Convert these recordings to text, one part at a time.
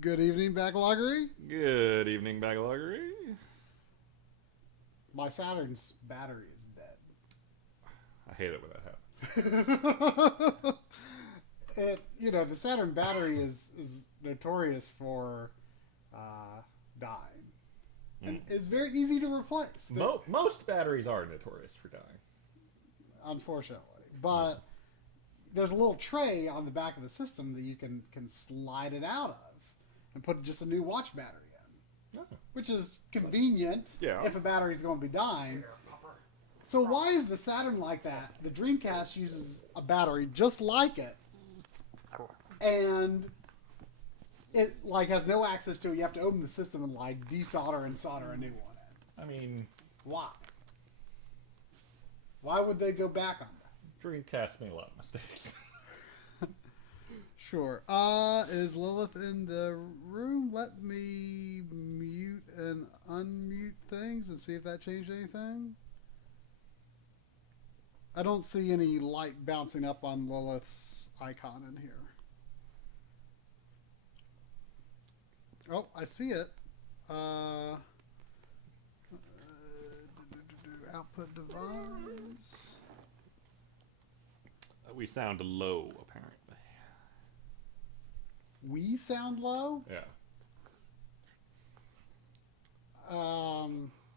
Good evening, Backloggery. Good evening, Backloggery. My Saturn's battery is dead. I hate it when that happens. The Saturn battery is notorious for dying, and it's very easy to replace. Most batteries are notorious for dying, Unfortunately, but there's a little tray on the back of the system that you can slide it out of and put just a new watch battery in, which is convenient if a battery's going to be dying. So why is the Saturn like that? The Dreamcast uses a battery just like it, and it has no access to it. You have to open the system and desolder and solder a new one in. I mean, why? Why would they go back on that? Dreamcast made a lot of mistakes. Sure. Is Lilith in the room? Let me mute and unmute things and see if that changed anything. I don't see any light bouncing up on Lilith's icon in here. Oh, I see it. Output device. We sound low, apparently. We sound low? Yeah.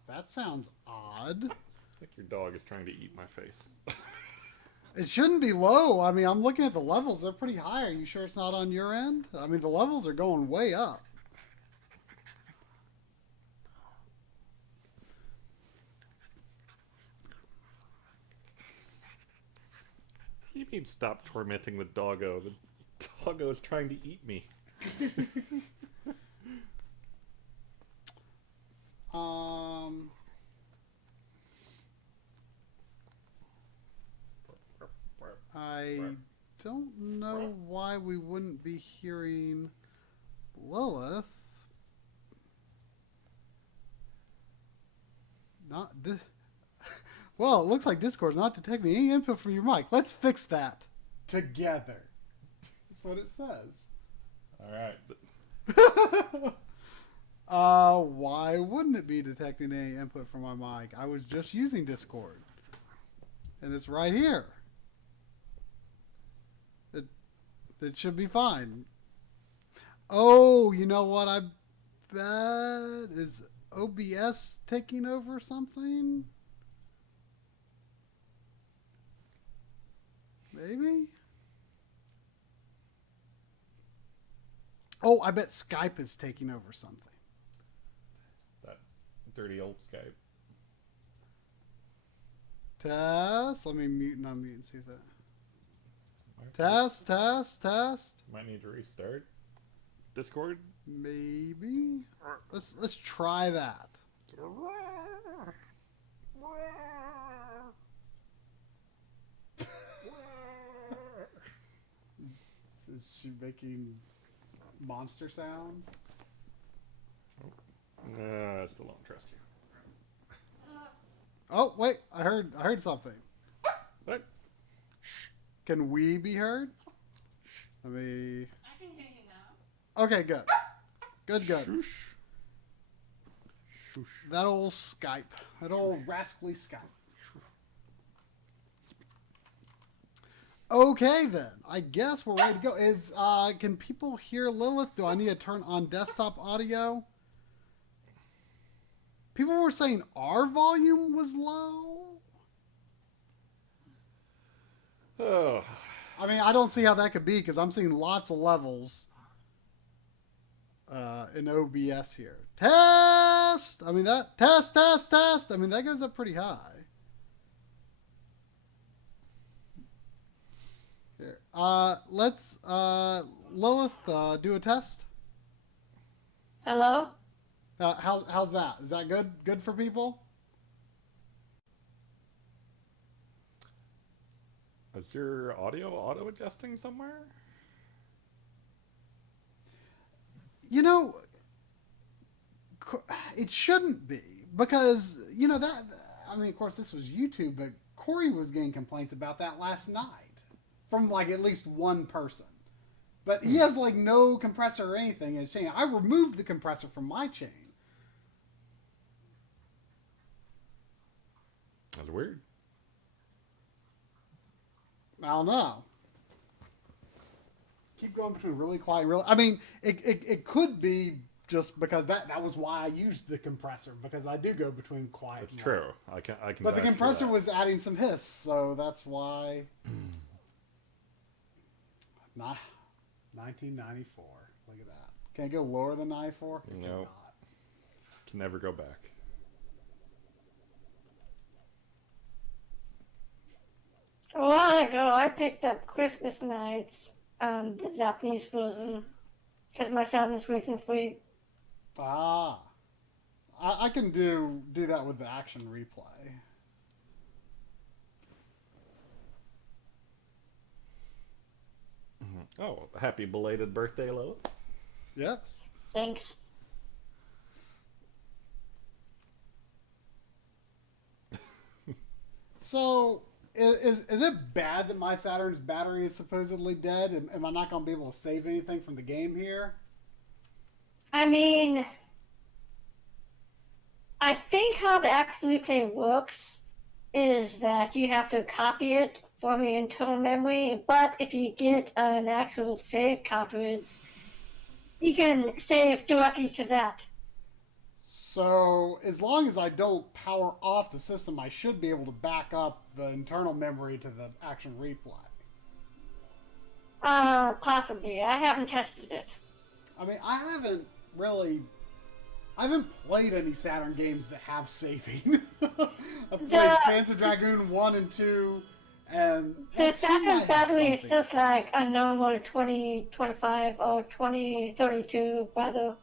That sounds odd. I think your dog is trying to eat my face. It shouldn't be low. I mean, I'm looking at the levels. They're pretty high. Are you sure it's not on your end? I mean, the levels are going way up. You mean stop tormenting the doggo. The doggo is trying to eat me. I don't know why we wouldn't be hearing Lilith. Well, it looks like Discord's not detecting any input from your mic. Let's fix that together. That's what it says. All right. Why wouldn't it be detecting any input from my mic? I was just using Discord. And it's right here. It should be fine. Oh, you know what I bet? Is OBS taking over something? Maybe? Oh, I bet Skype is taking over something. That dirty old Skype. Test. Let me mute and unmute and see if that... Test. Might need to restart Discord. Maybe. Let's try that. Is she making monster sounds? I still don't trust you. Oh wait, I heard something. What? Can we be heard? Let me. I can hear you now. Okay, good. Good. Shoosh. Shoosh. That old Skype. That old rascally Skype. Okay then. I guess we're ready to go. Can people hear Lilith? Do I need to turn on desktop audio? People were saying our volume was low. Oh. I mean, I don't see how that could be because I'm seeing lots of levels in OBS here. Test! I mean, that... Test! I mean, that goes up pretty high. Here. Let's, Lilith, do a test. Hello? How's that? Is that good? Good for people? Is your audio auto-adjusting somewhere? You know, it shouldn't be because, you know, that, I mean, of course, this was YouTube, but Corey was getting complaints about that last night from, like, at least one person. But he has, like, no compressor or anything in his chain. I removed the compressor from my chain. That's weird. I don't know. Keep going between really quiet and really... I mean, it could be just because that was why I used the compressor, because I do go between quiet That's and true. loud. I can. But the vouch for compressor that. was adding some hiss, so that's why... 1994. Look at that. Can I go lower than 94? I No. cannot. Can never go back. A while ago, I picked up Christmas Nights, the Japanese version, because my son is gluten free. Ah. I can do that with the action replay. Oh, happy belated birthday, Lilith. Yes. Thanks. So, is it bad that my Saturn's battery is supposedly dead? Am I not going to be able to save anything from the game here? I mean, I think how the action replay works is that you have to copy it from your internal memory, but if you get an actual save cartridge, you can save directly to that. So, as long as I don't power off the system, I should be able to back up the internal memory to the action replay. Possibly. I haven't tested it. I mean, I haven't played any Saturn games that have saving. I've played Panzer Dragoon 1 and 2, and... The Saturn battery is just like a normal 2025 or 2032, rather.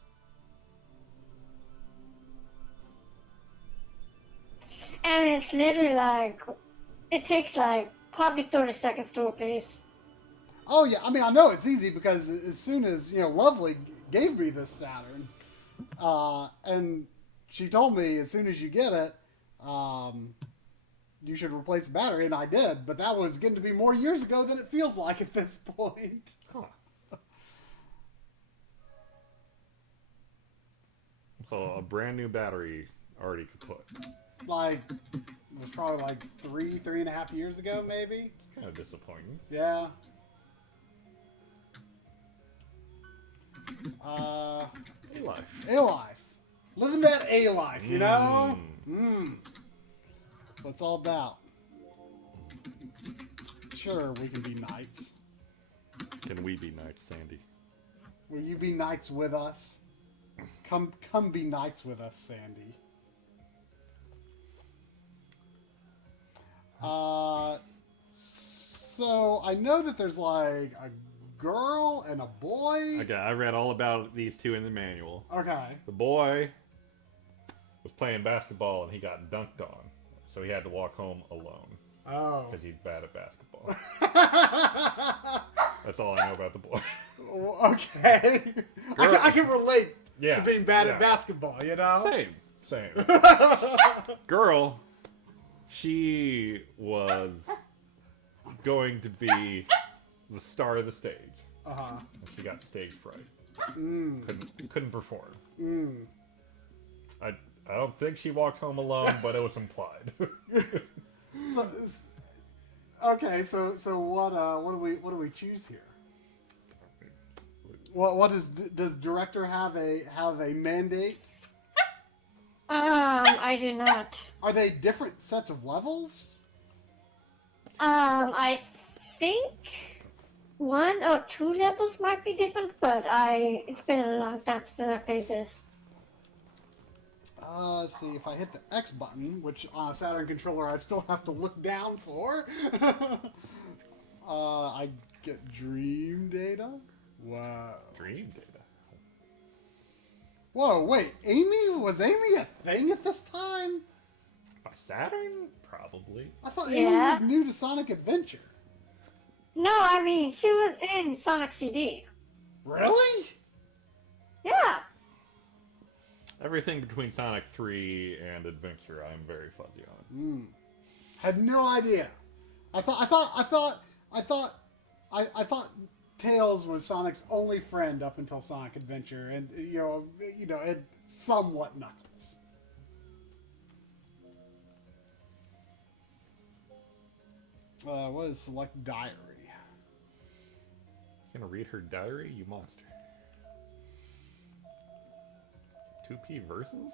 And it's literally like, it takes like probably 30 seconds to replace. Oh yeah, I mean, I know it's easy because as soon as, Lovely gave me this Saturn, and she told me as soon as you get it, you should replace the battery, and I did, but that was getting to be more years ago than it feels like at this point. Huh. So a brand new battery already kaput. Like, it was probably like 3.5 years ago, maybe? It's kind of disappointing. Yeah. A-life. A-life. Living that A-life, you know? What it's all about. Sure, we can be knights. Can we be knights, Sandy? Will you be knights with us? Come be knights with us, Sandy. So I know that there's like a girl and a boy. Okay, I read all about these two in the manual. Okay. The boy was playing basketball and he got dunked on, so he had to walk home alone Oh. because he's bad at basketball. That's all I know about the boy. Okay. I can relate Yeah, to being bad yeah. at basketball, you know? Same. Girl She was going to be the star of the stage. Uh-huh. And she got stage fright. Mm. Couldn't perform. Mm. I don't think she walked home alone, but it was implied. So, okay, so what do we choose here? What does director have a mandate? I do not. Are they different sets of levels? I think 1 or 2 levels might be different, but it's been a long time since I played this. Let's see, if I hit the X button, which on a Saturn controller I still have to look down for, I get dream data? Wow. Dream data. Whoa, wait, was Amy a thing at this time? By Saturn? Probably. I thought Amy was new to Sonic Adventure. No, I mean, she was in Sonic CD. Really? Yeah. Everything between Sonic 3 and Adventure, I'm very fuzzy on. Had no idea. I thought Tails was Sonic's only friend up until Sonic Adventure, and you know, it somewhat Knuckles. What is select diary? You gonna read her diary, you monster? 2P versus?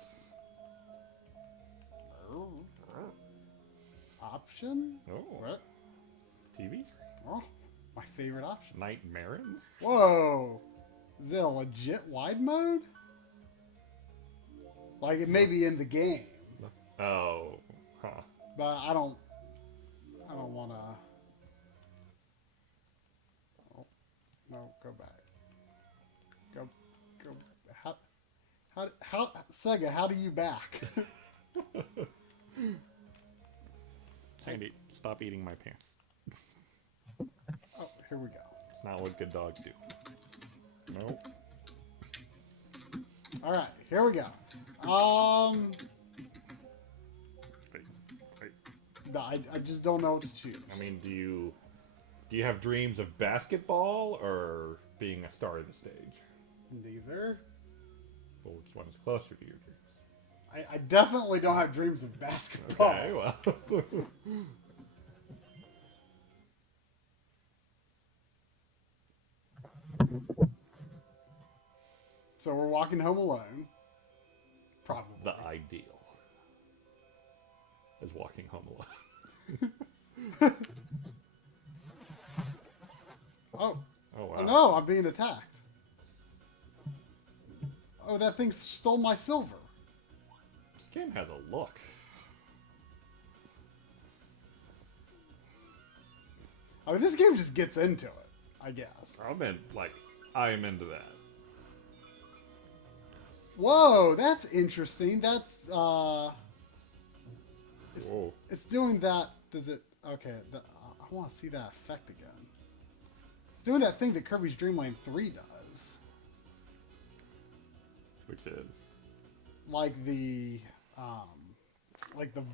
Option? Oh. What? TV screen? Oh, my favorite option. Night Marin? Whoa! Is it a legit wide mode? Like it may be in the game, Oh. Huh. but I don't want to. Oh, no, go back. Go. How Sega? How do you back? Sandy, stop eating my pants. Oh, here we go. It's not what good dogs do. Nope. All right, here we go. Wait. I just don't know what to choose. I mean, do you have dreams of basketball or being a star of the stage? Neither. Well, which one is closer to your dreams? I definitely don't have dreams of basketball. Okay, well. So we're walking home alone. Probably. The ideal is walking home alone. Oh. Oh, wow. Oh no, I'm being attacked. Oh, that thing stole my silver. This game has a look. I mean, this game just gets into it, I guess. I am into that. Whoa, that's interesting. That's, Whoa. It's doing that. Does it? Okay, I want to see that effect again. It's doing that thing that Kirby's Dream Land 3 does. Which is? Like the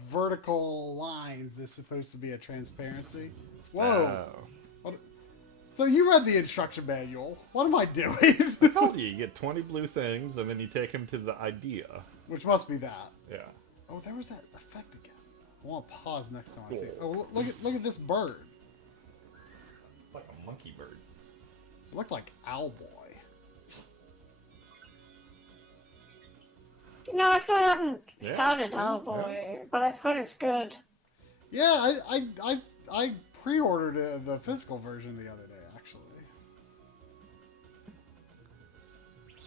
vertical lines is supposed to be a transparency. Whoa. Oh. What, so you read the instruction manual. What am I doing? I told you get 20 blue things, and then you take them to the idea. Which must be that. Yeah. Oh, there was that effect again. I want to pause next time I see it. Oh, look at this bird. It's like a monkey bird. It looked like Owlboy. You know, I still haven't Yeah, started see? Hellboy, but I've heard it's good. Yeah, I pre-ordered the physical version the other day, actually.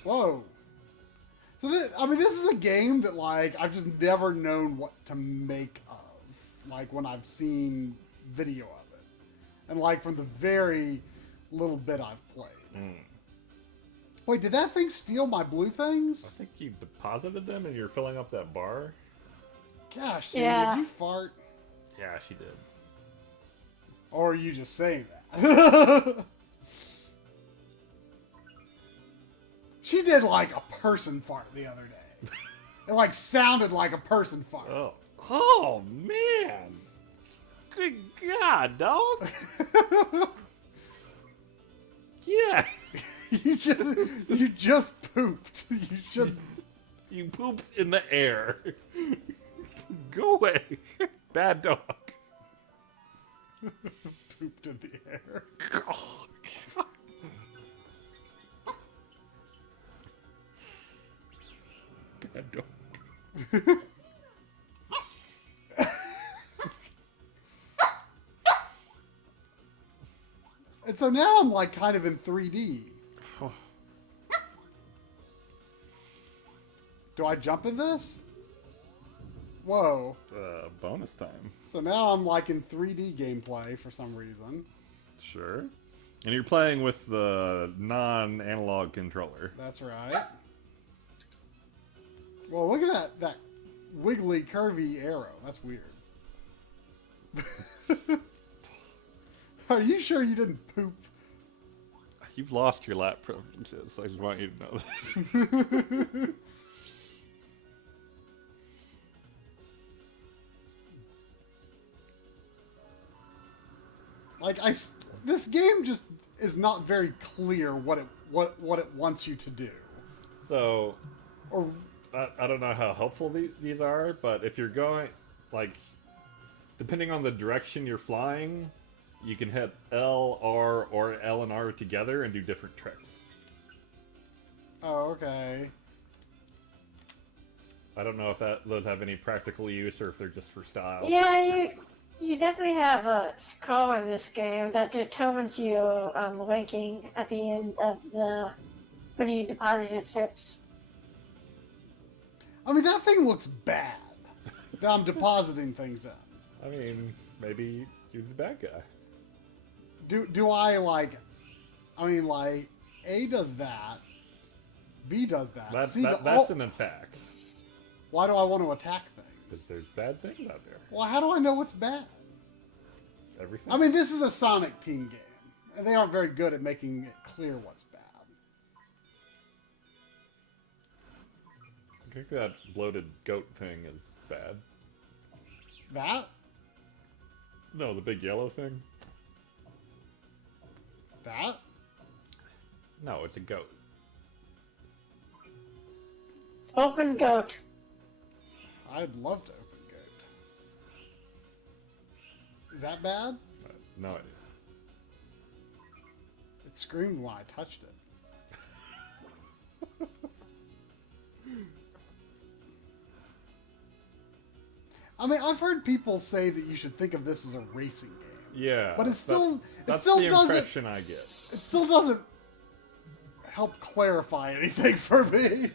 Whoa. So this is a game that I've just never known what to make of. When I've seen video of it, and from the very little bit I've played. Wait, did that thing steal my blue things? I think you deposited them, and you're filling up that bar. Gosh, Sandy, Yeah. did you fart? Yeah, she did. Or are you just saying that? She did a person fart the other day. It sounded like a person fart. Oh. Oh, man. Good God, dog. Yeah. You just pooped. You pooped in the air. Go away. Bad dog. pooped in the air. Oh, God. Bad dog. And so now I'm like kind of in 3D. Do I jump in this? Whoa. Bonus time. So now I'm like in 3D gameplay for some reason. Sure. And you're playing with the non-analog controller. That's right. Well, look at that wiggly, curvy arrow. That's weird. Are you sure you didn't poop? You've lost your lap privileges. I just want you to know that. Like this game just is not very clear what it wants you to do. So, Or I don't know how helpful these are, but if you're going, like, depending on the direction you're flying, you can hit L, R, or L and R together and do different tricks. oh, okay. I don't know if those have any practical use or if they're just for style. Yeah, you definitely have a score in this game that determines your ranking at the end of when you deposit your chips. I mean, that thing looks bad. That I'm depositing things in. I mean, maybe you're the bad guy. Do I like? I mean, like A does that, B does that. That's an attack. Why do I want to attack things? Because there's bad things out there. Well, how do I know what's bad? Everything. I mean, this is a Sonic team game, and they aren't very good at making it clear what's bad. I think that bloated goat thing is bad. That? No, the big yellow thing? That? No, it's a goat. Open goat. I'd love to open goat. Is that bad? No idea. It screamed when I touched it. I mean, I've heard people say that you should think of this as a racing game. Yeah. But that's it the still doesn't. impression I get. It still doesn't help clarify anything for me.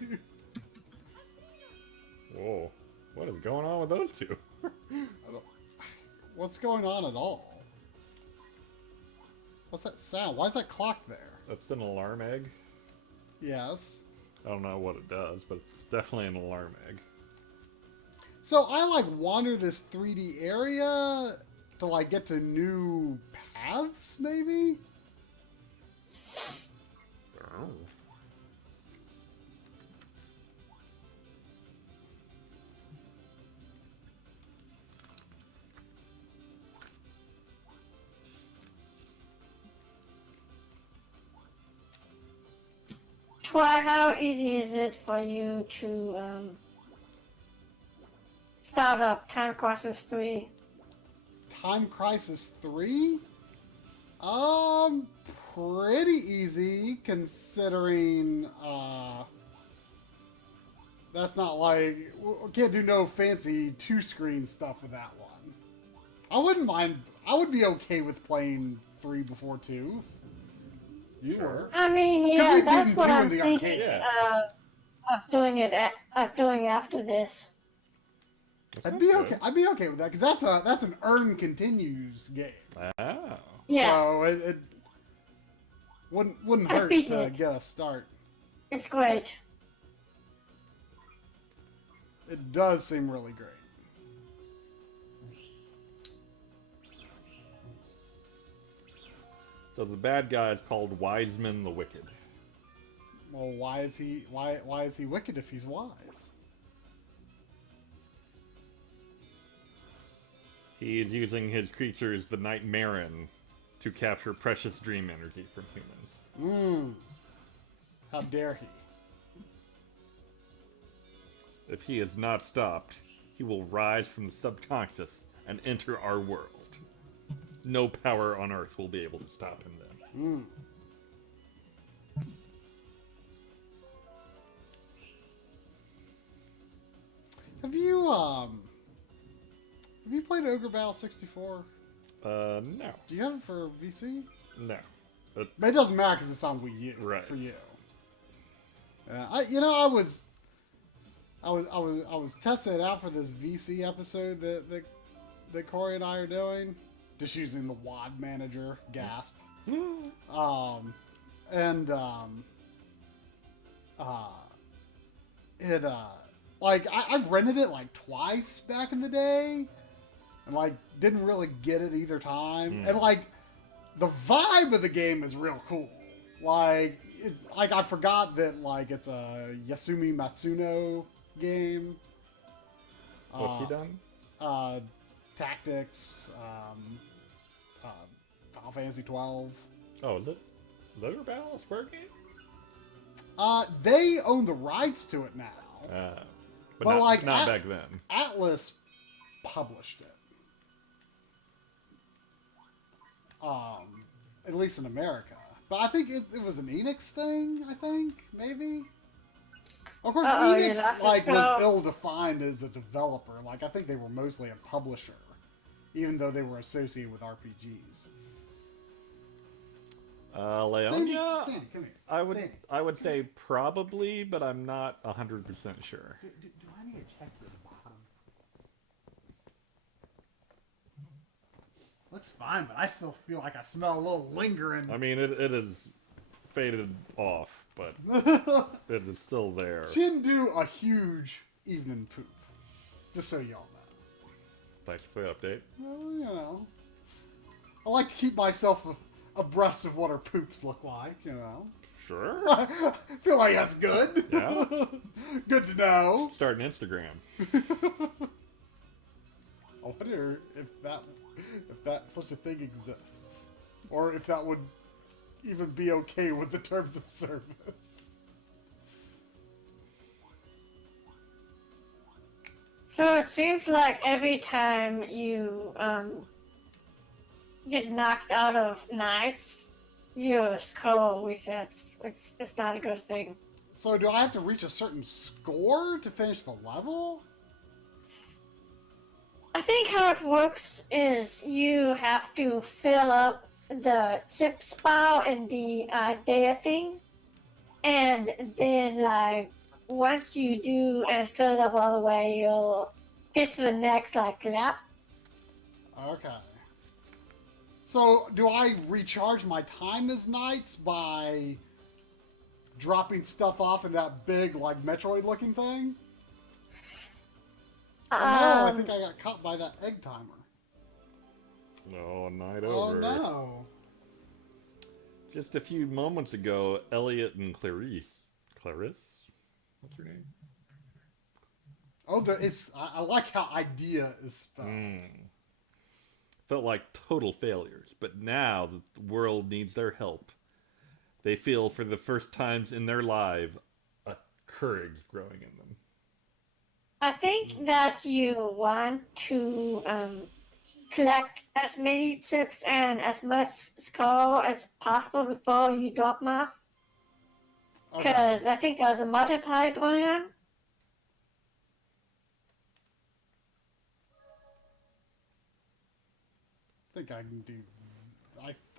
Whoa. What is going on with those two? What's going on at all? What's that sound? Why is that clock there? That's an alarm egg. Yes. I don't know what it does, but it's definitely an alarm egg. So I like wander this 3D area to like get to new paths, maybe? Oh. Try how easy is it for you to start up Time Crisis 3? Time Crisis 3? Pretty easy considering, that's not like, we can't do no fancy two-screen stuff with that one. I wouldn't mind, I would be okay with playing 3 before 2. You were. I mean, we yeah, beat that's him what too in I'm the thinking arcade. of doing after this. I'd be okay. I'd be okay with that because that's an earn continues game. Oh. Yeah, So it wouldn't I hurt beat to it. get a start. it's great. It does seem really great. So the bad guy is called Wiseman the Wicked. Well, why is he wicked if he's wise? He's using his creatures, the Night Marin, to capture precious dream energy from humans. How dare he? If he is not stopped, he will rise from the subconscious and enter our world. No power on Earth will be able to stop him then. Have you played Ogre Battle 64? No. Do you have it for VC? No. But it doesn't matter because it's on Wii U for you. I was testing it out for this VC episode that Corey and I are doing, just using the WAD manager. Gasp. I rented it like twice back in the day, and like didn't really get it either time, and like the vibe of the game is real cool. Like I forgot that like it's a Yasumi Matsuno game. What's he done? Tactics, Final Fantasy 12. Oh, Ogre Battle, a Square game? They own the rights to it now. But not back then. Atlas published it. At least in America. But I think it was an Enix thing, I think, maybe? Of course, Enix was ill-defined as a developer. Like, I think they were mostly a publisher, even though they were associated with RPGs. Leonia? Sandy, come here. I would say probably, but I'm not 100% sure. Do I need to check your bottom? Looks fine, but I still feel like I smell a little lingering. I mean, it is faded off, but it is still there. She didn't do a huge evening poop. Just so y'all know. Thanks for the update. Well, I like to keep myself abreast of what her poops look like, Sure. I feel like that's good. Yeah. Good to know. Start an Instagram. I wonder if that such a thing exists, or if that would even be okay with the terms of service. So it seems like every time you get knocked out of nights, your skull resets. It's not a good thing. So do I have to reach a certain score to finish the level? I think how it works is you have to fill up the chip spot in the data thing, and then like once you do and fill it up all the way, you'll get to the next lap. Okay. So do I recharge my time as knights by dropping stuff off in that big like Metroid looking thing? No, I think I got caught by that egg timer. No, a night over. Oh no. Just a few moments ago, Elliot and Clarice. What's her name? Oh, I like how idea is spelled. Felt like total failures, but now that the world needs their help, they feel for the first times in their life a courage growing in them. I think that you want to collect as many chips and as much skull as possible before you drop them off. Because I think there's a multiplier going on. I think I can do.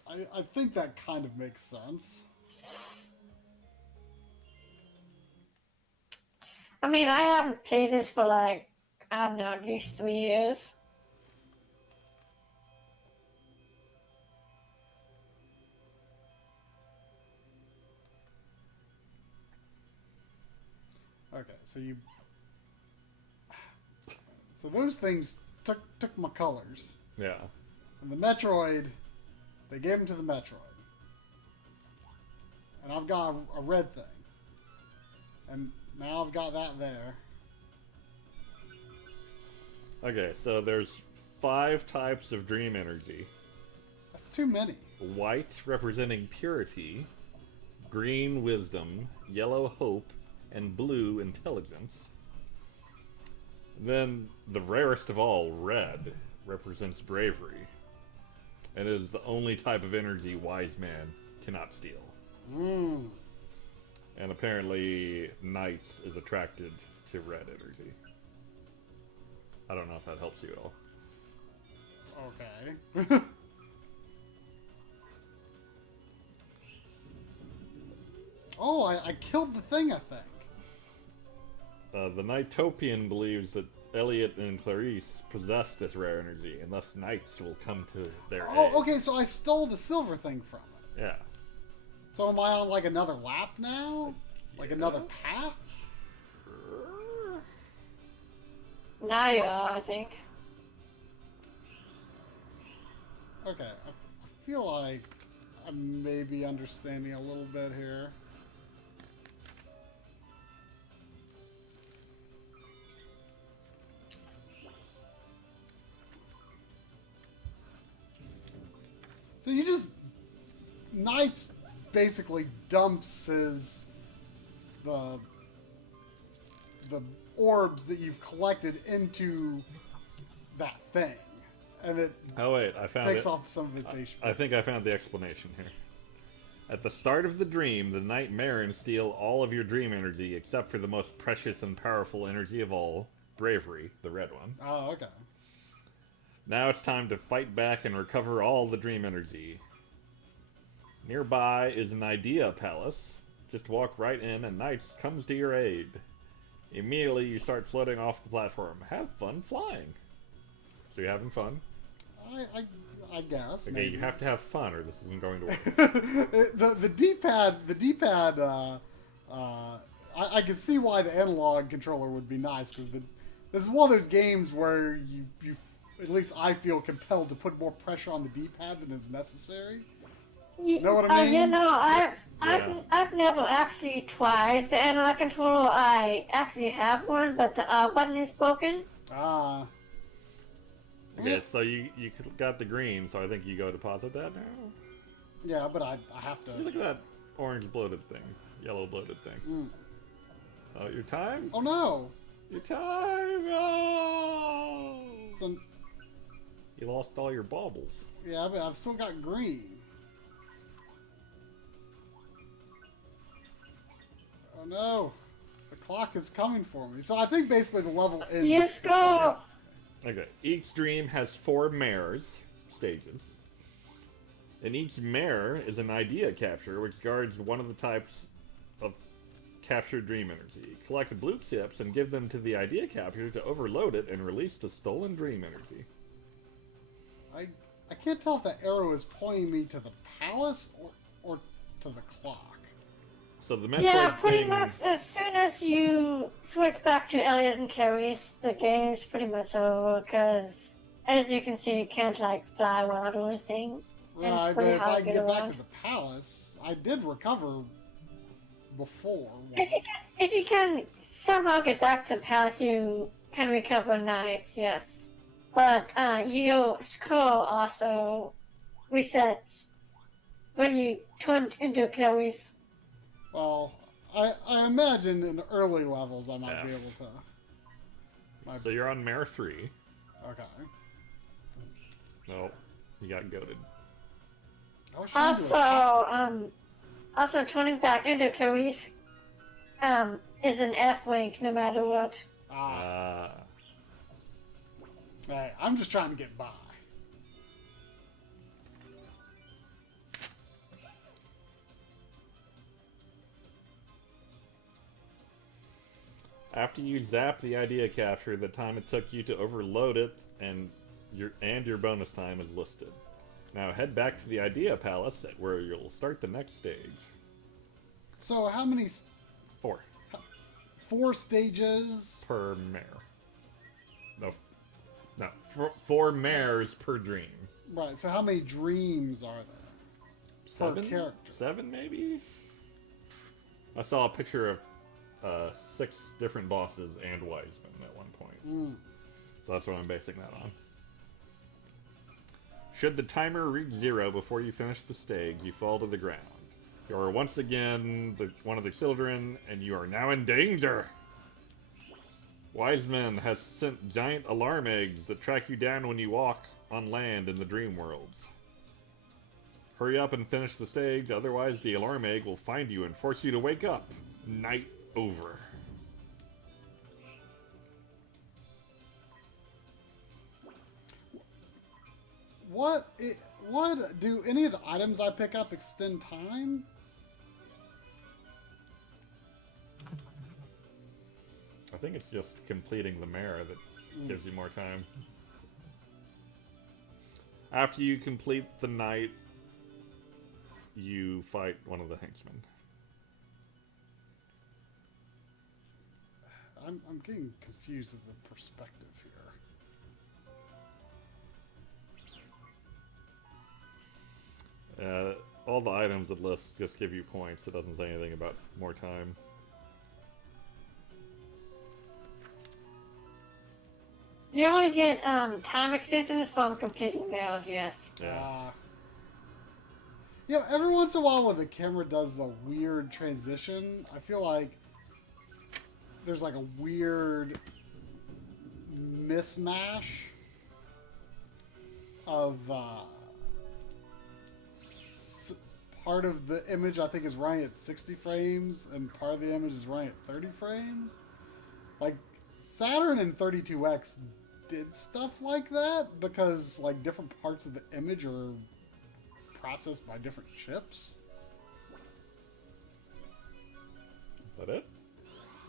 I think that kind of makes sense. I mean, I haven't played this for like, I don't know, at least 3 years. Okay, so those things took my colors. Yeah. And the Metroid, they gave them to the Metroid. And I've got a red thing. And now I've got that there. Okay, so there's 5 types of dream energy. That's too many. White representing purity, green wisdom, yellow hope, and blue intelligence. Then the rarest of all, red, represents bravery, and is the only type of energy wise man cannot steal. Mm. And apparently Knights is attracted to red energy. I don't know if that helps you at all. Okay. Oh, I killed the thing, I think. The Knightopian believes that Elliot and Clarice possess this rare energy, and thus Knights will come to their aid. Oh, okay, so I stole the silver thing from it. Yeah. So am I on, like, another lap now? Like another path? Now you are, I think. Okay, I feel like I'm maybe understanding a little bit here. So you just... Knights basically dumps the orbs that you've collected into that thing. And it Oh wait, I found takes it. off some of its HP. I think I found the explanation here. At the start of the dream, the Night Marins steal all of your dream energy except for the most precious and powerful energy of all, bravery, the red one. Oh, okay. Now it's time to fight back and recover all the dream energy. Nearby is an idea palace. Just walk right in and Knights comes to your aid. Immediately you start floating off the platform. Have fun flying. So you having fun? I guess. Okay, maybe. you have to have fun or this isn't going to work. the D-pad. I can see why the analog controller would be nice because this is one of those games where you at least I feel compelled to put more pressure on the D-pad than is necessary. You know what I mean? You know, I've never actually tried the analog controller. I actually have one, but the button is broken. Ah. Okay, so you got the green, so I think you go deposit that now? Yeah, but I have to... See, look at that orange bloated thing. Yellow bloated thing. Mm. Oh, your time? Oh no! Your time! Oh! Some... You lost all your baubles. Yeah, but I've still got green. Oh no! The clock is coming for me. So I think basically the level ends... Let's go! Okay, each dream has 4 mares, stages. And each mare is an idea capture, which guards one of the types of captured dream energy. Collect blue chips and give them to the idea capture to overload it and release the stolen dream energy. I can't tell if that arrow is pointing me to the palace or to the clock. So the Metroid Yeah, pretty thing, much as soon as you switch back to Elliot and Clarice, the game's pretty much over, because as you can see, you can't, like, fly around or anything. And it's Right, but pretty if hard I to can get get back around. to the palace, I did recover before. If you can somehow get back to the palace, you can recover Knights, yes. But your skull also resets when you turn into Clarice. Well, I imagine in early levels I might be F. able to. So you're on Mare 3. Okay. No, you got goaded. I was trying to Also turning back into Clarice is an F rank no matter what. Hey, I'm just trying to get by. After you zap the idea capture, the time it took you to overload it and your bonus time is listed. Now head back to the idea palace where you'll start the next stage. So how many? 4 4 stages. per mare. No, 4 mares per dream. Right. So how many dreams are there? 7? character. 7 maybe? I saw a picture of 6 different bosses and Wiseman at one point. Mm. So that's what I'm basing that on. Should the timer reach 0 before you finish the stage, you fall to the ground. You are once again one of the children, and you are now in danger. Wiseman has sent giant alarm eggs that track you down when you walk on land in the dream worlds. Hurry up and finish the stage, otherwise the alarm egg will find you and force you to wake up. Night over. What do any of the items I pick up extend time? I think it's just completing the mare that gives you more time. After you complete the night, you fight one of the henchmen. I'm getting confused with the perspective here. All the items it lists just give you points. It doesn't say anything about more time. You only get time extensions from completing mails, yes. Yeah. You know, every once in a while when the camera does a weird transition, I feel like there's like a weird mismatch of part of the image I think is running at 60 frames and part of the image is running at 30 frames. Like Saturn and 32X did stuff like that because like different parts of the image are processed by different chips. Is that it?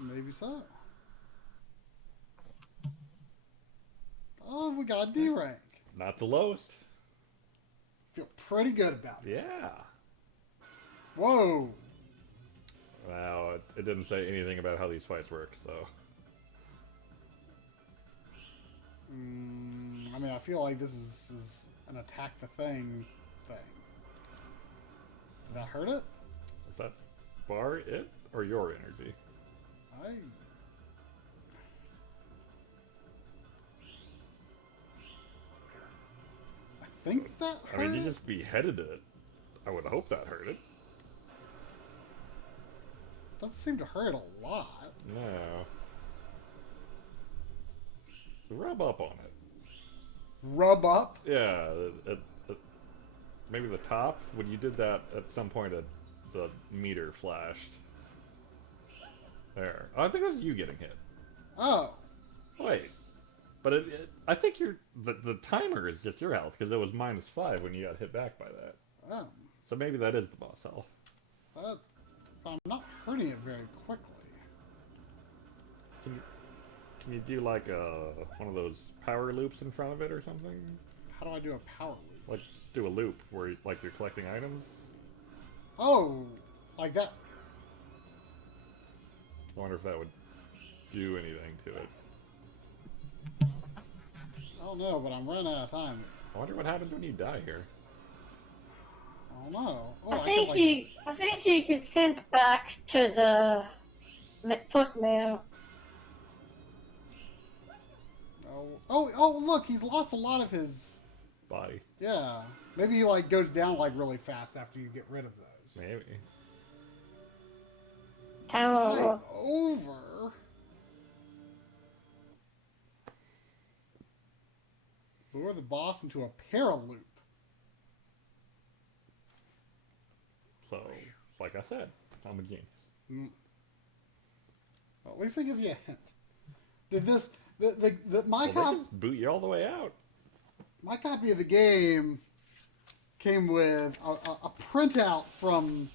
Maybe so. Oh, we got a D rank. Not the lowest. Feel pretty good about it. Yeah. Whoa. Wow, it didn't say anything about how these fights work, so... I mean, I feel like this is an attack the thing. Did that hurt it? Is that bar it or your energy? I think that hurt. I mean, you just beheaded it. I would hope that hurt it. Doesn't seem to hurt a lot. No. Rub up on it. Rub up? Yeah, maybe the top. When you did that, at some point, the meter flashed. There. Oh, I think that was you getting hit. Oh. Wait. But I think the timer is just your health, because it was -5 when you got hit back by that. Oh. So maybe that is the boss health. I'm not hurting it very quickly. Can you do like one of those power loops in front of it or something? How do I do a power loop? Like just do a loop where like you're collecting items? Oh, like that. I wonder if that would do anything to it. I don't know, but I'm running out of time. I wonder what happens when you die here. I don't know. Oh, I think you get sent back to the first mail. Oh, look, he's lost a lot of his Body. Yeah. Maybe he like goes down like really fast after you get rid of those. Maybe. Tower. Over. Lure the boss into a paraloop. So, it's like I said, I'm a genius. Well, at least they give you a hint. Did this my Well, they just boot you all the way out. My copy of the game came with a printout from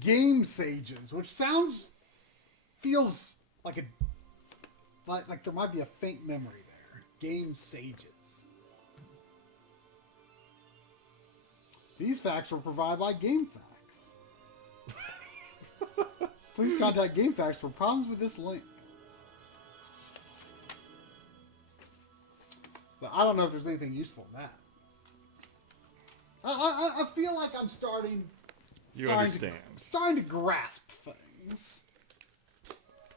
Game Sages, which feels like like there might be a faint memory there. Game Sages. These facts were provided by GameFAQs. Please contact GameFAQs for problems with this link. But I don't know if there's anything useful in that. I feel like I'm starting to grasp things.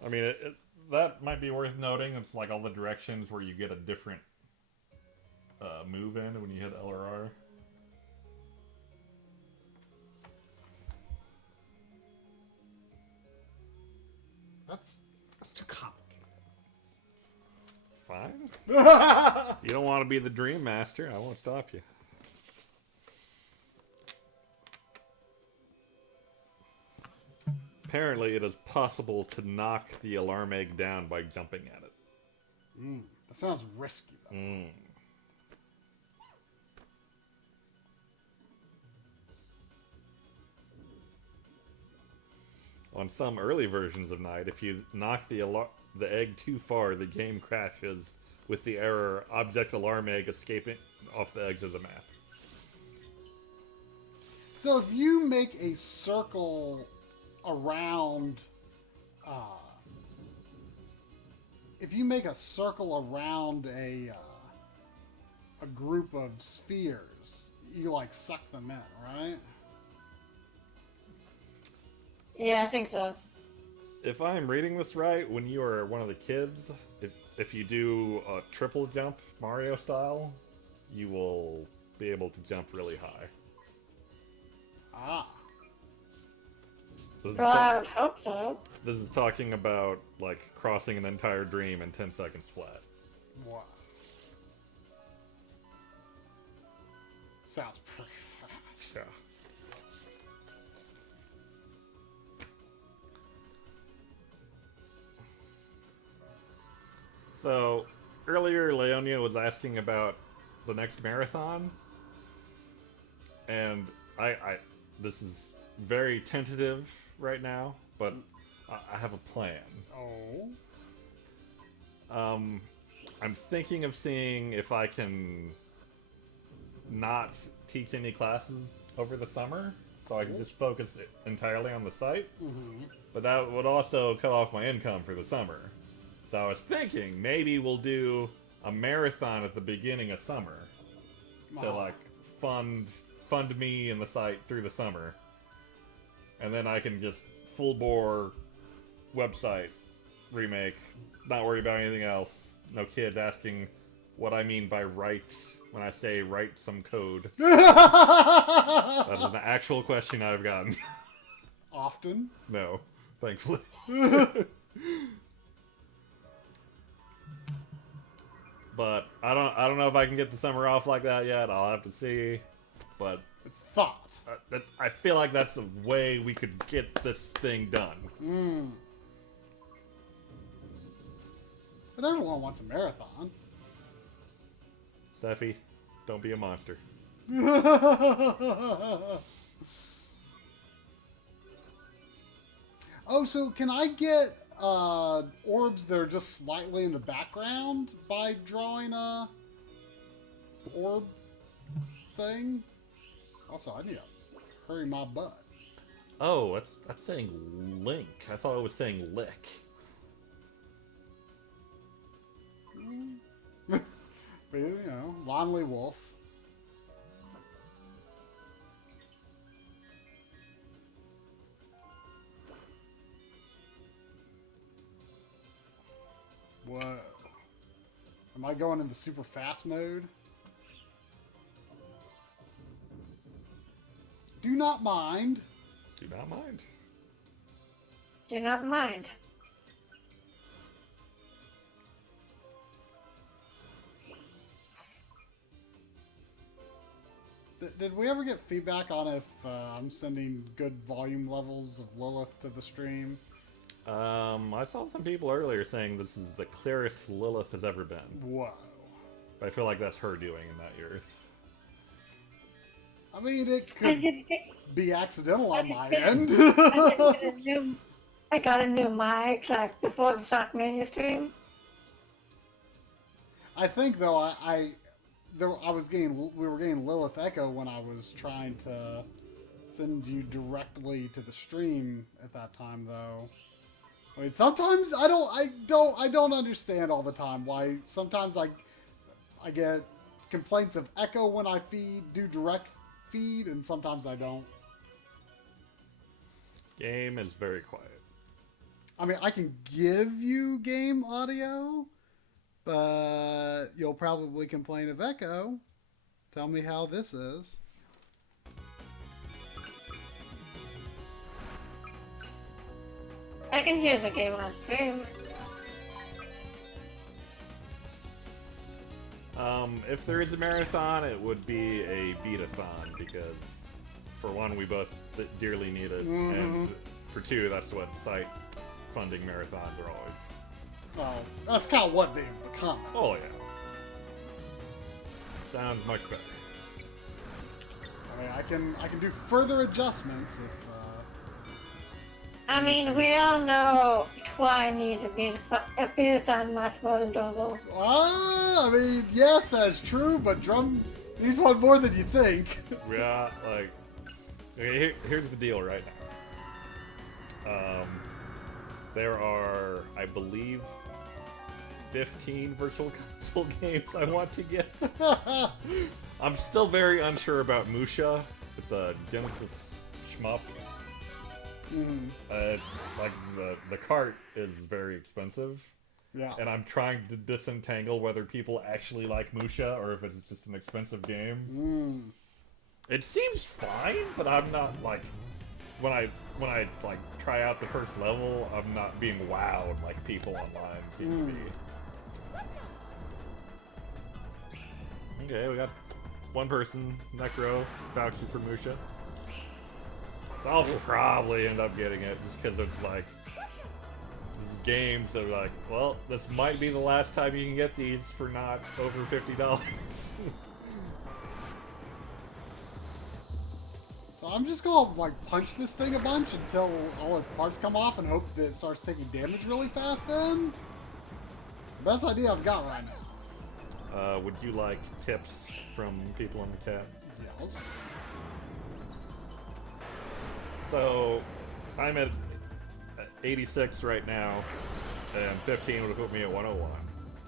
I mean, that might be worth noting. It's like all the directions where you get a different move in when you hit L or R. That's too complicated. Fine. You don't want to be the Dream Master. I won't stop you. Apparently, it is possible to knock the alarm egg down by jumping at it. That sounds risky, though. On some early versions of Night, if you knock the egg too far, the game crashes with the error object alarm egg escaping off the edge of the map. So if you make a circle around, a group of spheres, you like suck them in, right? Yeah, I think so. If I'm reading this right, when you are one of the kids, if you do a triple jump Mario style, you will be able to jump really high. Ah. Well, I would hope so. This is talking about, like, crossing an entire dream in 10 seconds flat. Wow. Sounds pretty fast. Yeah. So, earlier Leonia was asking about the next marathon, and this is very tentative right now, but I have a plan. Oh. I'm thinking of seeing if I can not teach any classes over the summer, so I can just focus entirely on the site. Mm-hmm. But that would also cut off my income for the summer. So I was thinking maybe we'll do a marathon at the beginning of summer to like fund me and the site through the summer, and then I can just full bore website remake, not worry about anything else. No kids asking what I mean by write when I say write some code. That is an actual question I've gotten. Often? No, thankfully. But I don't know if I can get the summer off like that yet. I'll have to see. But It's thought. I feel like that's the way we could get this thing done. But everyone wants a marathon. Seffi, don't be a monster. Oh, so can I get orbs that are just slightly in the background by drawing a orb thing? Also, I need to hurry my butt. Oh, that's saying Link. I thought it was saying lick. But, you know, Lonely Wolf. Whoa. Am I going into super fast mode? Do not mind. Do not mind. Do not mind. Did we ever get feedback on if I'm sending good volume levels of Lilith to the stream? I saw some people earlier saying this is the clearest Lilith has ever been. Whoa. But I feel like that's her doing and not yours. I mean, it could be accidental on my end. I got a new mic like before the Sonic Mania stream. I think though we were getting Lilith Echo when I was trying to send you directly to the stream at that time though. I mean, sometimes I don't understand all the time why sometimes I get complaints of echo when I do direct feed, and sometimes I don't. Game is very quiet. I mean, I can give you game audio, But you'll probably complain of echo. Tell me how this is. I can hear the game on stream. If there is a marathon, it would be a beat-a-thon because, for one, we both dearly need it, and for two, that's what site funding marathons are always. Well, that's kind of what they've become. Oh yeah, sounds much better. I mean, I can do further adjustments if. I mean, we all know Twine needs a beat-a-thon much more than Double. I mean, yes, that's true, but Drum needs one more than you think. Yeah, like, okay, here's the deal right now. There are, I believe, 15 virtual console games I want to get. I'm still very unsure about Musha. It's a Genesis shmup. Like the cart is very expensive. Yeah. And I'm trying to disentangle whether people actually like Musha or if it's just an expensive game. It seems fine, but I'm not like when I like try out the first level, I'm not being wowed like people online seem to be. Okay, we got one person, Necro, vouching for Musha. So I'll probably end up getting it just because it's like these games that are like, well, this might be the last time you can get these for not over $50. So I'm just gonna like punch this thing a bunch until all its parts come off and hope that it starts taking damage really fast. Then it's the best idea I've got right now. Would you like tips from people in the chat? Yes. So, I'm at 86 right now, and 15 would put me at 101.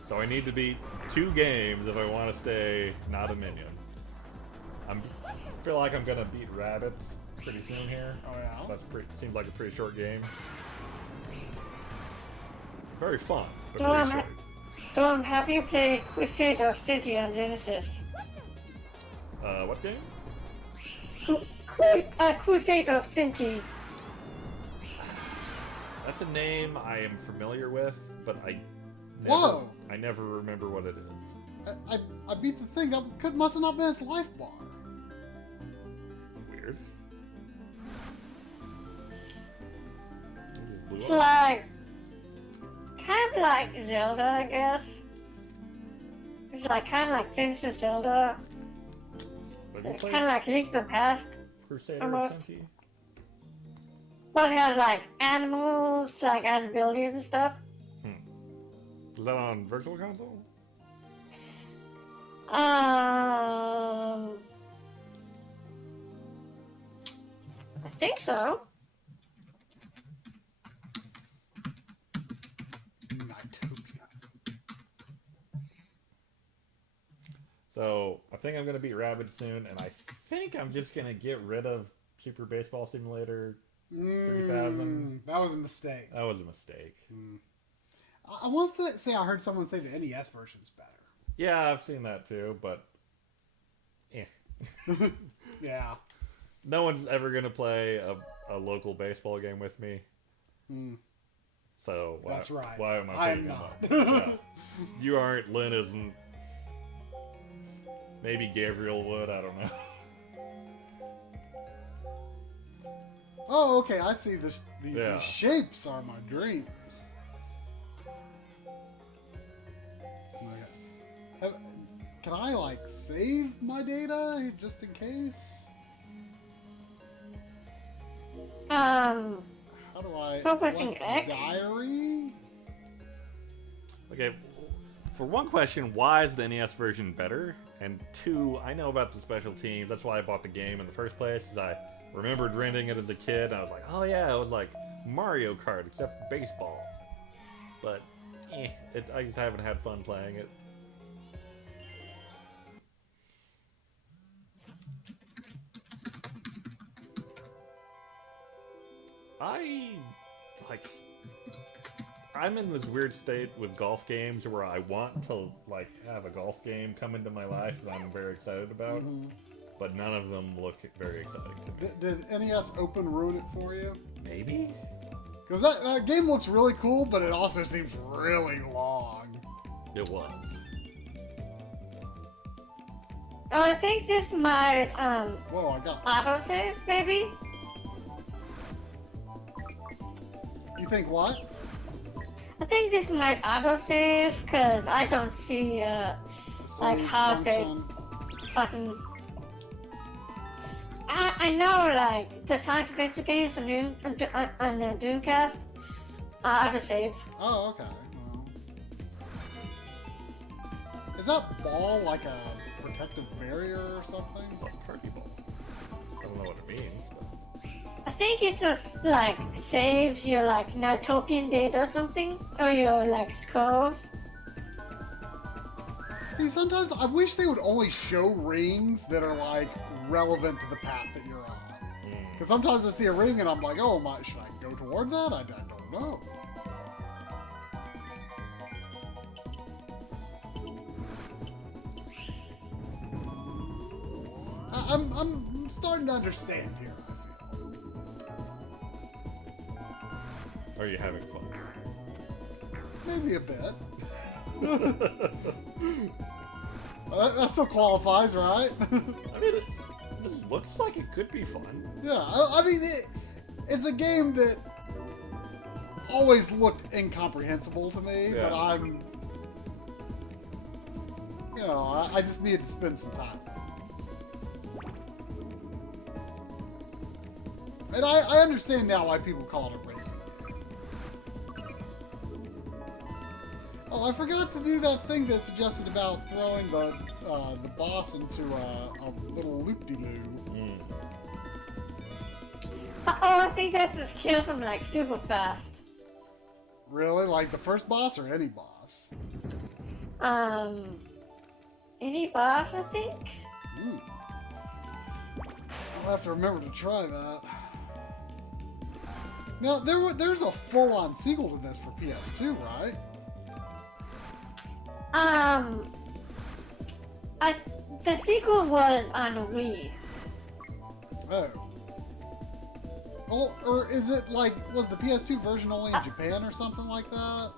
So I need to beat 2 games if I want to stay not a minion. I feel like I'm gonna beat Rabbits pretty soon here. Oh yeah. Seems like a pretty short game. Very fun, but Dom, pretty short. Have you played Crusader City on Genesis? What game? Crusader City. That's a name I am familiar with, but I never remember what it is. I beat the thing. That must have not been its life bar. Weird. It's like kind of like Zelda, I guess. It's like kind of like Genesis Zelda. Kind of like Link to the Past. Crusader almost. City? But it has like animals, like as abilities and stuff. Is that on Virtual Console? I think so. So, I think I'm going to beat Rabbids soon, and I think I'm just going to get rid of Super Baseball Simulator 3000. That was a mistake. That was a mistake. I want to say I heard someone say the NES version's better. Yeah, I've seen that too, but Yeah. No one's ever going to play a local baseball game with me. So, that's right. Why am I I'm picking not. Yeah. You aren't, Lynn isn't. Maybe Gabriel would, I don't know. Oh, okay, I see. The Yeah. shapes are my dreams. Can I, like, save my data just in case? How do I Focusing select X? diary? Okay, for one question, why is the NES version better? And two, I know about the special teams. That's why I bought the game in the first place. Is I remembered renting it as a kid, and I was like, oh yeah, it was like Mario Kart, except for baseball. But, I just haven't had fun playing it. I'm in this weird state with golf games where I want to like have a golf game come into my life that I'm very excited about, but none of them look very exciting to me. Did NES Open ruin it for you? Maybe? Because that game looks really cool, but it also seems really long. It was. Oh, I think this might, Whoa, I got... autosave, maybe? You think what? I think this might autosave, because I don't see, like, how to button. I know, like, the Sonic Adventure games on the Dreamcast autosave. Oh, okay. Well. Is that ball like a protective barrier or something? It's like party ball. I don't know what it means. But... I think it just, like, saves your, like, Natopian data or something, or your, like, scrolls. See, sometimes I wish they would only show rings that are, like, relevant to the path that you're on. Because sometimes I see a ring and I'm like, oh, should I go toward that? I don't know. I'm starting to understand here, I feel. Are you having fun? Maybe a bit. That still qualifies, right? I mean, this looks like it could be fun. Yeah, I mean, it's a game that always looked incomprehensible to me, Yeah. but I just needed to spend some time. And I understand now why people call it a racing game. Oh, I forgot to do that thing that suggested about throwing the boss into a little loop-de-loo. Oh, I think that just kills him, like, super fast. Really? Like the first boss or any boss? Any boss, I think? I'll have to remember to try that. Now, there's a full-on sequel to this for PS2, right? The sequel was on Wii. Oh. Well, or is it like, was the PS2 version only in Japan or something like that?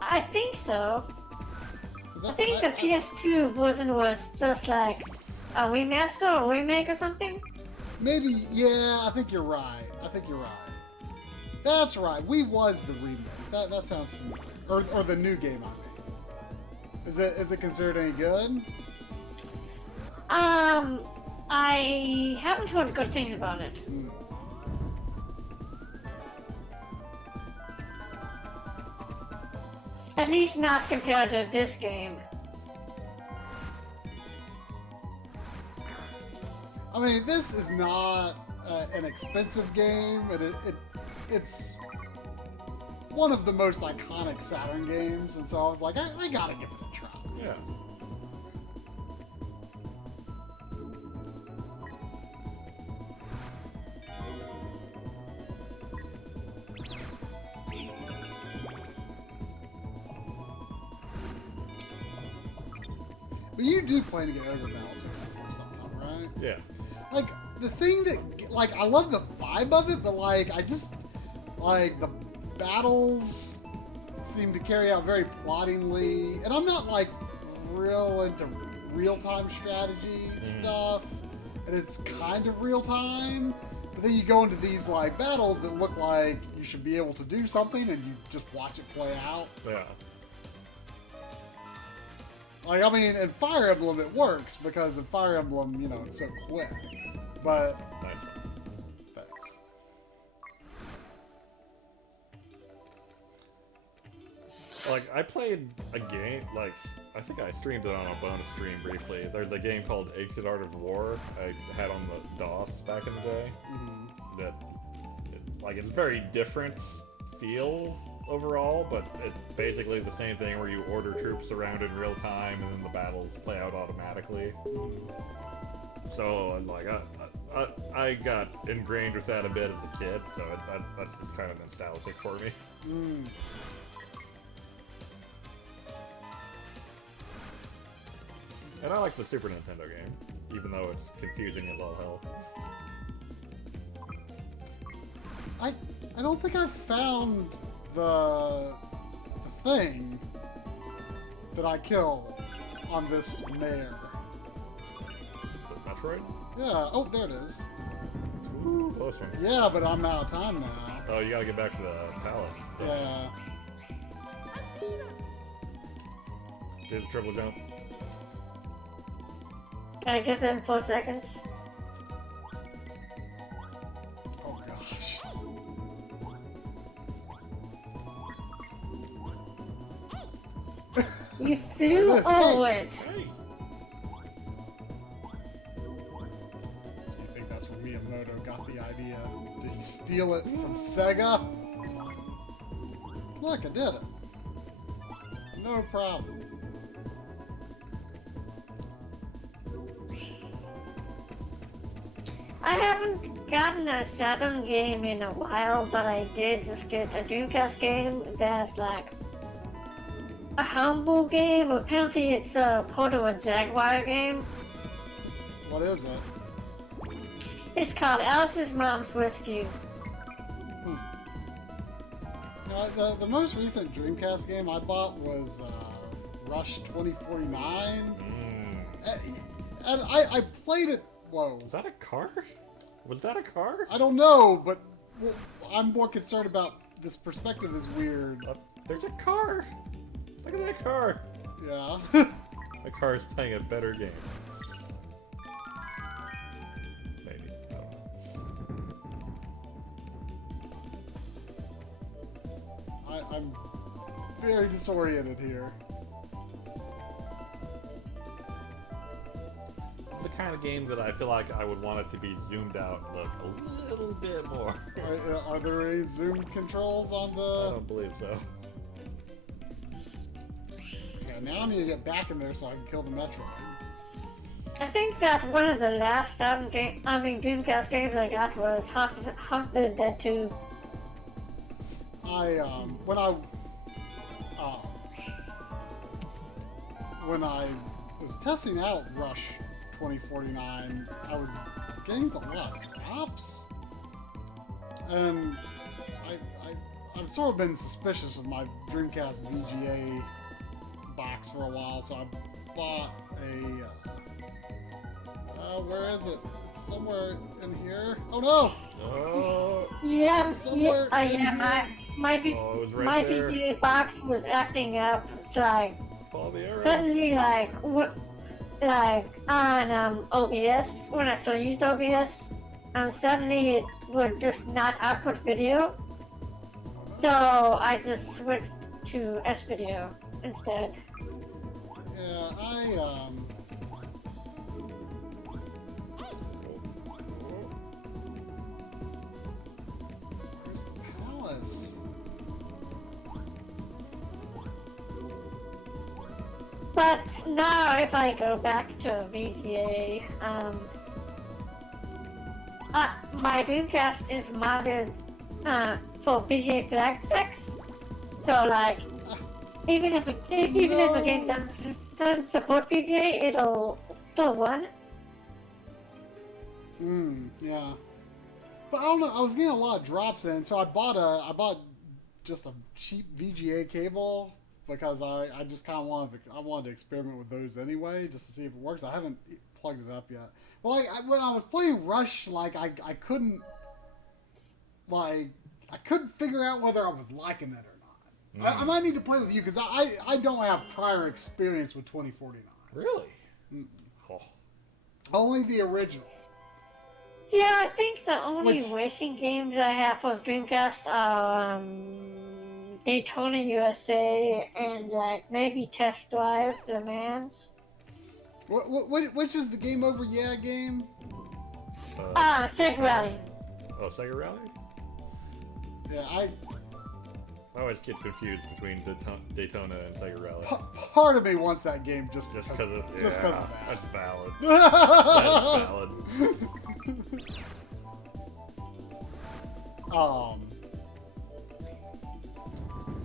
I think so. I think the PS2 version was just like a remaster or remake or something. Maybe, yeah, I think you're right. That's right, Wii was the remake. That sounds familiar. Or the new game, I mean. Is it considered any good? I haven't heard good things about it. At least not compared to this game. I mean, this is not an expensive game, and it's one of the most iconic Saturn games, and so I was like, I gotta give it a try. Yeah. But you do plan to get Ogre Battle 64 sometime, right? Yeah. Like, the thing that, like, I love the vibe of it, but, like, I just, like, the battles seem to carry out very plottingly, and I'm not, like, real into real-time strategy stuff, and it's kind of real-time, but then you go into these, like, battles that look like you should be able to do something, and you just watch it play out. Yeah. Like, I mean, in Fire Emblem it works, because in Fire Emblem, you know, it's so quick. But... Nice. Thanks. Like, I played a game, like, I think I streamed it on a bonus stream briefly. There's a game called Ancient Art of War I had on the DOS back in the day. That, it's very different feel overall, but it's basically the same thing where you order troops around in real time and then the battles play out automatically. So, like, I got ingrained with that a bit as a kid, so that's just kind of nostalgic for me. And I like the Super Nintendo game, even though it's confusing as all hell. I don't think I've found the thing that I killed on this mare. The Metroid? Yeah. Oh, there it is. Ooh, close one. Yeah, but I'm out of time now. Oh, you gotta get back to the palace. Yeah. Do the triple jump. Can I get in 4 seconds? Oh gosh. You flew Yes, over hey. it. Hey! I think that's where Miyamoto got the idea. Did he steal it from Sega? Look, I did it. No problem. I haven't gotten a Saturn game in a while, but I did just get a Dreamcast game that's like a humble game. Apparently it's a Portal and Jaguar game. What is it? It's called Alice's Mom's Rescue. The most recent Dreamcast game I bought was Rush 2049. And I played it. Whoa. Was that a car? Was that a car? I don't know, but I'm more concerned about this perspective is weird. There's a car! Look at that car! Yeah. That car is playing a better game. Maybe. I don't know. I'm very disoriented here. It's the kind of game that I feel like I would want it to be zoomed out and look a little bit more. Are there any zoom controls on I the... don't believe so. Okay, now I need to get back in there so I can kill the Metro. I think that one of the last Dreamcast games I got was Haunted Dead 2. When I was testing out Rush 2049, I was getting a lot of drops, and I've sort of been suspicious of my Dreamcast VGA box for a while, so I bought a where is it? It's somewhere in here. Oh no! Oh! Yeah, Somewhere in here. my Oh, it was right my there. VGA box was acting up. It's like Follow the arrow. suddenly like on OBS when I still used OBS, suddenly it would just not output video. So I just switched to S video instead. Yeah, where's the palace? But now if I go back to VGA, my Dreamcast is modded for VGA flag text. So like, even if a game doesn't support VGA, it'll still run. Yeah. But I don't know. I was getting a lot of drops in, so I bought just a cheap VGA cable because I just kind of wanted to experiment with those anyway, just to see if it works. I haven't plugged it up yet. But like when I was playing Rush, like I couldn't figure out whether I was liking it or not. I might need to play with you because I don't have prior experience with 2049. Really? Oh. Only the original. Yeah, I think the only Which- racing games I have for Dreamcast are Daytona USA and like maybe Test Drive Le Mans. Which is the Game Over Yeah game? Sega Rally. Oh, Sega Rally? Yeah, I always get confused between Daytona and Sega Rally. part of me wants that game just Just because because of of that. That's valid. That's valid.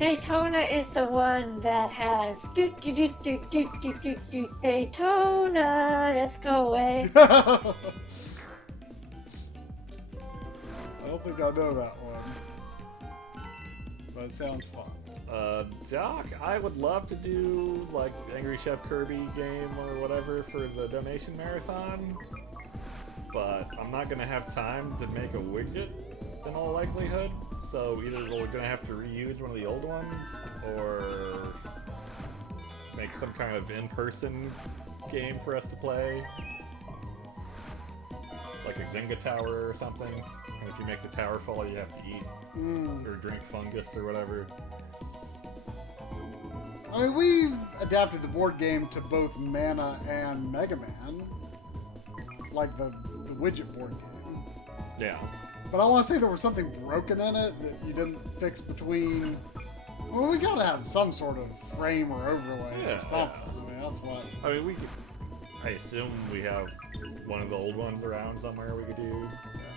Daytona is the one that has Daytona. Let's go away. I don't think I know that one, but it sounds fun. Doc, I would love to do like Angry Chef Kirby game or whatever for the donation marathon, but I'm not gonna have time to make a widget in all likelihood. So either we're gonna have to reuse one of the old ones, or make some kind of in-person game for us to play, like a Zynga tower or something. And if you make the tower fall, you have to eat or drink fungus or whatever. I mean, we've adapted the board game to both Mana and Mega Man, like the widget board game. Yeah. But I want to say there was something broken in it that you didn't fix between. Well, we gotta have some sort of frame or overlay or something. Yeah. I mean, that's what. I mean, we could. I assume we have one of the old ones around somewhere we could use.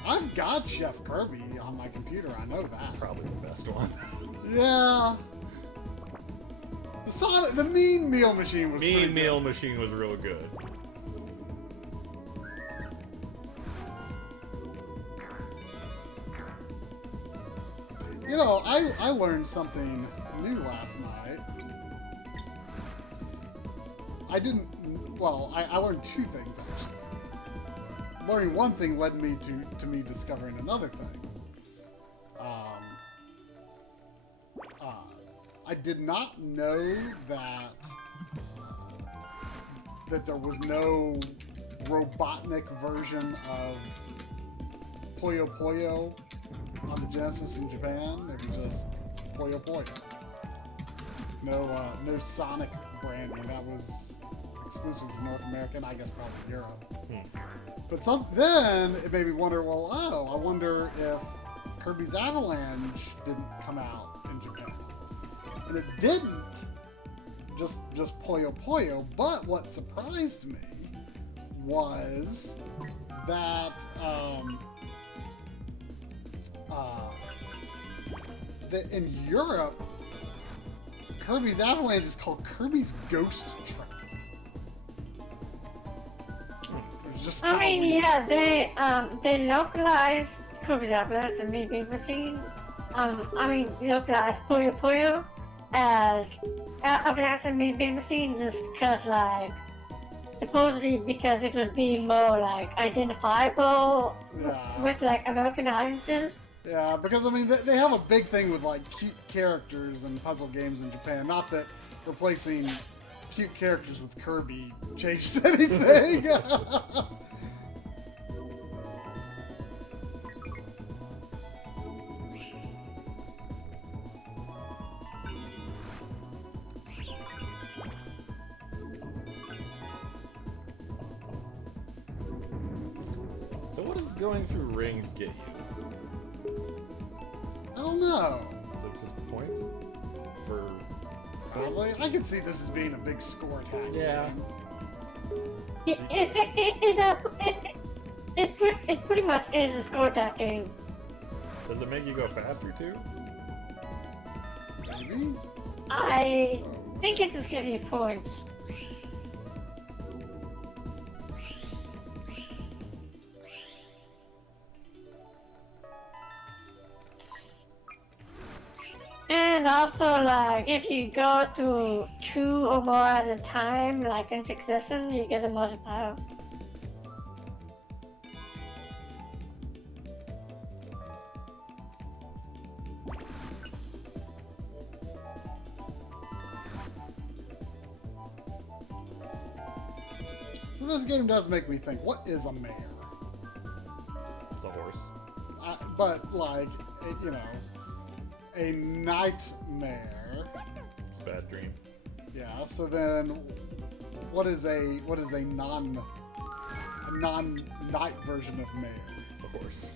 I've got Chef Kirby on my computer. I know that. Probably the best one. Yeah. The Mean Meal Machine was pretty Mean good. Meal Machine was real good. You know, I learned something new last night. I learned two things actually. Learning one thing led me to me discovering another thing. I did not know that there was no Robotnik version of Puyo Puyo on the Genesis in Japan. It was just Puyo Puyo. No Sonic branding. That was exclusive to North America and I guess probably Europe. But then it made me wonder, well, I wonder if Kirby's Avalanche didn't come out in Japan. And it didn't. Just Puyo Puyo. But what surprised me was that that in Europe, Kirby's Avalanche is called Kirby's Ghost Train. Just I mean, yeah, they localized Kirby's Avalanche and Mean Bean Machine. Localized Puyo Puyo as Avalanche and Mean Bean Machine just because, like, supposedly because it would be more, like, identifiable with, like, American audiences. Yeah, because, I mean, they have a big thing with, like, cute characters and puzzle games in Japan. Not that replacing cute characters with Kirby changes anything. So what does going through rings get you? I don't know. Is it just points? For Probably. I could see this as being a big score tag. Yeah. game. It pretty much is a score tag game. Does it make you go faster too? Maybe? I think it just gives you points. And also, like, if you go through 2 or more at a time, like in succession, you get a multiplier. So this game does make me think, what is a mare? The horse. But, like, you know, a nightmare. It's a bad dream. Yeah, so then what is a non-night version of mare? The horse.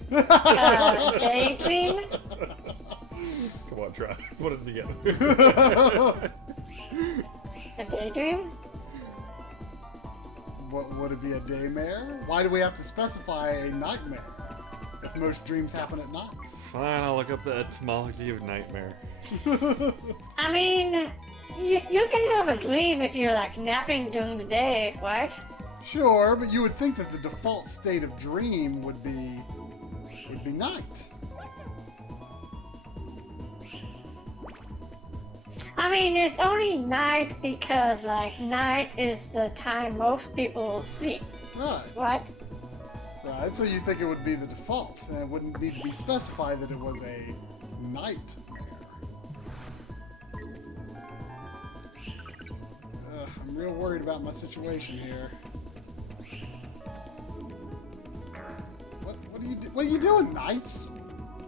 Daydream? Come on, try. Put it together. A daydream? What would it be, a daymare? Why do we have to specify a nightmare? if most dreams happen at night. Fine, I'll look up the etymology of nightmare. I mean, you can have a dream if you're like napping during the day, right? Sure, but you would think that the default state of dream would be night. I mean, it's only night because like night is the time most people sleep, Right. right? Right, so you think it would be the default, and it wouldn't need to be specified that it was a nightmare. I'm real worried about my situation here. What are you doing, Knights?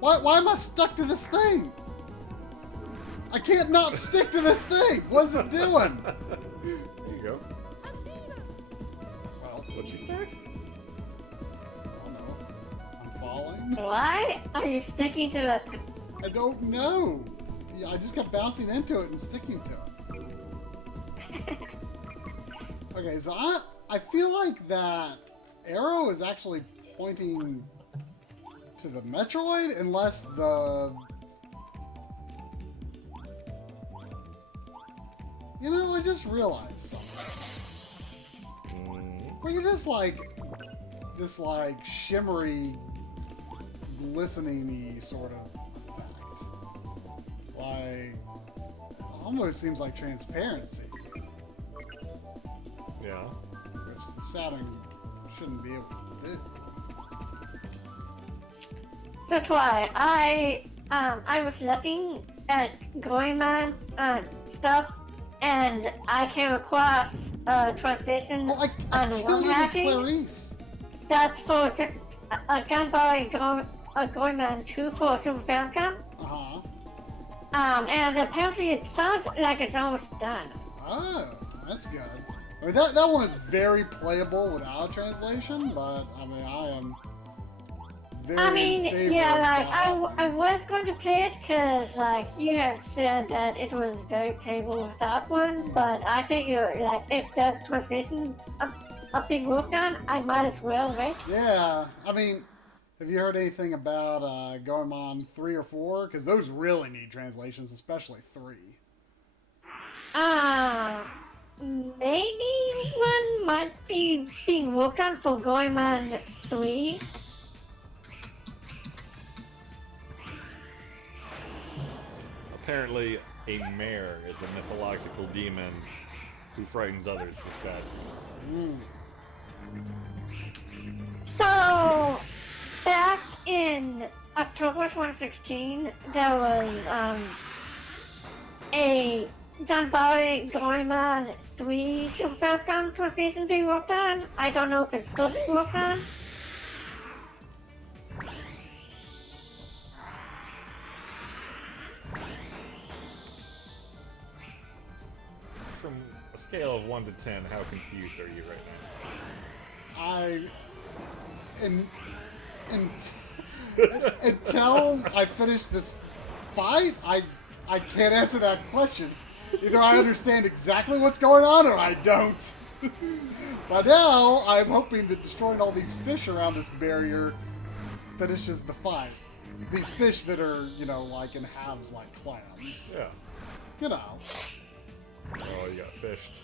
Why am I stuck to this thing? I can't not stick to this thing! What's it doing? There you go. Well, What'd you say? I don't know. I'm falling? Why are you sticking to that? I don't know. Yeah, I just kept bouncing into it and sticking to it. Okay, so I feel like that arrow is actually pointing to the Metroid, unless the... You know, I just realized something. Look at this like shimmery, glistening-y sort of effect. Like, almost seems like transparency. Yeah. Which the Saturn shouldn't be able to do. That's why I was looking at Goemon stuff, and I came across a translation Oh, on killed one Miss hacking. Clarice. That's for a Gunboy Goemon 2 for Super Famicom. Uh-huh. And apparently it sounds like it's almost done. Oh, that's good. I mean, that one is very playable without a translation, but I mean, I am very I mean, in favor yeah, of like that. I was going to play it because like you had said that it was very playable without one, but I figure like if there's a translation up being worked on, I might as well, right? Yeah, I mean, have you heard anything about Goemon 3 or 4? Because those really need translations, especially 3. Maybe one might be being worked on for Goemon 3. Apparently, a mare is a mythological demon who frightens others with bad. So, back in October 2016, there was a Zanbari Goemon 3 Super Famicom translation being worked on. I don't know if it's still being worked on. From a scale of 1 to 10, how confused are you right Until I finish this fight, I can't answer that question. Either I understand exactly what's going on or I don't. By now, I'm hoping that destroying all these fish around this barrier finishes the fight. These fish that are, you know, like in halves like clams. now? Yeah. You know. Oh, you got fished.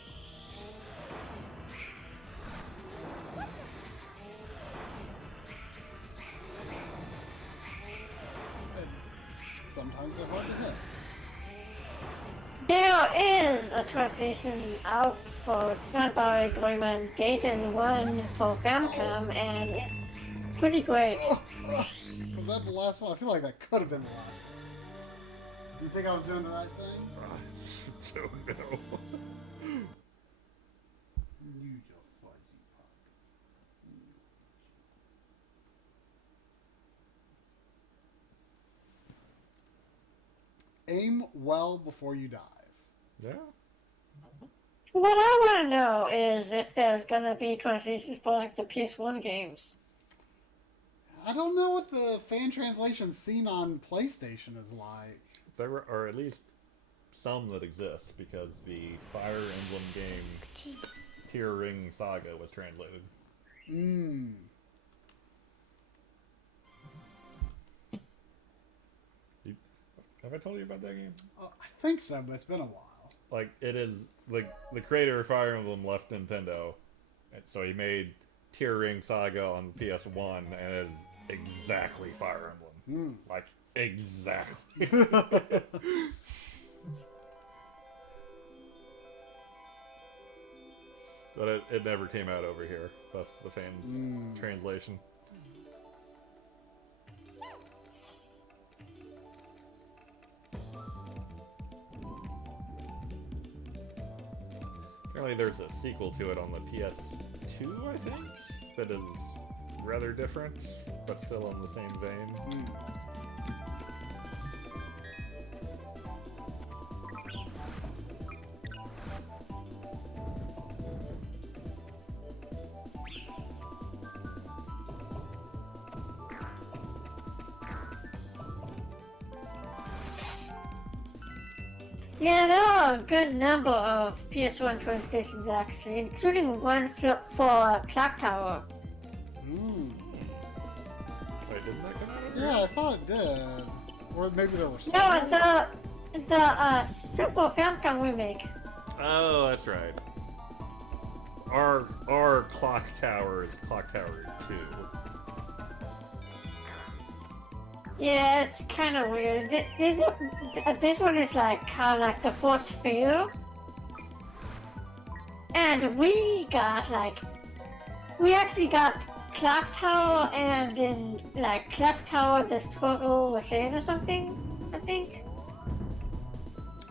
Sometimes they're hard to hit. There is a translation out for Zanbari Goemon Gaiden 1 for Famicom, and it's pretty great. Was that the last one? I feel like that could have been the last one. Do you think I was doing the right thing? So no. You just fudgy pup. Aim well before you dive. Yeah. What I want to know is if there's gonna be translations for like the PS1 games. I don't know what the fan translation seen on PlayStation is like. There are at least some that exist because the Fire Emblem game Tear Ring Saga was translated. Have I told you about that game? I think so, but it's been a while. Like, it is the creator of Fire Emblem left Nintendo, and so he made Tear Ring Saga on PS1, and it is exactly Fire Emblem. Like, exactly. But it never came out over here. That's the fans' translation. Apparently there's a sequel to it on the PS2, I think, that is rather different, but still in the same vein. Yeah, there are a good number of PS1 translations actually, including one for Clock Tower. Wait, didn't that come out of Yeah, I thought it did. Or maybe there were some. No, the Super Famicom remake. Oh, that's right. Our Clock Tower is Clock Tower 2. Yeah, it's kind of weird. This one is like kind of like the first fail. And we actually got Clock Tower and then like Clock Tower the Struggle Within or something, I think.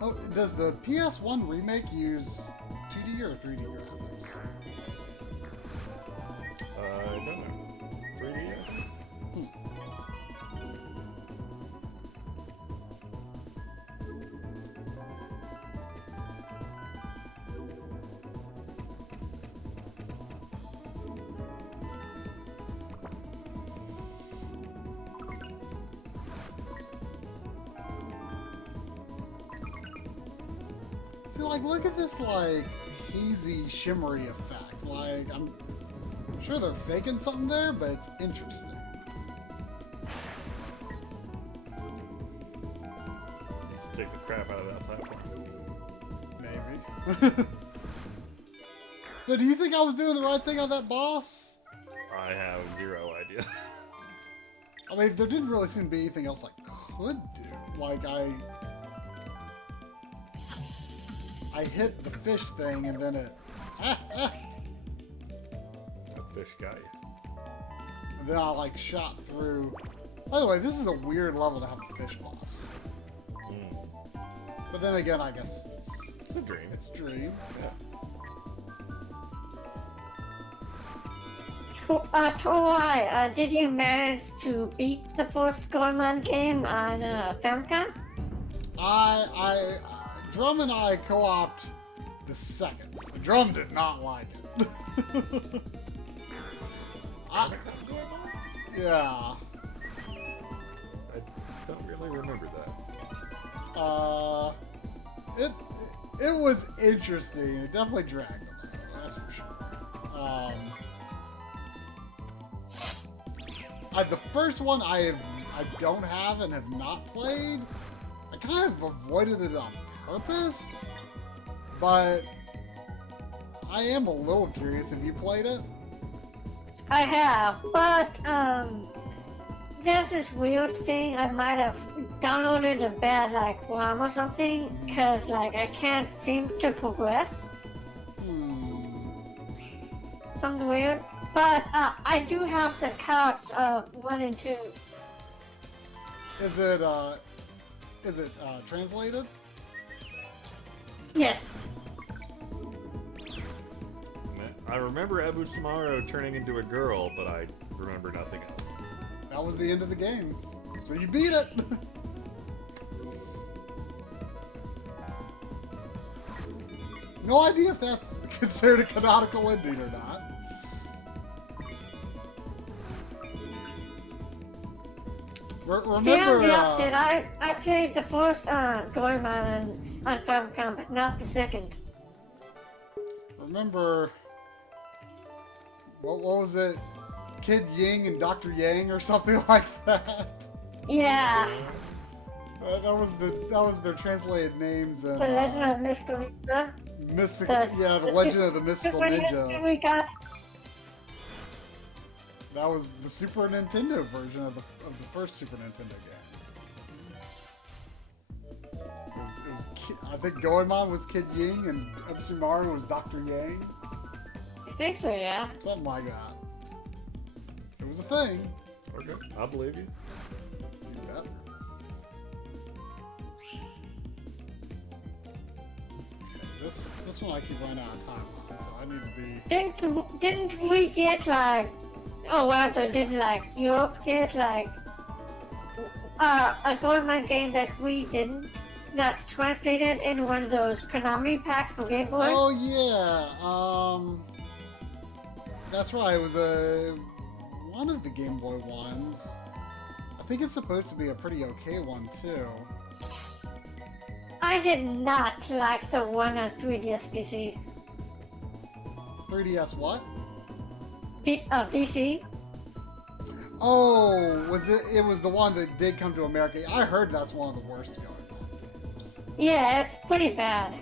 Oh, does the PS1 remake use 2D or 3D graphics? I don't know. 3D? See, like, look at this, like, hazy, shimmery effect. Like, I'm sure they're faking something there, but it's interesting. Just take the crap out of that platform. Maybe. So, do you think I was doing the right thing on that boss? I have zero idea. I mean, there didn't really seem to be anything else I could do. Like, I hit the fish thing and then it... That fish got you. And then I, like, shot through... By the way, this is a weird level to have a fish boss. But then again, I guess It's a dream. it's dream. Yeah. Troy, did you manage to beat the first Gorman game on Famicom? Drum and I co-opt the second. Drum did not like it. Yeah. I don't really remember that. It was interesting. It definitely dragged a little, that's for sure. The first one I don't have and have not played. I kind of avoided it on purpose, but I am a little curious. Have you played it? I have, but there's this weird thing. I might have downloaded a bad like ROM or something, because like I can't seem to progress. Something weird. But I do have the cards of 1 and 2. Is it translated? Yes. I remember Abu Samaro turning into a girl, but I remember nothing else. That was the end of the game. So you beat it! No idea if that's considered a canonical ending or not. Remember, See, I'm the opposite. I played the first Gorman on Famicom, but not the second. remember, what was it? Kid Ying and Dr. Yang or something like that? Yeah. That was their translated names. And, The Legend of Mystical Ninja. The Legend of the Mystical Ninja. We got. That was the Super Nintendo version of the first Super Nintendo game. I think Goemon was Kid Ying and Epsumaru was Dr. Yang. I think so, yeah. Something like that. It was a thing. Okay, I believe you. You bet. This one I keep running out of time on, so I need to be. Didn't we get like? Oh wow, didn't like Europe get like a Goemon game that we didn't? That's translated in one of those Konami packs for Game Boy. Oh yeah, that's right. It was one of the Game Boy ones. I think it's supposed to be a pretty okay one too. I did not like the one on 3DS PC. 3DS what? PC. Oh, was it? It was the one that did come to America. I heard that's one of the worst going games. Yeah, it's pretty bad.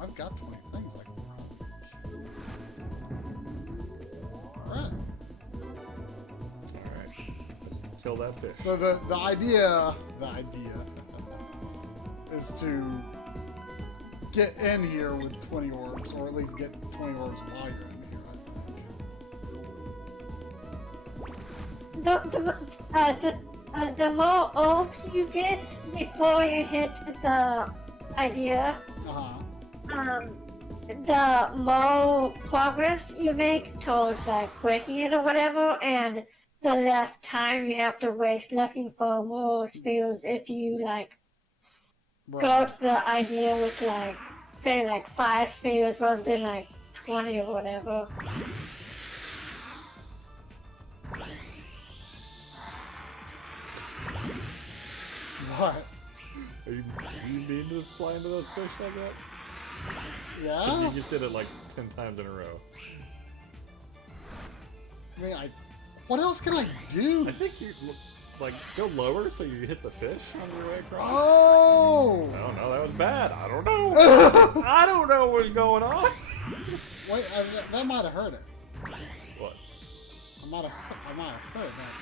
I've got 20 things I can Alright. Alright. Let's kill that fish. So the idea is to get in here with 20 orbs, or at least get 20 orbs while you're in here, I think. The more orbs you get before you hit the idea, the more progress you make towards like breaking it or whatever, and the less time you have to waste looking for more spheres if you like go to the idea with like say like 5 spheres rather than like 20 or whatever. What? Are you mean to fly into those fish like that? Yeah? Because you just did it like 10 times in a row. I mean, what else can I do? I think you like go lower so you hit the fish on your way across. Oh! I don't know, that was bad. I don't know. I don't know what's going on. Wait, that might have hurt it. What? I might have hurt that.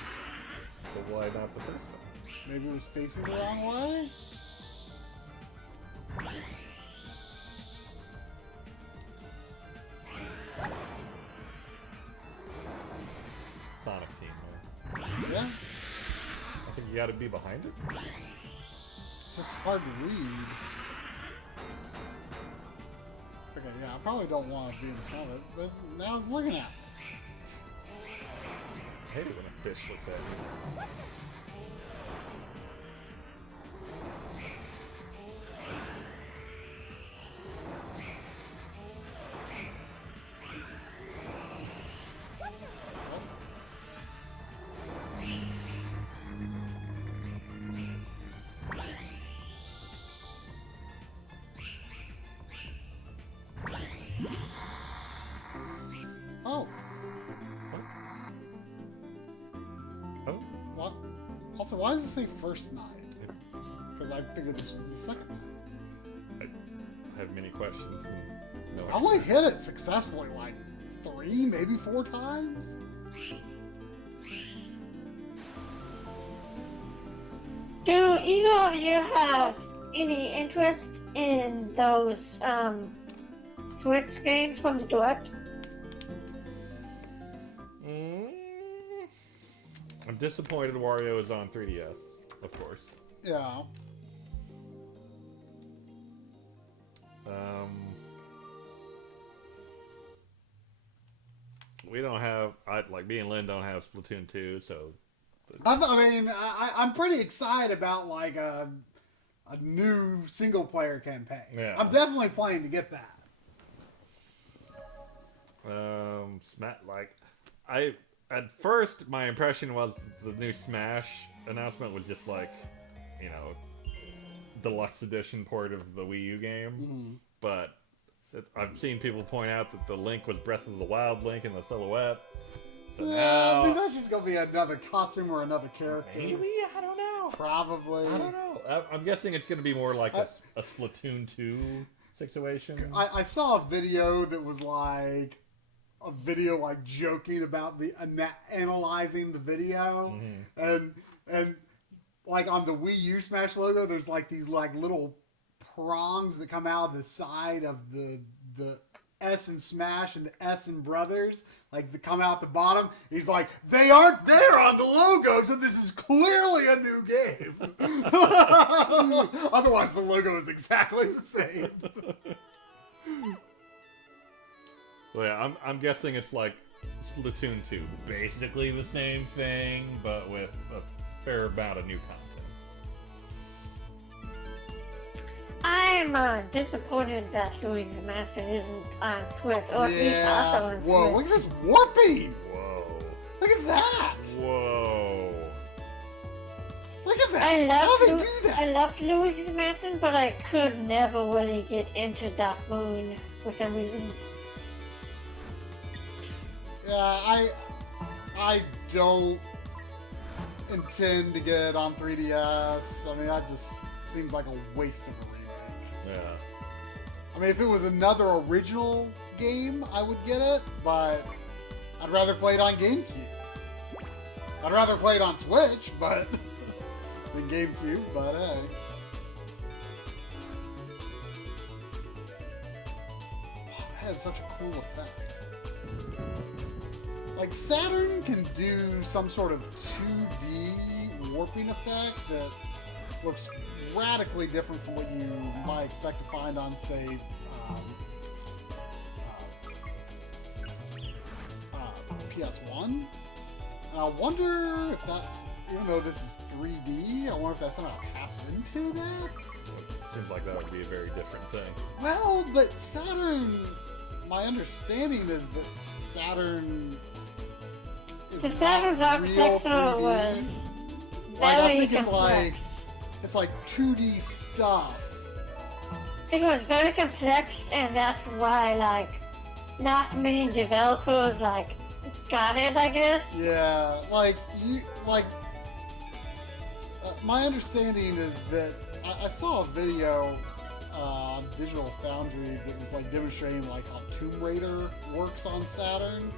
But why not the first one? Maybe it was facing the wrong way? Sonic team, man. Yeah? I think you gotta be behind it. It's just hard to read. Okay, yeah, I probably don't want to be in front of it, but now it's looking at me. I hate it when a fish looks at you. Oh. Oh? What? Also, why does it say first night? Because I figured this was the second night. I have many questions. And no I only hit it successfully like 3, maybe 4 times. Do either of you have any interest in those Switch games from the Direct? I'm disappointed Wario is on 3DS, of course. Yeah. We don't have, me and Lynn don't have Splatoon 2, so. I'm pretty excited about like a new single player campaign. Yeah. I'm definitely planning to get that. At first, my impression was the new Smash announcement was just like, deluxe edition port of the Wii U game. Mm-hmm. But I've seen people point out that the Link was Breath of the Wild Link in the silhouette. So Yeah, now, I mean, that's just gonna be another costume or another character. maybe, I don't know. Probably. I don't know. I'm guessing it's going to be more like a Splatoon 2 situation. I saw a video that was like a video like joking about the analyzing the video, and like on the Wii U Smash logo, there's like these like little prongs that come out of the side of the S in Smash and the S in Brothers, like they come out the bottom. He's like, they aren't there on the logo, so this is clearly a new game. Otherwise, the logo is exactly the same. Well, yeah, I'm guessing it's like Splatoon 2. Basically the same thing, but with a fair amount of new content. I'm disappointed that Luigi's Mansion isn't on Switch, or at least also on Switch. Whoa, look at this warping! Whoa. Look at that! Whoa. Look at that! How do they do that? I loved Luigi's Mansion, but I could never really get into Dark Moon for some reason. Yeah, I don't intend to get on 3DS. I mean, that just seems like a waste of a remake. Yeah. I mean, if it was another original game, I would get it, but I'd rather play it on GameCube. I'd rather play it on Switch, but than GameCube, but hey. Oh, it has such a cool effect. Like, Saturn can do some sort of 2D warping effect that looks radically different from what you might expect to find on, say, PS1. And I wonder if that's, even though this is 3D, I wonder if that somehow taps into that? Seems like that would be a very different thing. Well, but Saturn, my understanding is that Saturn is The Saturn's not real architecture 3D. was Like, I very think complex. it's like 2D stuff. It was very complex, and that's why, like, not many developers, like, got it, I guess. Yeah, like my understanding is that I saw a video on Digital Foundry that was like demonstrating like how Tomb Raider works on Saturn,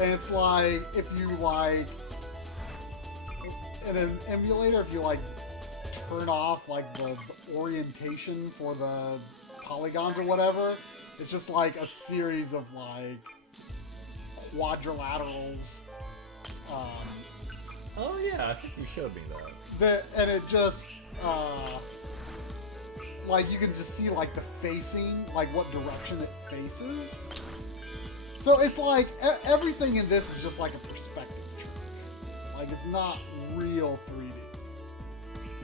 and it's like if you like in an emulator, if you like turn off like the orientation for the polygons or whatever, it's just like a series of like quadrilaterals. Oh yeah, I think you showed me that. And it just like you can just see like the facing, like what direction it faces. So it's like everything in this is just like a perspective trick. Like it's not real 3D.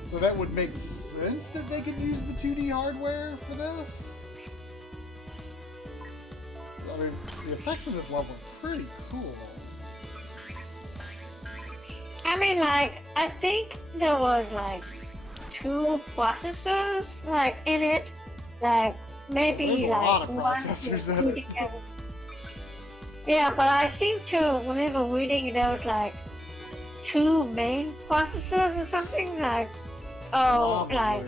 So that would make sense that they could use the 2D hardware for this. I mean, the effects in this level are pretty cool. I mean, like, I think there was, like, 2 processors, like, in it. Like, maybe, There's a like, lot of one processors to in it. together. Yeah, but I seem to remember reading there was, like, 2 main processors or something, like, Probably. like...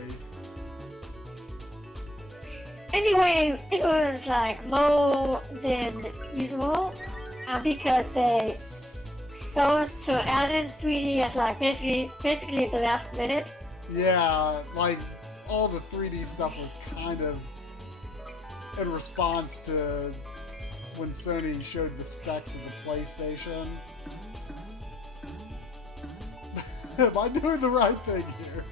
Anyway, it was, like, more than usual, because they chose to add in 3D at, like, basically the last minute. Yeah, like all the 3D stuff was kind of in response to when Sony showed the specs of the PlayStation. Am I doing the right thing here?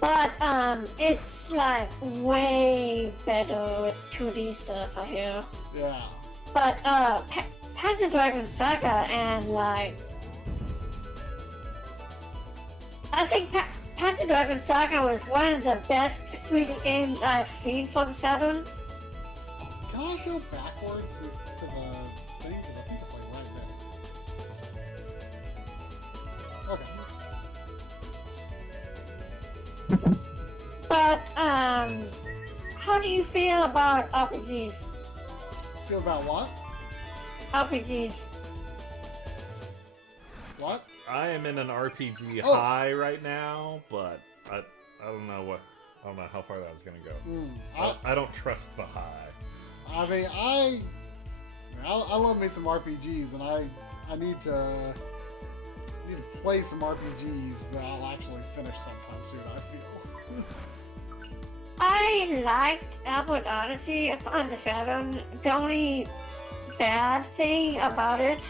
But, it's, like, way better with 2D stuff, I hear. Yeah. But, Panzer Dragoon Saga and, like... I think Panzer Dragoon Saga was one of the best 3D games I've seen for the Saturn. Can I go backwards to the thing? Because I think it's like right there. Okay. But, how do you feel about RPGs? Feel about what? RPGs. What? I am in an RPG Oh. high right now, but I don't know how far that's gonna go. I don't trust the high. I mean, I love me some RPGs, and I need to play some RPGs that I'll actually finish sometime soon. I feel. I liked Albert Odyssey on the Saturn. The only bad thing about it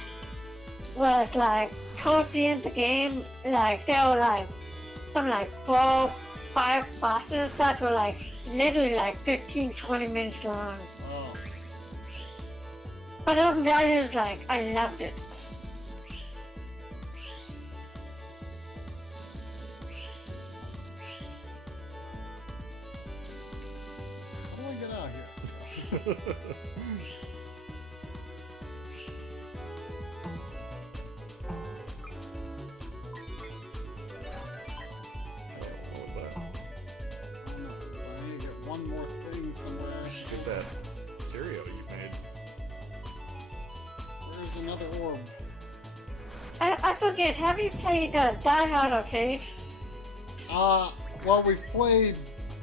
was like towards the end of the game, like there were like some like 4, 5 bosses that were like literally like 15, 20 minutes long. Oh. But other than that, it was like I loved it. How do I get out of here? What was that? I don't know. I need to get one more thing somewhere. Get that cereal you made. Where's another orb? I forget, have you played Die Hard Arcade? Well, we've played,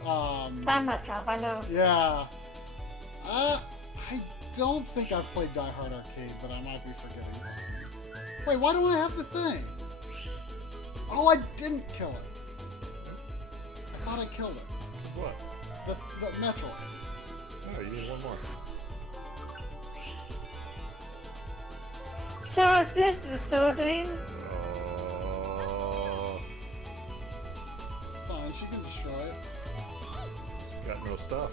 Time Out Cop, I know. yeah. I don't think I've played Die Hard Arcade, but I might be forgetting something. Wait, why do I have the thing? Oh, I didn't kill it. I thought I killed it. What? The Metroid. Oh, you need one more. So is this the third game? Oh, It's fine, she can destroy it. got no stuff.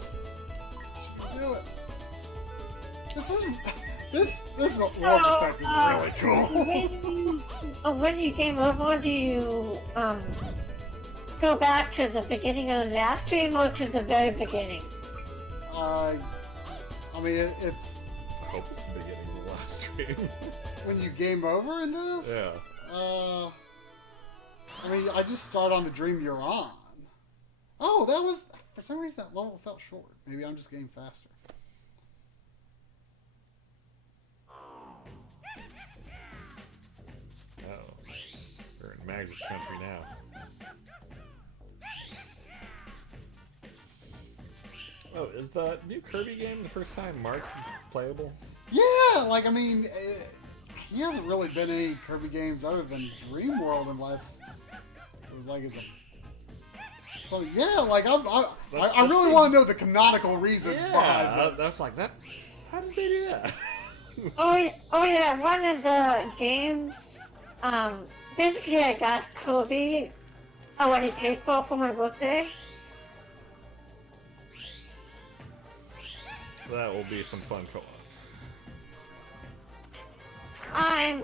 She can do it. This orb effect is really cool. When you game over, do you go back to the beginning of the last stream or to the very beginning? I mean, it's I hope it's the beginning of the last stream. when you game over in this. Yeah. I mean, I just start on the dream you're on. Oh, that was for some reason that level felt short. Maybe I'm just getting faster. Oh, we're in Magic's country now. Oh, is the new Kirby game the first time Mark's playable? Yeah, like I mean, he hasn't really been in any Kirby games other than Dream World, unless it was like as a. So yeah, like I really want to know the canonical reasons behind this. That's like that. How did they do that? Oh yeah, one of the games, basically I got Kirby, I already paid for my birthday. That will be some fun co-op. I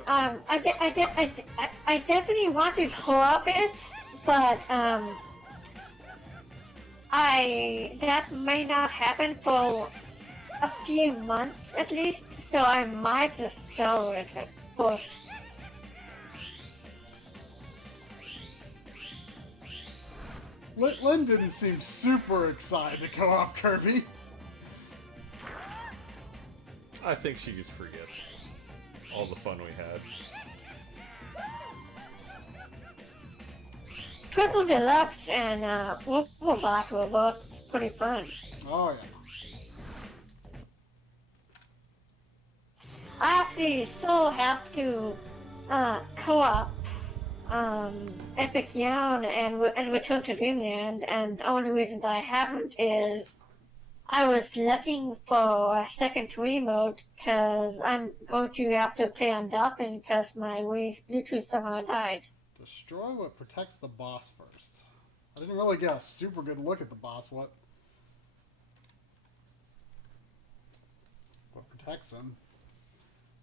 definitely want to co-op it, but that may not happen for a few months at least, so I might just sell it first. Lynn didn't seem super excited to co-op Kirby. I think she just forgets all the fun we had. Triple Deluxe and Robot were both pretty fun. Oh yeah. I actually still have to co-op Epic Yarn and Return to Dreamland, and the only reason I haven't is I was looking for a second remote because I'm going to have to play on Dolphin because my Wii's Bluetooth somehow died. Destroy what protects the boss first. I didn't really get a super good look at the boss. What protects him?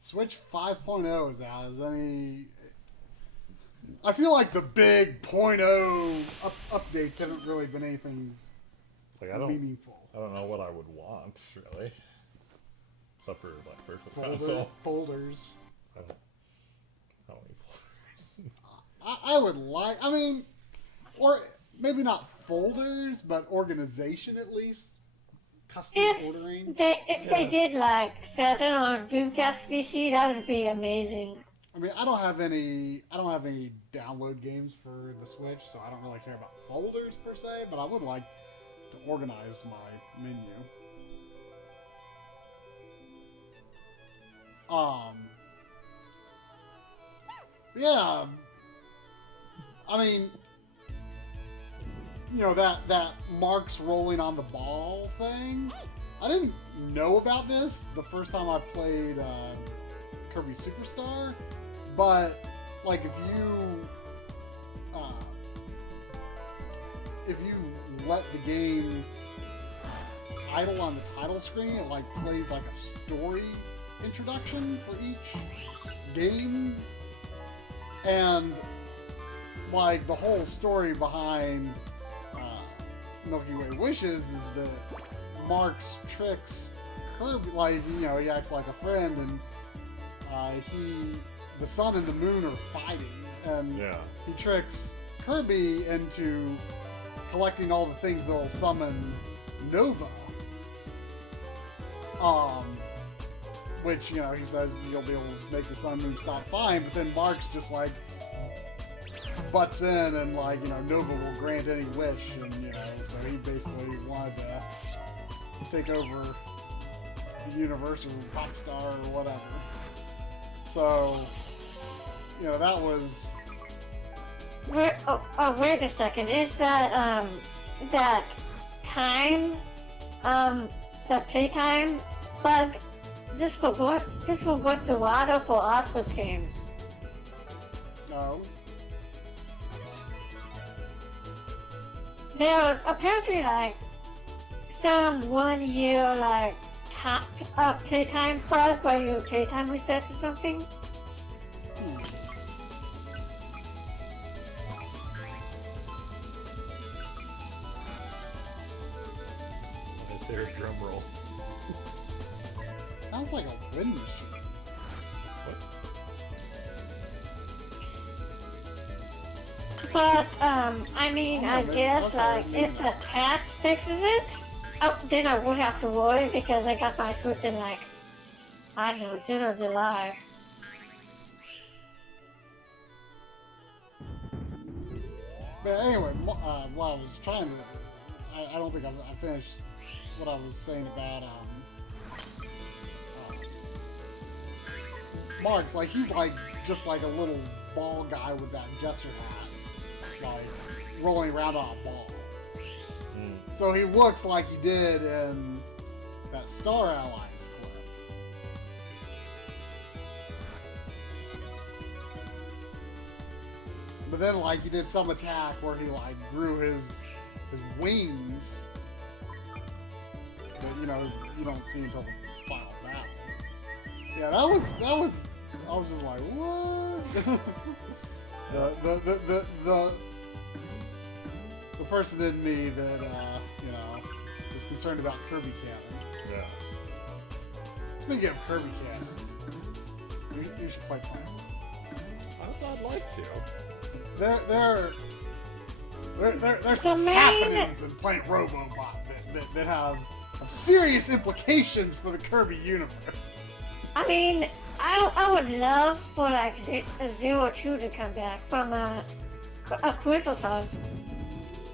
Switch 5.0 is out. Is any? I feel like the big .0 updates haven't really been anything Like I don't meaningful. I don't know what I would want really, except for like virtual console. Folders. I don't need folders. I would like. I mean, or maybe not folders, but organization at least. custom ordering. If they did like set it on Dreamcast PC, that would be amazing. I mean, I don't have any download games for the Switch, so I don't really care about folders per se. But I would like to organize my menu. Yeah. I mean, you know, that Mark's rolling on the ball thing. I didn't know about this the first time I played Kirby Superstar, but like if you let the game idle on the title screen, it like plays like a story introduction for each game, and like the whole story behind Milky Way Wishes is that Marx tricks Kirby, like, you know, he acts like a friend, and the sun and the moon are fighting, and he tricks Kirby into collecting all the things that'll summon Nova. Which, you know, he says you'll be able to make the sun and moon stop fine, but then Marx just like butts in and, like, you know, Nova will grant any wish, and, you know, so he basically wanted to take over the universe or pop star or whatever. So, you know, that was... wait a second. Is that, that time, the playtime bug, this will work a lot for Oscars games? No. There was apparently, like, some 1 year, like, playtime bug where your playtime resets or something. Is there a drum roll? Sounds like a wind machine. What? But, I mean, I guess, like, if the patch fixes it, then I won't have to worry because I got my Switch in, like, I don't know, June or July. But anyway, while I was trying to... I don't think I finished what I was saying about Marx. Like, he's like just like a little ball guy with that jester hat, like rolling around on a ball. So he looks like he did in that Star Allies clip. But then, like, he did some attack where he, like, grew his wings. But, you know, you don't see until the final battle. Yeah, that was, I was just like, what? the person in me that, you know, is concerned about Kirby canon. Yeah. Speaking of Kirby canon, you should play Planet. I'd like to. There's some happenings in Planet Robobot that have serious implications for the Kirby universe. I mean, I would love for, like, Zero Two to come back from a Crystal Sauce.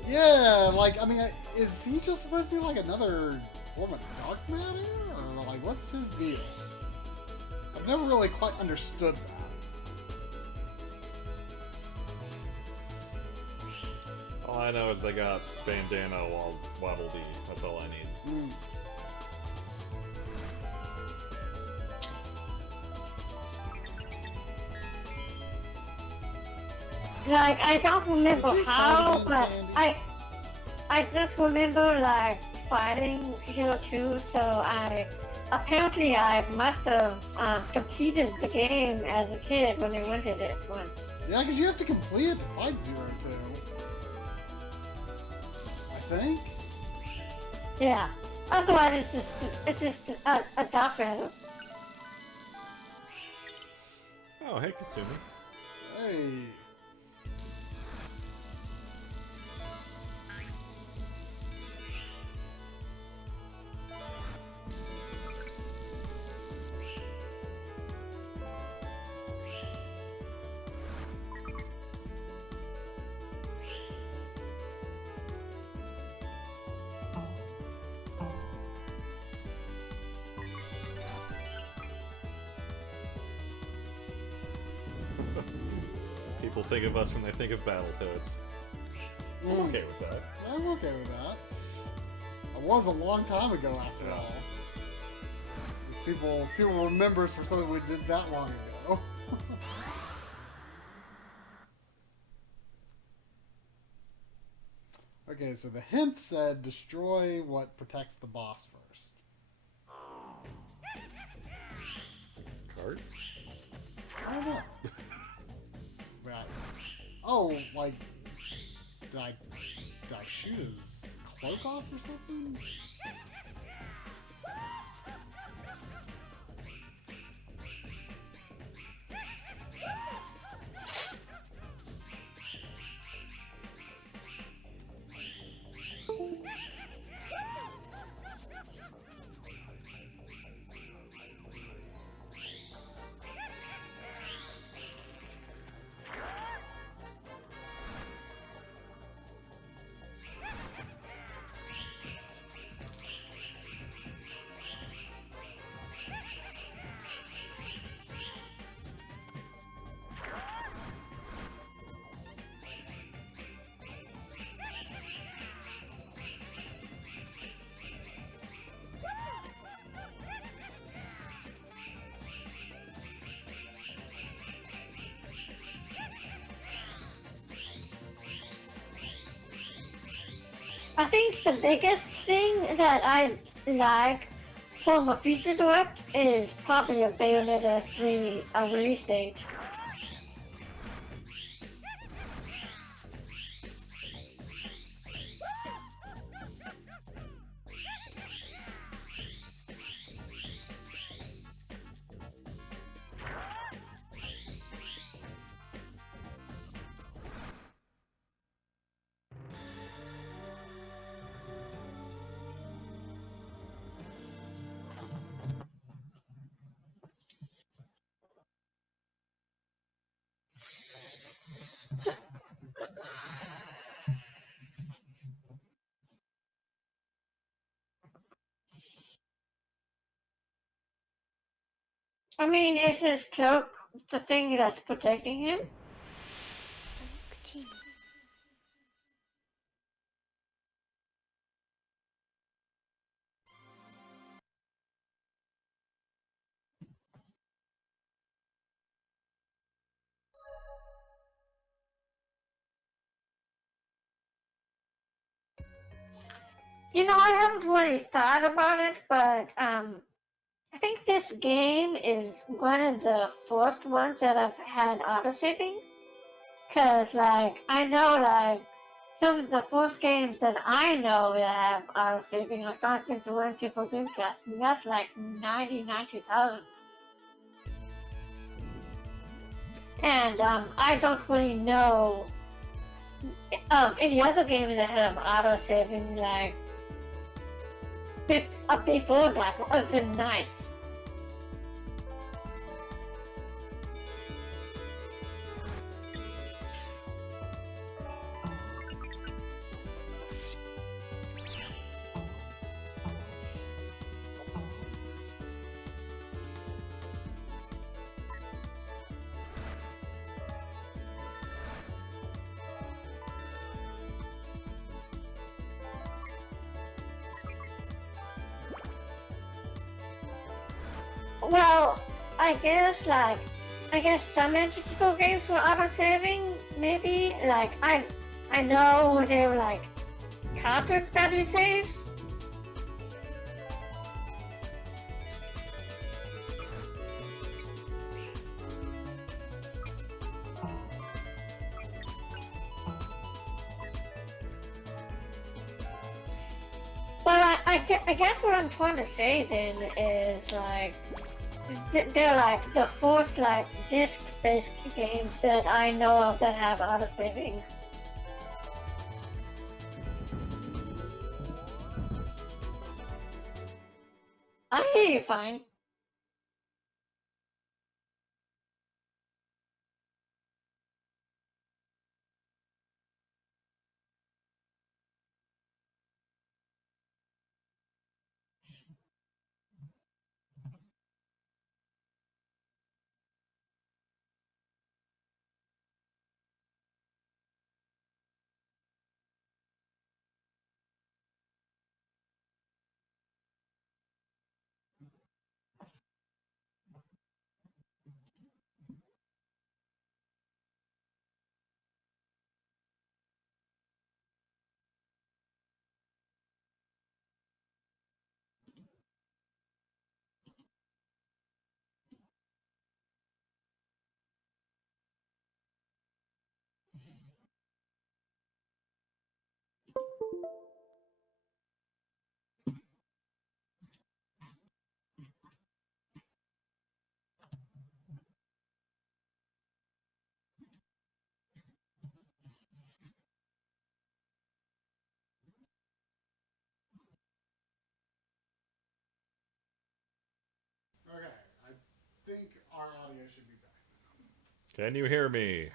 Yeah, like, I mean, is he just supposed to be like another form of dark matter? Or, like, what's his deal? I've never really quite understood that. All I know is they got Bandana Waddle Dee. That's all I need. Like, I don't remember how, but I just remember, like, fighting Zero Two, so apparently I must have completed the game as a kid when I rented it once. Yeah, because you have to complete it to fight Zero Two. I think? Yeah. Otherwise, it's just a dark battle. Oh, hey, Kasumi. Hey. People think of us when they think of Battletoads. I'm okay with that. I'm okay with that. It was a long time ago, after all. People remember us for something we did that long ago. Okay, so the hint said destroy what protects the boss first. Cards? I don't know. Right. Oh, like did I shoot his cloak off or something? I think the biggest thing that I like from a future direct is probably a Bayonetta 3 release date. I mean, is his cloak the thing that's protecting him? You know, I haven't really thought about it, but I think this game is one of the first ones that I've had autosaving. Cause like I know like some of the first games that I know that have autosaving are Sonic Adventure 2 for Dreamcast, and that's like 99 2000. And I don't really know any other games that have autosaving like before that, other than Knights. Well, I guess some entry-level games were auto-saving, maybe. Like I know they were like cartridge battery saves. But I guess what I'm trying to say then is like they're like the first like disc-based games that I know of that have auto-saving. I hear you fine. our audio should be back. Can you hear me?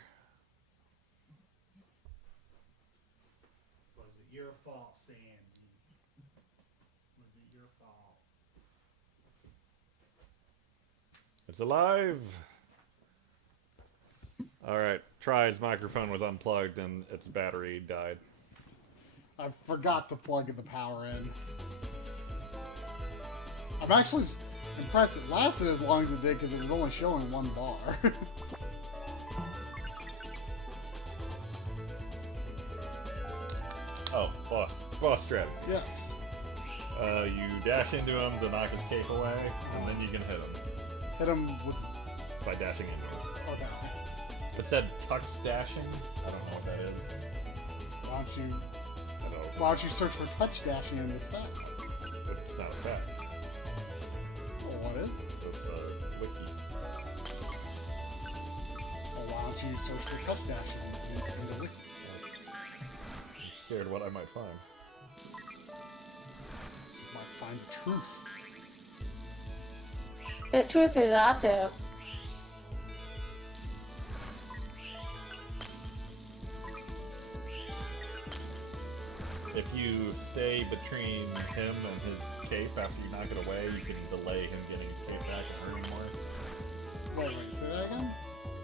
Was it your fault, Sandy? Was it your fault? It's alive. All right. Try's microphone was unplugged and its battery died. I forgot to plug the power in. I'm actually impressed it lasted as long as it did because it was only showing one bar. Oh, boss strategy. Yes. You dash into him to knock his cape away, and then you can hit him Hit him with... by dashing into him. Okay. It said tux dashing. I don't know what that is. Why don't you... I don't know, Why don't you search for touch dashing in this fact? but it's not a fact. Well, what is it? It's a wiki. Well, why don't you search for touch dashing in the wiki? I'm scared what I might find. You might find the truth. The truth is out there. If you stay between him and his cape after you knock it away, you can delay him getting his cape back and hurt him more. Wait, say that again?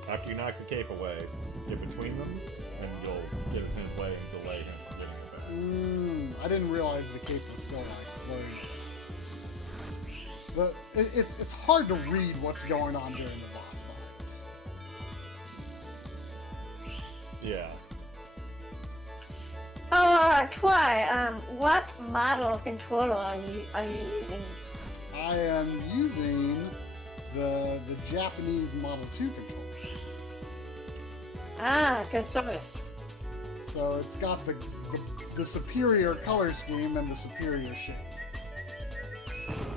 After you knock the cape away, get between them, and you'll get in his way and delay him from getting it back. I didn't realize the cape was still like floating. It's hard to read what's going on during the boss fights. Yeah. Oh, Try, what model controller are you using? I am using the Japanese Model 2 controller. Ah, good choice. So it's got the superior color scheme and the superior shape.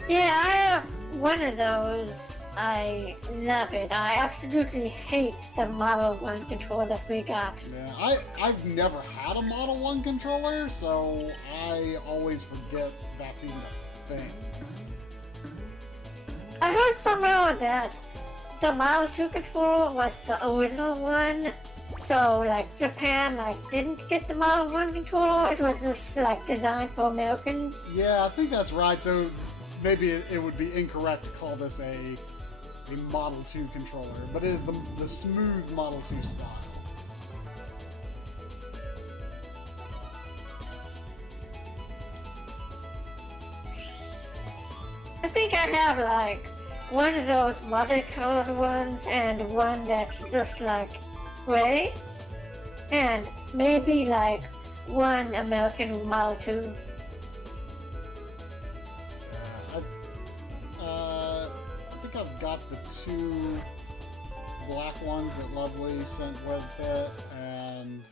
Yeah, I have one of those. I love it. I absolutely hate the Model 1 controller that we got. Yeah, I've never had a Model 1 controller, so I always forget that's even a thing. I heard somehow that the Model 2 controller was the original one. So, like, Japan, like, didn't get the Model 1 controller. It was just, like, designed for Americans. Yeah, I think that's right. So maybe it would be incorrect to call this a Model 2 controller, but it is the smooth Model 2 style. I think I have, like, one of those multicolored ones and one that's just, like, gray. And maybe, like, one American Model 2. I think I've got the two black ones that Lovely sent with it, and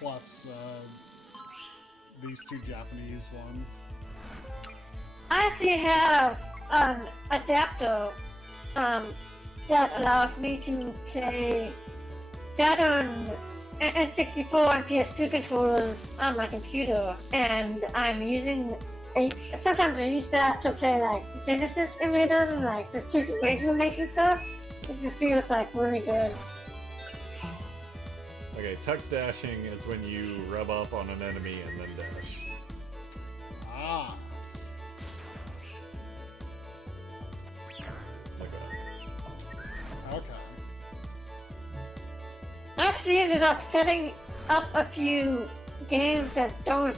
plus these two Japanese ones. I actually have an adapter that allows me to play Saturn and 64 and PS2 controllers on my computer, and I'm using sometimes I use that to play like Genesis emulators and like the Streets of Rage making stuff. It just feels like really good. Okay, tux dashing is when you rub up on an enemy and then dash. Ah. Like that. Okay. I actually ended up setting up a few games that don't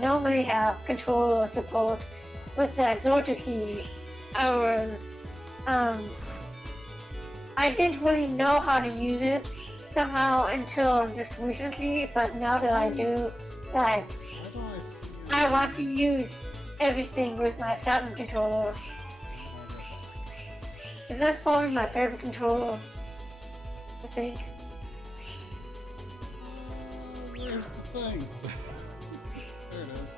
normally have controller support with that Georgia key. I didn't really know how to use it somehow until just recently, but now that I do, like, Why do I see I want to use everything with my Saturn controller. Because that's probably my favorite controller, I think. Where's the thing? There it is.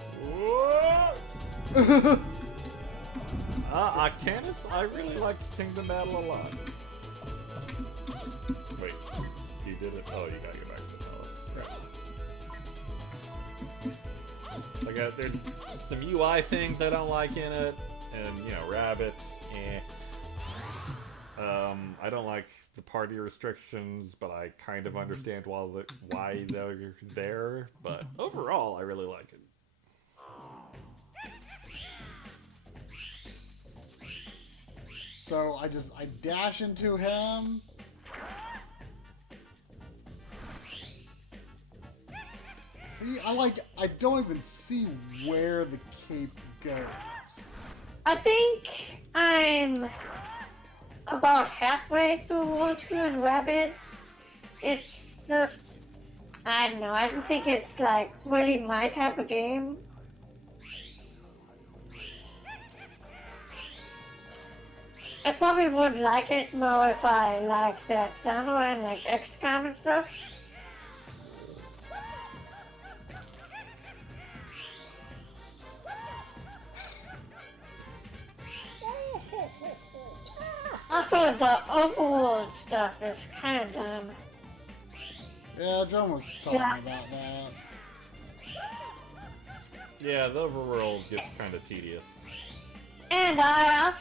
Octanus, I really like Kingdom Battle a lot. Wait, you did it? Oh, you gotta get back to the palace. There's some UI things I don't like in it. And, rabbits, eh. I don't like the party restrictions, but I kind of understand why they're there. But overall, I really like it. So I dash into him. See, I don't even see where the cape goes. I think I'm about halfway through World Tour and Rabbits. It's just, I don't know, I don't think it's like really my type of game. I probably would like it more if I liked that genre and like XCOM and stuff. Also, the overworld stuff is kind of dumb. Yeah, John was talking about that. Yeah, the overworld gets kind of tedious. And I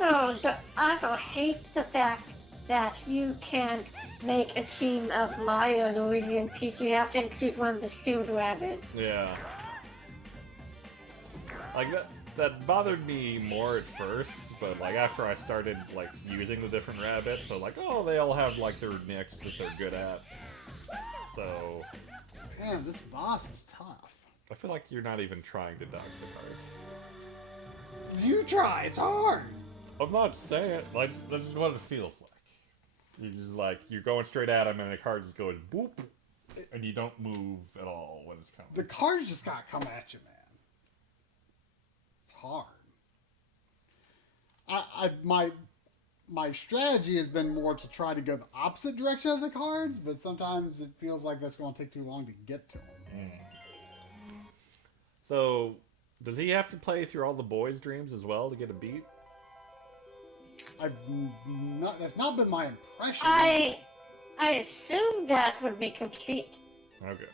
also hate the fact that you can't make a team of Mario, Luigi, and Peach. You have to include one of the stupid rabbits. Yeah. Like, that bothered me more at first, but, like, after I started, like, using the different rabbits, so, like, oh, they all have, like, their nicks that they're good at. So... Man, this boss is tough. I feel like you're not even trying to dodge the cards. You try, it's hard! I'm not saying, like, this is what it feels like. You're just, like, you're going straight at him, and the card just goes boop, and you don't move at all when it's coming. The cards just gotta come at you, man. It's hard. My strategy has been more to try to go the opposite direction of the cards, but sometimes it feels like that's going to take too long to get to them. So, does he have to play through all the boys' dreams as well to get a beat? That's not been my impression. I assume that would be complete. Okay.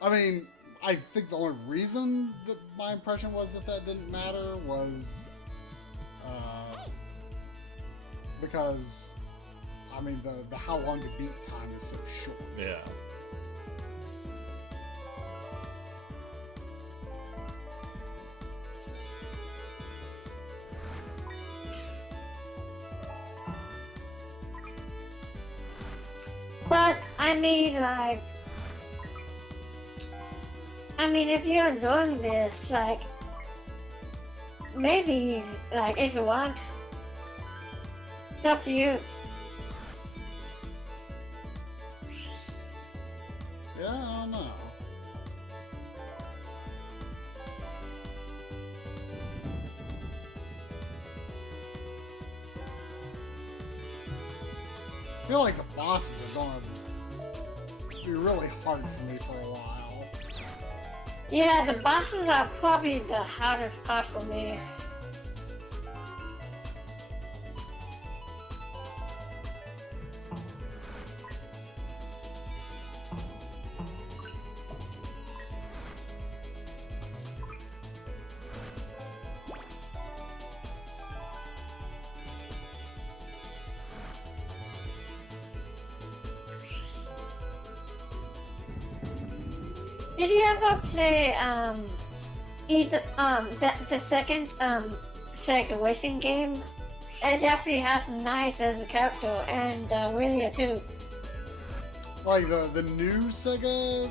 I mean, I think the only reason that my impression was that didn't matter was because, I mean, the how long to beat time is so short. Yeah. But, I mean, if you're enjoying this, like, maybe, like, if you want, it's up to you. Yeah, I don't know. I feel like the bosses are going to be really hard for me for a while. Yeah, the bosses are probably the hardest part for me. Did you ever play the second Sega racing game? It actually has Knights as a character and Willia too. Like the new Sega,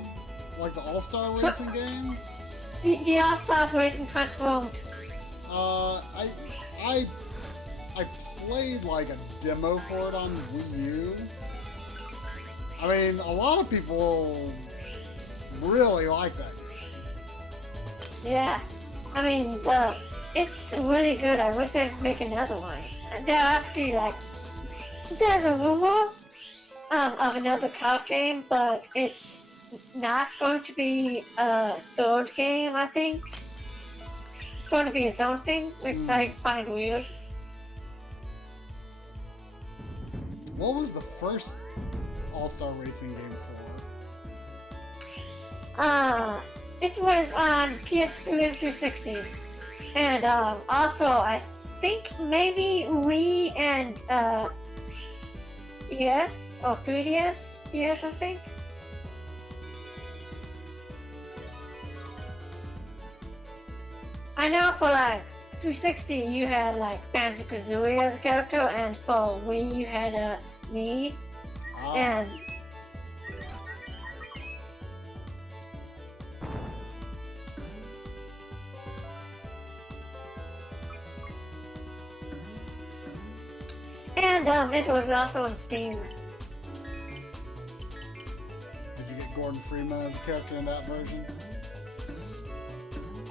like the All-Star Racing game? The All-Stars Racing Transformed. I played like a demo for it on Wii U. I mean, a lot of people really like that game. Yeah, I mean, it's really good. I wish they'd make another one. They're actually like, there's a rumor of another card game, but it's not going to be a third game, I think. It's going to be its own thing, which I find weird. What was the first All-Star Racing game for? It was on PS3 and 360. And also, I think maybe Wii and DS or 3DS. DS, I think. I know for like 360 you had like Banjo-Kazooie as a character, and for Wii you had me. Oh. And it was also on Steam. Did you get Gordon Freeman as a character in that version?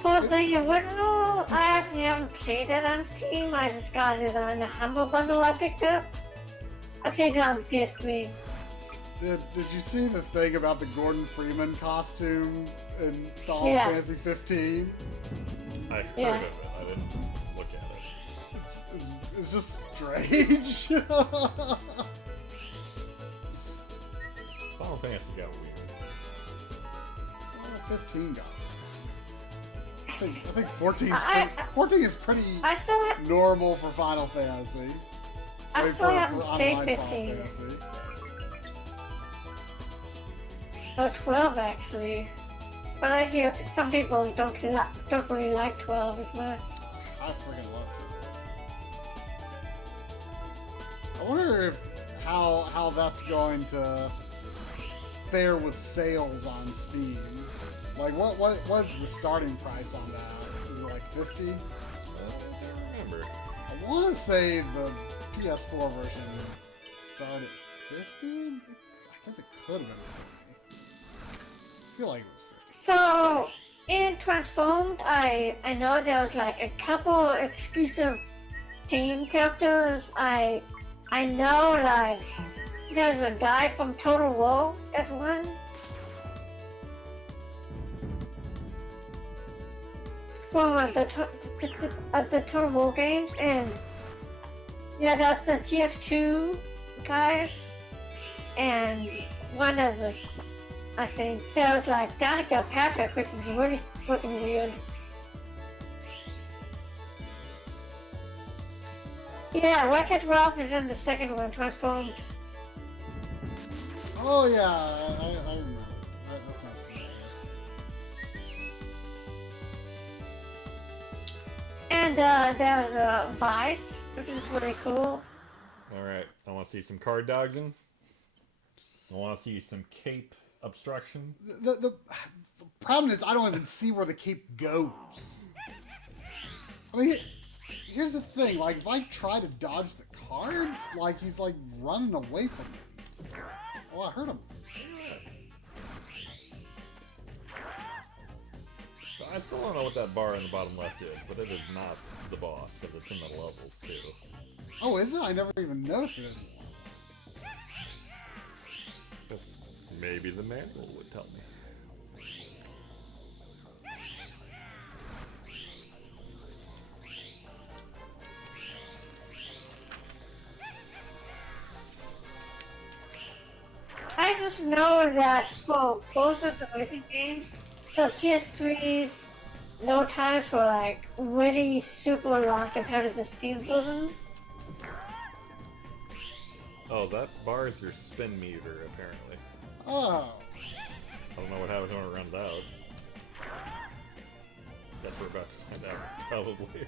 For the original, I actually haven't played it on Steam. I just got it on the Humble Bundle I picked up. I played it on PS3. Did you see the thing about the Gordon Freeman costume in Final Yeah. Fantasy 15? I heard Yeah. of it. I didn't look at it. It's just strange. Final Fantasy got weird. 15 got it. I think 14 14 is pretty I still have, normal for Final Fantasy. I Like, still for haven't played online 15. Final Fantasy. Or 12 actually. But I hear some people don't really like 12 as much. I freaking love it. I wonder if how that's going to fare with sales on Steam. Like what's the starting price on that? Is it like 50? I don't remember. I want to say the PS4 version started 50. I guess it could have been 50. I feel like it was 50. So in Transformed, I know there was like a couple exclusive team characters. I know like there's a guy from Total War as one. From the Total War games, and yeah, that's the TF2 guys, and one of the, I think there was like Danica Patrick, which is really freaking weird. Yeah, Wreck-It Ralph is in the second one, Transformed. Oh yeah, I remember. That sounds familiar. And there's Vice, which is really cool. Alright, I want to see some card dodging. I want to see some cape obstruction. The problem is I don't even see where the cape goes. I mean, here's the thing. Like, if I try to dodge the cards, like he's like running away from me. Oh, I heard him. I still don't know what that bar in the bottom left is, but it is not the boss, because it's in the levels, too. Oh, is it? I never even noticed it. Maybe the manual would tell me. I just know that for both of the racing games, the PS3's load times were like really super long compared to the Steam version. Oh, that bar is your spin meter, apparently. Oh. I don't know what happens when it runs out. Guess we're about to find out, probably.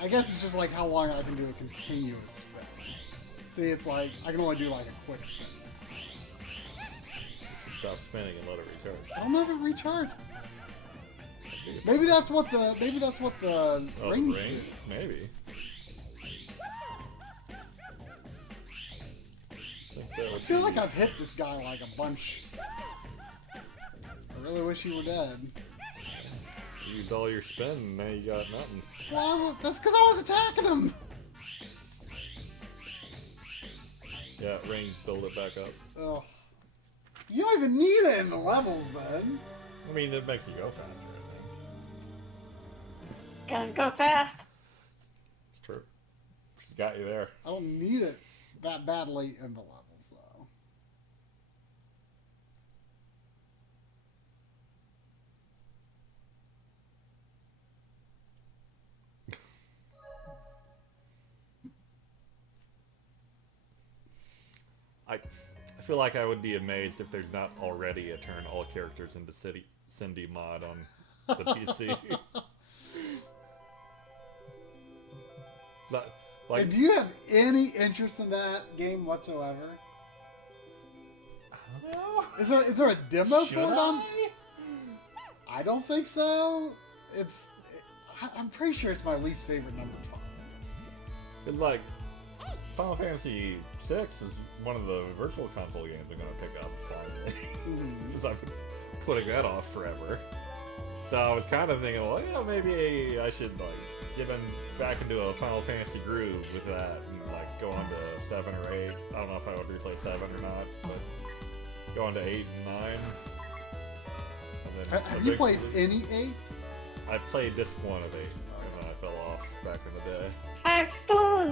I guess it's just like how long I can do a continuous spin. See, it's like I can only do like a quick spin. Stop spinning and let it recharge. I'll never recharge. Maybe that's what the Oh, rings the ring? do. Maybe. I feel like I've hit this guy like a bunch. I really wish he were dead. You used all your spin and now you got nothing. Well, that's because I was attacking him. Yeah, rings build it back up. Ugh. You don't even need it in the levels then. I mean, it makes you go faster, I think. Gotta go fast. It's true. She's got you there. I don't need it that badly in the levels though. I feel like I would be amazed if there's not already a turn all characters into Cindy mod on the PC. Like, And do you have any interest in that game whatsoever? I don't know. Is there a demo Should for it on? I? I don't think so. I'm pretty sure it's my least favorite number 5. It's like Final Fantasy VI is one of the virtual console games I'm gonna pick up finally, because I've been putting that off forever. So I was kind of thinking, well, yeah, maybe I should like get back into a Final Fantasy groove with that, and like go on to 7 or 8. I don't know if I would replay 7 or not, but go on to 8 and 9. And then Have you played eventually- any 8? I played disc 1 of 8, and then I fell off back in the day. I still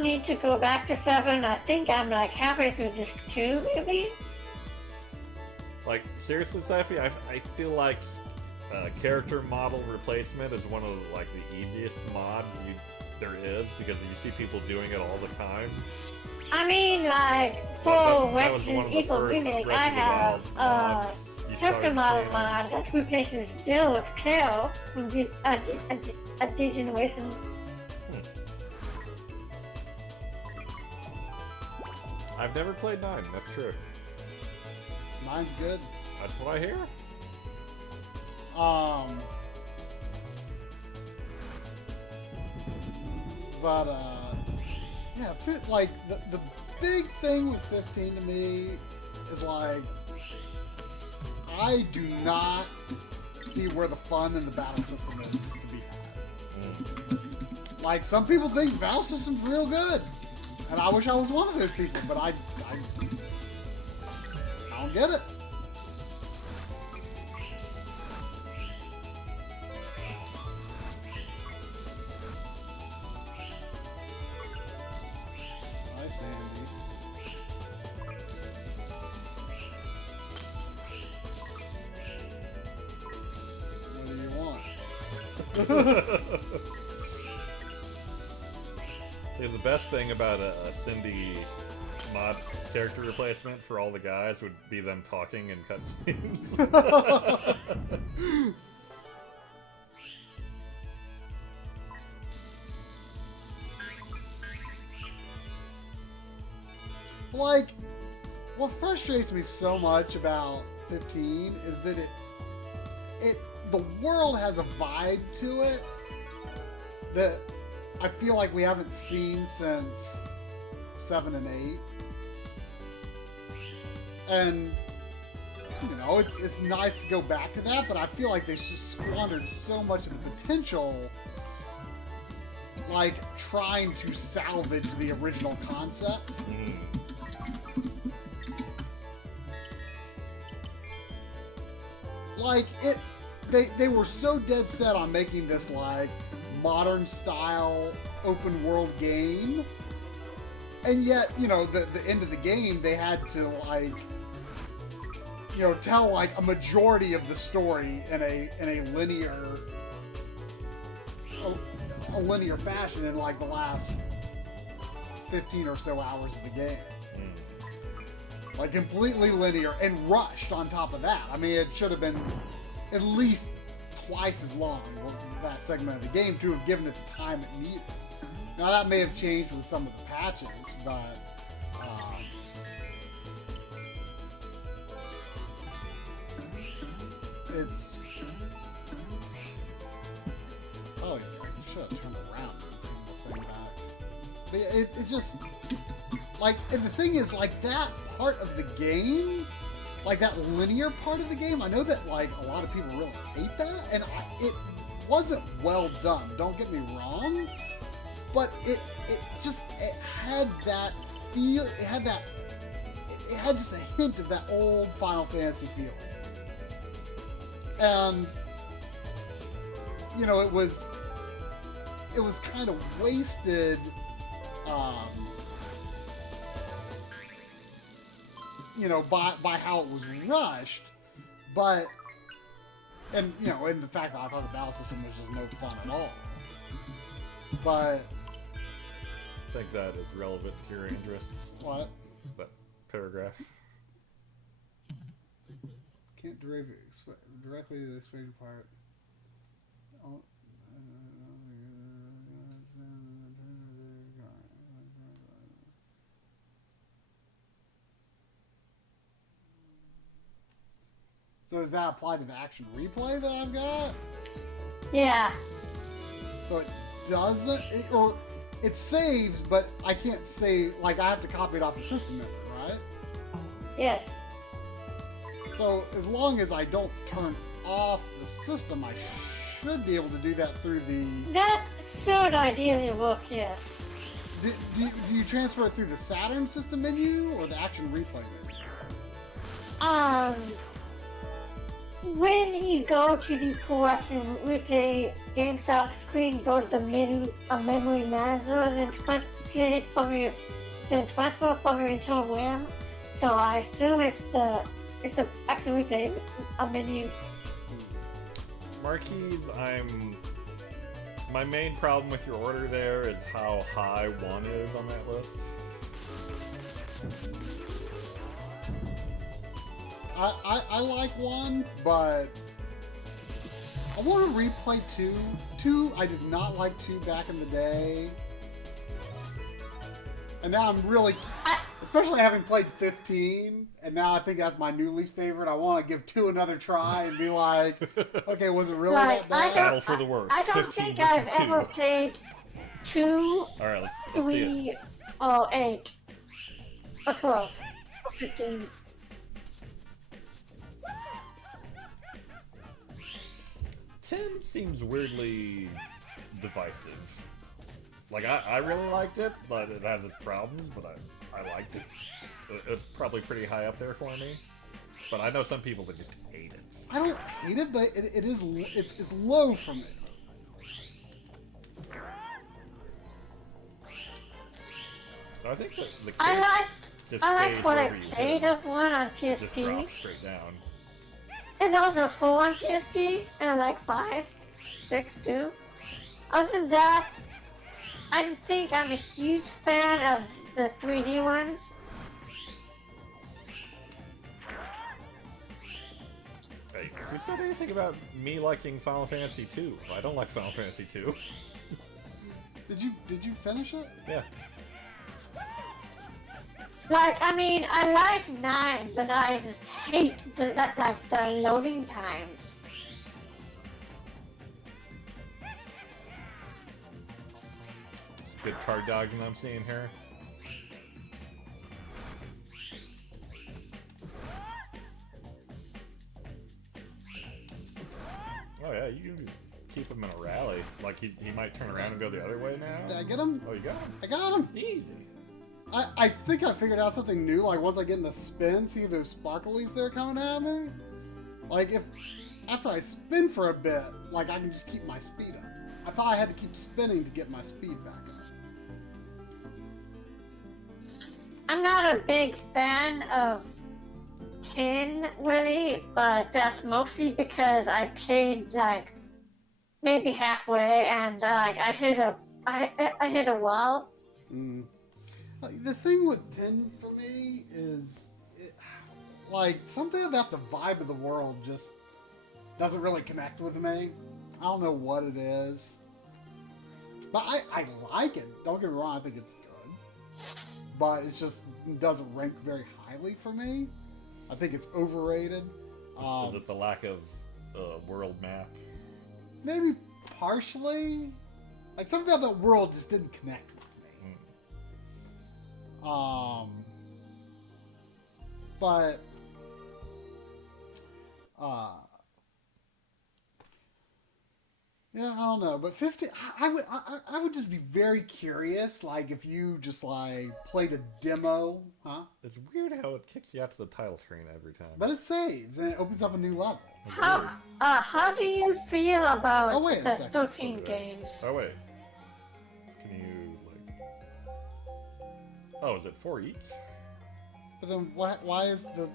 need to go back to 7. I think I'm like halfway through disc 2, maybe. Like, seriously, Sophie, I feel like character model replacement is one of like the easiest mods there is, because you see people doing it all the time. I mean, like, for That was one Resident of the Evil first Remake, Resident I Evil have mods you character started model seeing. mod that replaces Jill with Claire from a Degeneration. I've never played 9, that's true. Mine's good. That's what I hear. But yeah, like the big thing with 15 to me is like, I do not see where the fun in the battle system is to be had. Like, some people think the battle system's real good, and I wish I was one of those people, but I don't get it. Hi, Sandy. What do you want? See, the best thing about a Cindy mod character replacement for all the guys would be them talking in cutscenes. Like, what frustrates me so much about 15 is that the world has a vibe to it that I feel like we haven't seen since 7 and 8. And, you know, it's nice to go back to that, but I feel like they just squandered so much of the potential, like, trying to salvage the original concept. Like, they were so dead set on making this, like, modern style open world game, and yet, you know, the end of the game, they had to, like, you know, tell like a majority of the story in a linear fashion in like the last 15 or so hours of the game. Like, completely linear and rushed on top of that. I mean, it should have been at least twice as long, that segment of the game, to have given it the time it needed. Now, that may have changed with some of the patches, but it's... Oh, yeah, you should have turned around and taken the thing back. But yeah, it just... Like, and the thing is, like, that part of the game, like, that linear part of the game, I know that, like, a lot of people really hate that, and it wasn't well done, don't get me wrong, but it had that feel, it had just a hint of that old Final Fantasy feeling. And, you know, it was kind of wasted, you know, by how it was rushed, but, and, you know, and the fact that I thought the battle system was just no fun at all. But... I think that is relevant to your interests. What? that paragraph. Can't derive directly to the expansion part. Oh, so is that applied to the action replay that I've got? Yeah. So it doesn't, or it saves, but I can't save, like I have to copy it off the system memory, right? Yes. So as long as I don't turn off the system, I should be able to do that through the... That should ideally work, yes. Do you transfer it through the Saturn system menu or the action replay menu? When you go to the action replay GameStop screen, go to the menu, memory manager, then transfer from your internal RAM. So I assume it's the action replay menu. Marquise, my main problem with your order there is how high 1 is on that list. I like 1, but I want to replay 2. 2, I did not like 2 back in the day. And now I'm really, especially having played 15, and now I think that's my new least favorite. I want to give 2 another try and be like, okay, was it really that bad? Battle for the worst. I don't think I've ever played 2, All right, let's 3, see or 8, or 12, or 15. 10 seems weirdly divisive. Like, I really liked it, but it has its problems, but I liked it. It's probably pretty high up there for me. But I know some people that just hate it. I don't hate it, but it's low for me. So I think that the I like what I wherever you played hit of 1 on just PSP. drops straight down. And also 4 on PSP, and I like 5, 6 too. Other than that, I don't think I'm a huge fan of the 3D ones. Hey, who said anything about me liking Final Fantasy 2? I don't like Final Fantasy 2. Did you finish it? Yeah. Like, I mean, I like 9, but I just hate the loading times. Good card dodging I'm seeing here. Oh yeah, you can keep him in a rally. Like he might turn around and go the other way now. Did I get him? Oh, you got him. I got him. Easy. I think I figured out something new. Like once I get in a spin, see those sparklies there coming at me? Like if after I spin for a bit, like I can just keep my speed up. I thought I had to keep spinning to get my speed back up. I'm not a big fan of 10, really, but that's mostly because I played, like, maybe halfway, and, like, I hit a wall. Like, the thing with 10 for me is, like, something about the vibe of the world just doesn't really connect with me. I don't know what it is. But I like it. Don't get me wrong, I think it's good. But it just doesn't rank very highly for me. I think it's overrated. Is it the lack of world map? Maybe partially. Like something about that world just didn't connect with me. But yeah, I don't know. But 50, I would just be very curious. Like if you just like played a demo, huh? It's weird how it kicks you out to the title screen every time. But it saves and it opens up a new level. How do you feel about the 13 Oh, games? Oh wait. Can you like? Oh, is it 4 eats? But then why is the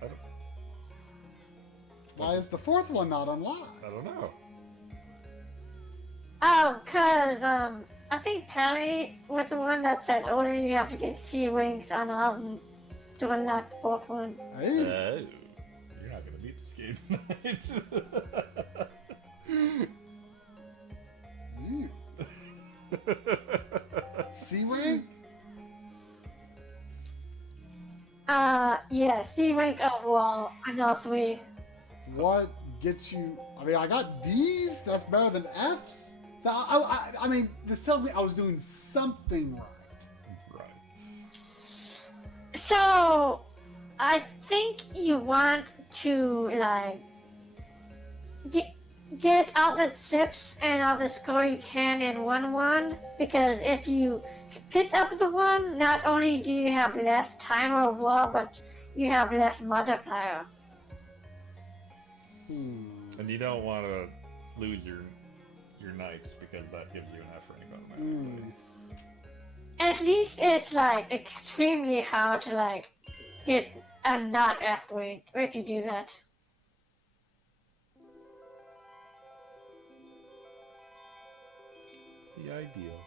I don't. why is the fourth one not unlocked? I don't know. Oh, cause I think Patty was the one that said, "Oh, you have to get C wings on to unlock the fourth one. Hey. You're not gonna beat this game tonight. C rank? Yeah, C rank overall on all three. What gets you? I mean, I got D's. That's better than F's. So I mean, this tells me I was doing something right. So, I think you want to, like, get all the tips and all the score you can in 1-1, because if you split up the one, not only do you have less time overall, but you have less multiplier. And you don't want to lose your knights, because that gives you an F rank automatically. At least it's, like, extremely hard to, like, get a not F rank if you do that. The ideal.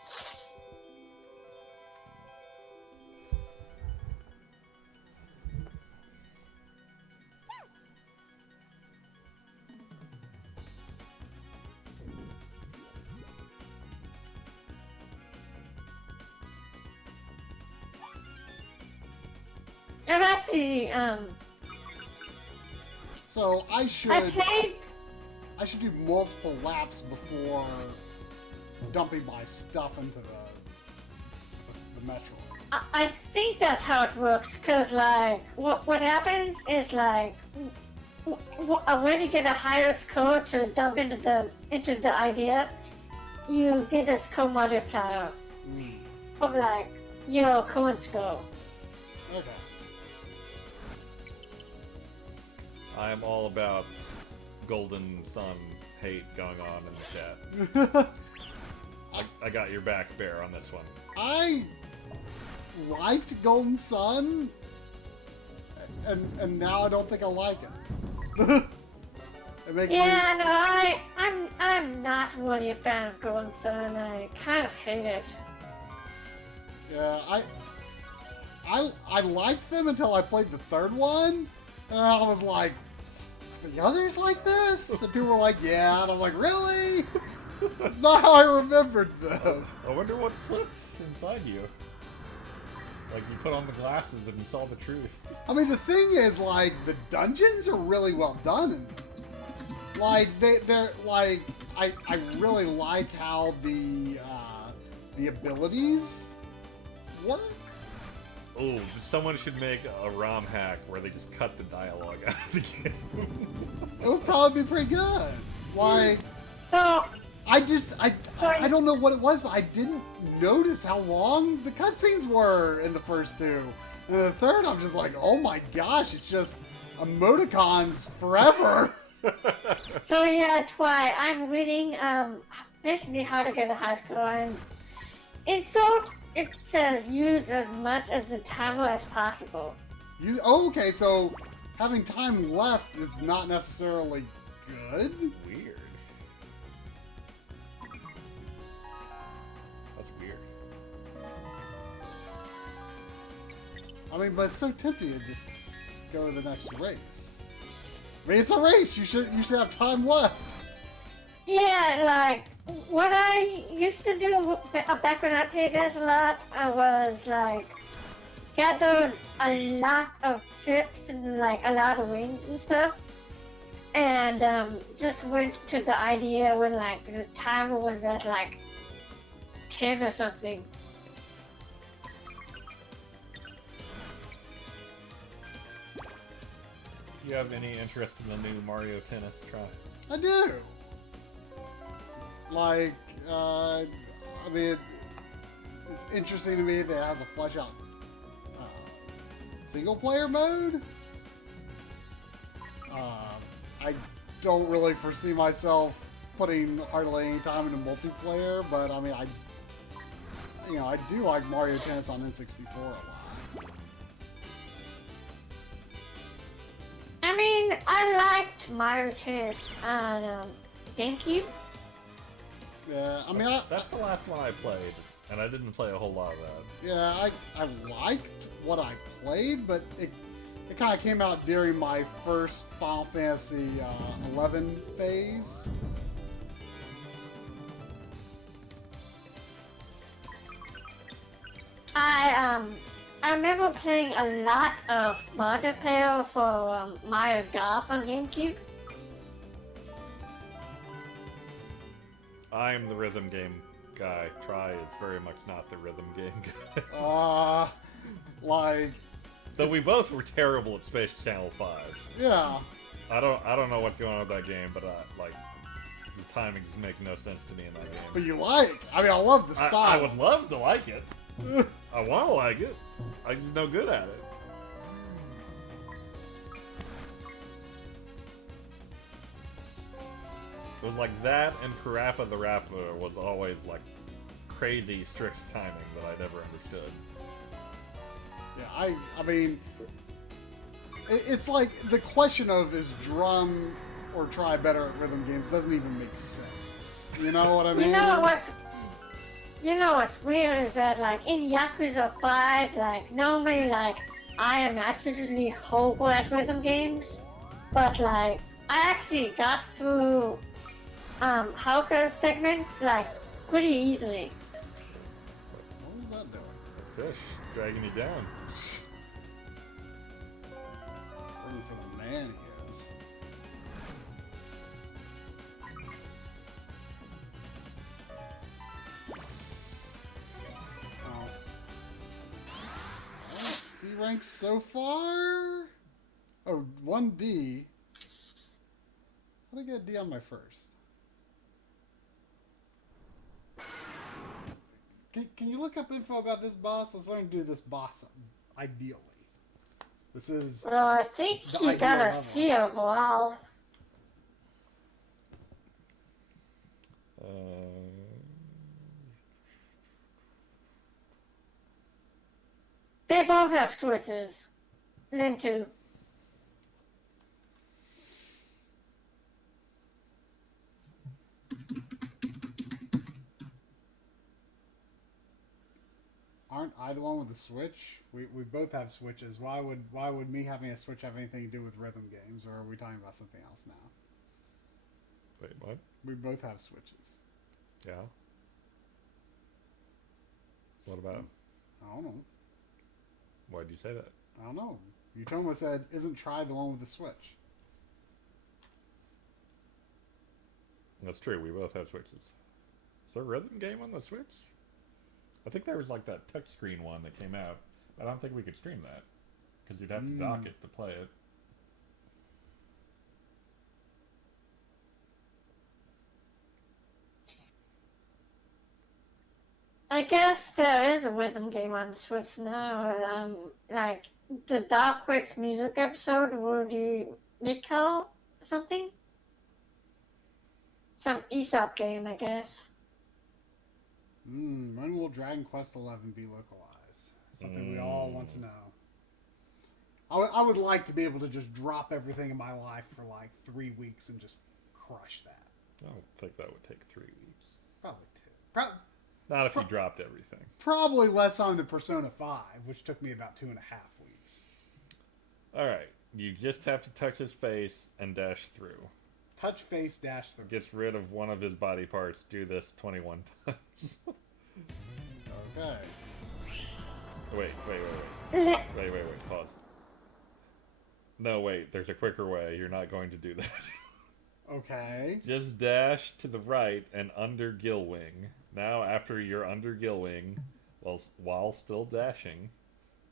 I'm actually, So I I should do multiple laps before dumping my stuff into the metro. I think that's how it works, cause like what happens is like when you get a higher score to dump into the idea, you get a score multiplier from like your current score. Okay. I am all about Golden Sun hate going on in the chat. I got your back, Bear, on this one. I liked Golden Sun, and now I don't think I like it. It makes me... No, I'm not really a fan of Golden Sun. I kind of hate it. Yeah, I liked them until I played the third one, and I was like, the others like this? And people were like, yeah, and I'm like, really? That's not how I remembered them. I wonder what flipped inside you. Like, you put on the glasses and you saw the truth. I mean, the thing is, like, the dungeons are really well done. And, like, they're like, I really like how the abilities work. Oh, someone should make a ROM hack where they just cut the dialogue out of the game. It would probably be pretty good. Like, So I don't know what it was, but I didn't notice how long the cutscenes were in the first two. And the third, I'm just like, oh my gosh, it's just emoticons forever. So yeah, that's why I'm reading basically how to get a high score, and it says use as much as the timer as possible. Okay, so having time left is not necessarily good. Weird. That's weird. I mean, but it's so tempting to just go to the next race. I mean, it's a race. You should have time left. Yeah, like what I used to do back when I played this a lot, I was like gathered a lot of chips and like a lot of rings and stuff, and just went to the idea when like the timer was at like 10 or something. If you have any interest in the new Mario Tennis, try it. I do. Like, I mean, it's interesting to me that it has a flesh out single player mode. I don't really foresee myself putting hardly any time into multiplayer, but I mean, I do like Mario Tennis on N64 a lot. I mean, I liked Mario Tennis on GameCube. Yeah, I mean, That's the last one I played. and I didn't play a whole lot of that. Yeah, I liked what I played, but it kind of came out during my first Final Fantasy 11 phase. I remember playing a lot of multiplayer for Mario Golf on GameCube. I'm the rhythm game guy. Try is very much not the rhythm game guy. Like... Though we both were terrible at Space Channel 5. Yeah. I don't know what's going on with that game, but like the timing just makes no sense to me in that game. But you like... I mean, I love the style. I would love to like it. I want to like it. I'm just no good at it. It was like that, and Parappa the Rapper was always like crazy strict timing that I never understood. Yeah, I mean, it's like the question of is drum or try better at rhythm games doesn't even make sense. You know what I mean? You know what's weird is that, like, in Yakuza 5, like, normally, like, I am absolutely horrible at rhythm games, but, like, I actually got through, Hauka segments, like, pretty easily. What was that doing? Fish dragging you down. Looking for the man he is. C rank so far? Oh, 1D. How did I get a D on my first? Can you look up info about this boss? Let's learn to do this boss ideally. This is... Well, I think you gotta see a wall. They both have switches. Then two. Aren't I the one with the Switch? We both have Switches. Why would me having a Switch have anything to do with rhythm games, or are we talking about something else now? Wait, what? We both have Switches. Yeah. What about him? I don't know. Why'd you say that? I don't know. You told me said, isn't Try the one with the Switch? That's true, we both have Switches. Is there a rhythm game on the Switch? I think there was like that touchscreen one that came out. But I don't think we could stream that. Because you'd have to dock it to play it. I guess there is a rhythm game on the Switch now. Like the Dark Witch music episode, Woody Nickel something? Some Aesop game, I guess. When will Dragon Quest XI be localized? Something we all want to know. I would like to be able to just drop everything in my life for like 3 weeks and just crush that. I don't think that would take 3 weeks. Probably 2. Not if you dropped everything. Probably less on the Persona 5, which took me about 2.5 weeks. Alright, you just have to touch his face and dash through. Touch face, dash through. Gets rid of one of his body parts. Do this 21 times. Okay. Wait. Pause. No, wait. There's a quicker way. You're not going to do that. Okay. Just dash to the right and under Gill Wing. Now, after you're under Gill Wing, while still dashing,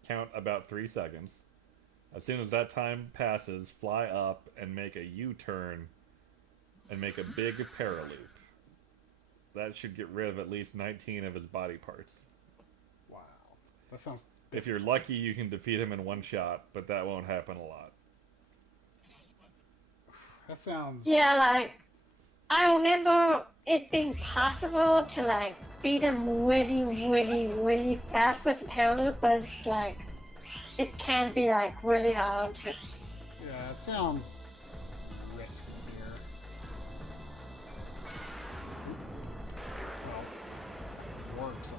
count about 3 seconds. As soon as that time passes, fly up and make a U-turn and make a big paraloop. That should get rid of at least 19 of his body parts. Wow. That sounds... If you're lucky, you can defeat him in one shot, but that won't happen a lot. That sounds... Yeah, like, I remember it being possible to, like, beat him really fast with the paraloop, but it's like, it can be, like, really hard to... Yeah, it sounds risky here. Well, works, I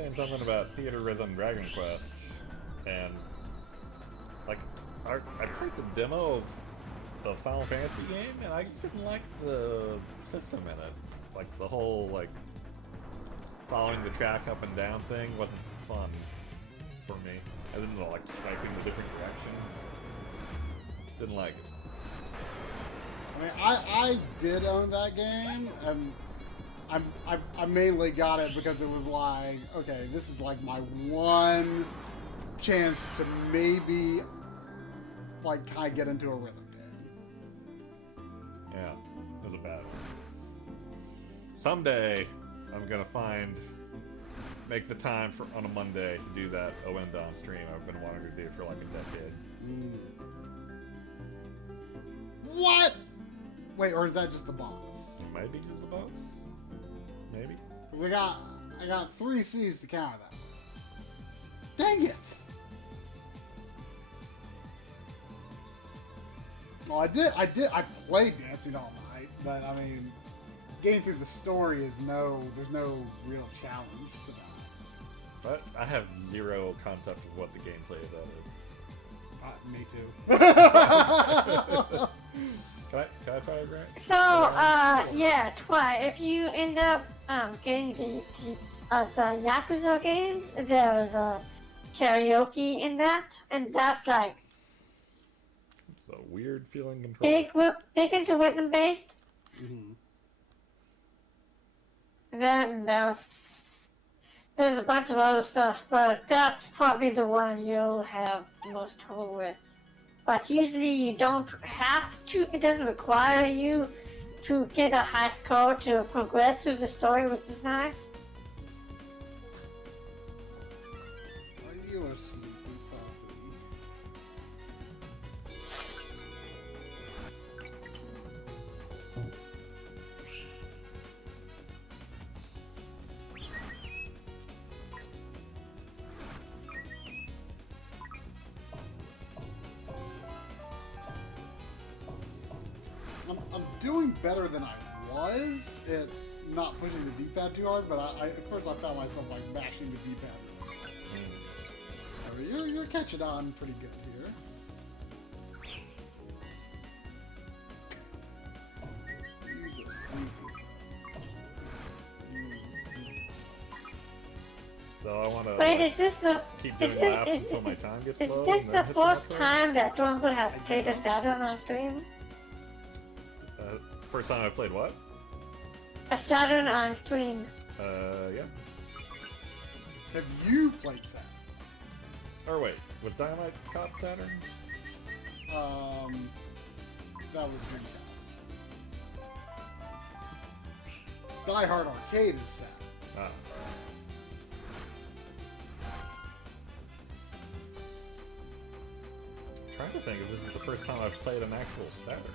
saying something about Theater Rhythm Dragon Quest, and like I played the demo of the Final Fantasy game, and I just didn't like the system in it. Like the whole like following the track up and down thing wasn't fun for me. I didn't like swiping the different directions. Didn't like it. I mean, I did own that game, and I mainly got it because it was like, okay, this is like my one chance to maybe like kind of get into a rhythm game. Yeah, it was a bad one. Someday, I'm gonna make the time for on a Monday to do that Owendon stream I've been wanting to do for like a decade. What? Wait, or is that just the boss? Maybe just the boss. Maybe. 'Cause I got 3 C's to counter that. Dang it! Well, I played Dancing All Night, but I mean, getting through the story there's no real challenge to that. But I have zero concept of what the gameplay of that is. Me too. Can I try it, Grant? So, yeah, if you end up getting the Yakuza games, there's karaoke in that, and that's like It's a weird feeling control. big into rhythm based. Mm-hmm. Then there's a bunch of other stuff, but that's probably the one you'll have the most trouble with. But usually you don't have to, it doesn't require you to get a high score to progress through the story, which is nice. Are you a sleepy puppy? I'm doing better than I was at not pushing the D-pad too hard, but at first I found myself like mashing the D-pad. I mean, you're catching on pretty good here. So I want to Wait, is this the keep doing laps until my time gets is low. this and the then hit first lap time that Drumble has played a Saturn on stream? First time I played what? A Saturn on stream. Yeah. Have you played Saturn? Or wait, was Dynamite Cop Saturn? That was Dreamcast. Die Hard Arcade is Saturn. Ah. Trying to think if this is the first time I've played an actual Saturn.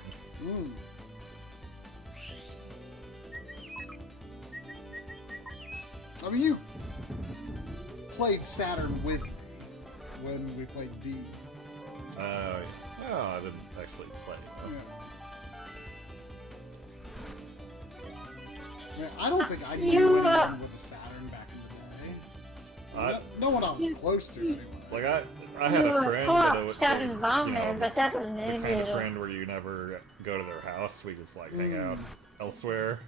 I mean, you played Saturn with me when we played D. Oh, no, I didn't actually play. Yeah. Man, I don't think I knew anyone with a Saturn back in the day. No one I was close to, anyway. Like, I had a friend that was Saturn Bomberman, but that wasn't the kind of integrated. friend where you never go to their house. We just, like, hang out elsewhere.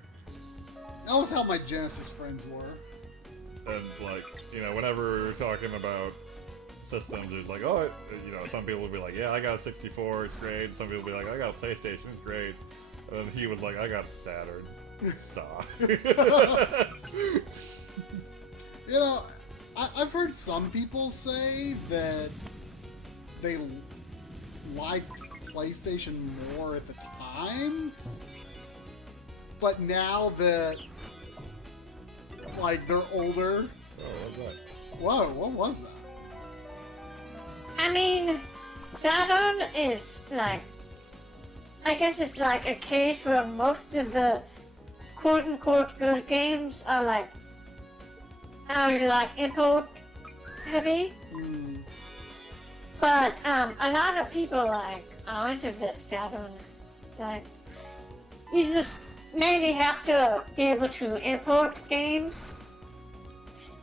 That was how my Genesis friends were. And, like, you know, whenever we're talking about systems, there's like, oh, some people will be like, yeah, I got a 64, it's great. Some people will be like, I got a PlayStation, it's great. And then he was like, I got a Saturn. You know, I've heard some people say that they liked PlayStation more at the time, but now that, like, they're older. Oh, what was that? Whoa, what was that? I mean, Saturn is like, I guess it's like a case where most of the quote-unquote good games are like import heavy. But a lot of people like are into the Saturn. Like, you just mainly have to be able to import games.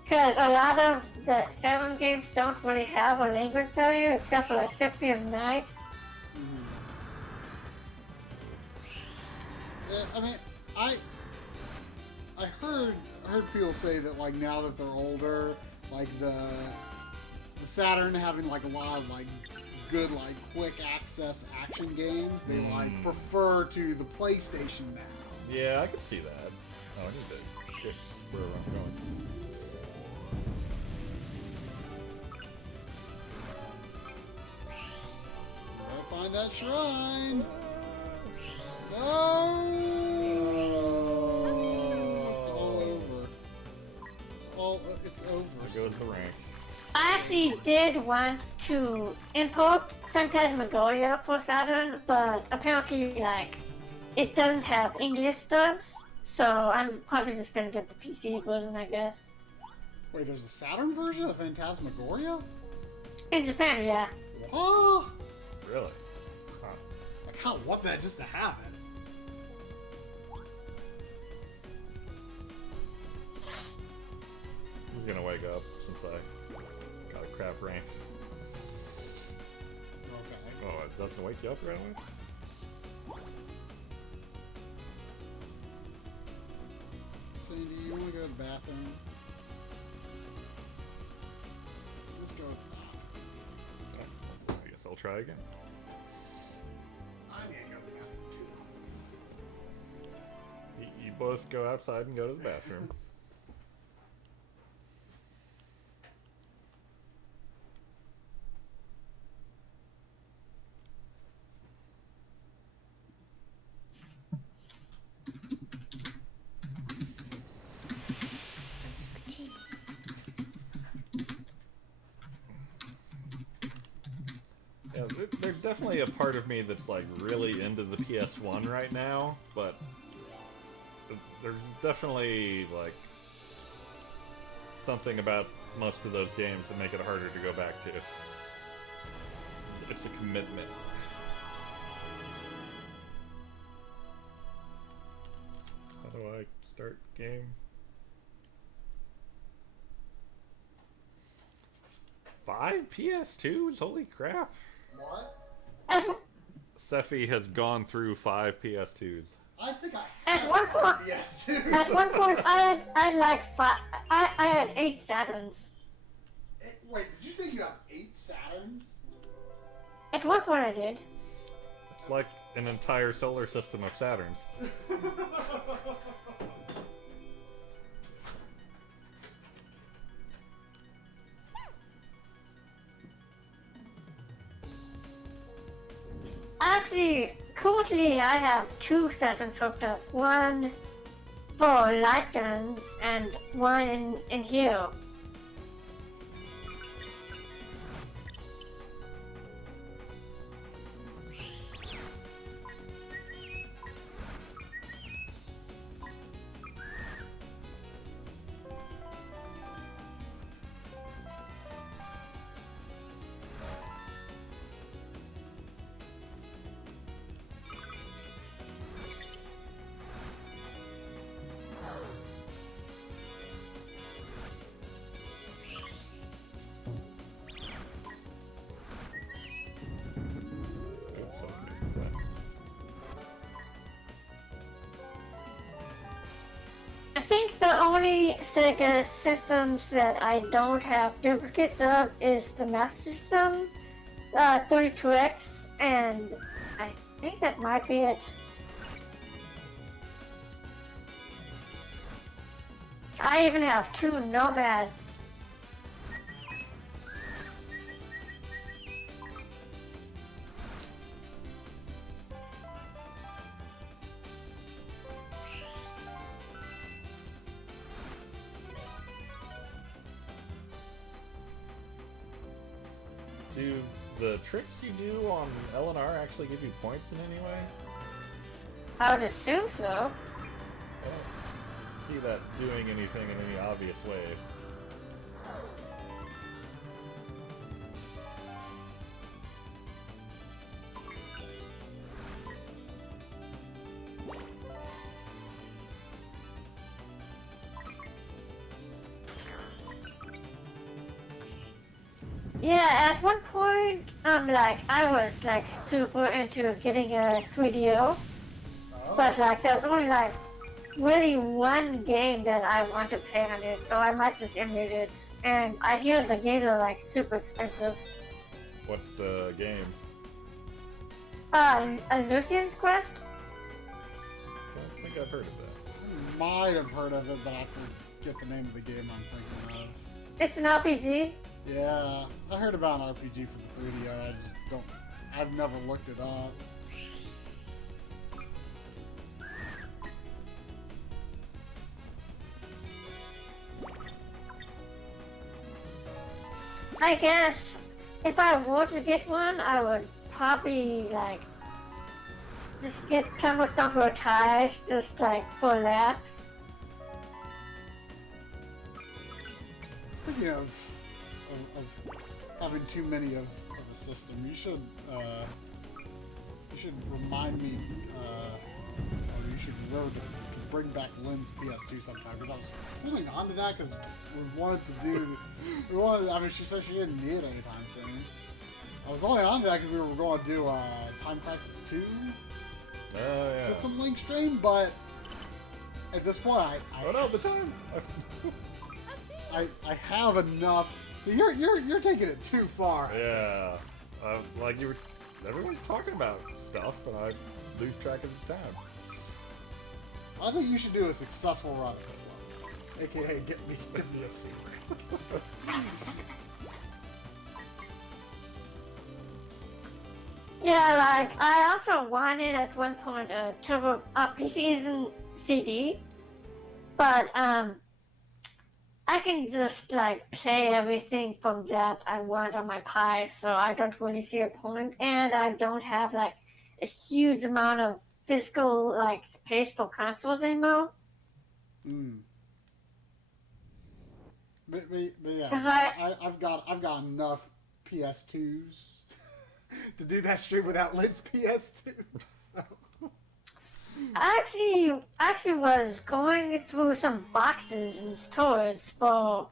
Because a lot of the Saturn games don't really have a language barrier except for like Symphony of the Night. Yeah, I mean, I heard people say that like now that they're older, like the Saturn having like a lot of like good like quick access action games, they like prefer to the PlayStation now. Yeah, I could see that. Oh, I need to shift where I'm going. Gotta find that shrine. No! It's all over. It's over. There goes the rank. I actually did want to import Phantasmagoria for Saturn, but apparently, like, it doesn't have English dubs, so I'm probably just gonna get the PC version, I guess. Wait, there's a Saturn version of Phantasmagoria? In Japan, yeah. Oh! Really? Huh. I kind of want that just to happen. He's gonna wake up since I got a crap rank. Okay. Oh, it doesn't wake you up right away? Sandy, you want to go to the bathroom? Let's go to the bathroom. I guess I'll try again. I need to go to the bathroom too. You both go outside and go to the bathroom. Yeah, there's definitely a part of me that's like really into the PS1 right now, but there's definitely like something about most of those games that make it harder to go back to. It's a commitment. How do I start game? 5 PS2s? Holy crap. What? At, Sephi has gone through 5 PS2s. I think I at have one point, yes, at one point, I had like I had 8 Saturns. Wait, did you say you have 8 Saturns? At one point, I did. It's like an entire solar system of Saturns. Actually, currently I have 2 Saturns hooked up. One for light guns and one in here. I think the only Sega systems that I don't have duplicates of is the Master System, 32X, and I think that might be it. I even have 2 Nomads. Do the tricks you do on LNR actually give you points in any way? I would assume so. I don't see that doing anything in any obvious way. Yeah, at one point, I was like super into getting a 3DO, but like there's only like really one game that I want to play on it, so I might just emulate it. And I hear the games are like super expensive. What game? A Lucian's Quest? I don't think I've heard of that. I might have heard of it, but I forget the name of the game I'm thinking of. It's an RPG. Yeah, I heard about an RPG for the 3DO. I just don't. I've never looked it up. I guess if I were to get one, I would probably like just get Cumberstorm for ties, just like for laughs. Speaking of having too many of a system, you should remind me, or you should remember to bring back Lynn's PS2 sometime, because I was holding on to that because we wanted to do. I mean, she said she didn't need it anytime soon. I was holding on to that because we were going to do Time Crisis 2 System Link stream, but at this point, Oh no, the time. I have enough. You're taking it too far. Yeah, like you were. Everyone's talking about stuff, and I lose track of the time. I think you should do a successful run at this level, aka give me a secret. Yeah, like I also wanted at one point a Turbo PC CD, but I can just like play everything from that I want on my Pi, so I don't really see a point, and I don't have like a huge amount of physical like space for consoles anymore. But yeah, 'Cause I've got enough PS2s to do that stream without Lynn's PS2. So. I actually was going through some boxes and storage for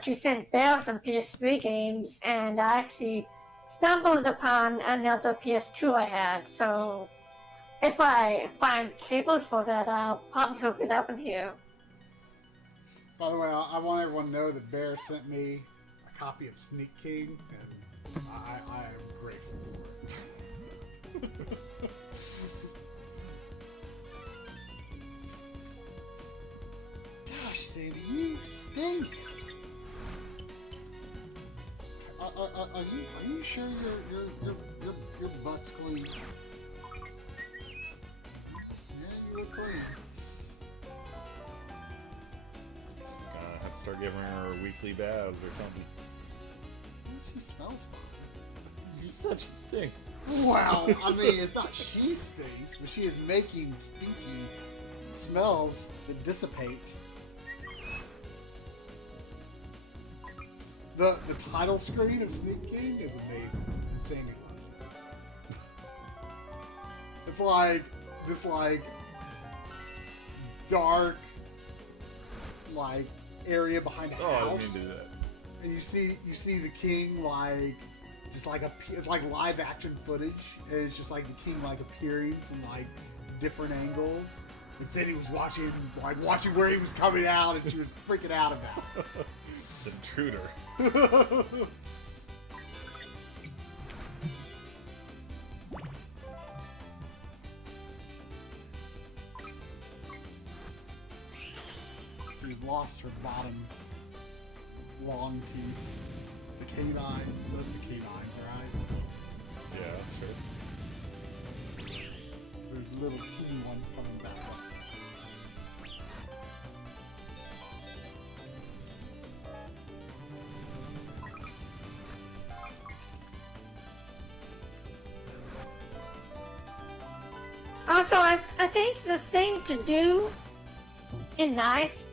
to send Bear some PS3 games, and I actually stumbled upon another PS2 I had. So if I find cables for that, I'll probably hook it up in here. By the way, I want everyone to know that Bear sent me a copy of Sneak King, and I am grateful for it. Gosh, Sandy, you stink. Are you sure your butt's clean? Yeah, you look clean. Have to start giving her weekly baths or something. She smells fine. You such a stink. Wow, I mean, it's not she stinks, but she is making stinky smells that dissipate. The title screen of Sneak King is amazing, and Sammy loves it. It's like this dark area behind a house. Oh, I didn't mean to do that. And you see the king just like it's like live action footage, and it's just like the king appearing from different angles. And Sadie was watching where he was coming out, and she was freaking out about it. Intruder. She's lost her bottom long teeth. The canine, those are the canines, right? Yeah, sure. There's little teeny ones coming back. Also, I think the thing to do in nights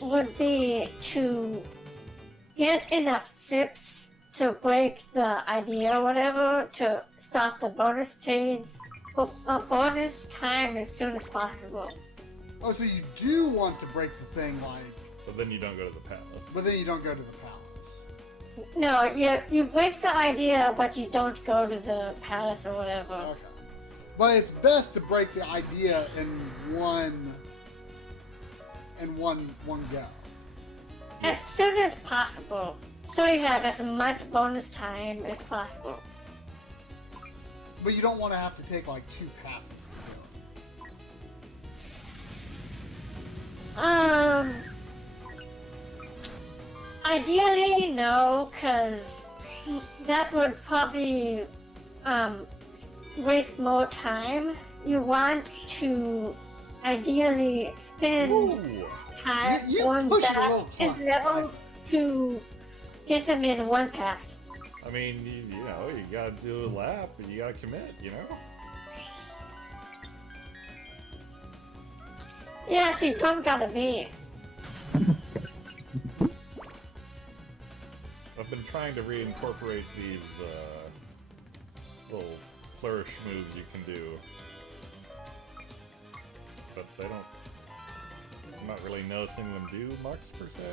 would be to get enough chips to break the idea or whatever to start the bonus bonus time as soon as possible. Oh, so you do want to break the thing But then you don't go to the palace. but then you don't go to the palace. No, you break the idea, but you don't go to the palace or whatever. Okay. But it's best to break the idea in one go. As soon as possible, so you have as much bonus time as possible. But you don't want to have to take like 2 passes to do it. Ideally, no, because that would probably waste more time. You want to ideally spend Ooh. time You going push it a back little and close, level to get them in one pass. I mean, you know, you gotta do a lap, and you gotta commit, you know? Yeah, see, don't gotta be. I've been trying to reincorporate these, little flourish moves you can do. But they don't... I'm not really noticing them do much, per se,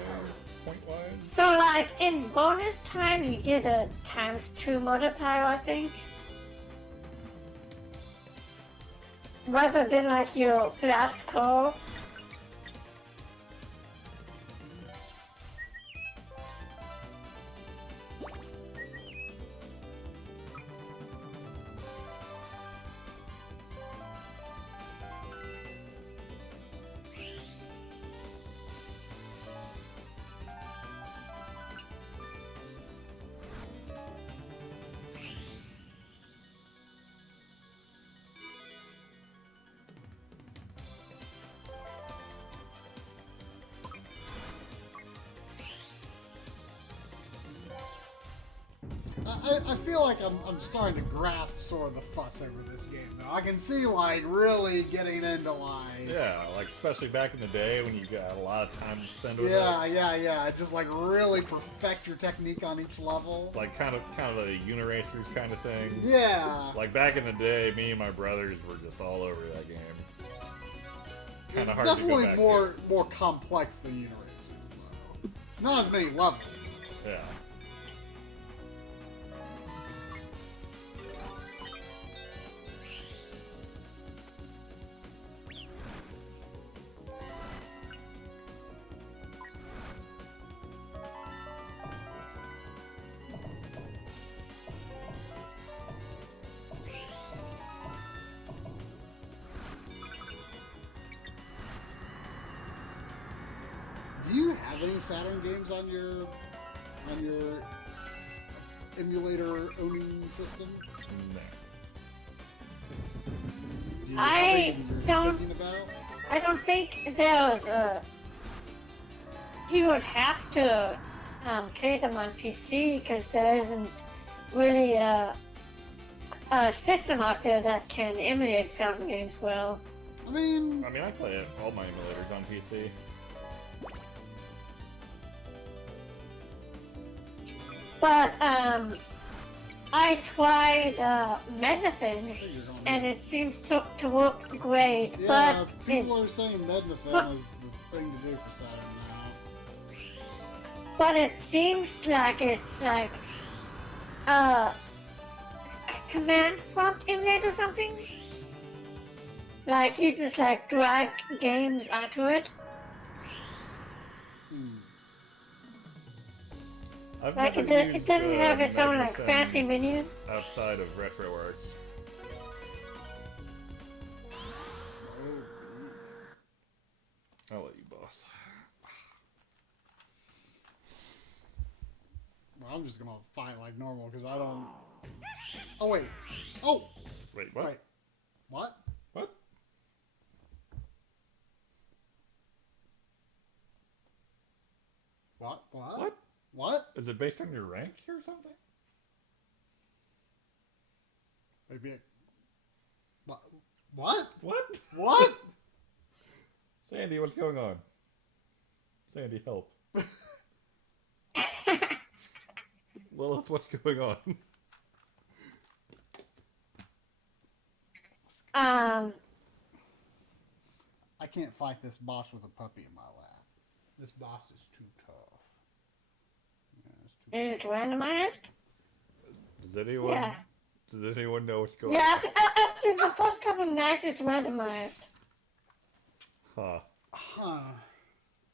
point-wise. So, like, in bonus time, you get a ×2 multiplier, I think. Rather than, like, your flat score. I feel like I'm starting to grasp sort of the fuss over this game, though. I can see, like, really getting into, like... Yeah, like, especially back in the day when you got a lot of time to spend with Yeah. Just, like, really perfect your technique on each level. Like, kind of a Uniracers kind of thing. Yeah. Like, back in the day, me and my brothers were just all over that game. Kind It's of hard to go definitely back more complex than Uniracers, though. Not as many levels. to. Yeah. Do you have any Saturn games on your emulator owning system? No. Do you I have anything you're don't- thinking about? I don't think there's you would have to play them on PC because there isn't really a system out there that can emulate certain games well. I mean, I play all my emulators on PC. But I tried Mednafin and it seems to work great. yeah, but people are saying Mednafin is the thing to do for Saturn now. But it seems like it's like command prompt emulate or something. Like you just like drag games onto it. I've Like never it used, doesn't have its own like Medicine fancy menu. outside of RetroArts. I'll let you boss. Well, I'm just gonna fight like normal because I don't. Oh wait. Oh. Wait, what? Wait. What? What? What? What? What? What? Is it based on your rank or something? Maybe. What? What? What? What? Sandy, what's going on? Sandy, help. Lilith, what's going on? I can't fight this boss with a puppy in my lap. This boss is too tough. Yeah, it's Is it randomized? Does anyone? Yeah. Does anyone know what's going Yeah, on? after the first couple of nights, it's randomized. Huh. Huh.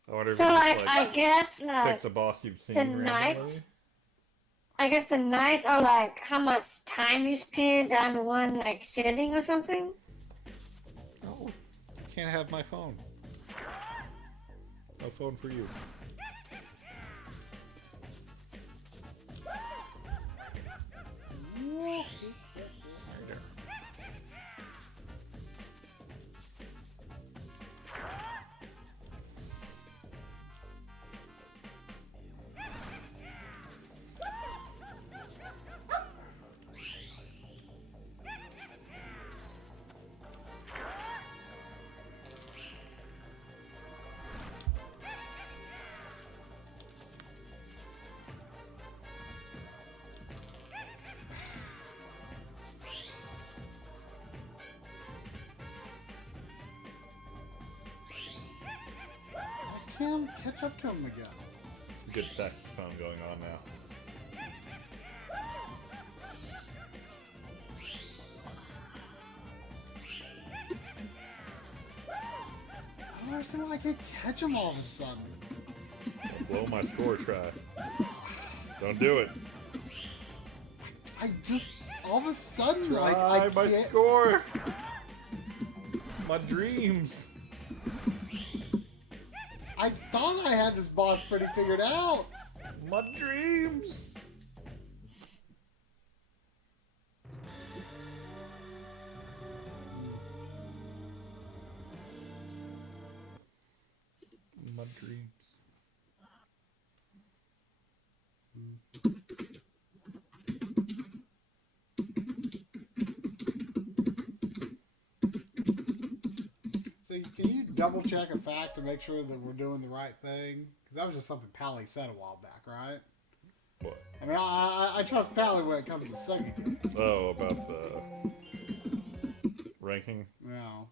I wonder if So, it like, just, I guess, picks like, a boss you've seen the randomly. nights, I guess the nights are, like, how much time you spend on one, like, setting or something? Oh, can't have my phone. No phone for you. I can't catch up to him again. Good saxophone going on now. I don't understand why I can't catch him all of a sudden. Blow my score try. Don't do it. I just, all of a sudden, like, Try I my can't. score. My dreams. I thought I had this boss pretty figured out. My dreams. My dreams. So can you double check a fact to make sure that we're doing the right thing? Because that was just something Pally said a while back, right? What? I mean, I trust Pally when it comes to Sega games. Oh, about the ranking. No.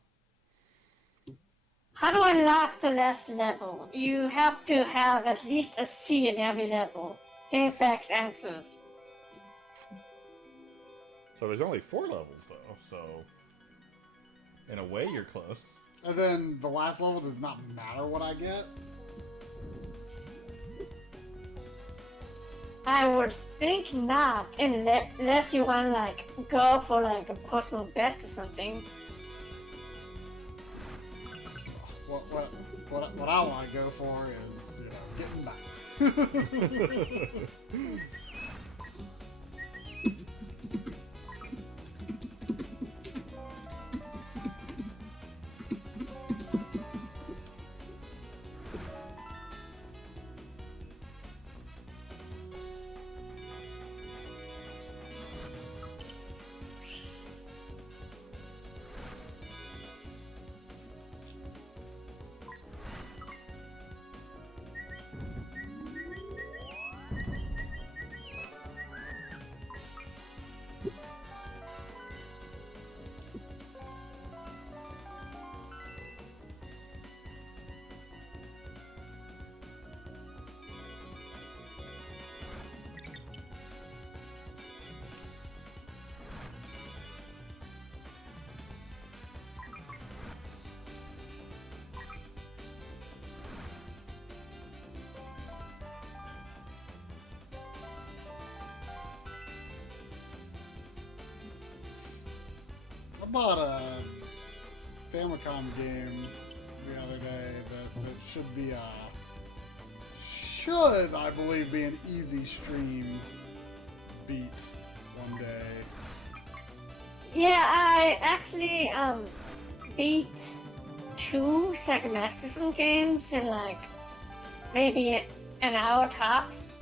How to unlock the last level? You have to have at least a C in every level. Facts answers. So there's only 4 levels though, so in a way you're close. And then the last level does not matter what I get. I would think not, unless you want to, like, go for, like, a personal best or something. What I want to go for is, getting back. I bought a Famicom game the other day that should, I believe, be an easy stream beat one day. Yeah, I actually, beat 2 Sega Master System games in, like, maybe an hour tops.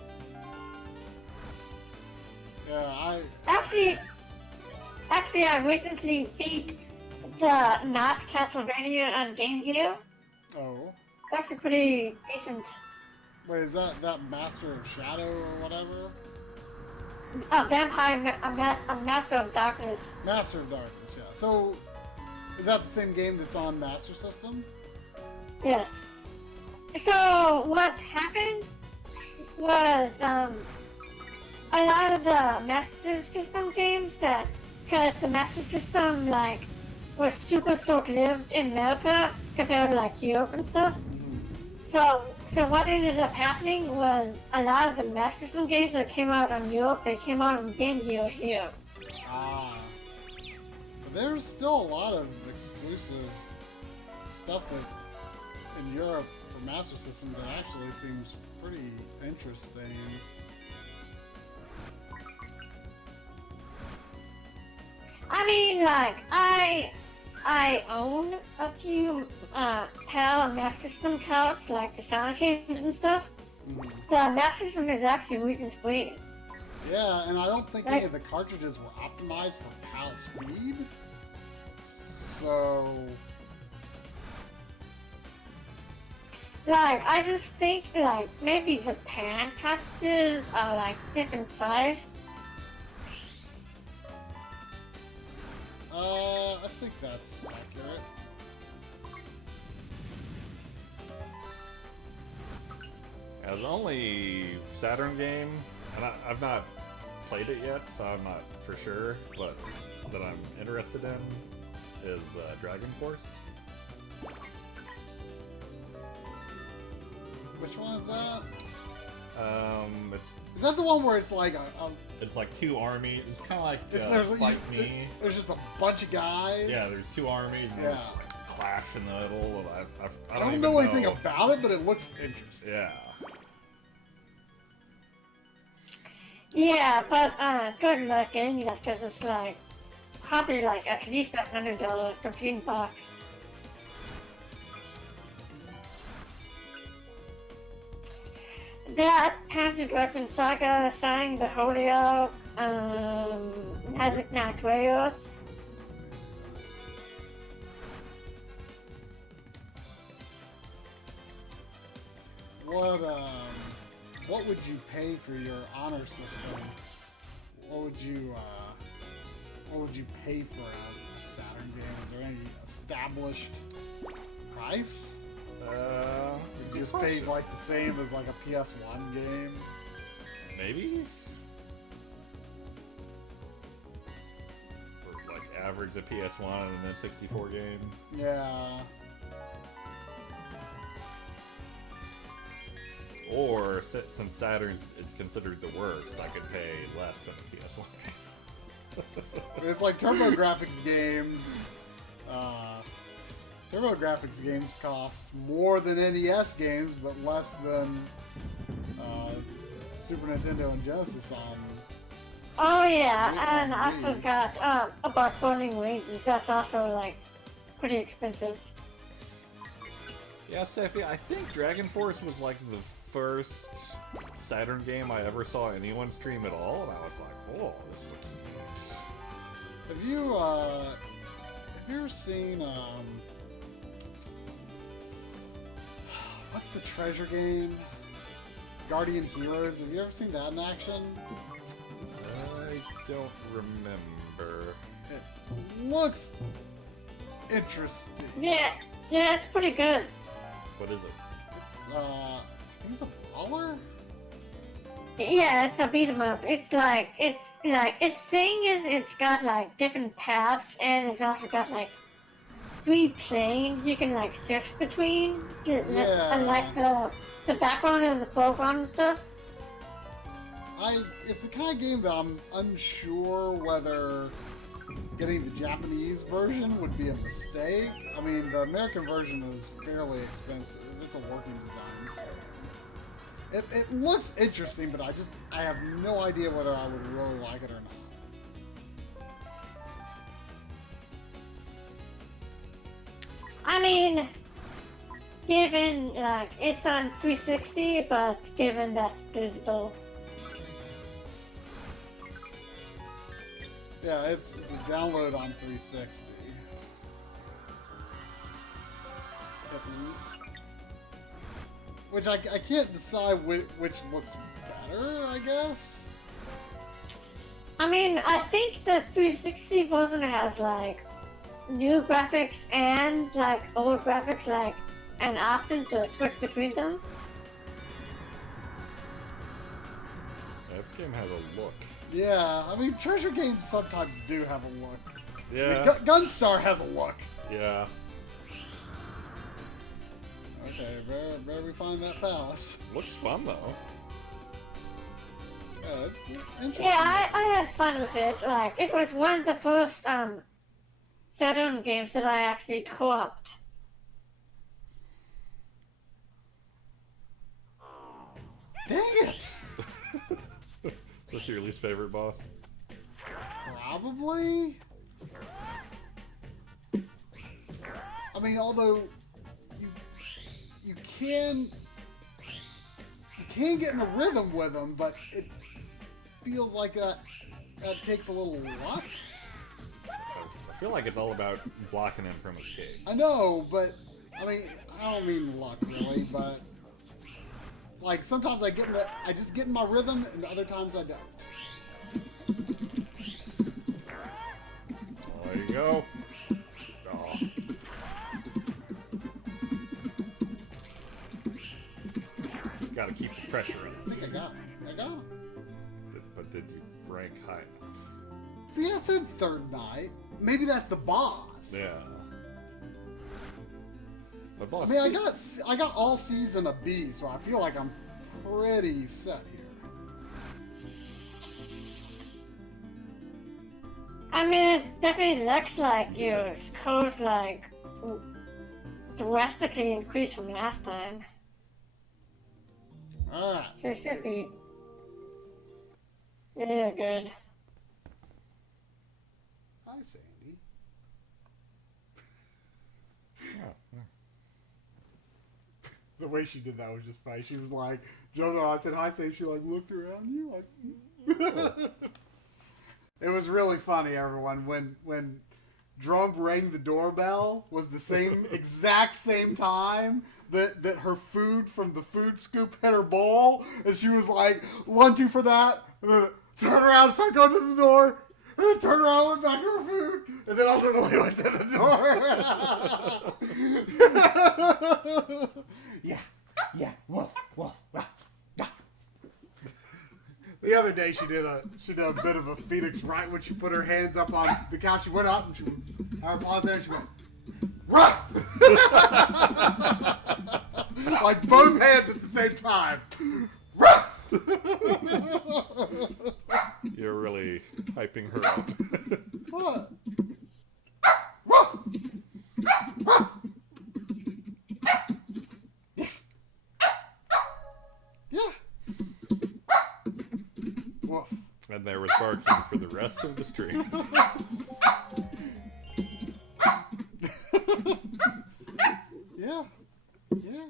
Yeah, Actually, I recently beat the Not Castlevania on Game Gear. Oh. That's a pretty decent. Wait, is that Master of Shadow or whatever? A Master of Darkness. Master of Darkness, yeah. So, is that the same game that's on Master System? Yes. So, what happened was, a lot of the Master System games that, because the Master System, like, was super short-lived in America compared to, like, Europe and stuff. So what ended up happening was a lot of the Master System games that came out on Europe, they came out on Game Gear here. Ah. But there's still a lot of exclusive stuff that in Europe for Master System that actually seems pretty interesting. I mean, like, I own a few PAL Master System cards, like the Sonic games and stuff. The Master System is actually region free. Yeah, and I don't think any of the cartridges were optimized for PAL speed. So... Like, I just think, like, maybe the pan cartridges are, like, different size. I think that's accurate. As the only Saturn game, and I've not played it yet, so I'm not for sure, but that I'm interested in is Dragon Force. Which one is that? It's Is that the one where it's like it's like two armies. It's kind of like there's Fight Me. There's just a bunch of guys. Yeah, there's two armies. And Yeah. Clash in the middle. I don't know anything about it, but it looks interesting. Yeah. Yeah, but good luck getting that because it's like probably like at least $100 $15. That Panzer Dragon Saga sang the Holio has it not Grayos. What would you pay for your honor system? What would you pay for a Saturn game? Is there any established price? Would you just pay like the same as like a PS1 game? Maybe? Or like average a PS1 and then 64 game. Yeah. Or since Saturn is considered the worst, I could pay less than a PS1 game. It's like TurboGrafx games. TurboGrafx games cost more than NES games, but less than Super Nintendo and Genesis on. Oh yeah, and I forgot about Burning Wages. That's also like pretty expensive. Yeah, Steffi, I think Dragon Force was like the first Saturn game I ever saw anyone stream at all, and I was like, "Whoa, this looks neat." Have you ever seen what's the treasure game? Guardian Heroes. Have you ever seen that in action? I don't remember. It looks interesting. Yeah, it's pretty good. What is it? It's I think it's a brawler. Yeah, it's a beat 'em up. It's like its thing is it's got like different paths and it's also got like 3 planes you can like shift between. And like the background and the foreground and stuff. It's the kind of game that I'm unsure whether getting the Japanese version would be a mistake. I mean, the American version is fairly expensive. It's a working design, so it looks interesting, but I have no idea whether I would really like it or not. I mean, given like it's on 360, but given that's digital. Yeah, it's a download on 360. Which I can't decide which looks better, I guess. I mean, I think the 360 version has like new graphics and like old graphics, like an option to switch between them. this game has a look. Yeah, I mean, treasure games sometimes do have a look. Yeah. I mean, Gunstar has a look. Yeah. Okay, where we find that palace? Looks fun though. Yeah, it's interesting. Yeah, I had fun with it. Like, it was one of the first Saturn games that I actually co-opted. Dang it! Is this your least favorite boss? Probably. I mean, although you can get in a rhythm with them, but it feels like that takes a little luck. I feel like it's all about blocking him from escape. I know, but I mean, I don't mean luck really, but like sometimes I just get in my rhythm, and other times I don't. There you go. Oh. Just gotta keep the pressure in. I think I got him. But did you rank high enough? See, I said third night. Maybe that's the boss. Yeah. The boss. I mean, I got all C's and a B, so I feel like I'm pretty set here. I mean, it definitely looks like your scores like drastically increased from last time. Alright. So it should be really good. Hi, Sandy. Yeah. The way she did that was just funny. She was like, Jojo, I said hi, Sandy. She like looked around you like. It was really funny, everyone. When Drum rang the doorbell was the exact same time that her food from the food scoop hit her bowl, and she was like, 1, 2 for that. Turn around, start going to the door. And then turn around, went back to her food, and then ultimately went to the door. Yeah, woof, woof, woof. The other day she did a bit of a Phoenix right when she put her hands up on the couch. She went up and her paws there and she went, ruff! Like both hands at the same time. Ruff! You're really hyping her up. What? Ruff! Ruff! Yeah. Woof. And there was barking for the rest of the stream. Yeah. Yeah.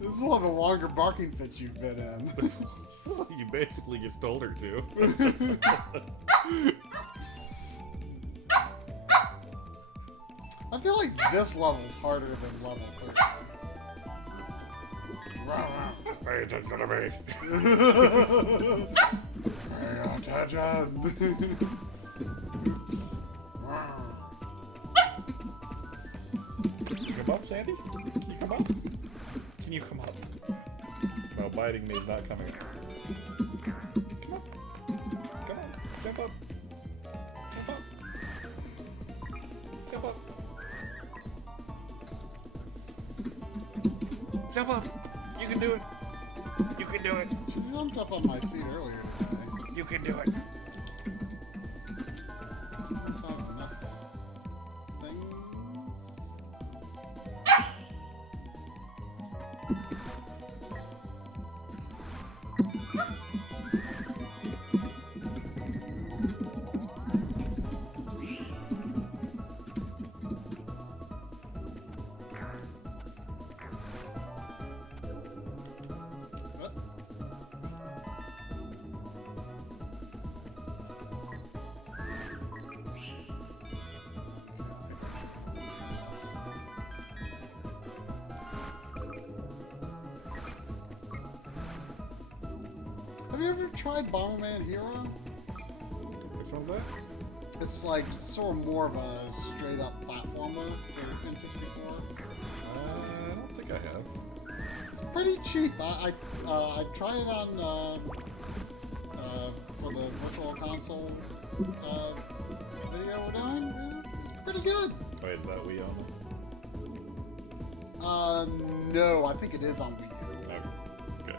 This is one of the longer barking fits you've been in. You basically just told her to. I feel like this level's harder than level 3. Pay attention to me. Pay attention. Come up, Sandy? Can you come up? Can you come up? No, biting me is not coming up. Come up. Come on. Jump up. Jump up. Jump up. Jump up. You can do it. You can do it. She jumped up on my seat earlier today. You can do it. Let's have enough things. Have you ever tried Bomberman Hero? Which one's that? It's like sort of more of a straight up platformer for N64. I don't think I have. It's pretty cheap. I tried it on for the virtual console video we're doing. It's pretty good. Wait, is that Wii on it? No, I think it is on Wii U. Okay, good.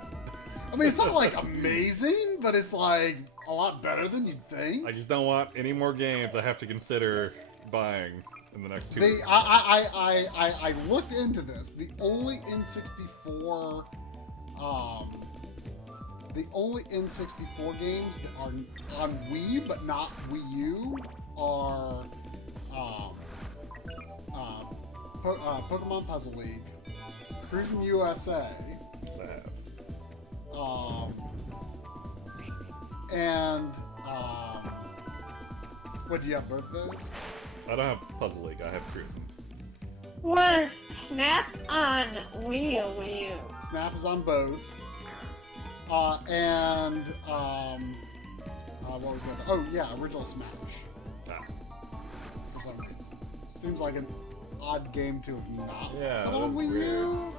I mean, it's not like amazing, but it's like a lot better than you'd think. I just don't want any more games I have to consider buying in the next 2 They, weeks. I looked into this. The only N64 games that are on Wii but not Wii U are Pokemon Puzzle League, Cruis'n USA, Sad. and what, do you have both of those? I don't have Puzzle League, I have Cruis'n. Was Snap on Wii or Wii U? Snap is on both. And what was that? Oh yeah, original Smash. Ah. For some reason, seems like an odd game to have not Yeah, put on that's Wii U.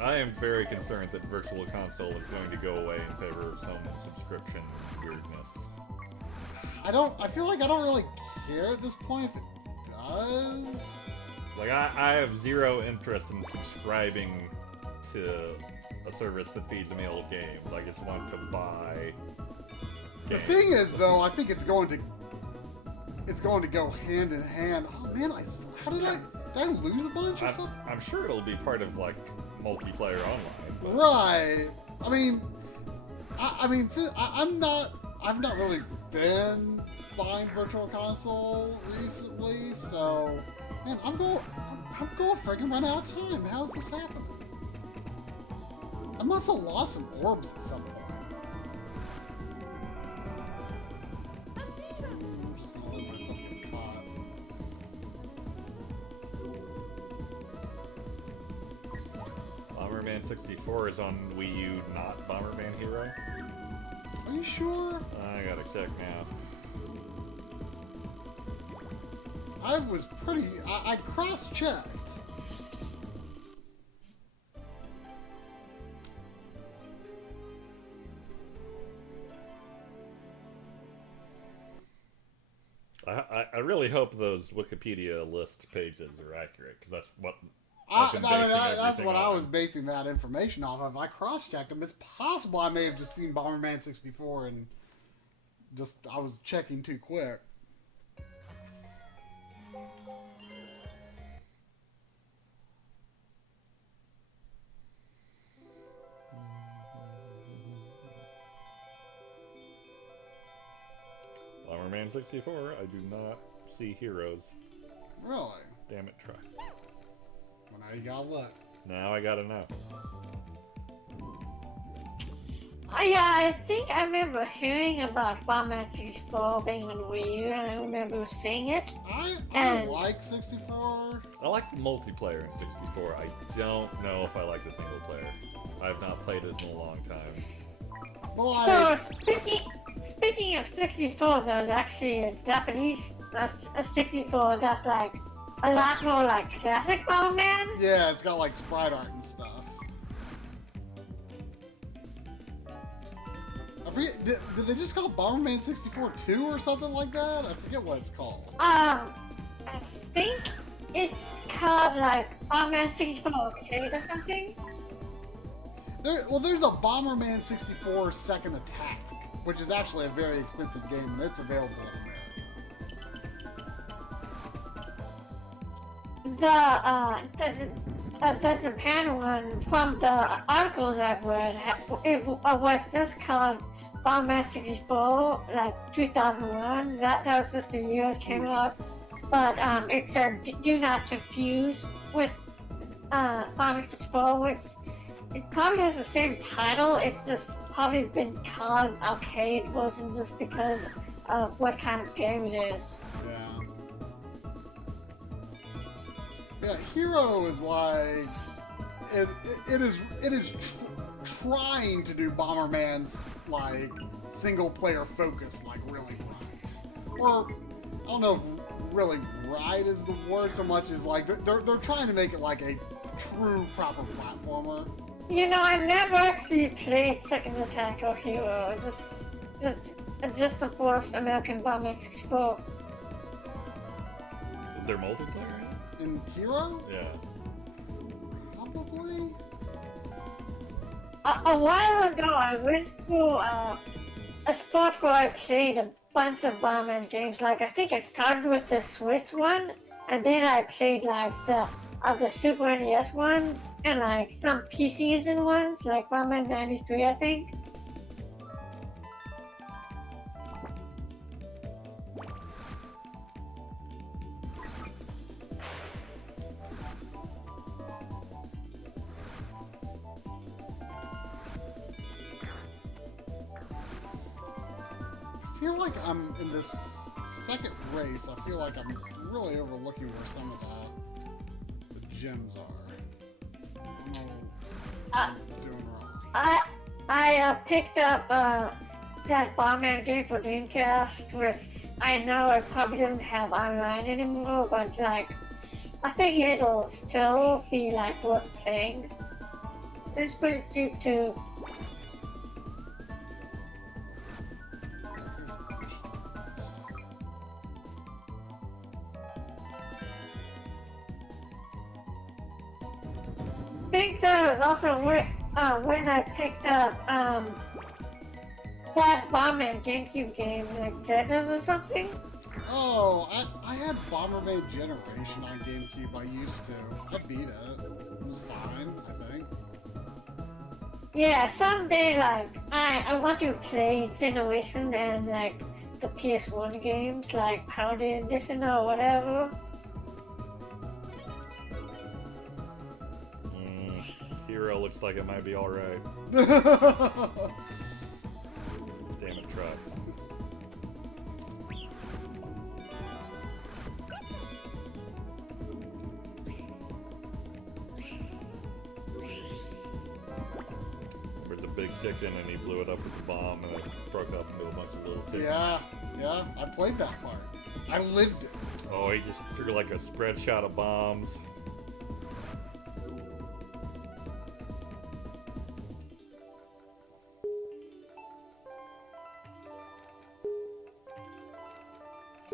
I am very concerned that Virtual Console is going to go away in favor of some subscription weirdness. I feel like I don't really care at this point if it does. Like, I have zero interest in subscribing to a service that feeds me old games. I just want to buy The games. thing is, though, I think it's going to go hand in hand. Oh man, did I lose a bunch or something? I'm sure it'll be part of, like, multiplayer online. But Right. I mean, I've not really been buying Virtual Console recently, so man, I'm going friggin' run out of time. How's this happening? I must have lost some orbs at some point. I'm just gonna let myself get caught. Bomberman 64 is on Wii U, not Bomberman Hero. Are you sure? I gotta check now. I was pretty. I cross-checked. I really hope those Wikipedia list pages are accurate, because that's what I've been basing that's everything what I on. was basing that information off of. I cross-checked them. It's possible I may have just seen Bomberman 64 and I was checking too quick. Bomberman 64, I do not see heroes. Really? Damn it, try. Well, now you gotta look. Now I gotta know. Yeah, I think I remember hearing about Bomberman 64 being on Wii U, and I remember seeing it. I And- like 64. I like the multiplayer in 64. I don't know if I like the single player. I've not played it in a long time. Well, So speaking of 64, there's actually a Japanese a 64 that's like a lot more like classic Bomberman. yeah, it's got like sprite art and stuff. I forget, did they just call Bomberman 64 2 or something like that? I forget what it's called. I think it's called like Bomberman 64 Arcade or something. There's a Bomberman 64 Second Attack, which is actually a very expensive game, and it's available in America. The Japan one, from the articles I've read, it was just called Bomberman 64, like 2001. That was just the year it came out. But it said do not confuse with Bomberman 64, which it probably has the same title. It's just probably been called arcade version just because of what kind of game it is. Yeah, Hero is like it is trying to do Bomberman's like single player focus like really right. Or I don't know if really right is the word so much as like they're trying to make it like a true proper platformer. You know, I never actually played Second Attack or Hero. It's just the first American Bomber 64. Is there multiplayer in it? In Hero? Yeah. Probably. A while ago, I went through a spot where I played a bunch of Bomberman games. Like, I think I started with the Switch one, and then I played like the Super NES ones, and like some PCs and ones, like Bomberman 93, I think. I feel like I'm in this second race. I feel like I'm really overlooking where some of the gems are. I don't know what I'm doing wrong. I picked up that Bomberman game for Dreamcast, which I know it probably doesn't have online anymore, but like I think it'll still be like worth playing. It's pretty cheap too. I think that was also when I picked up that Bomberman GameCube game, like Zetas or something. Oh, I had Bomberman Generation on GameCube. I used to. I beat it. It was fine, I think. Yeah, someday like I want to play Generation and like the PS1 games like Powder Edition or whatever. Hero looks like it might be alright. Damn it, truck. There's a big chicken and he blew it up with the bomb and it broke up into a bunch of little chickens. Yeah, I played that part. I lived it. Oh, he just threw like a spread shot of bombs.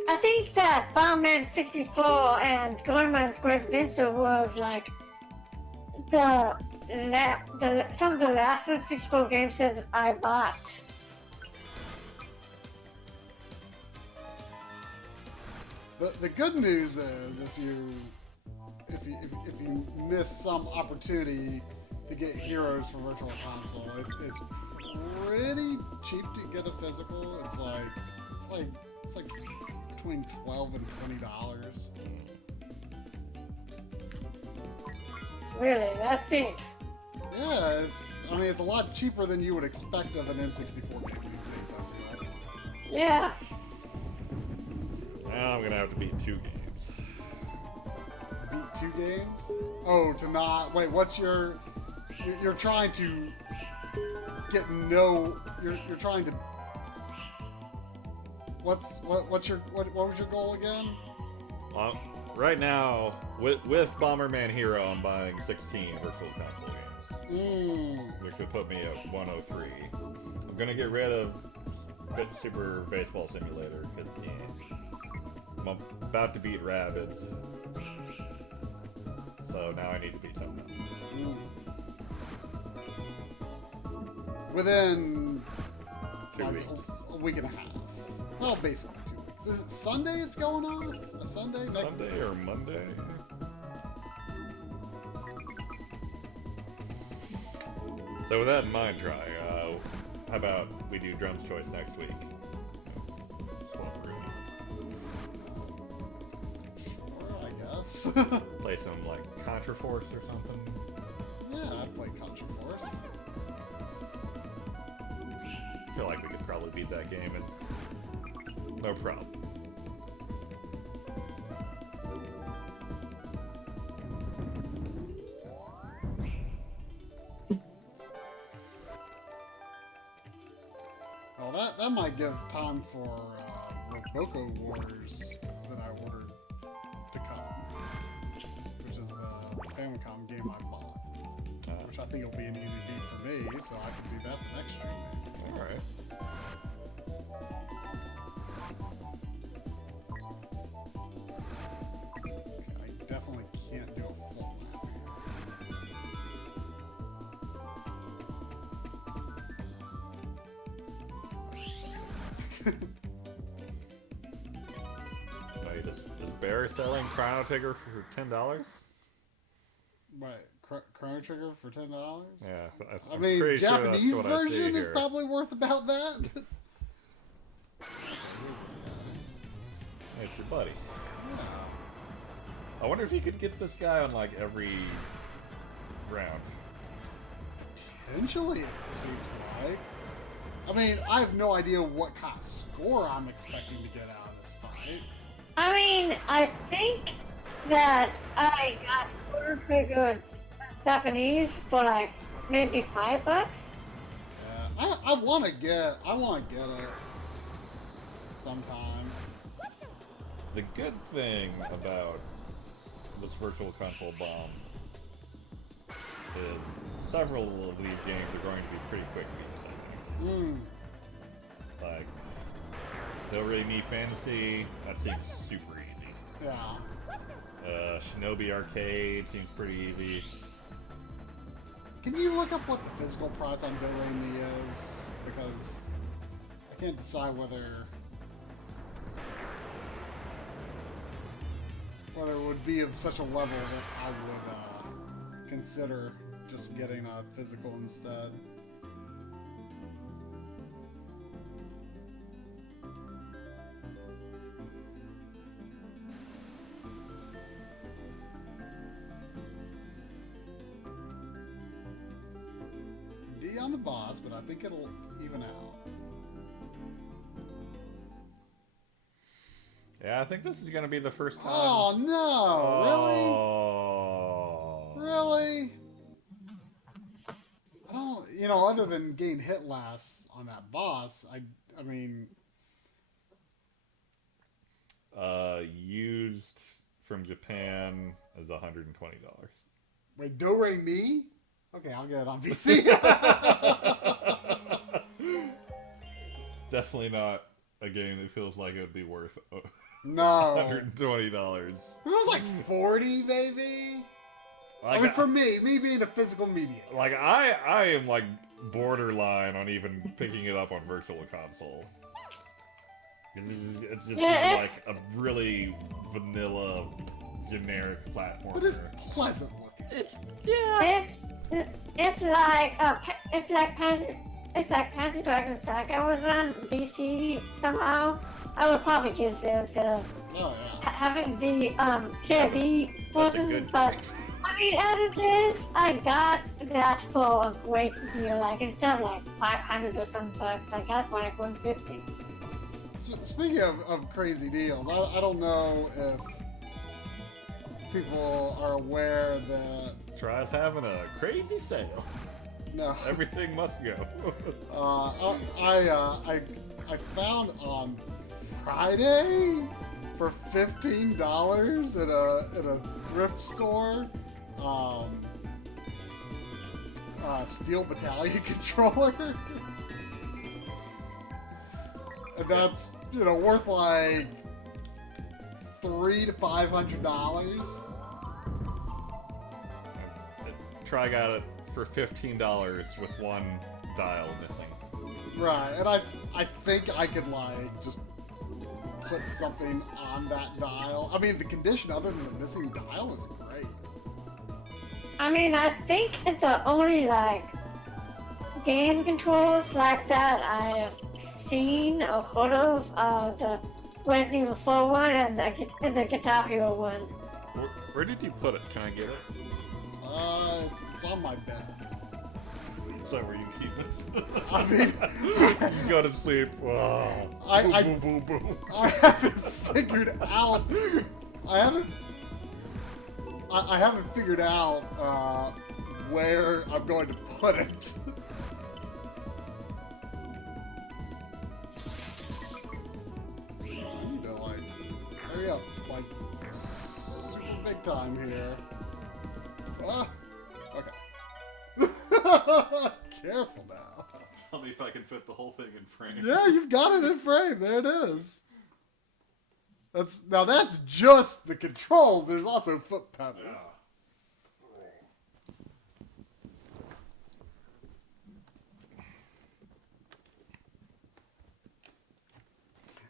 I think that Bomberman 64 and Gorman's Great Adventure was like some of the last 64 games that I bought. The good news is if you miss some opportunity to get Heroes for Virtual Console, it's pretty cheap to get a physical. It's like between $12 and $20. Really, that's it. Yeah, it's a lot cheaper than you would expect of an N64 game these days, I feel. Yeah. Now I'm gonna have to beat 2 games. Beat 2 games? Oh, to not wait. You're trying to get You're trying to. What was your goal again? Right now, with Bomberman Hero, I'm buying 16 Virtual Console games, which would put me at 103. I'm gonna get rid of Super Baseball Simulator because I'm about to beat Rabbids, so now I need to beat something else. Within 2 weeks. a week and a half. Well, basically 2 weeks. Is it Sunday it's going on? A Sunday? Sunday or Monday? So with that in mind, Try, how about we do Drum's Choice next week? Sure, I guess. Play some, like, Contra Force or something? Yeah, I'd play Contra Force. I feel like we could probably beat that game and no problem. that might give time for Roboco Wars that I ordered to come, which is the Famicom game I bought, which I think will be an easy beat for me, so I can do that the next stream. All right. I definitely can't do a full lap here. Wait, is Bear selling Chrono Trigger for $10? Right, Chrono Trigger for $10? Yeah, I I'm mean, pretty sure that's Japanese what I see version is here. probably worth about that. Who is this guy? Hey, it's your buddy. Yeah. I wonder if you could get this guy on like every round. Potentially, it seems like. I mean, I have no idea what kind of score I'm expecting to get out of this fight. I mean, I think that I got Chrono Trigger Japanese for like maybe $5. Yeah, I want to get it sometime. The good thing about this virtual console bomb is several of these games are going to be pretty quick beats, I think. Like Do Re Mi Fantasy, that seems super easy. Yeah. Shinobi Arcade seems pretty easy. Can you look up what the physical price on Do Re Mi is? Because I can't decide whether it would be of such a level that I would consider just getting a physical instead. D on the boss, but I think it'll even out. Yeah, I think this is going to be the first time. Oh no! Oh. Really? I don't. You know, other than getting hit last on that boss, I mean. Used from Japan is $120. Wait, Do Re Mi? Okay, I'll get it on PC. Definitely not a game that feels like it would be worth No. $120. It was like 40, maybe. Like, I mean, for me being a physical medium. like I am like borderline on even picking it up on Virtual Console. It's just like a really vanilla, generic platformer. But it's pleasant looking. It's yeah. If Panzer Dragon Saga was on PC somehow, I would probably give it instead of Oh, yeah. having the CRB version. good But I mean, as it is, I got that for a great deal. Like instead of like 500 or some bucks, I got it for like 150. Speaking of crazy deals, I don't know if people are aware that Try's having a crazy sale. no, Everything must go. I found on Friday for $15 at a thrift store Steel Battalion controller. And that's, you know, worth like $300 to $500. Try got it for $15 with one dial missing. Right, and I think I could like just put something on that dial. I mean, the condition other than the missing dial is great. I mean, I think the only like game controls like that I have seen or heard of are the Resident Evil 4 one and the Guitar Hero one. Where did you put it? Can I get it? It's on my bed. Is that where you keep it? I mean, Just go to sleep. Wow. Boom, boom, boom, boom. I haven't figured out. I haven't figured out where I'm going to put it. big time here. Ah, okay. Careful now. Tell me if I can fit the whole thing in frame. Yeah, you've got it in frame. There it is. That's just the controls. There's also foot pedals. Yeah.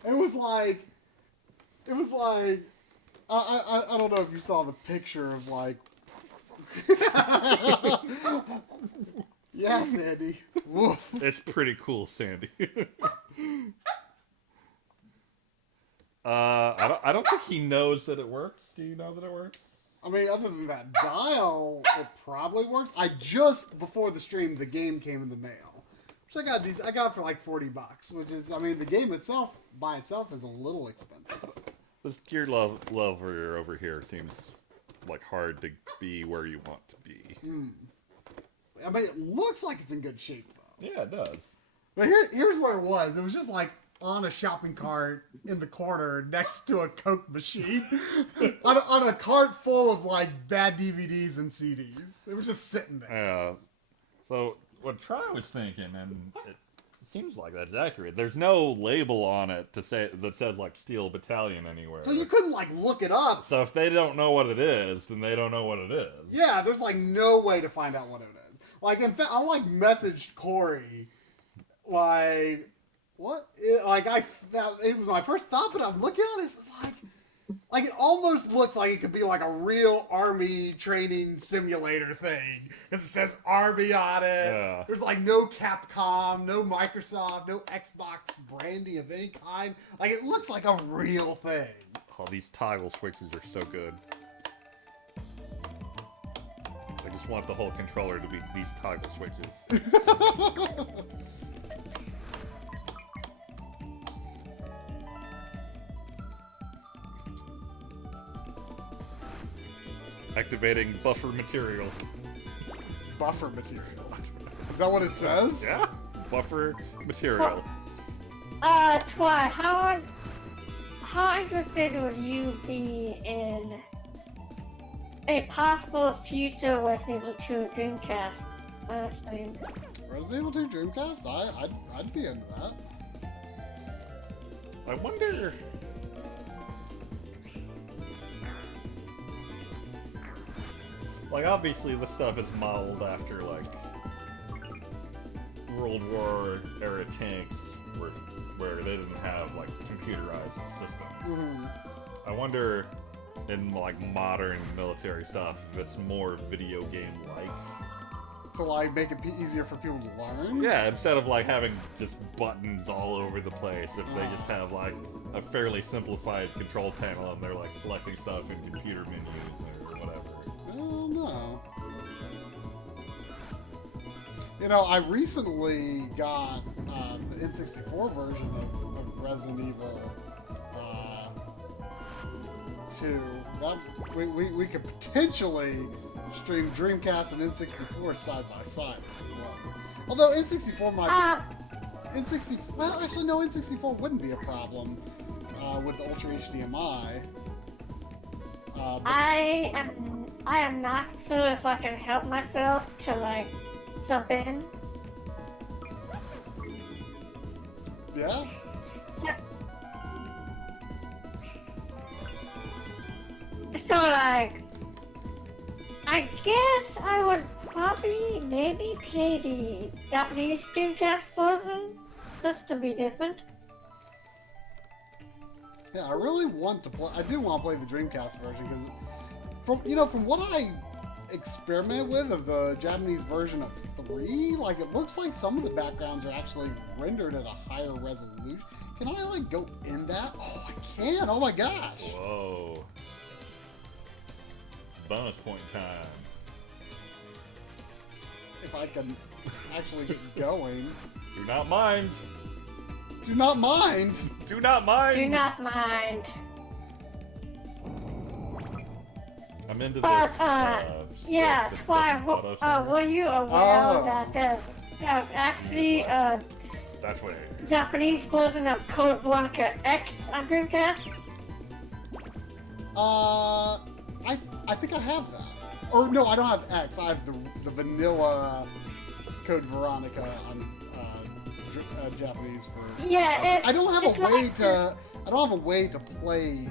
It was like, I don't know if you saw the picture of like, yeah, Sandy. Woof. It's pretty cool, Sandy. I don't think he knows that it works. Do you know that it works? I mean, other than that dial, it probably works. Just before the stream, the game came in the mail, which I got for like $40, which is, I mean, the game itself by itself is a little expensive. This gear lever over here seems like hard to be where you want to be. I mean, it looks like it's in good shape though. Yeah, it does. But here's where it was. It was just like on a shopping cart in the corner next to a Coke machine on a cart full of like bad DVDs and CDs. It was just sitting there. Yeah. So what Try was thinking, and it seems like that's accurate. There's no label on it that says like Steel Battalion anywhere. So you couldn't like look it up. So if they don't know what it is, then they don't know what it is. Yeah, there's like no way to find out what it is. Like in fact, I like messaged Corey, like, what? It was my first thought, but I'm looking at it, it's like it almost looks like it could be like a real Army training simulator thing. Because it says Army on it. Yeah. There's like no Capcom, no Microsoft, no Xbox branding of any kind. Like it looks like a real thing. Oh, these toggle switches are so good. I just want the whole controller to be these toggle switches. Activating buffer material. Buffer material. Is that what it says? Yeah. Buffer material. Twy, how interested would you be in a possible future Resident Evil 2 Dreamcast stream? Resident Evil 2 Dreamcast? I'd be into that. I wonder. Like, obviously, this stuff is modeled after, like, World War era tanks, where they didn't have, like, computerized systems. Mm-hmm. I wonder, in, like, modern military stuff, if it's more video game-like. To, like, make it easier for people to learn? Yeah, instead of, like, having just buttons all over the place, if they just have, like, a fairly simplified control panel and they're, like, selecting stuff in computer menus or whatever. I don't know. You know, I recently got the N64 version of Resident Evil 2. We could potentially stream Dreamcast and N64 side by side. Although N64 might well, actually no, N64 wouldn't be a problem with the Ultra HDMI. I am not sure if I can help myself to like jump in. Yeah? So like, I guess I would probably maybe play the Japanese Dreamcast version, just to be different. Yeah, I really want to play. I do want to play the Dreamcast version because, from what I experiment with of the Japanese version of 3, like it looks like some of the backgrounds are actually rendered at a higher resolution. Can I like go in that? Oh, I can. Oh my gosh. Whoa. Bonus point time. If I can actually get going. Do not mind. Do not mind. Do not mind. Do not mind. I'm into But, this. yeah, this Twy, auto center. were you aware that there's actually a That's what. Japanese version of Code Veronica X on Dreamcast? I think I have that. Or no, I don't have X. I have the vanilla Code Veronica on Japanese for. Yeah, I don't have a way like, to. I don't have a way to play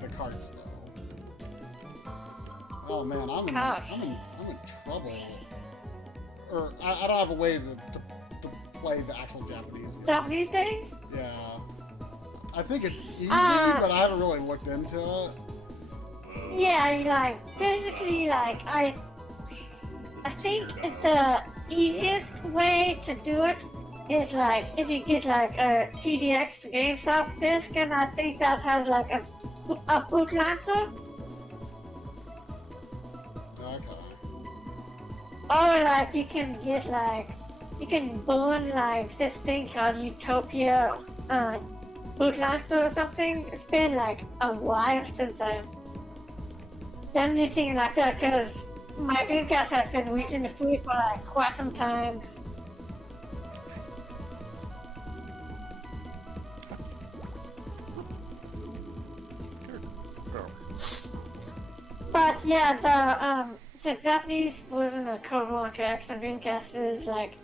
the cards though. Oh man, I'm in trouble. Or I don't have a way to play the actual Japanese game. Japanese things? Yeah. I think it's easy, but I haven't really looked into it. Yeah, like, basically, like, I think the easiest way to do it is, like, if you get, like, a CDX GameStop disc, and I think that has, like, a boot lancer. Okay. Or, like, you can get, like, you can burn, like, this thing called Utopia, boot lancer or something. It's been, like, a while since I've done anything like that, because my Dreamcast has been reaching the free for, like, quite some time. But yeah, the Japanese version of Code Veronica X on Dreamcast is like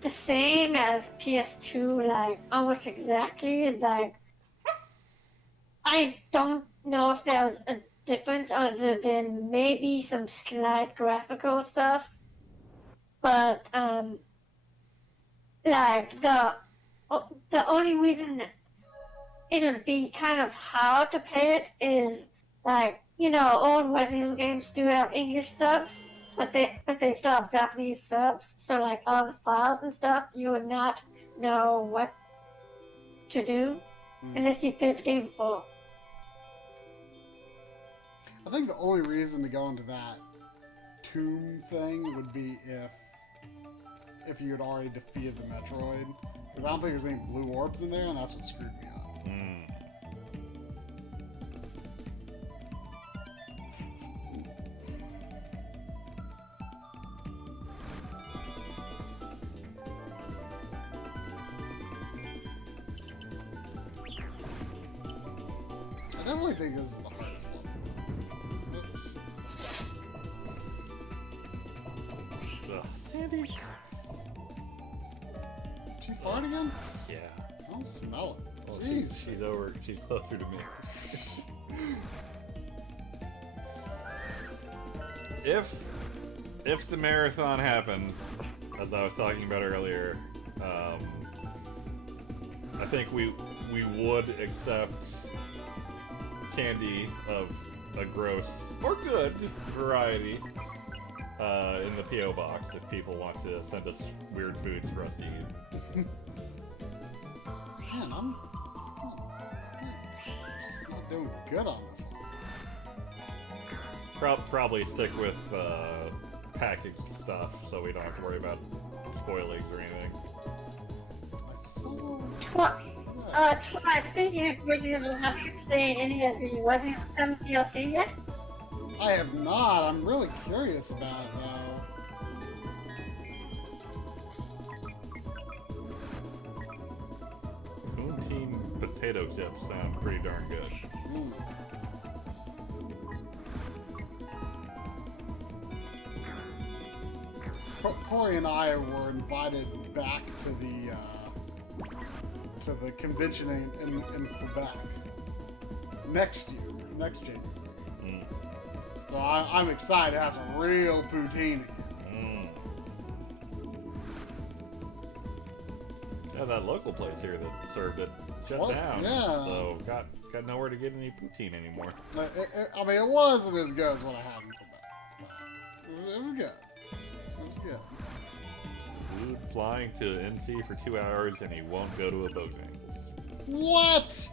the same as PS2, like almost exactly. Like, I don't know if there's a difference other than maybe some slight graphical stuff, but like the only reason it would be kind of hard to play it is like, you know, old Resident games do have English subs, but they still have Japanese subs. So like all the files and stuff, you would not know what to do unless you played the game before. I think the only reason to go into that tomb thing would be if you had already defeated the Metroid. Because I don't think there's any blue orbs in there, and that's what screwed me up. I definitely think this is the hardest level. Sandy? Did she fart again? Yeah. I don't smell it. Well, Jeez. she's closer to me. If the marathon happens, as I was talking about earlier, I think we would accept candy of a gross or good variety in the P.O. box if people want to send us weird foods for us to eat. Man, I'm just not doing good on this one. Probably stick with packaged stuff so we don't have to worry about spoilings or anything. Speaking of Resident Evil, have you played any of the Resident Evil 7 DLC yet? I have not. I'm really curious about it, though. Poutine potato chips sound pretty darn good. Corey and I were invited back to the convention in Quebec next January. So I'm excited to have some real poutine again. Yeah, that local place here that served it shut down. Yeah. So got nowhere to get any poutine anymore. I mean, it wasn't as good as what I had until that. But it was good. It was good. Dude flying to NC for 2 hours and he won't go to a Bojangles. What?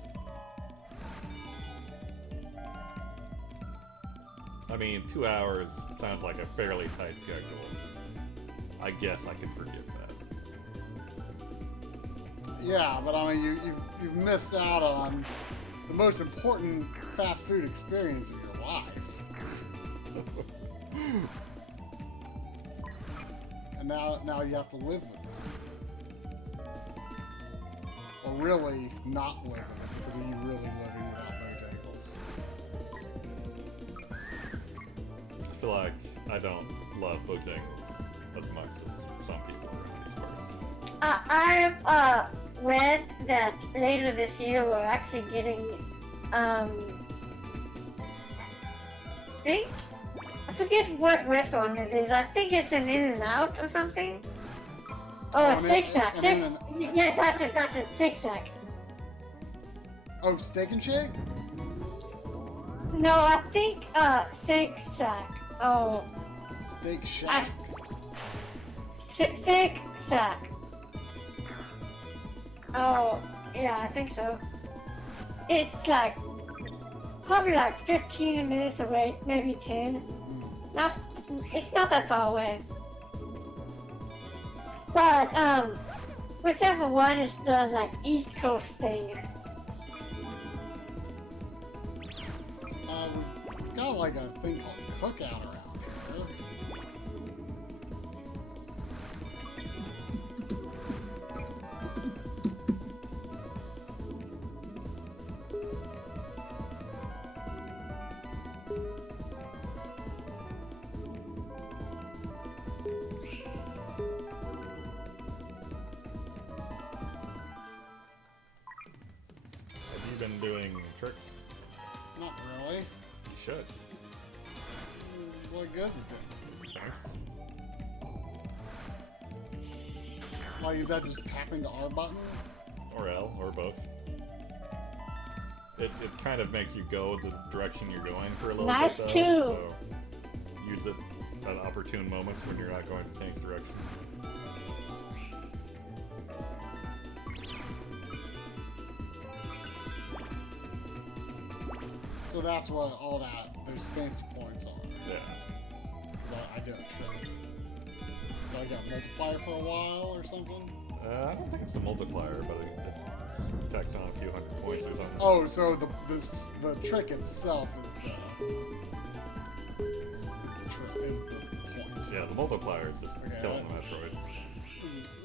I mean, 2 hours sounds like a fairly tight schedule. I guess I can forgive that. Yeah, but I mean, you've missed out on the most important fast food experience of your life. And now you have to live with it. Or really not live with it, because are you really living without Bojangles? feel like I don't love Bojangles as much as some people around these parts. I've read that later this year we're actually getting, I forget what restaurant it is. I think it's an In-N-Out or something. Oh, a Steak Shack. Yeah, that's it, Steak Shack. Oh, Steak and Shake? No, I think, Steak Shack. Oh. Steak Shack. Steak Shack. Oh, yeah, I think so. It's like, probably like 15 minutes away, maybe 10. It's not that far away. But, whichever one is the, like, East Coast thing. We've got like a thing called Cookout around here. Have you been doing tricks? Not really. You should. What good is it? Thanks. Like, is that just tapping the R button? Or L, or both. It kind of makes you go the direction you're going for a little Nice bit, though. too. So use it at opportune moments when you're not going to change direction. So that's what all that, those fancy points are. Yeah. So I did a trick. So I got multiplier for a while or something? I don't think it's a multiplier, but it tacks on a few hundred points or something. Oh, so the trick itself is the point. Yeah, the multiplier is just Okay, killing the Metroid.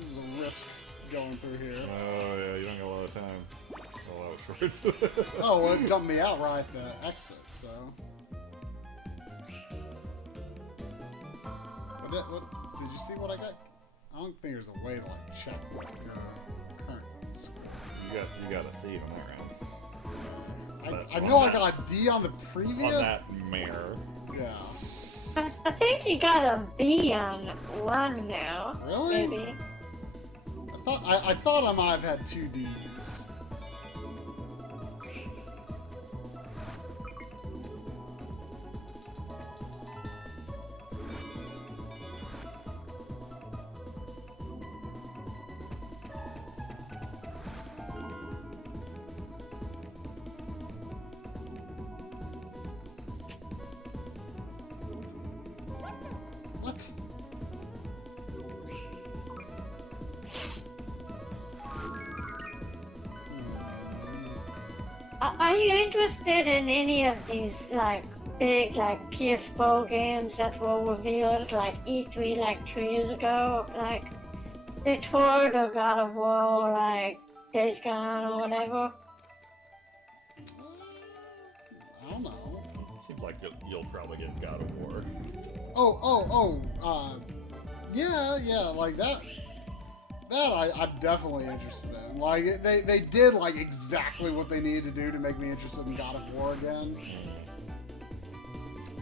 This is a risk going through here. Oh yeah, you don't got a lot of time. A lot of shorts. Oh, well, it jumped me out right at the exit, so. What did you see what I got? I don't think there's a way to like check what your current score is. You got a C on that round. I know I got a D on the previous. On that mare. Yeah. I think you got a B on one now. Really? Maybe. I thought I might have had 2 Ds. What? Are you interested in any of these, like, big, like, PS4 games that were revealed, like, E3, like, 2 years ago? Like, Detroit or God of War, like, Days Gone or whatever? I don't know. Seems like you'll probably get God of War. Yeah, like that. I'm definitely interested in. Like, they did, like, exactly what they needed to do to make me interested in God of War again.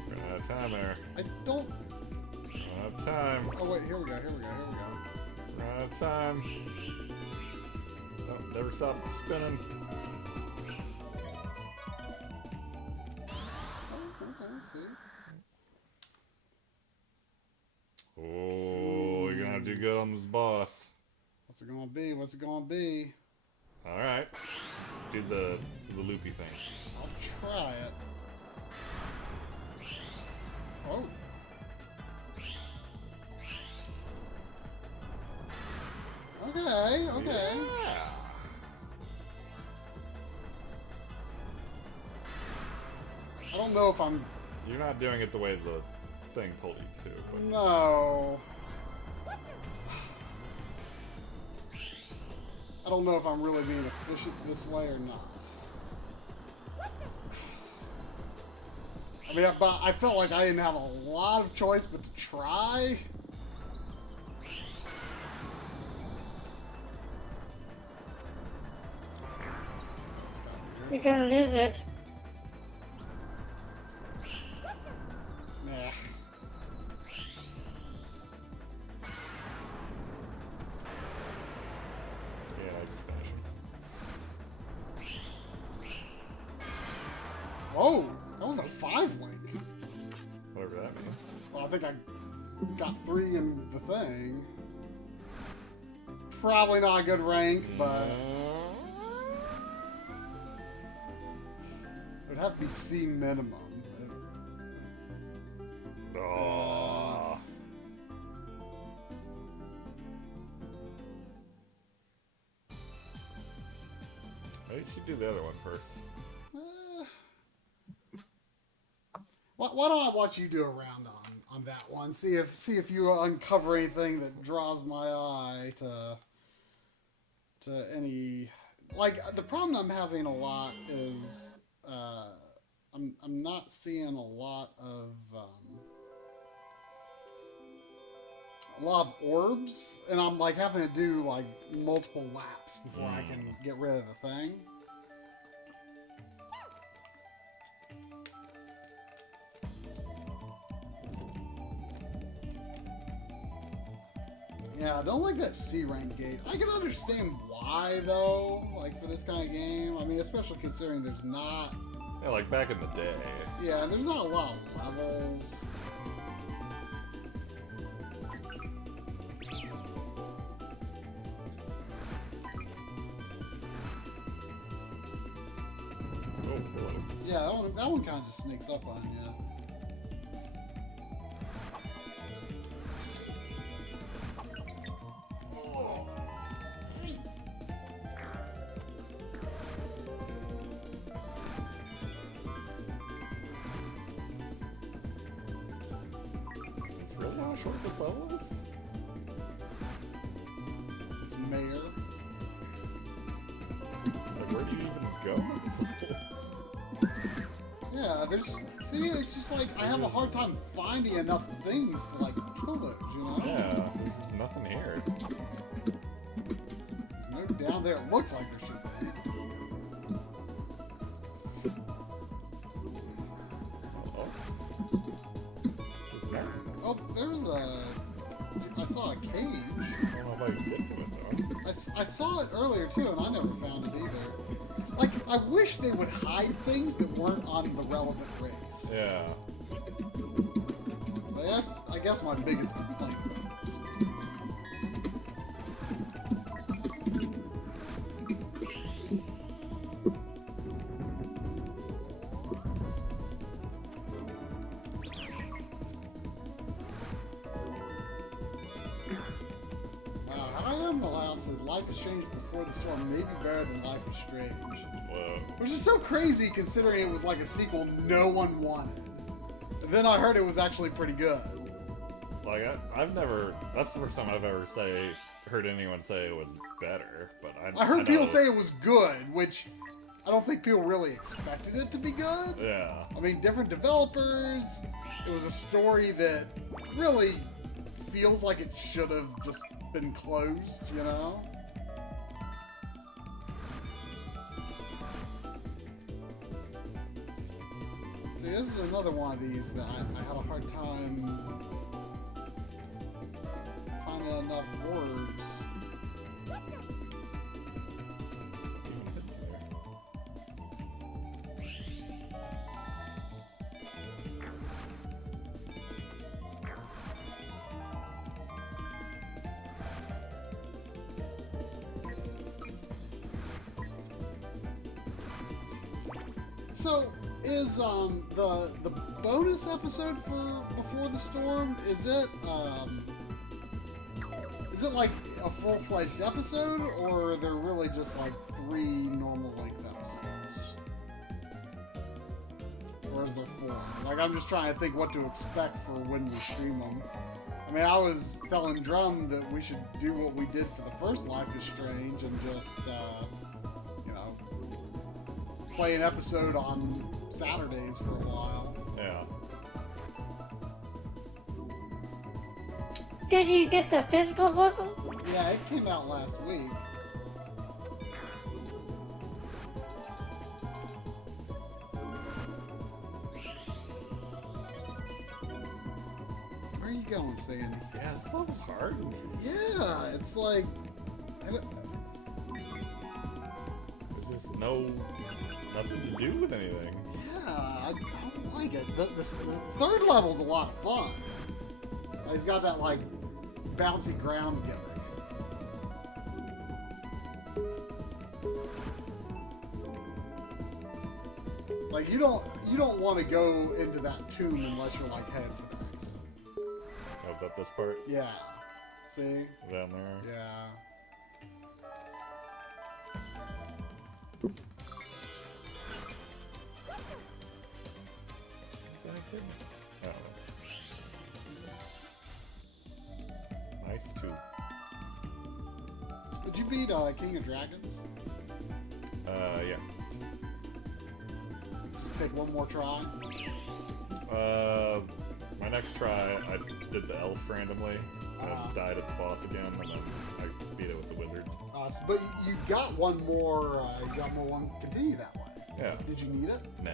Running out of time there. I don't... Running out of time. Oh, wait, here we go. Running out of time. Don't never stop spinning. Oh, okay, see. Oh, you're gonna have to do good on this boss. What's it gonna be? What's it gonna be? Alright. Do the loopy thing. I'll try it. Oh. Okay. Yeah. I don't know if I'm... You're not doing it the way the thing told you to. But No. I don't know if I'm really being efficient this way or not. I mean, I felt like I didn't have a lot of choice but to try. You're gonna lose it. Nah. Yeah, I just finish it. Oh, that was a 5 link. Whatever that means. Well, I think I got 3 in the thing. Probably not a good rank, but it would have to be C minimum. Oh. Maybe you should do the other one first. Why don't I watch you do a round on that one? See if you uncover anything that draws my eye to any. Like, the problem I'm having a lot is I'm not seeing a lot of orbs, and I'm like having to do like multiple laps before I can get rid of the thing. Yeah, I don't like that C rank gate. I can understand why though, like for this kind of game. I mean, especially considering there's not. Yeah, like back in the day. Yeah, there's not a lot of levels. Oh, hello. Yeah, that one kind of just sneaks up on you. It's really how short this level is? This mayor. Like, where do you even go? Yeah, see, it's just like I have a hard time finding enough things to like kill those, you know? Yeah, there's nothing here. There's no down there. It looks like there should be. Oh. There's nothing. Oh, there's I saw a cage. I don't know if I can get to it though. I saw it earlier too, and I never found it either. Like, I wish they would hide things that weren't on the relevant race. Yeah. Like, that's, I guess, my biggest complaint about this. Wow, I am Malal says Life is Strange Before the Storm may be better than Life is Strange. Whoa. Which is so crazy considering it was like a sequel no one wanted. And then I heard it was actually pretty good. Like, I've never... That's the first time I've ever heard anyone say it was better, but I heard know people say it was good, which I don't think people really expected it to be good. Yeah. I mean, different developers. It was a story that really feels like it should have just been closed, you know? See, this is another one of these that I had a hard time finding enough words. So, is the bonus episode for Before the Storm, is it like a full-fledged episode, or are there really just like 3 normal length episodes? Or is there 4? Like, I'm just trying to think what to expect for when we stream them. I mean, I was telling Drum that we should do what we did for the first Life is Strange and just, you know, play an episode on Saturdays for a while. Yeah. Did you get the physical version? Yeah, it came out last week. Where are you going, Sandy? Yeah, this level's hard. Yeah, it's like... There's just nothing to do with anything. Yeah, I don't like it. The third level's a lot of fun. He's got that, like, bouncy ground gimmick. Like, you don't want to go into that tomb unless you're, like, headed for the exit. Oh, is that this part? Yeah. See? Down there? Yeah. Oh. Nice too. Did you beat King of Dragons? Yeah. Just take one more try. My next try, I did the elf randomly. I died at the boss again, and then I beat it with the wizard. But you got one more. You got more one. Continue that way. Yeah. Did you need it? Nah.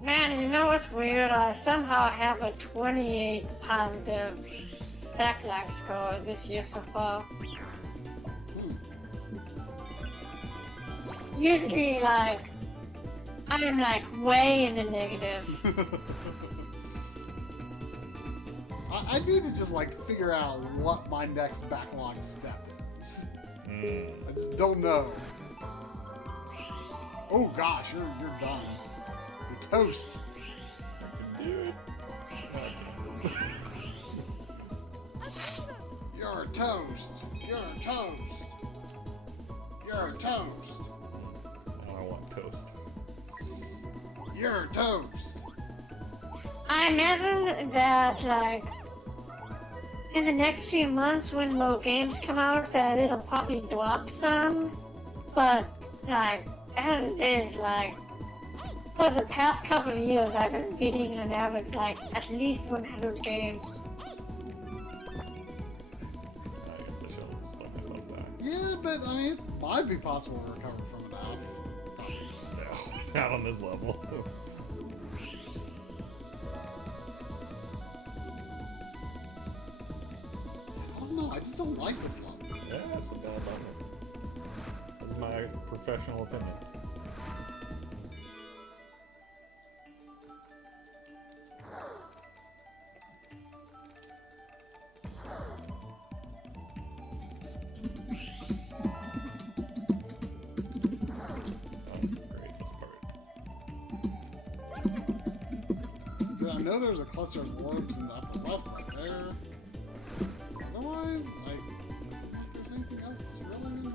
Man, you know what's weird? I somehow have a 28 positive backlog score this year so far. Usually, like, I'm like way in the negative. I need to just like figure out what my next backlog step is. I just don't know. Oh gosh, you're done. You're toast. Dude. You're toast. You're toast. You're toast. I don't want toast. You're toast. I imagine that, like, in the next few months when low games come out, that it'll probably drop some. But, like, as it is, like, for the past couple of years, I've been beating an average, like, at least 100 games. I guess I should let myself die. Yeah, but I mean, it might be possible to recover from it now. No, not on this level. I don't know. I just don't like this level. Yeah, that's a bad level. That's my professional opinion. I know there's a cluster of orbs in the upper left right there. Otherwise, like, if there's anything else really in here.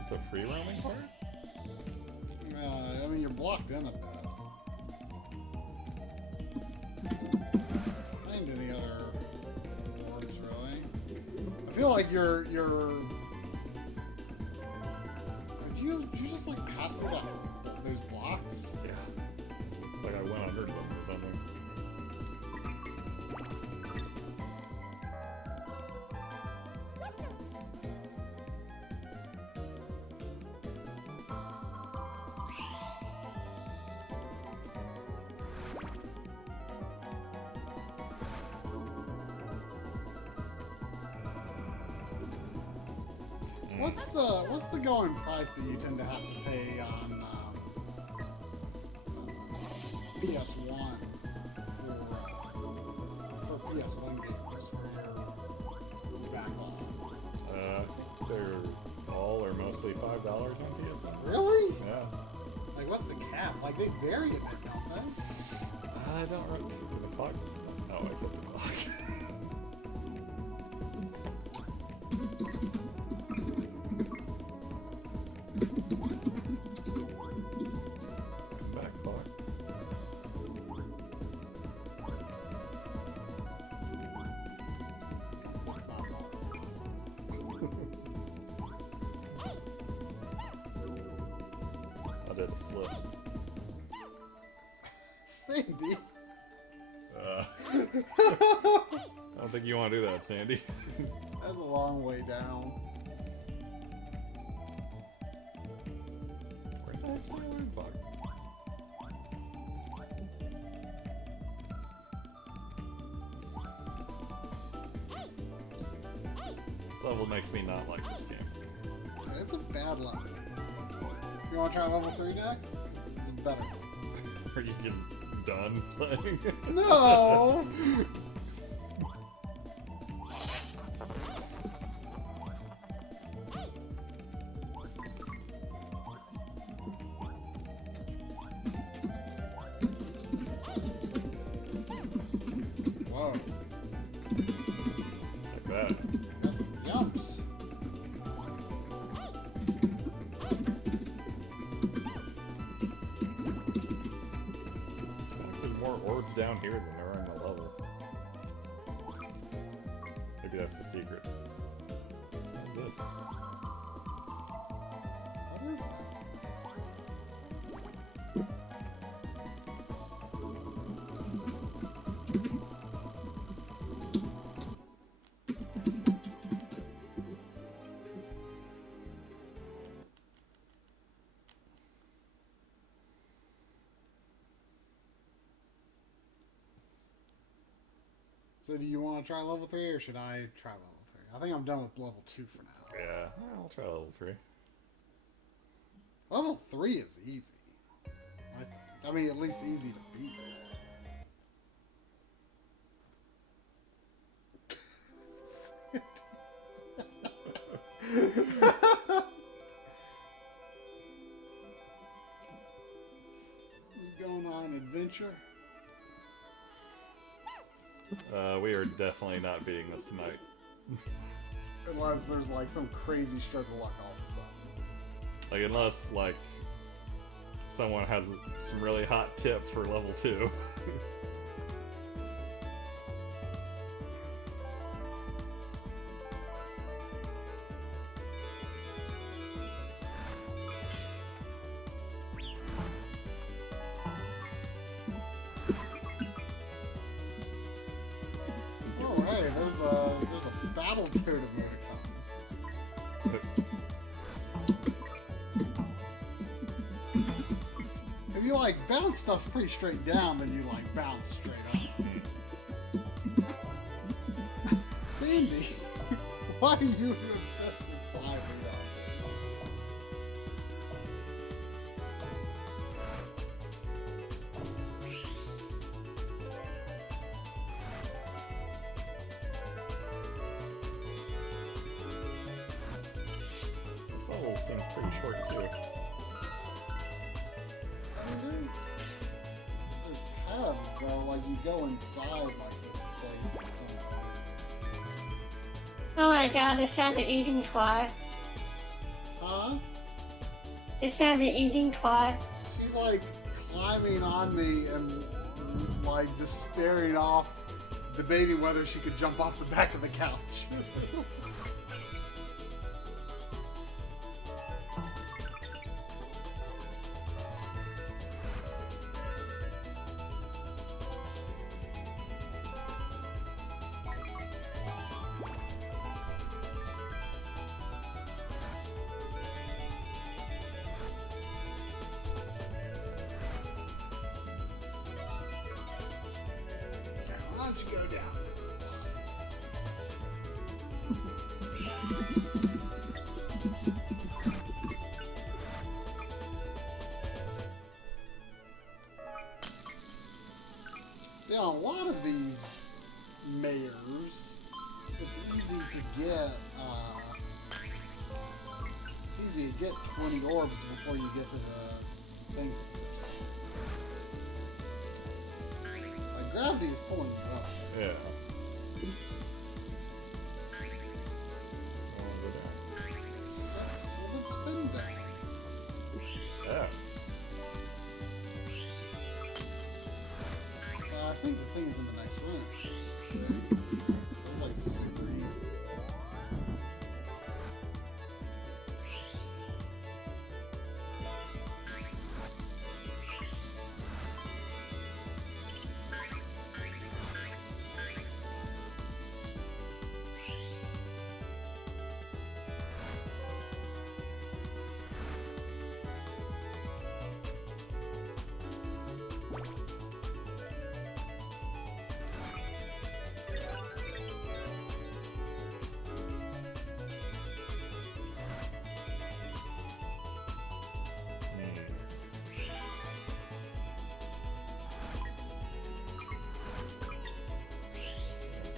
Is the free roaming part? I mean, you're blocked in a bit. Find any other orbs, really? I feel like you're. Did you just like pass through those blocks? Yeah. Like I went under them or something. What's the going price that you tend to have to pay on PS1 for PS1 games for your backlog? They're all or mostly $5 on PSN. Really? Yeah. Like, what's the cap? Like, they vary a bit, don't they? I don't really. The clock. Oh, I put the clock. Back clock. I did a flip. Sandy. I don't think you want to do that, Sandy. That's a long way down. Where the heck's my alarm clock? This level makes me not like this game. It's a bad level. You want to try level 3 next? It's a better level. Are you just done playing? No! Whoa. Like that. That's some jumps. There's more orbs down here than there are in the level. Maybe that's the secret. What's this? What is that? So do you want to try level 3 or should I try level 3? I think I'm done with level 2 for now. Yeah, I'll try level 3. Level 3 is easy. I think. I mean, at least easy to beat. You going on an adventure? We are definitely not beating this tonight. Unless there's like some crazy stroke of luck all of a sudden. Like, unless, like, someone has some really hot tip for level 2. Oh hey, there's a battle totem over come. If you like bounce stuff pretty straight down, then you like bounce straight up. Sandy, why are you obsessed with flying around? This level seems pretty short, too. I mean, there's paths though, like you go inside like this place at some point. Oh my god, it sounded eating twat. Huh? It sounded eating twat. She's like climbing on me and like just staring off, debating whether she could jump off the back of the couch. Why don't you go down? See, on a lot of these mayors, it's easy to get. It's easy to get 20 orbs before you get to the thing. Like gravity is pulling you up. Yeah. Let's spin down. Yeah. I think the thing is in the next room. It's like super easy.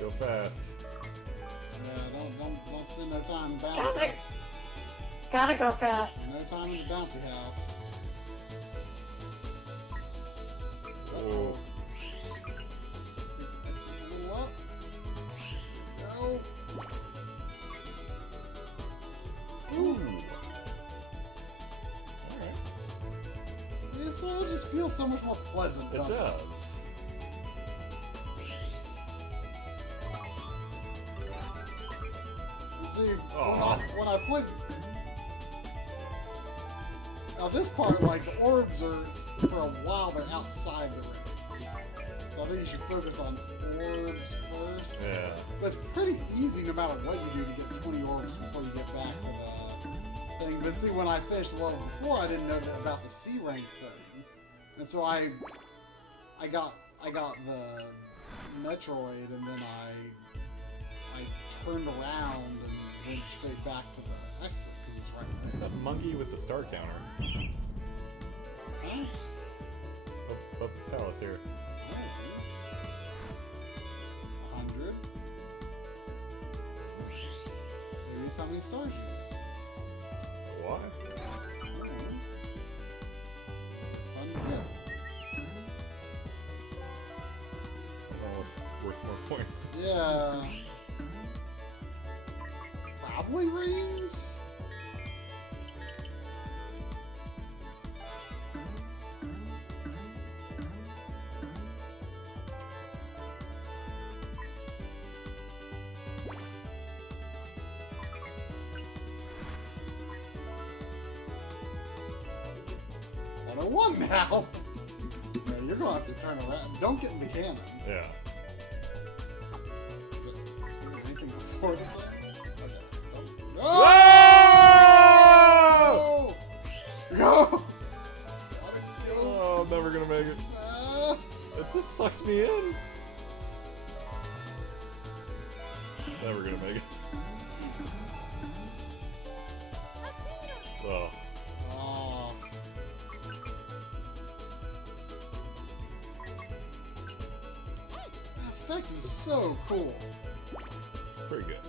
Go fast. Yeah, don't spend no time bouncing. Gotta go fast. No time in the bouncy house. Oh. A little up. No. Ooh. Alright. See, this level just feels so much more pleasant, It doesn't it? does. And see, Aw. when I played... Now this part, like, the orbs are, for a while, they're outside the rings. So I think you should focus on orbs first. Yeah. But it's pretty easy no matter what you do to get 20 orbs before you get back to the thing. But see, when I finished the level before, I didn't know about the C rank thing. And so I got the Metroid, and then I turned around and went straight back to the exit, because it's right there. That monkey with the star counter. Huh? Up the palace here. 100. Maybe it's how many stars you get. Why? Fun to get. Oh, it's worth more points. Yeah. Probably rings? One now. Yeah, you're gonna have to turn around. Don't get in the cannon. Yeah. Is there anything before the cannon? Okay. Whoa! Go! Go! Oh, I'm never gonna make it. Fast. It just sucks me in. Never gonna make it. Oh. Oh. That effect is so cool. It's pretty good.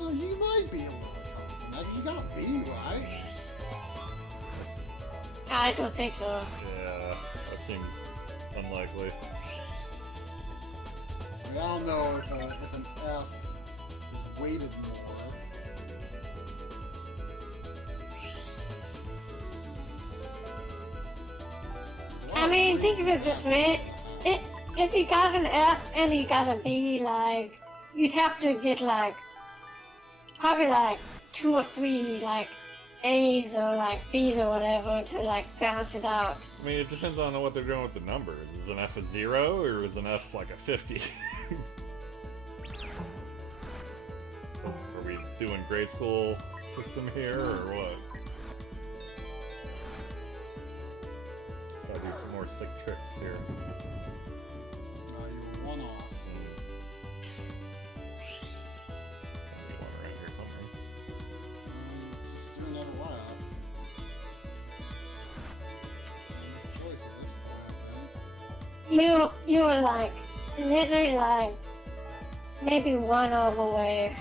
Well, you might be able to recover from that. You got a B, right? I don't think so. Yeah, that seems unlikely. I mean, I don't know if an F is weighted more. I mean, think of it this way. If you got an F and you got a B, like, you'd have to get, like, probably, like, 2 or 3, like, A's or, like, B's or whatever to, like, balance it out. I mean, it depends on what they're doing with the numbers. Is an F a 0 or is an F like a 50? Are we doing grade school system here or what? Gotta do some more sick tricks here. You're one off. Gotta be one around here somewhere. Just do another lap. Choice at this point, I think. You were, like, literally, like, maybe one orb away.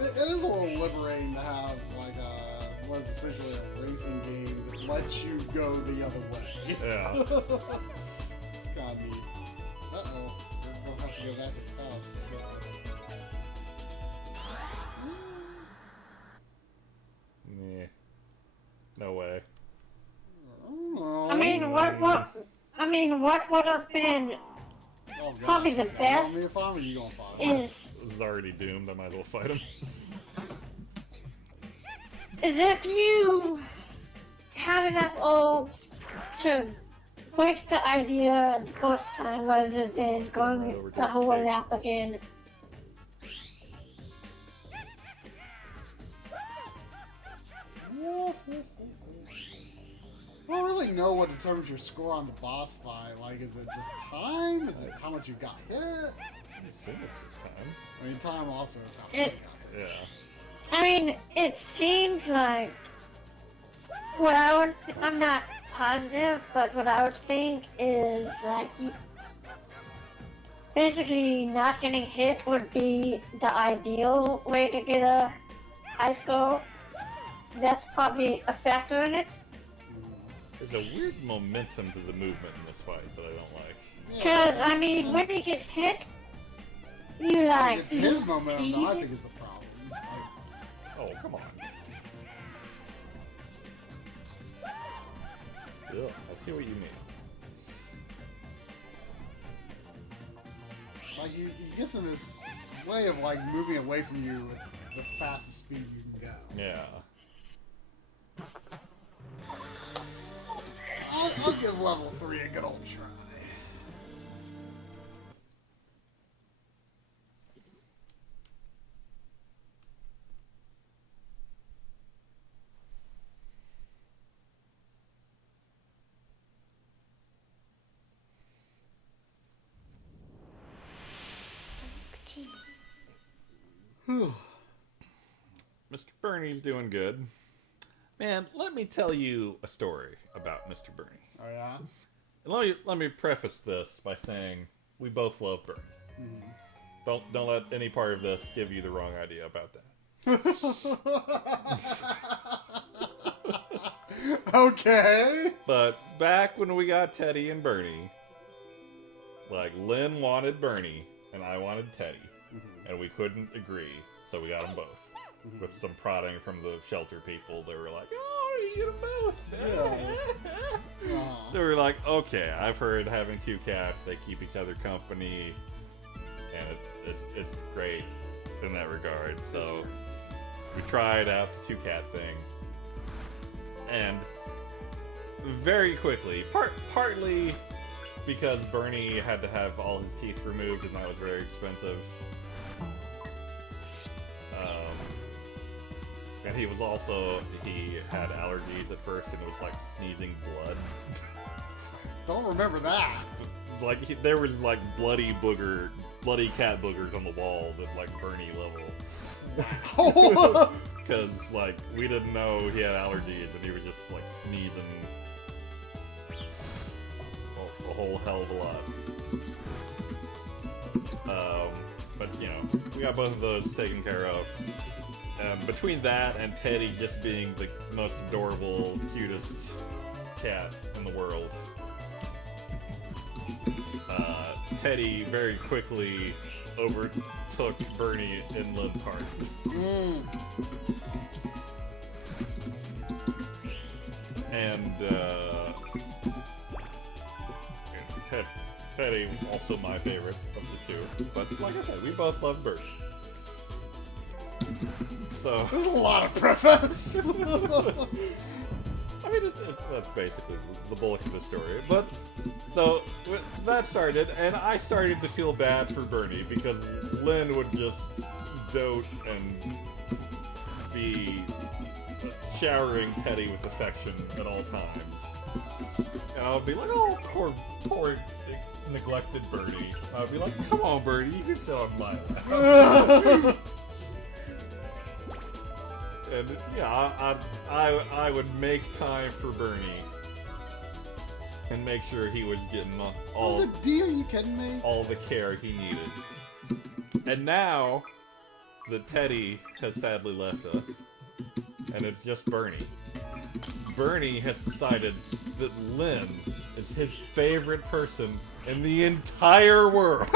It is a little liberating to have like what is essentially a racing game that lets you go the other way. Yeah. It's kind of neat. Uh-oh. We'll have to go back to the house for sure. Nah. No way. Oh, I mean, what would have been oh, God. probably the Just best want me to find, or you gonna find? is This is already doomed. I might as well fight him. if you had enough orbs to break the idea the first time rather than going the whole lap again. I don't really know what determines your score on the boss fight. Like, is it just time? Is it how much you got hit? I assume it's this time. I mean, time also is how much you got hit. Yeah. I mean, it seems like what I would. I'm not positive, but what I would think is like basically not getting hit would be the ideal way to get a high score. That's probably a factor in it. There's a weird momentum to the movement in this fight that I don't like. Because, I mean, when he gets hit, you like. It's his momentum that I think is the problem. Like, Oh, come on. Ugh, I see what you mean. like he gets in this way of like moving away from you with the fastest speed you can go. Yeah. I'll give level 3 a good old try. Mr. Bernie's doing good. Man, let me tell you a story about Mr. Bernie. Oh yeah? And let me preface this by saying we both love Bernie. Mm-hmm. Don't let any part of this give you the wrong idea about that. Okay. But back when we got Teddy and Bernie, like Lynn wanted Bernie and I wanted Teddy, and we couldn't agree, so we got them both. With some prodding from the shelter people, they were like, "Oh, you get them both!" Yeah. So we were like, "Okay, I've heard having two cats, they keep each other company, and it's great in that regard." So we tried out the two-cat thing, and very quickly, partly because Bernie had to have all his teeth removed, and that was very expensive. And he had allergies at first, and it was like sneezing blood. Don't remember that. Like there was like bloody cat boogers on the walls at like Bernie level. Wow. Because like we didn't know he had allergies, and he was just like sneezing a whole hell of a lot. But you know, we got both of those taken care of. Between that and Teddy just being the most adorable, cutest cat in the world, Teddy very quickly overtook Bernie in Lynn's heart. And Teddy was also my favorite of the two. But like I said, we both love Bernie. So There's a lot of preface. I mean, that's basically the bulk of the story. But so that started, and I started to feel bad for Bernie because Lynn would just dote and be showering Teddy with affection at all times. And I would be like, "Oh, poor neglected Bernie." I would be like, "Come on, Bernie, you can sit on my lap." And yeah, I would make time for Bernie and make sure he was getting all. Was it deer? You kidding me? All the care he needed. And now that Teddy has sadly left us, and it's just Bernie. Bernie has decided that Lynn is his favorite person in the entire world,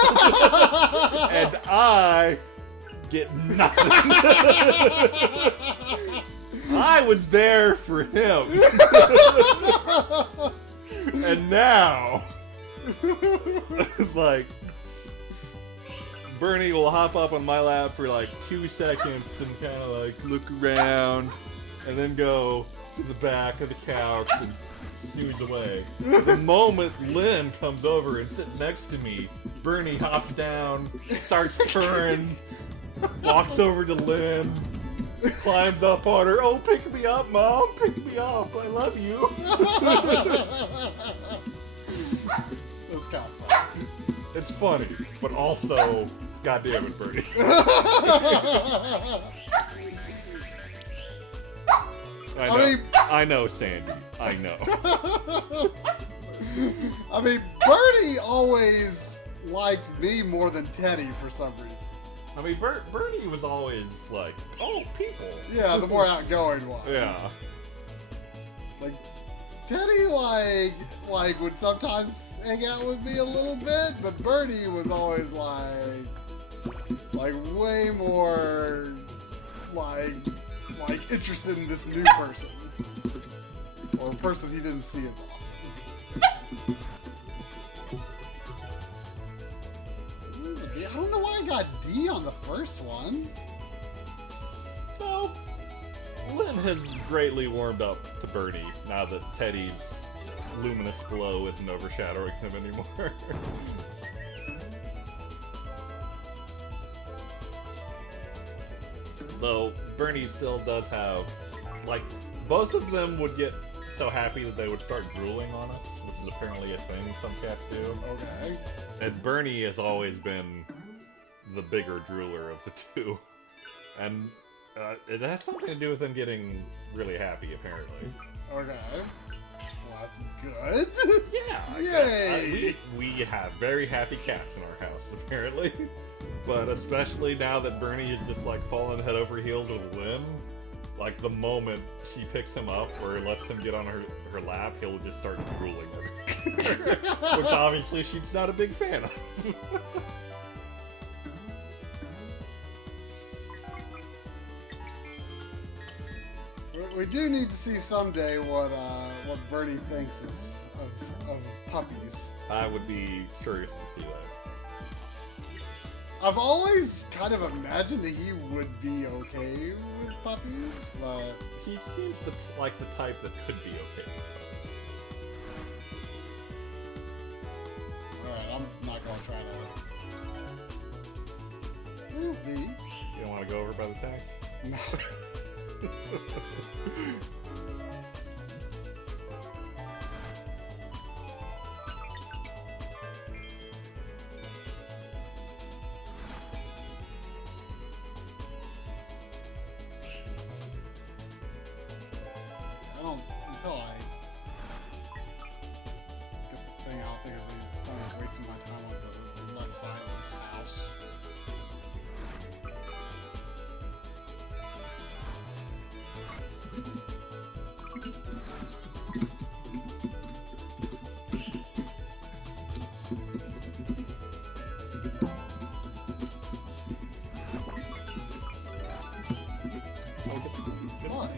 and I get nothing. I was there for him. And now like Bernie will hop up on my lap for like 2 seconds and kind of like look around and then go to the back of the couch and snooze away. The moment Lynn comes over and sits next to me, Bernie hops down, starts purring, walks over to Lynn, climbs up on her. Oh, pick me up, Mom. Pick me up. I love you. That's kind of fun. It's funny, but also, goddamn it, Bernie. I know, Sandy. I know. I mean, Bernie always liked me more than Teddy for some reason. I mean, Bernie was always like, oh, people. Yeah, the more outgoing one. Yeah. Like, Teddy, like would sometimes hang out with me a little bit, but Bernie was always like way more, like interested in this new person. Or a person he didn't see as often. I don't know why I got D on the first one. So, Lynn has greatly warmed up to Bernie now that Teddy's luminous glow isn't overshadowing him anymore. Though, Bernie still does have, like, both of them would get so happy that they would start drooling on us, which is apparently a thing some cats do. Okay. And Bernie has always been the bigger drooler of the two. And it has something to do with them getting really happy, apparently. Okay. Well, that's good. Yeah. Yay! We have very happy cats in our house, apparently. But especially now that Bernie is just like falling head over heels with Lynn, like the moment she picks him up or lets him get on her lap, he'll just start drooling at her. Which obviously she's not a big fan of. We do need to see someday what Bernie thinks of puppies. I would be curious to see that. I've always kind of imagined that he would be okay with puppies, but He seems like the type that could be okay with alright, I'm not gonna try to. Ooh, B. that. You don't want to go over by the tank? No. Until I get the thing out there, I'm wasting my time on the left side of this house.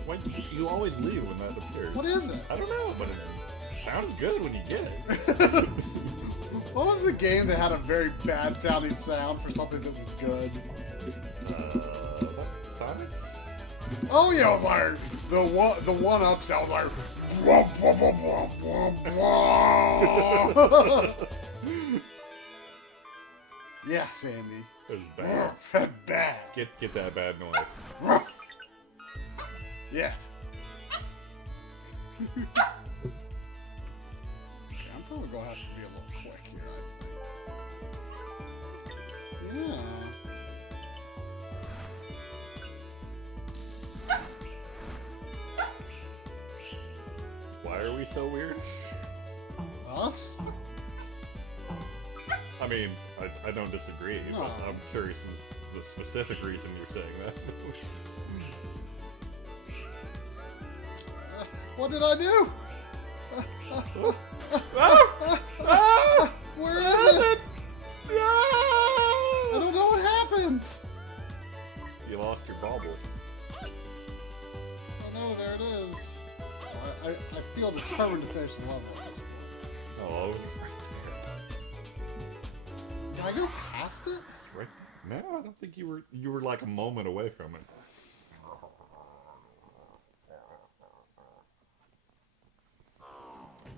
Why you always leave when that appears? What is it? I don't know, but it sounds good when you get it. What was the game that had a very bad sounding sound for something that was good? Was that Sonic? Oh yeah, it was like the one up sound like womp, womp, womp, womp, womp, womp. Yeah, Sandy. It was bad. Bad. Get that bad noise. Yeah. Okay, I'm probably gonna have to be a little quick here, I think. Yeah. Why are we so weird? Us? I mean, I don't disagree, No. but I'm curious the specific reason you're saying that. What did I do? Where is it? I don't know what happened. You lost your baubles. Oh no, there it is. I feel determined to finish the level at this point. Oh, right Did I go past it? there. Right. No, I don't think you were like a moment away from it.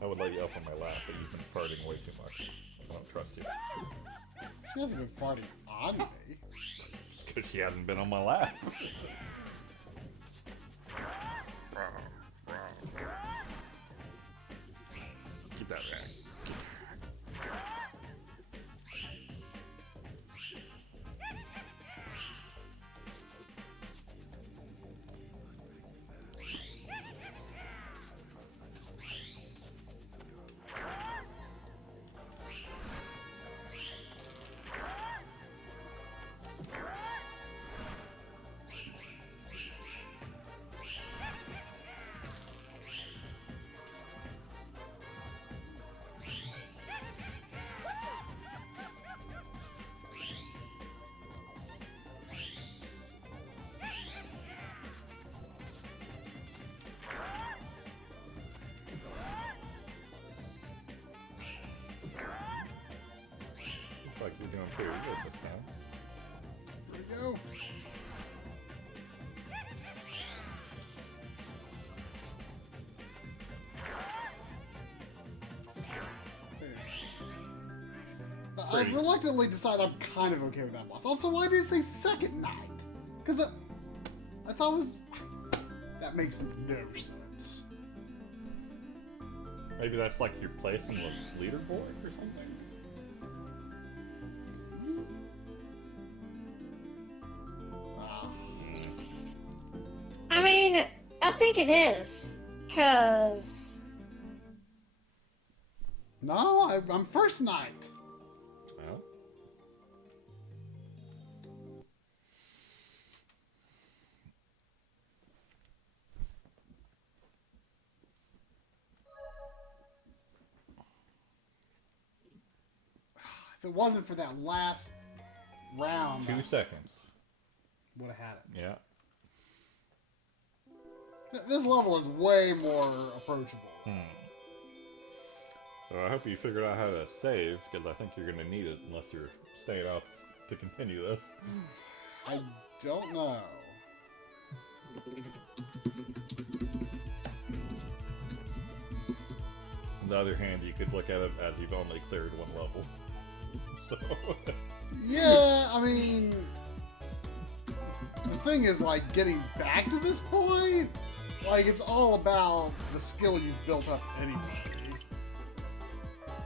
I would let you up on my lap, but you've been farting way too much. I don't trust you. She hasn't been farting on me. Because she hasn't been on my lap. Get that right. Looks like you're doing pretty good this time. Here we go. I've reluctantly decided I'm kind of okay with that boss. Also, why did it say second night? Because I thought it was... That makes no sense. Maybe that's like your place on the leaderboard or something? I mean, I think it is. Because... No, I'm first night. Well. If it wasn't for that last round, 2 seconds. would have had it. Yeah. This level is way more approachable. So I hope you figured out how to save, because I think you're going to need it unless you're staying up to continue this. I don't know. On the other hand, you could look at it as you've only cleared 1 level. So... Yeah, I mean... The thing is, like, getting back to this point, like, it's all about the skill you've built up anyway.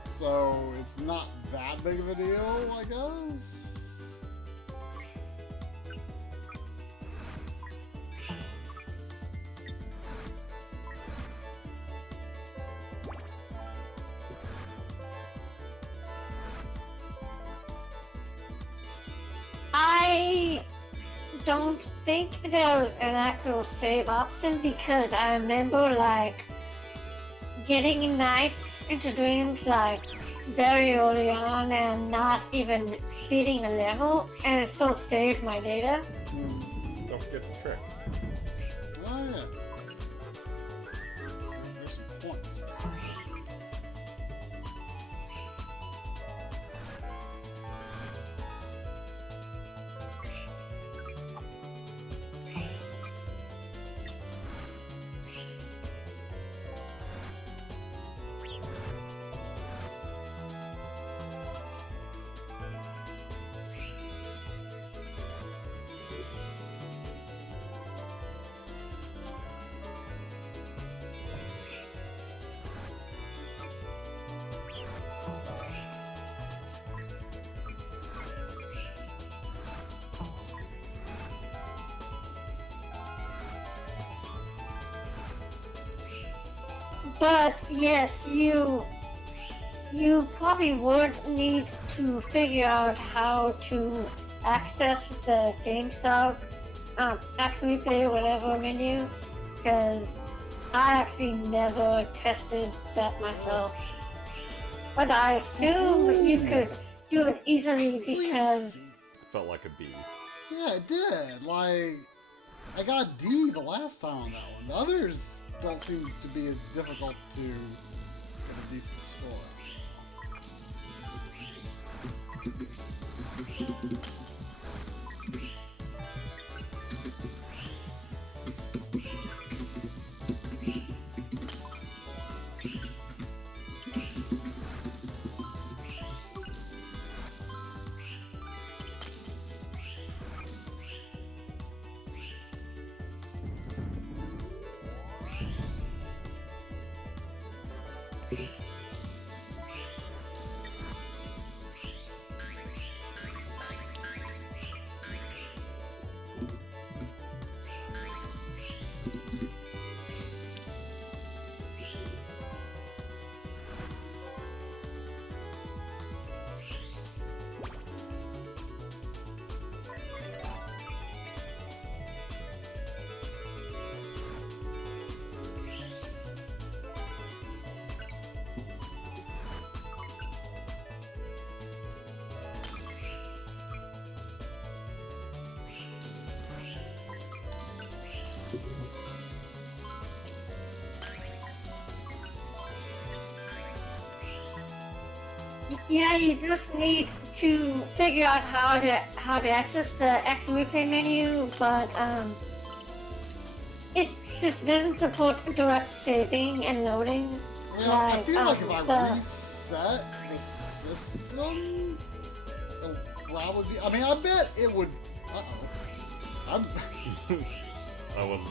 So, it's not that big of a deal, I guess? I don't think there was an actual save option because I remember like getting nights into dreams like very early on and not even beating a level and it still saved my data. Don't forget the trick. Oh, yeah. There's some points there. But yes, you probably would need to figure out how to access the GameStop actually play whatever menu, because I actually never tested that myself. But I assume you could do it easily because Felt like a B. Yeah, it did. Like, I got D the last time on that one. The others don't seem to be as difficult to get a decent score. Yeah, you just need to figure out how to access the exit replay menu, but it just doesn't support direct saving and loading. I mean, I feel like if I reset the system, it'll probably be. I mean, I bet it would. I wasn't.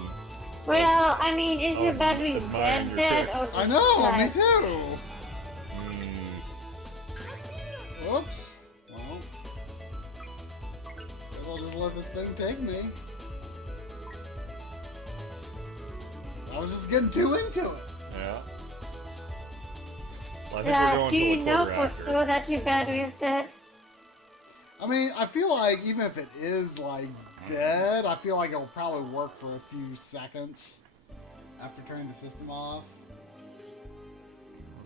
Well, I mean, is your battery dead or just I know, like... me too. Whoops. Well, guess I'll just let this thing take me. I was just getting too into it. Yeah. Well, I think we're Yeah, going do you to a know quarter for after. sure that your battery is dead? I mean, I feel like even if it is like dead, I feel like it'll probably work for a few seconds after turning the system off.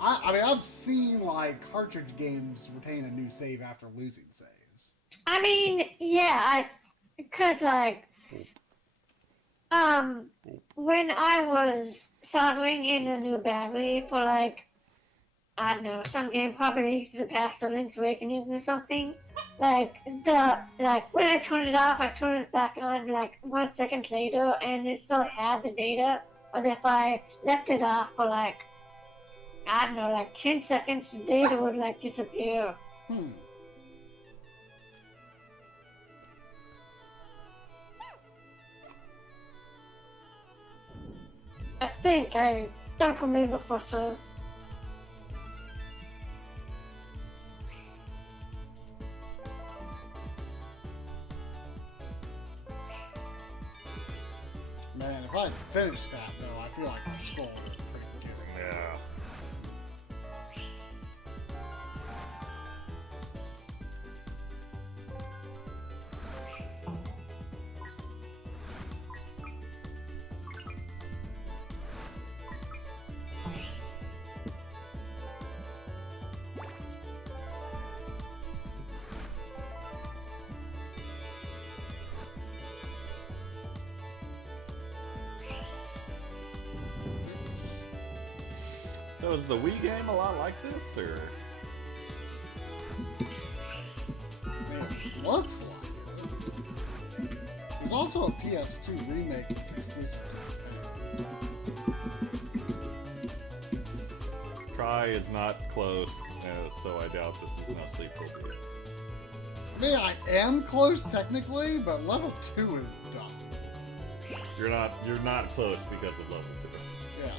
I mean, I've seen like cartridge games retain a new save after losing saves. I mean, yeah, because like, when I was soldering in a new battery for like, I don't know, some game probably to the past or Link's Awakening or something, like when I turn it off, I turn it back on like 1 second later and it still had the data, but if I left it off for like, I don't know, like 10 seconds, the data would like disappear. I think, I don't remember for sure. Man, if I'd finished that though, I feel like my skull would have pretty good. Yeah. So is the Wii game a lot like this, or? I mean, it looks like it. There's also a PS2 remake that's exclusive to Japan. Try is not close, so I doubt this is not sleep-appropriate. I mean, I am close technically, but level 2 is dumb. You're not close because of level 2. Yeah.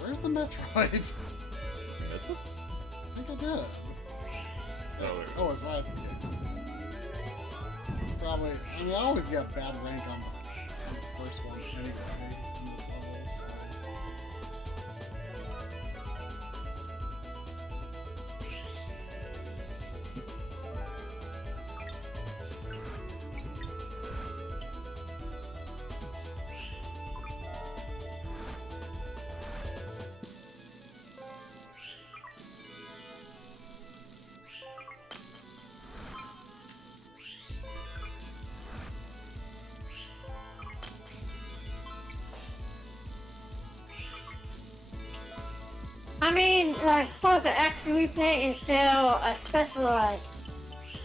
Where's the Metroid? This one? I think I did. Oh, It's right at the beginning. Probably. I mean, I always get bad rank on the first one anyway in this level. So. I mean, like, for the X replay, is there a special, like,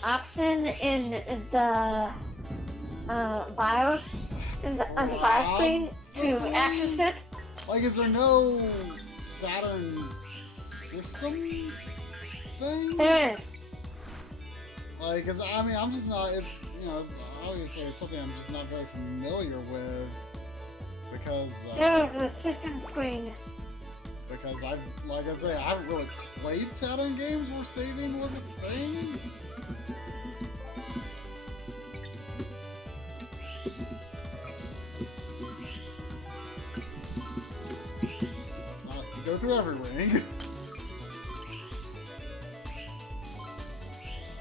option in the BIOS, on the BIOS screen to access it? Like, is there no Saturn system thing? There is. Like, cause I mean, I'm just not. It's it's obviously it's something I'm just not very familiar with because. There is a system screen. Because like I say, I haven't really played Saturn games where saving was a thing. Let's not go through every ring.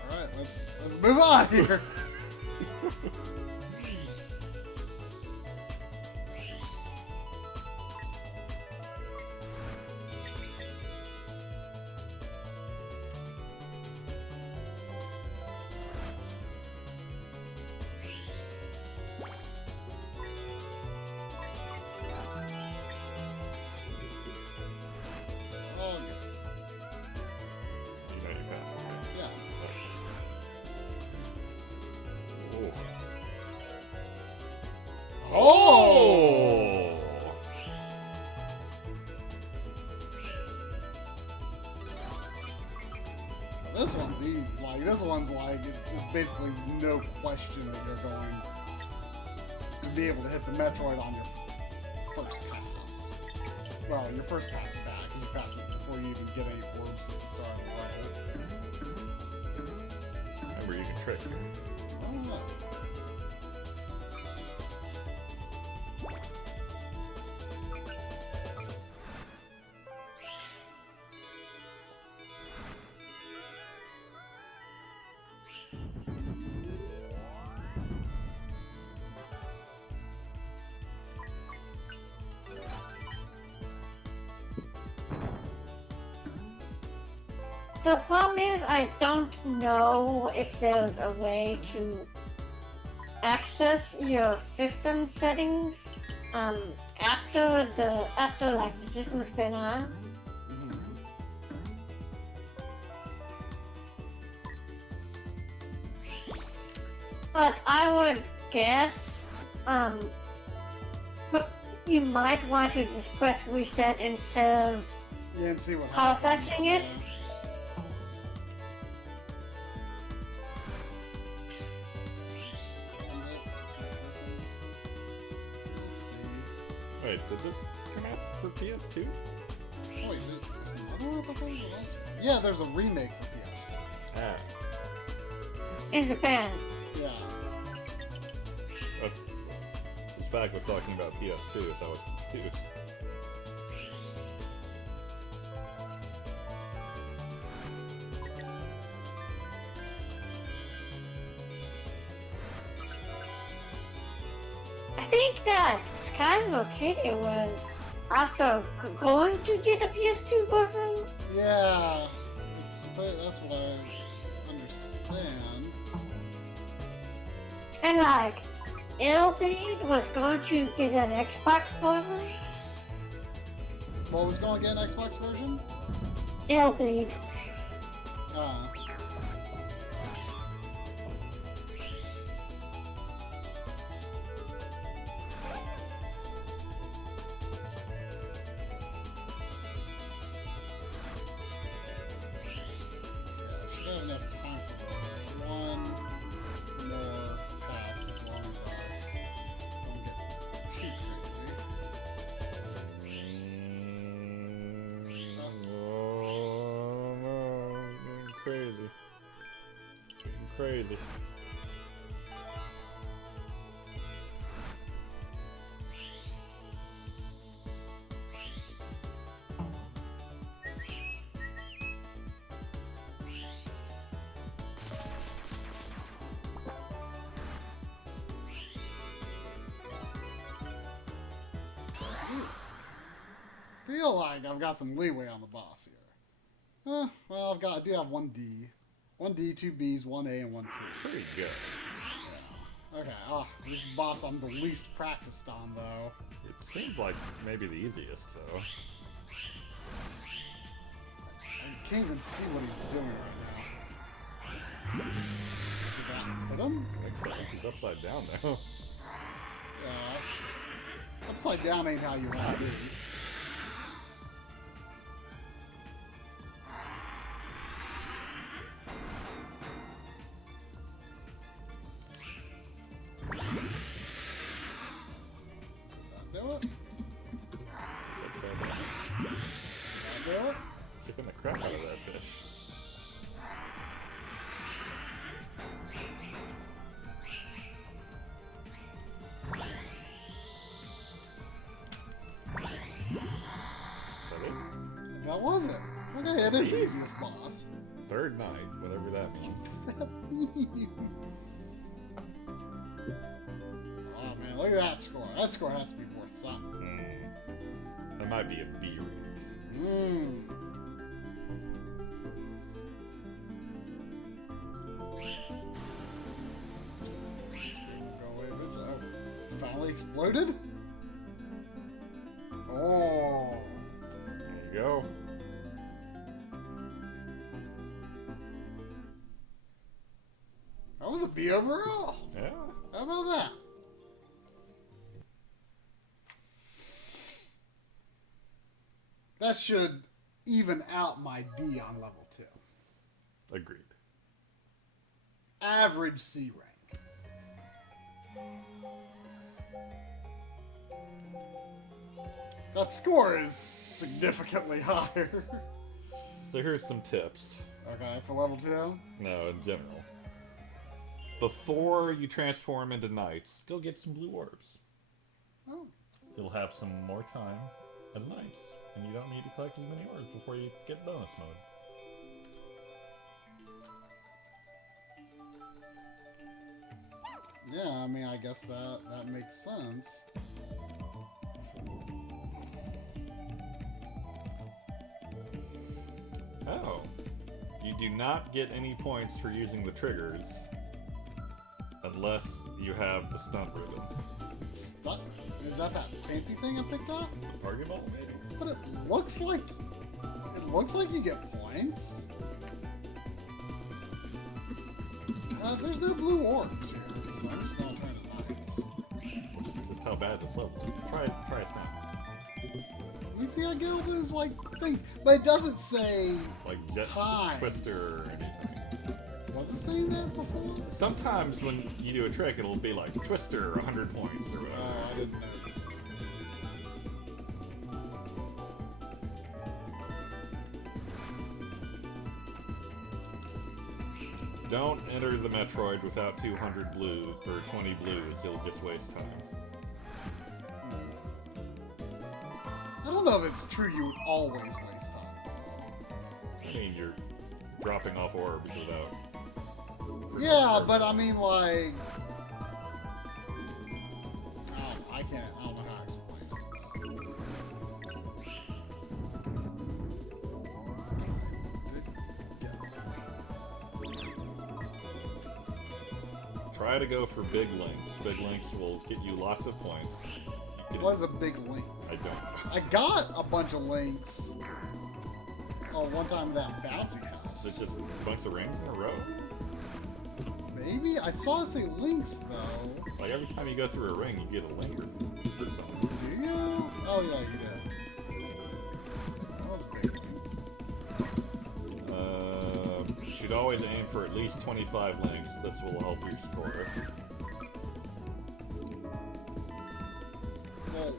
All right, let's move on here. Oh! This one's easy. Like, this one's like, there's basically no question that you're going to be able to hit the Metroid on your first pass. Well, your first pass back. You pass it before you even get any orbs at the start of the level. Remember, you can trick. I don't know. The problem is I don't know if there's a way to access your system settings after like the system's been on. But I would guess you might want to just press reset instead of Yeah, and see what perfecting it. Wait, did this come out for PS2? Oh, wait, there's another one? I thought there was an awesome one. Yeah, there's a remake for PS. Ah. In Japan. Yeah. This fact was talking about PS2, so I was confused. I think that Skies of Arcadia was also going to get a PS2 version. Yeah. That's what I understand. And like, Illblade was going to get an Xbox version. What was going to get an Xbox version? Illblade. Should have enough time for one more pass as long as I don't get too Oh no, I'm crazy. I'm crazy. feel like I've got some leeway on the boss here. Well, I do have one D. One D, two Bs, one A, and one C. Pretty good. Yeah. Okay, this boss I'm the least practiced on, though. It seems like maybe the easiest, though. I can't even see what he's doing right now. Did that hit him? I think he's upside down now. Yeah. Upside down ain't how you want to be. Do it? Do it? Kicking the crap out of that fish. That was it. Okay, it is the easiest boss. Third night, whatever that means. What does that mean? Oh man, look at that score. That score has to be worth something. That might be a B rank. Go away, bitch. Oh, finally exploded? Oh. There you go. That was a B overall. Yeah. How about that? That should even out my D on level 2. Agreed. Average C rank. That score is significantly higher. So here's some tips. Okay, for level 2? No, in general. Before you transform into knights, go get some blue orbs. Oh. You'll have some more time as knights, and you don't need to collect as many orbs before you get bonus mode. Yeah, I mean, I guess that makes sense. Oh. You do not get any points for using the triggers unless you have the stunt ribbon. Stunt? Is that fancy thing I picked up? The party ball, maybe? But it looks like you get points. There's no blue orbs here, so I'm just gonna try the knights. Just how bad this level is. Try a stunt. Let me see, I get all those like things, but it doesn't say Like jet times. twister or anything. Was it saying that before? Sometimes when you do a trick, it'll be like twister 100 points or whatever. I didn't notice. Don't enter the Metroid without 200 blues or 20 blues. It'll just waste time. I don't know if it's true you always waste time. I mean, you're dropping off orbs without... Yeah, but I mean, like... I don't know how to explain it. Try to go for big links. Big links will get you lots of points. What is a big link? I don't know. I got a bunch of links. Oh, one time in that bouncy house. Is it just a bunch of rings in a row? Maybe? I saw it say links, though. Like every time you go through a ring, you get a link or something. Do you? Oh, yeah, you did. That was big. You should always aim for at least 25 links. This will help your score. Well,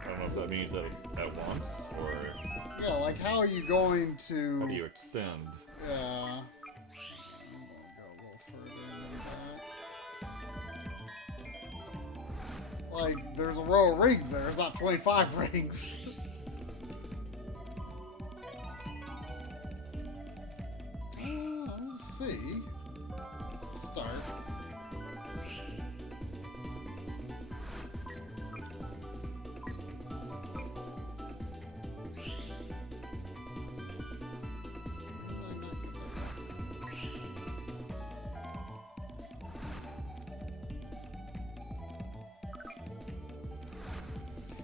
I don't know if that means that at once, or yeah, like how are you going to... how do you extend? Yeah. I'm gonna go a little further into that. Like, there's a row of rings there. There's not 25 rings. Let's see. Let's start.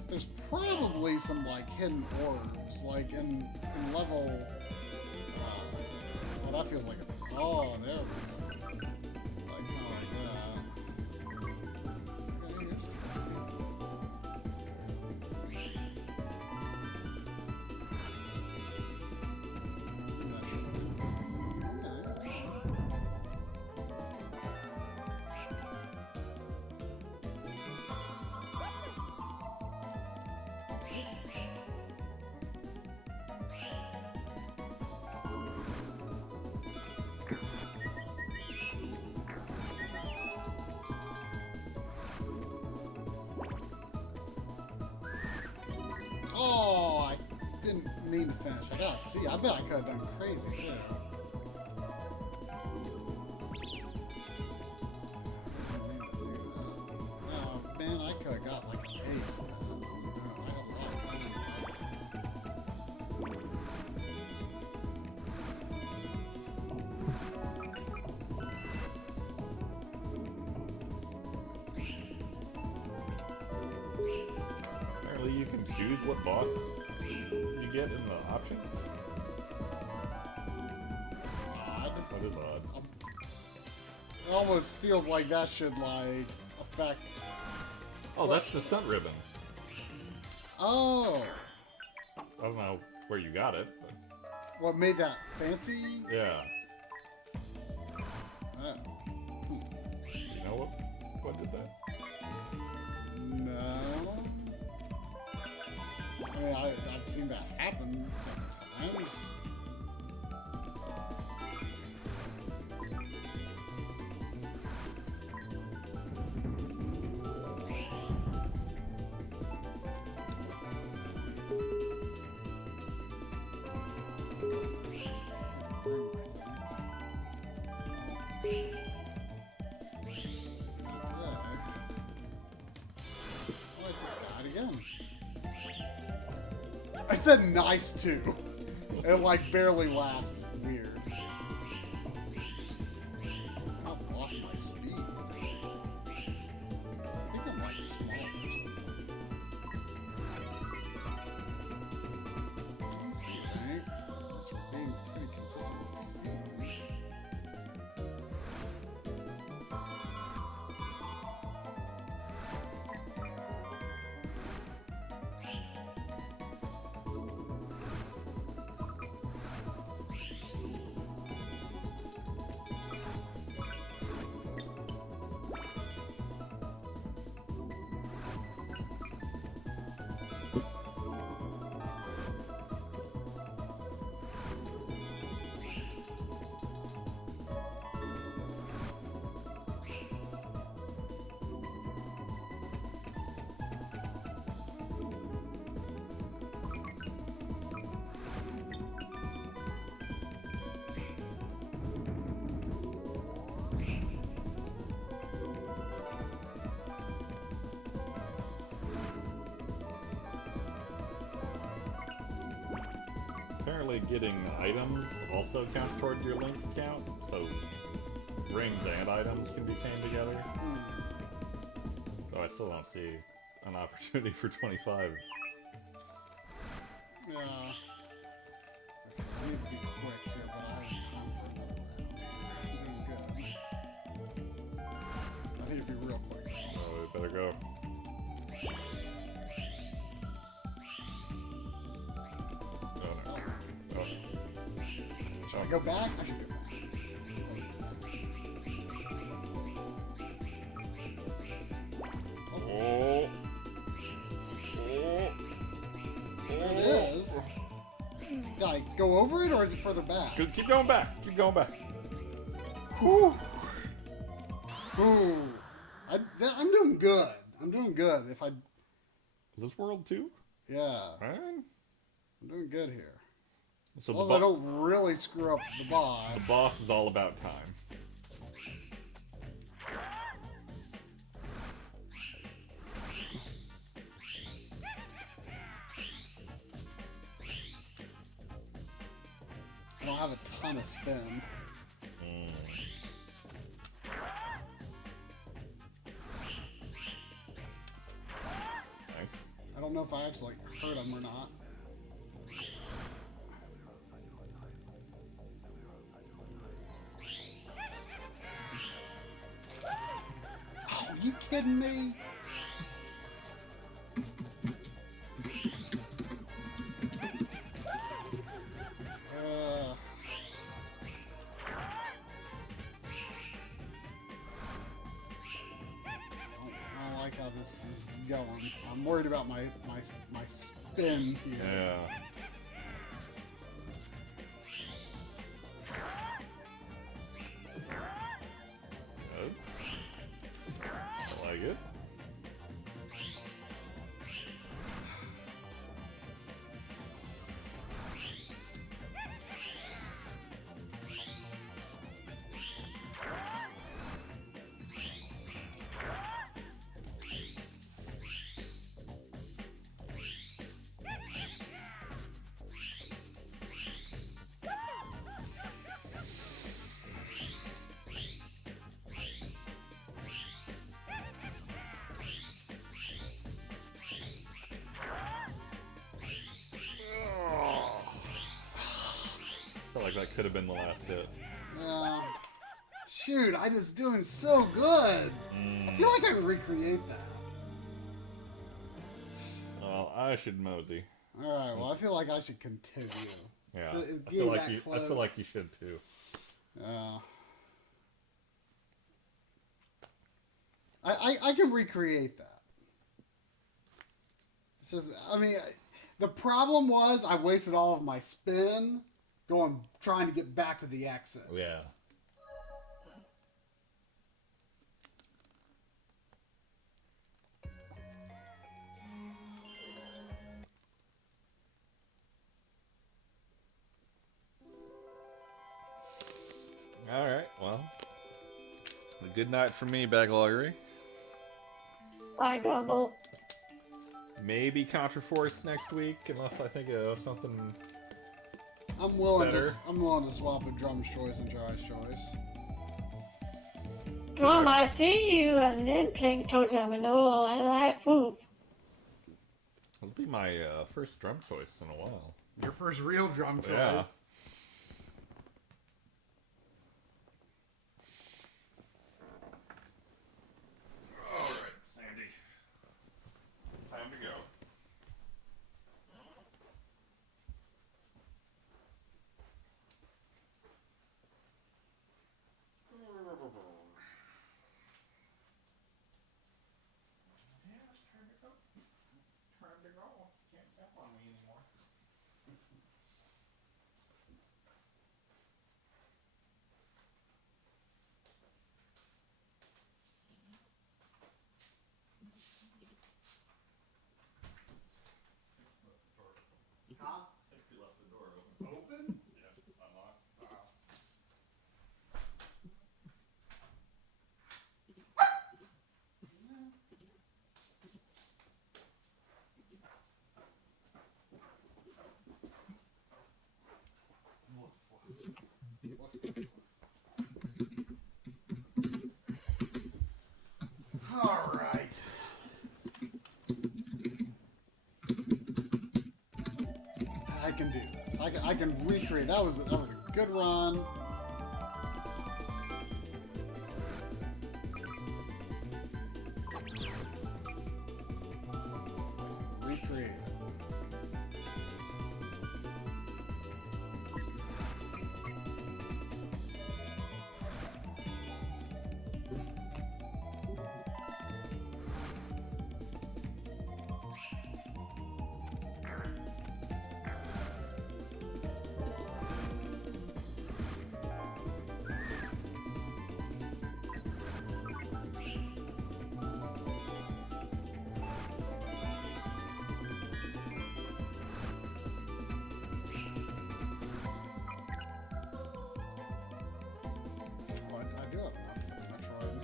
There's probably some like hidden orbs, like in level. Oh, that feels like a. Oh, there we go. Like kind of like that. Okay, here's Oh, I didn't mean to finish. I gotta see. I bet I could have done crazy too. Oh man, I could have got like an 8. I had a lot of time. Apparently, you can choose what boss you get in the options. Odd. That is odd. It almost feels like that should, like, affect... Oh, that's the stunt ribbon. Oh! I don't know where you got it, but... What made that fancy? Yeah. Oh. You know what did that? No. I mean, I've seen that happen sometimes. I said nice too. It like barely lasted. Weird. I've lost my speed. I think I'm like small or something. Let's see, right? Guess we're being pretty consistent with C's. Apparently getting items also counts toward your link count, so rings and items can be chained together. Though I still don't see an opportunity for 25. Yeah. Okay, I need to be quick here, but I have time for another round. I'm doing good. I need to be real quick. Oh, we better go. Should I go back? I should go back. Oh. There it is. Did I go over it or is it further back? Good. Keep going back. Keep going back. Whew. Ooh. I'm doing good. I'm doing good. If I... Is this world 2? Yeah. Alright. I'm doing good here. So As long as I don't really screw up the boss. The boss is all about time. I don't have a ton of spin. Nice. I don't know if I actually hurt him or not. Oh, are you kidding me? I don't like how this is going. I'm worried about my spin here. Yeah. Good. I like it. I feel like that could have been the last hit. Yeah. Shoot, I just doing so good. I feel like I can recreate that. Well, I should mosey. Alright, well, I feel like I should continue. Yeah, So, I feel like you should too. I can recreate that. It's just, I mean, the problem was I wasted all of my spin trying to get back to the exit. Yeah. Alright, well. A good night for me, Backloggery. Bye, Grumble. Maybe Contraforce next week, unless I think of something I'm willing better. to swap a Drum's choice and Jai's choice. Drum, I see you and then playing Toe Jam and all, and I approve. It'll be my first drum choice in a while. Your first real drum choice. Yeah. Alright, Sandy. Time to go. Huh? I think you left the door open. Open? Yeah, unlocked. All right. I can do this. I can recreate. That was a good run. Recreate it. I do have enough Metroid.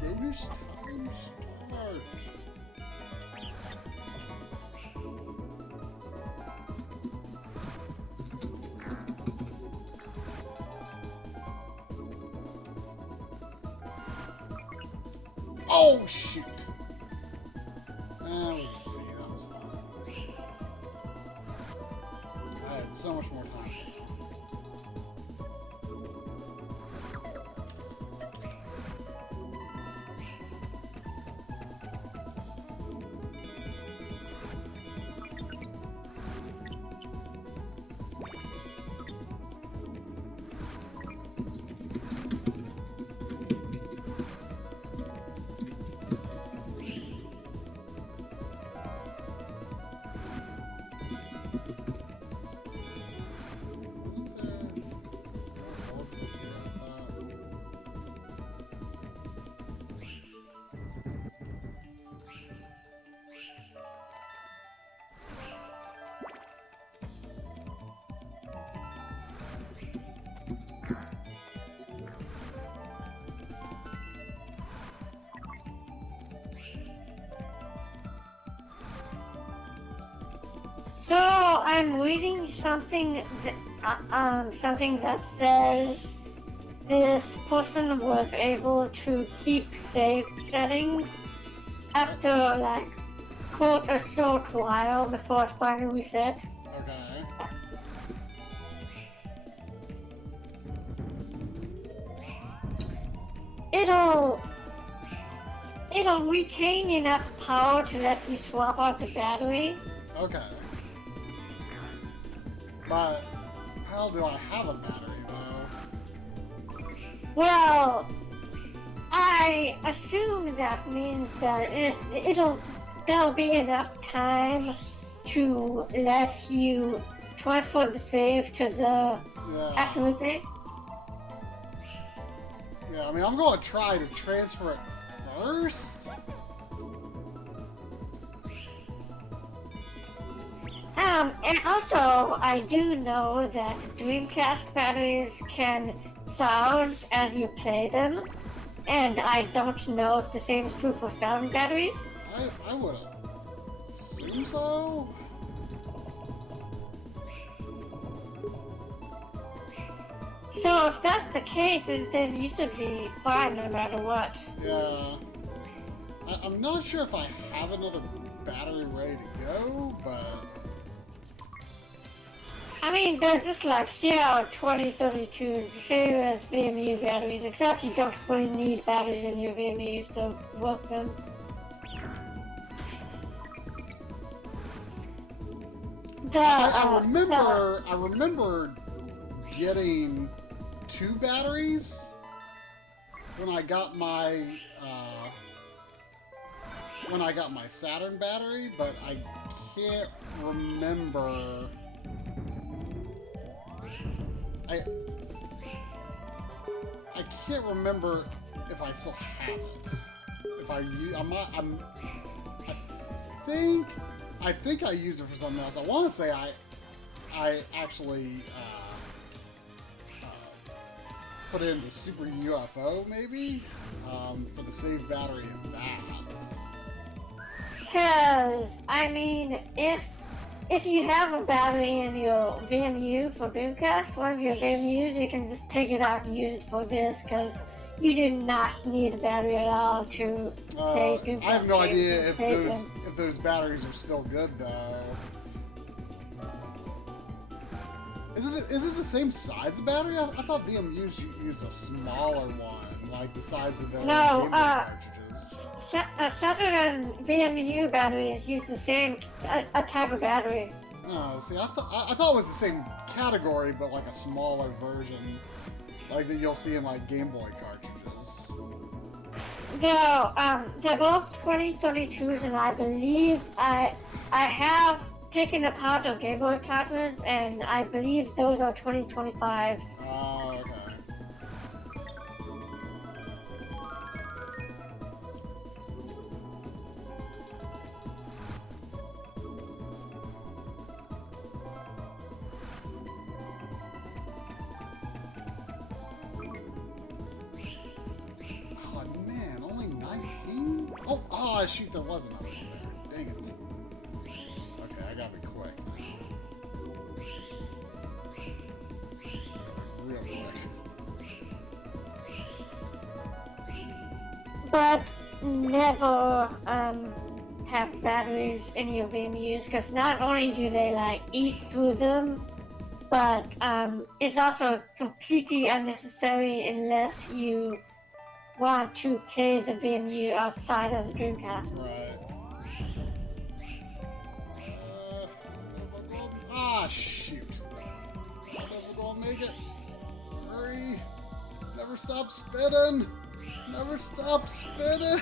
Bonus time start. Oh shoot! That was a C. That was fun. I had so much more time. So I'm reading something that says this person was able to keep save settings after like quote a short while before it finally reset. Okay. it'll retain enough power to let you swap out the battery. Okay. But how do I have a battery though? Well, I assume that means that there'll be enough time to let you transfer the save to the absolute thing. Yeah, I mean, I'm going to try to transfer it first. And also, I do know that Dreamcast batteries can sound as you play them, and I don't know if the same is true for sound batteries. I would assume so. So if that's the case, then you should be fine no matter what. Yeah. I'm not sure if I have another battery ready to go, but... I mean, they're just like CR2032s, the same as VMU batteries, except you don't really need batteries in your VMUs to work them. I remember getting 2 batteries when I got my Saturn battery, but I can't remember. I can't remember if I still have it. If I think I use it for something else. I want to say I actually put in the Super UFO maybe for the save battery of that. Because I mean, if you have a battery in your VMU for Dreamcast, one of your VMUs, you can just take it out and use it for this, because you do not need a battery at all to play Dreamcast. I have no idea if those batteries are still good though. Is it the same size of battery? I thought VMUs use a smaller one, like the size of their Game Boy cartridges. Saturn VMU batteries use the same a type of battery. Oh, see, I thought it was the same category, but like a smaller version, like that you'll see in like Game Boy cartridges. They're both 2032s, and I believe I have taken apart a Game Boy cartridge, and I believe those are 2025s. Oh, okay. Oh, shoot, there was another one there. Dang it. Okay, I gotta be quick. Real quick. But never have batteries in your VMUs, because not only do they like eat through them, but it's also completely unnecessary unless you want to play the VMU outside of the Dreamcast. Right. Shoot. I'm never gonna make it. Hurry. Never stop spinning. Never stop spinning.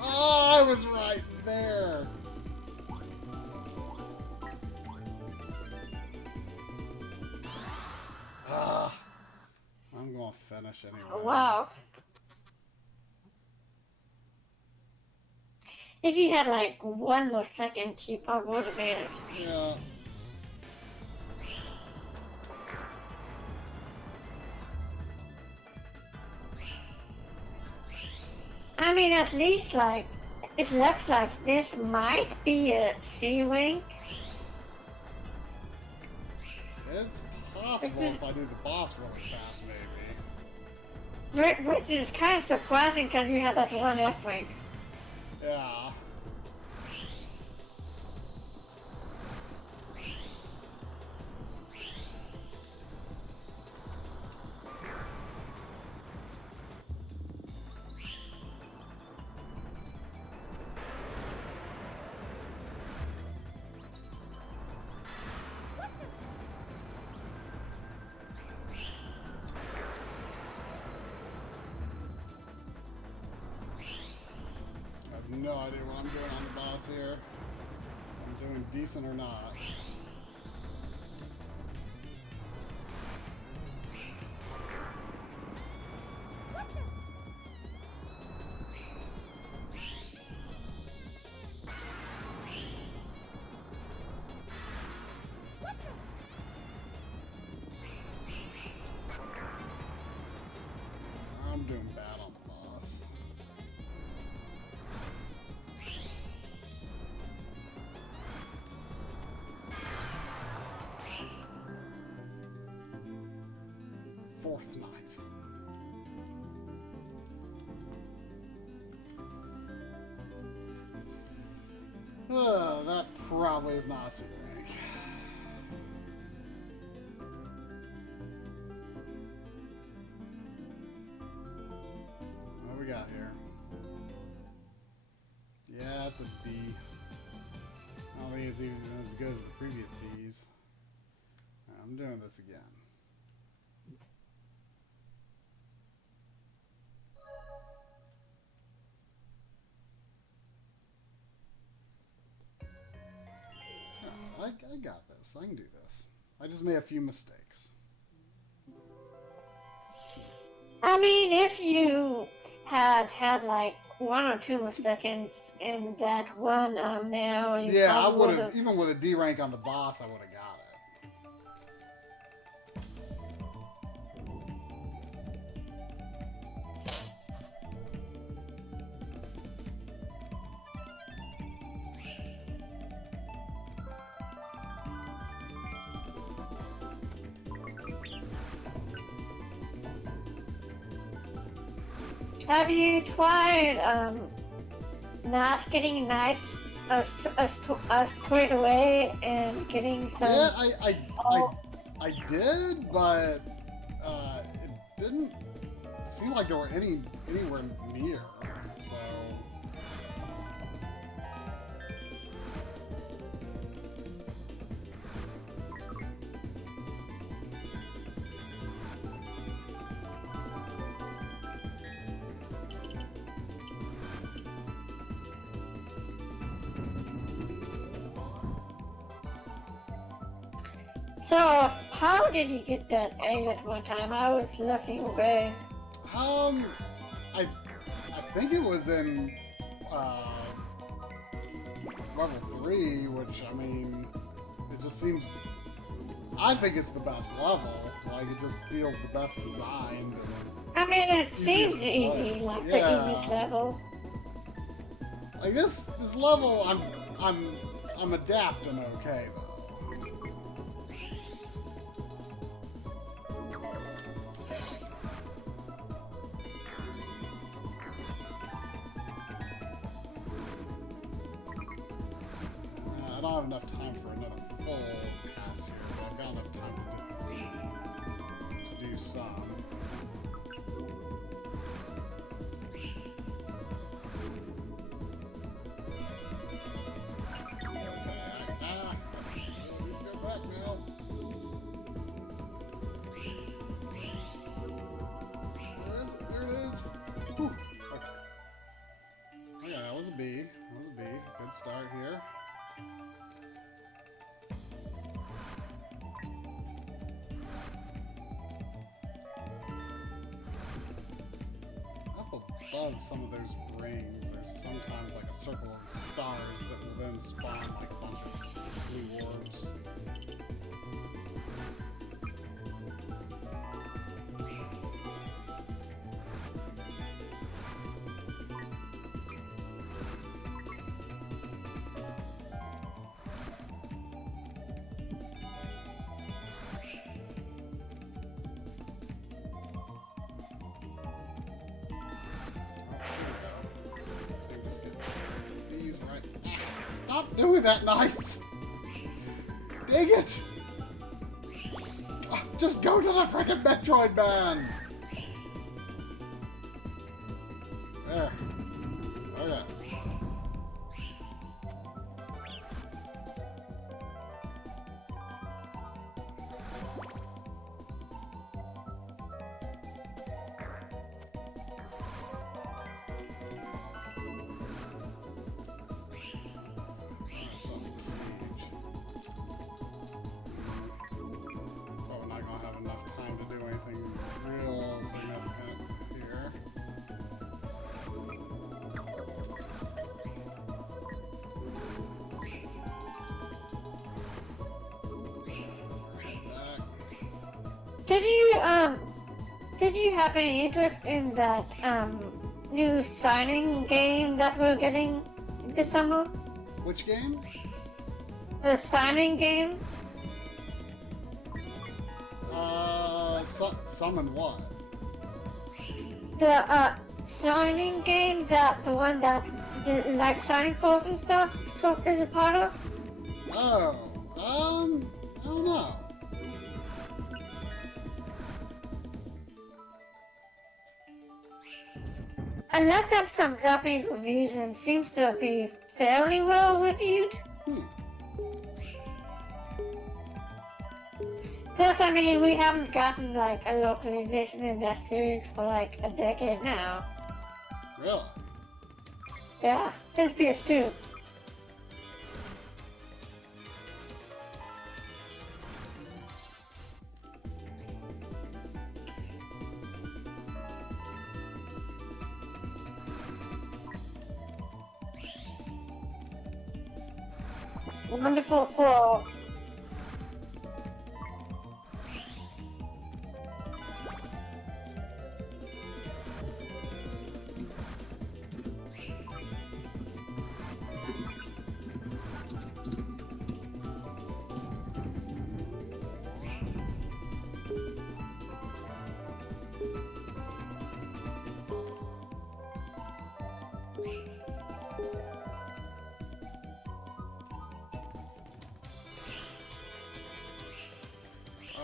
Oh, I was right there. I'm gonna finish anyway. Wow. If you had like 1 more second, you probably would have made it. Yeah. I mean, at least like, it looks like this might be a C-Wing. It's possible if I do the boss really fast, maybe. Which is kind of surprising because you have that one F-Wing. Yeah. no idea what I'm doing on the boss here. I'm doing decent or not. I'm doing bad on the boss. Fourth night. That probably is not a super rank. What we got here? Yeah, it's a D. I don't think it's even as good as the previous Ds. I'm doing this again. I got this. I can do this. I just made a few mistakes. I mean, if you had like 1 or 2 seconds in that one now, you Yeah, I probably would would've- have, even with a D rank on the boss, I would have got it. Have you tried not getting nice straight away and getting some? Yeah, I did, but it didn't seem like there were anywhere near. So So, how did you get that A at one time? I was looking away. I think it was in level 3, which I mean, it just seems. I think it's the best level. Like it just feels the best designed. I mean, it Easiest seems to play. easy, like Yeah. the easiest level. Like this level, I'm adapting okay though. I don't have enough time for another full pass here, but I've got enough time to do some. Go back now. There it is. Whew. Okay. Okay, that was a B. That was a B. Good start here. Up above some of those rings, there's sometimes like a circle of stars that will then spawn like a bunch of blue orbs. Just get these right. Stop doing that, Nice! Dang it! Just go to the frickin' Metroid Man! There. Okay. Did you did you have any interest in that new signing game that we're getting this summer? Which game? The signing game? Summon what? The signing game, that the one that like signing polls and stuff is a part of? Oh, I don't know. I looked up some Japanese reviews and it seems to be fairly well reviewed. Plus, I mean, we haven't gotten like a localization in that series for like a decade now. Really? Yeah, since PS2. Wonderful for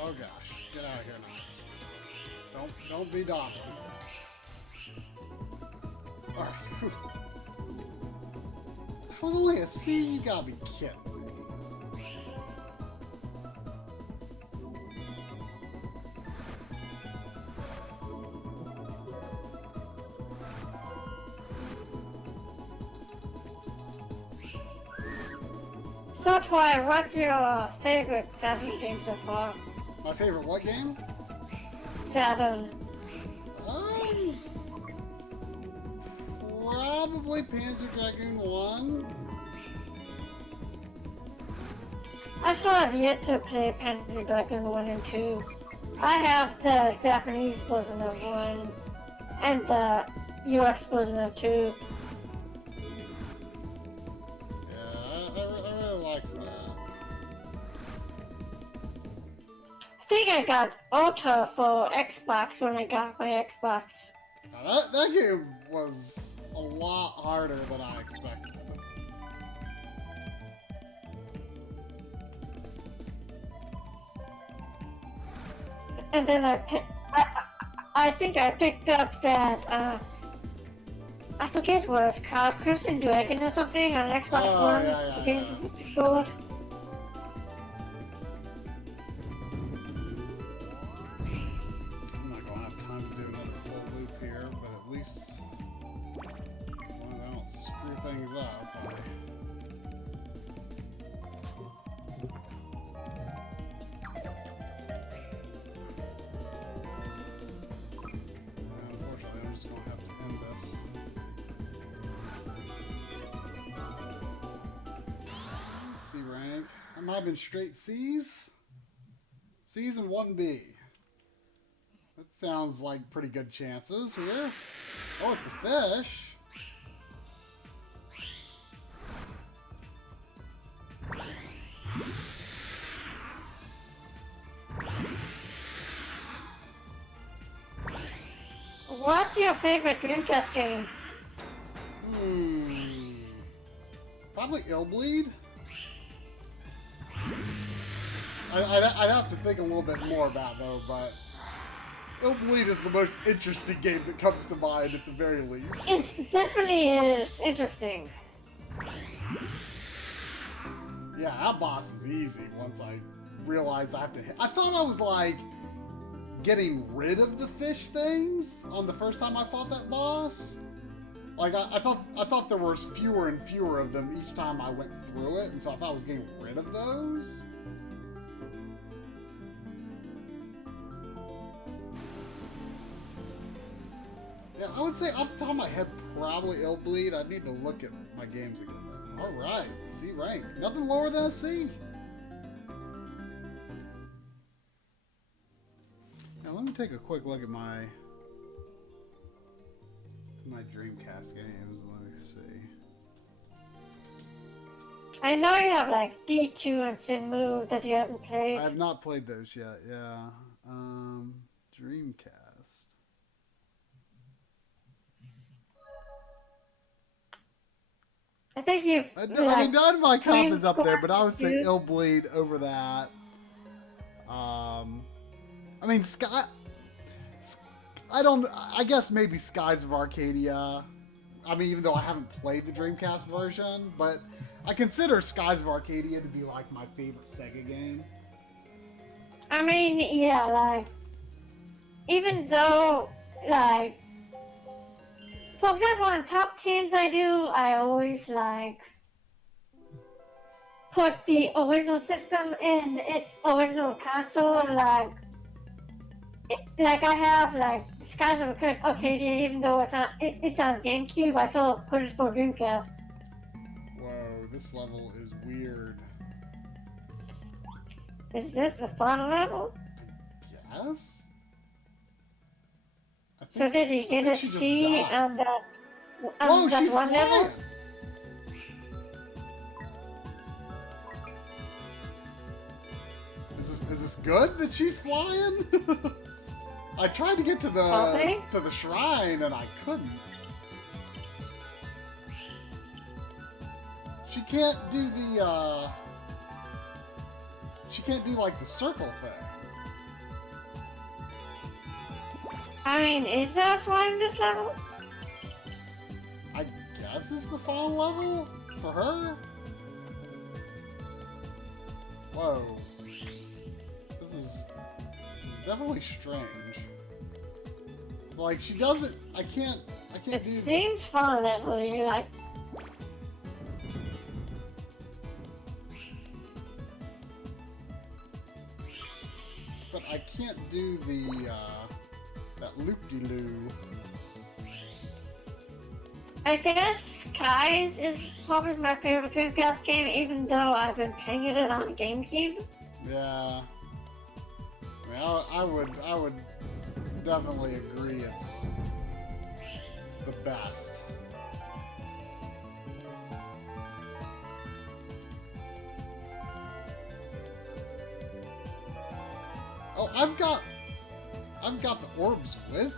Oh gosh, get out of here, Knots. Don't be daunted. All right. Whew. That was only a C. You gotta be kidding me. So Troy, what's your favorite Saturn game so far? My favorite what game? Saturn. Probably Panzer Dragoon 1. I still have yet to play Panzer Dragoon 1 and 2. I have the Japanese version of 1 and the US version of 2. Yeah, I really like that. I think I got Ultra for Xbox when I got my Xbox. Now that game was a lot harder than I expected. And then I think I picked up that, I forget what it's called, Crimson Dragon or something on Xbox Oh, One yeah, for yeah, Games yeah. with Gold. I'm not gonna have time to do another full loop here, but at least as long as I don't screw things up. Unfortunately, I'm just gonna have to end this. C rank. I might have been straight C's. C's and 1B. That sounds like pretty good chances here. Oh, it's the fish. What's your favorite Dreamcast game? Probably Illbleed. I'd have to think a little bit more about it, though, but Illbleed is the most interesting game that comes to mind at the very least. It definitely is interesting. Yeah, that boss is easy once I realized I have to hit. I thought I was like getting rid of the fish things on the first time I fought that boss. Like I thought there was fewer and fewer of them each time I went through it, and so I thought I was getting rid of those. Yeah, I would say off the top of my head, probably Illbleed. I'd need to look at my games again though. Alright, C rank. Nothing lower than a C. me take a quick look at my Dreamcast games. Let me see. I know you have like D2 and Sinmu that you haven't played. I have not played those yet. Yeah. Dreamcast. I think you've. I mean, none of my cop is up there, but I would say Dreamcast. Ill Bleed over that. I mean, I guess maybe Skies of Arcadia. I mean, even though I haven't played the Dreamcast version, but I consider Skies of Arcadia to be like my favorite Sega game. I mean, yeah, like, even though, like, for example, on top 10s I always, like, put the original system in its original console, like, I have, like, Skies of Arcadia, even though it's on GameCube, I still put it for Dreamcast. Whoa, this level is weird. Is this the final level? Yes? So did you get to she just see died. on that Whoa, she's one flying! level? Is this good that she's flying? I tried to get to Okay. the shrine and I couldn't. She can't do the she can't do like the circle thing. I mean, is there a slime in this level? I guess it's the final level for her. Whoa. This is definitely strange. Like she doesn't I can't It do seems fun level. You're like, but I can't do the that loop-de-loo. I guess Skies is probably my favorite Dreamcast game, even though I've been playing it on GameCube. Yeah. I mean, I would definitely agree it's the best. Oh, I've got the orbs with me.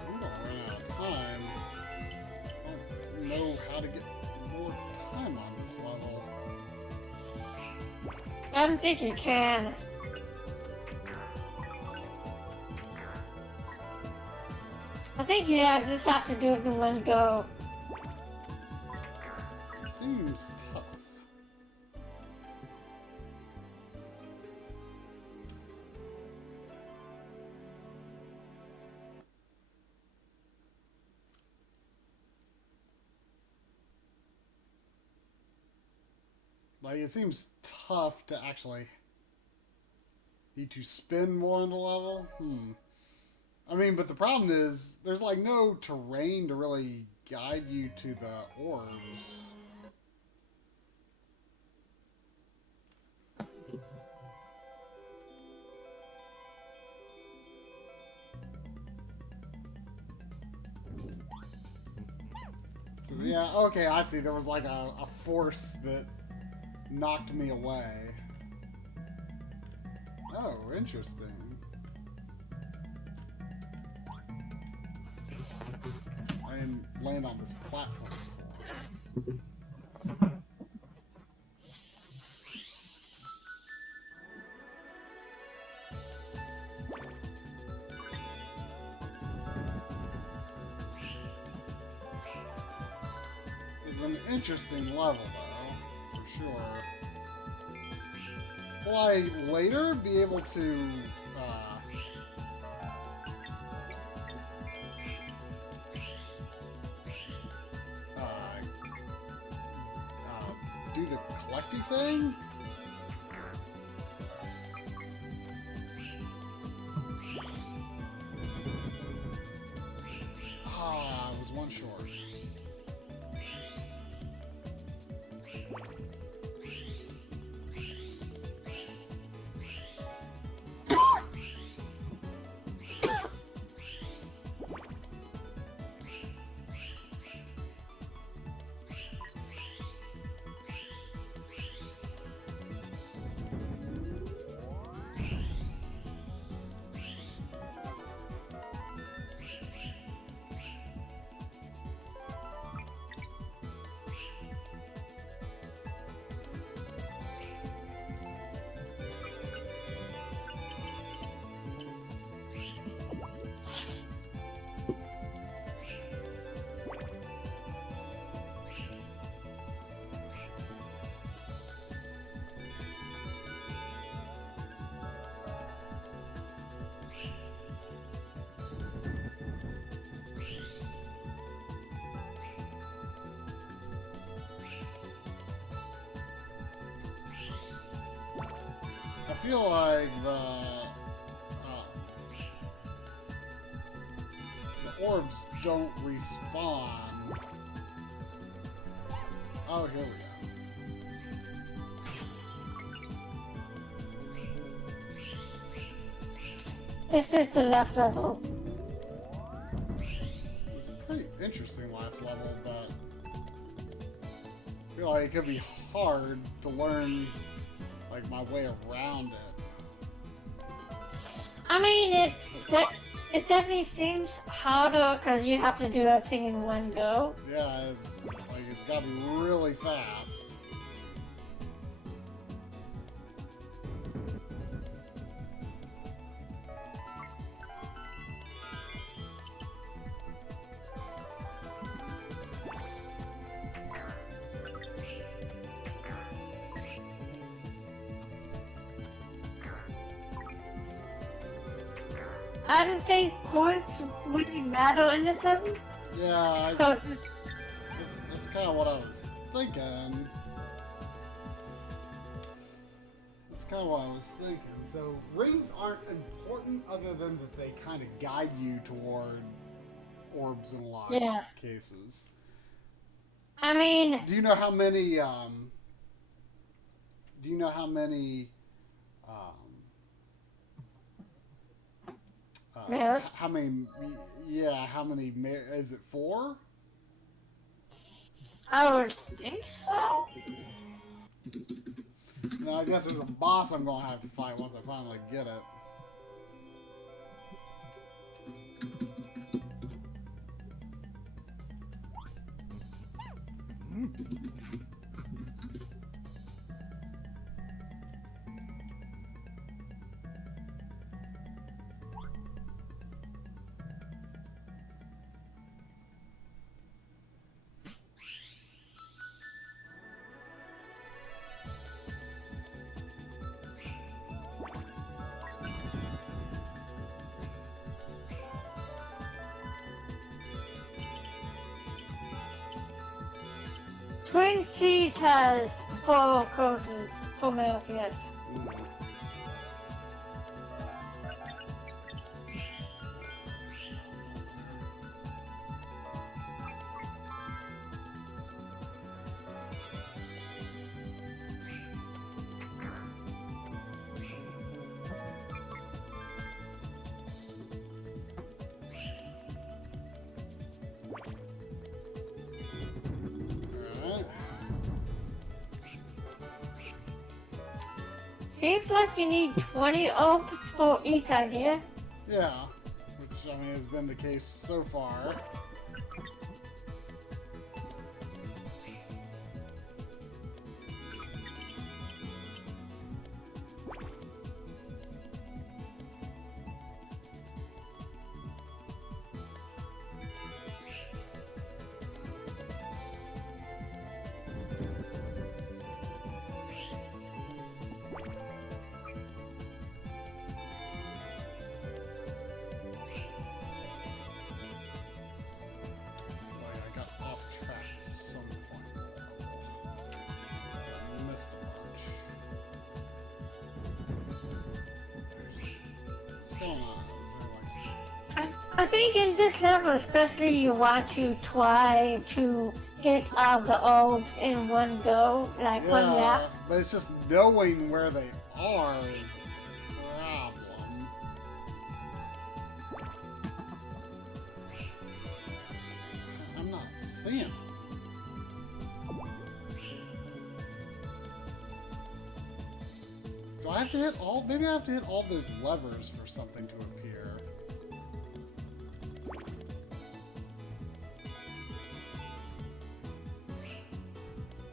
I'm gonna run out of time. I don't know how to get more time on this level. I don't think you can. I think you just have to do it in one go. Seems tough. Like, it seems tough to actually need to spin more in the level. I mean, but the problem is, there's like no terrain to really guide you to the orbs. So Yeah, okay, I see. There was like a force that knocked me away. Oh, interesting. I didn't land on this platform before. It's an interesting level, though, for sure. Will I later be able to do the collecty thing? Ah, I was one short. I feel like the orbs don't respawn. Oh, here we go. This is the last level. It was a pretty interesting last level, but I feel like it could be hard to learn like my way around it. I mean, it definitely seems harder because you have to do everything in one go. Yeah, it's like it's gotta be really fast. I don't think points really matter in this level. Yeah, So, that's kind of what I was thinking. That's kind of what I was thinking. So rings aren't important other than that they kind of guide you toward orbs in a lot of cases. I mean, Do you know how many? Do you know how many? Yes. How many? Yeah, how many? Is it 4? I would think so. No, I guess there's a boss I'm gonna have to fight once I finally get it. Twin Seas has 4 courses for males, yes. Seems like you need 20 orbs for each idea. Yeah, which I mean has been the case so far. I think in this level especially you want to try to get all the orbs in one go, like one lap. But it's just knowing where they are is the problem. I'm not seeing them. Do I have to hit all? Maybe I have to hit all those levers for something to appear.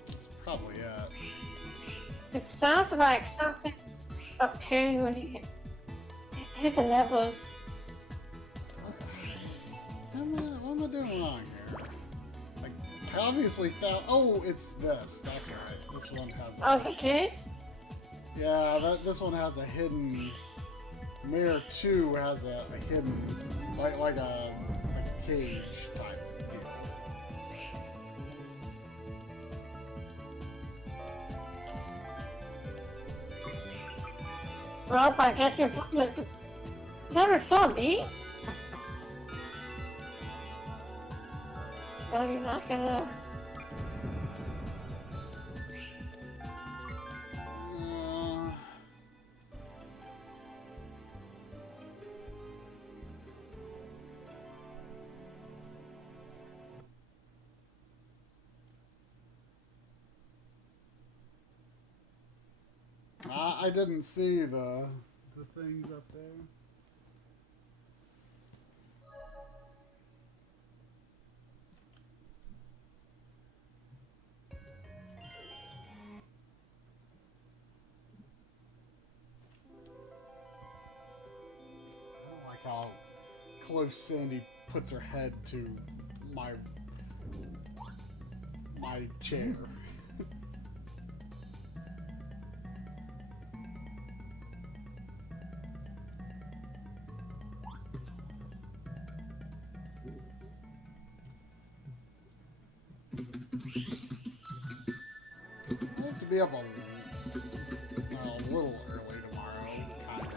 That's probably it. It sounds like something appearing when you hit the levels. What am I doing wrong here? Like, I obviously found. Oh, it's this. That's right. This one has. Oh, the kids? Yeah, this one has a hidden. Mirror 2 has a hidden, like a cage type deal. Well, I guess you're never saw me. Well, you're not gonna. I didn't see the things up there. I don't like how close Sandy puts her head to my chair. I have to be up a little early tomorrow, kind of.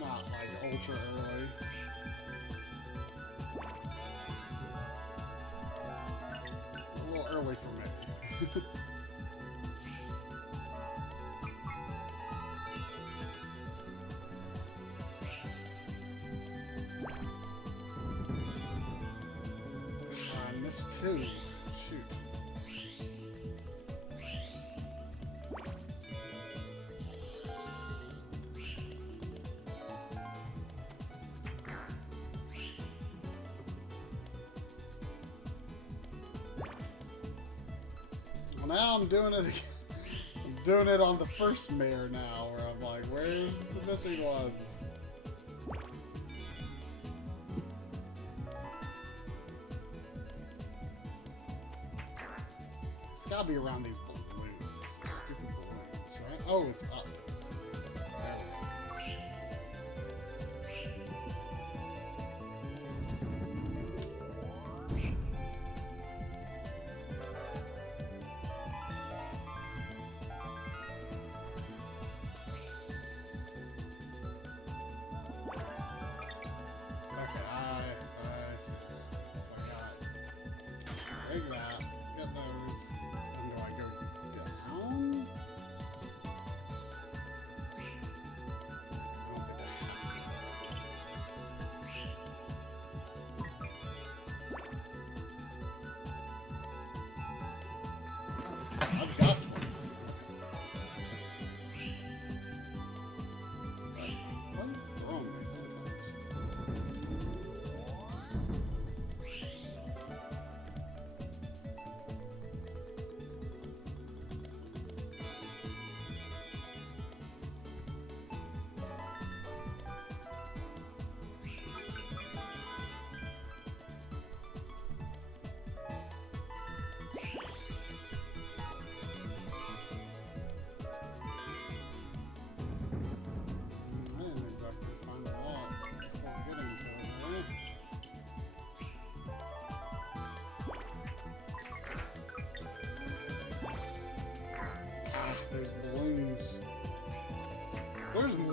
Not like ultra early. A little early for me. Two. Shoot. Well, now I'm doing it again. I'm doing it on the first mare now, where I'm like, where's the missing ones? It's gotta be around these balloons. Stupid balloons, right? Oh, it's up. There we go. Okay, I see. So I got break that, get those. And do I go down?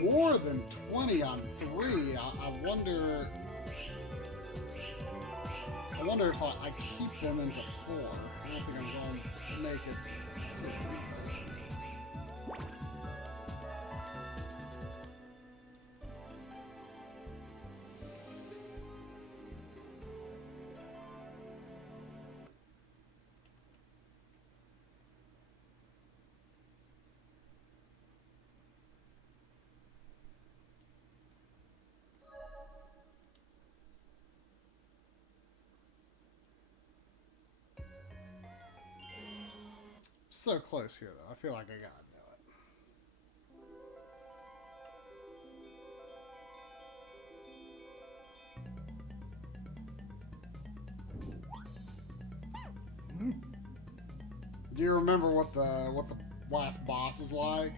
more than 20 on 3. I wonder if I keep them into 4. I don't think I'm going to make it see. So close here, though. I feel like I gotta do it. Do you remember what the last boss is like?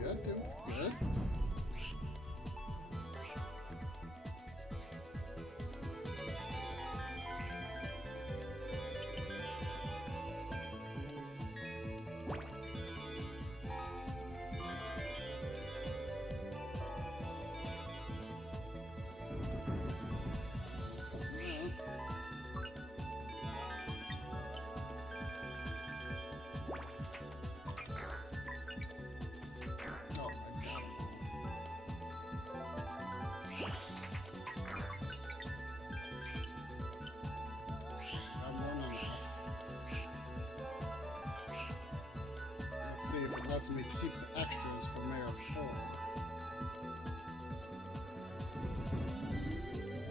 Good. Let's see if it lets me keep the extras for Mayor 4.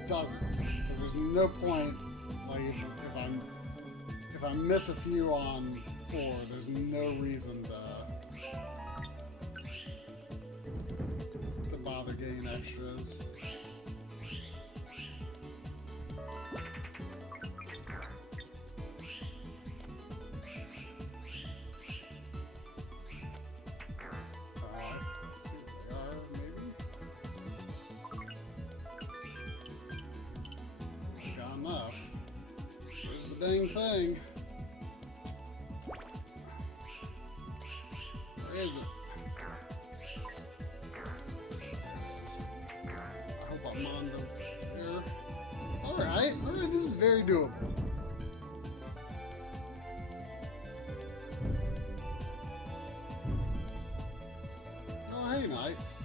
Doesn't. So there's no point, like, if I miss a few on 4, there's no reason to bother getting extras. Let's see what they are, maybe. Got enough. There's the dang thing. Where is it? I hope I'm on the here. Alright, this is very doable. Oh, hey, Knights.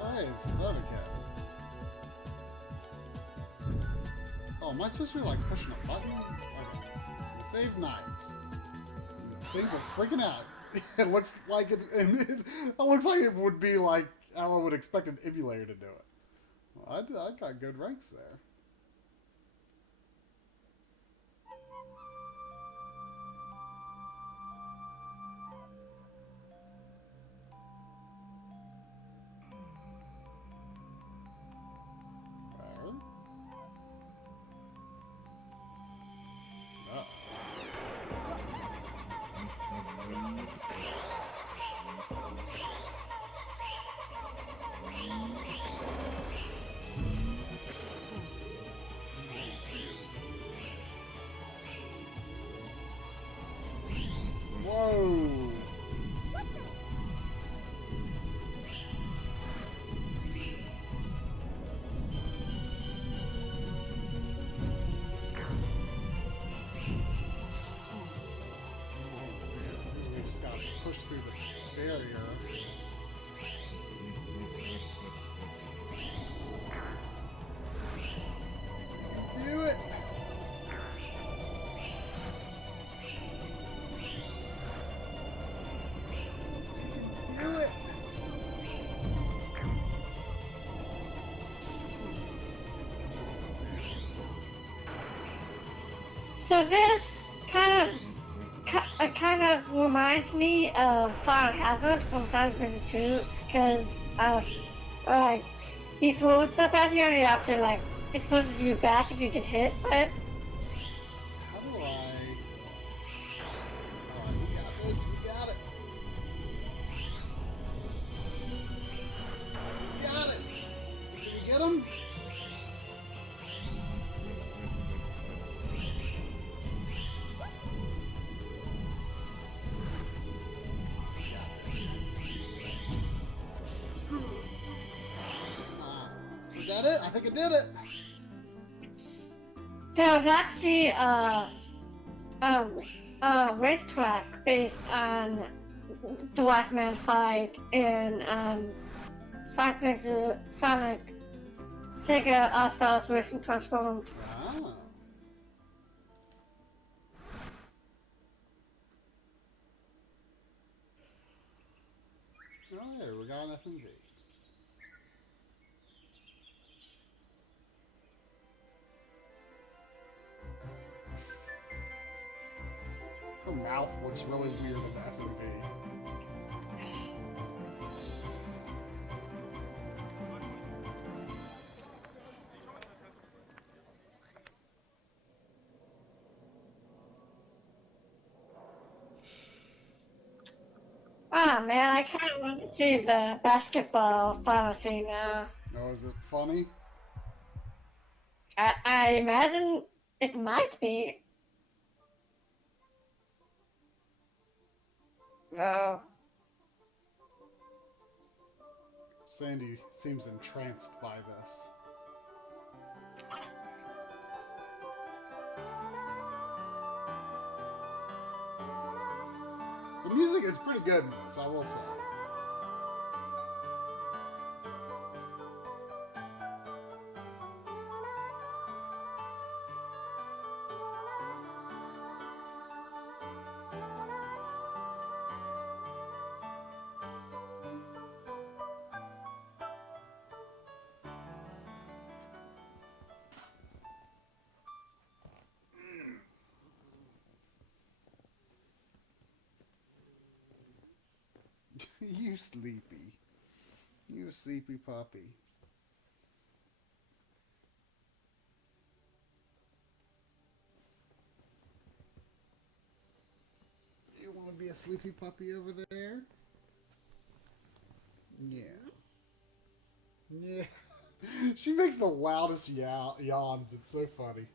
Hey, it's the other cat. Oh, am I supposed to be like pushing a button? Okay. Save Knights. Things are freaking out. It looks like it looks like it would be like how I would expect an emulator to do it. Well, I got good ranks there. just gotta push through the barrier. Do it! Do it! So this kind of reminds me of Fire Hazard from Sonic Adventure 2, because like he throws stuff at you and you have to like it pushes you back if you get hit by it. How do I... Alright, we got this, we got it. We got it! Did we get him? Is that it? I think I did it! There was actually a racetrack based on the Last Man fight in Sonic Sega All-Stars Racing Transformed. Ah. Alright, we got an FMV. Her mouth looks really weird in the FMV. Oh man, I kind of want to see the basketball pharmacy now. Oh, is it funny? I imagine it might be. Oh. Sandy seems entranced by this. The music is pretty good in this, I will say. You sleepy. You sleepy puppy. You want to be a sleepy puppy over there? Yeah. Yeah. She makes the loudest yawns. It's so funny.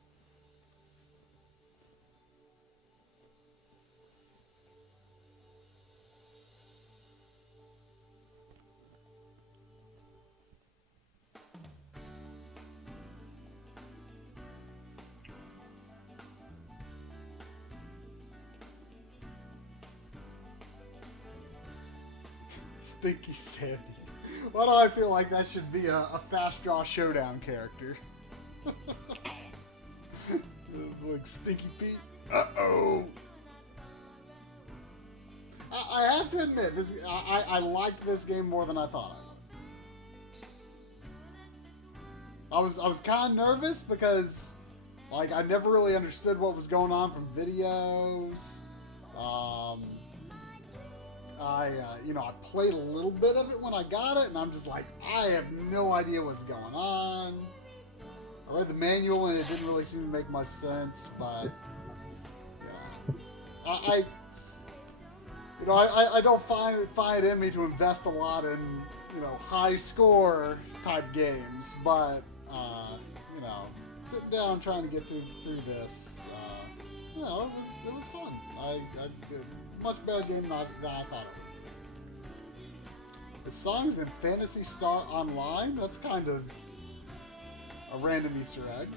Stinky Sandy. Why do I feel like that should be a Fast Draw Showdown character? Like Stinky Pete. Uh-oh! I have to admit, I liked this game more than I thought I would. I was kind of nervous because, like, I never really understood what was going on from videos. I played a little bit of it when I got it, and I'm just like, I have no idea what's going on. I read the manual, and it didn't really seem to make much sense, but yeah. I don't find it in me to invest a lot in, high score type games, but, sitting down trying to get through this, it was fun. I did a much better game than I thought it would. The songs in Phantasy Star Online, that's kind of a random Easter egg.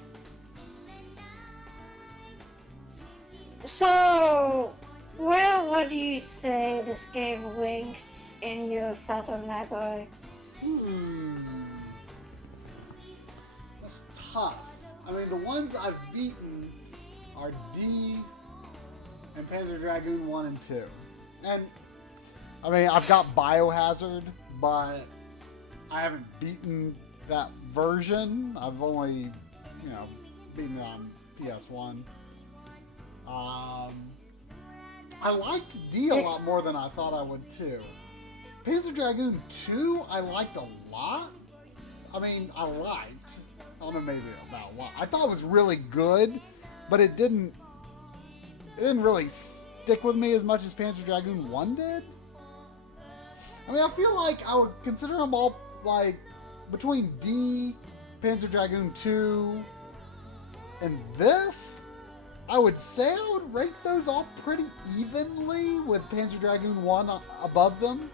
So, where what do you say this game ranks in your Saturn library? That's tough. I mean, the ones I've beaten are D and Panzer Dragoon 1 and 2. And, I mean, I've got Biohazard, but I haven't beaten that version. I've only, beaten it on PS1. I liked D a lot more than I thought I would, too. Panzer Dragoon 2, I liked a lot. I mean, I don't know, maybe about a lot. I thought it was really good, but it didn't really stick with me as much as Panzer Dragoon 1 did. I mean, I feel like I would consider them all, like, between D, Panzer Dragoon 2, and this, I would say I would rank those all pretty evenly with Panzer Dragoon 1 above them.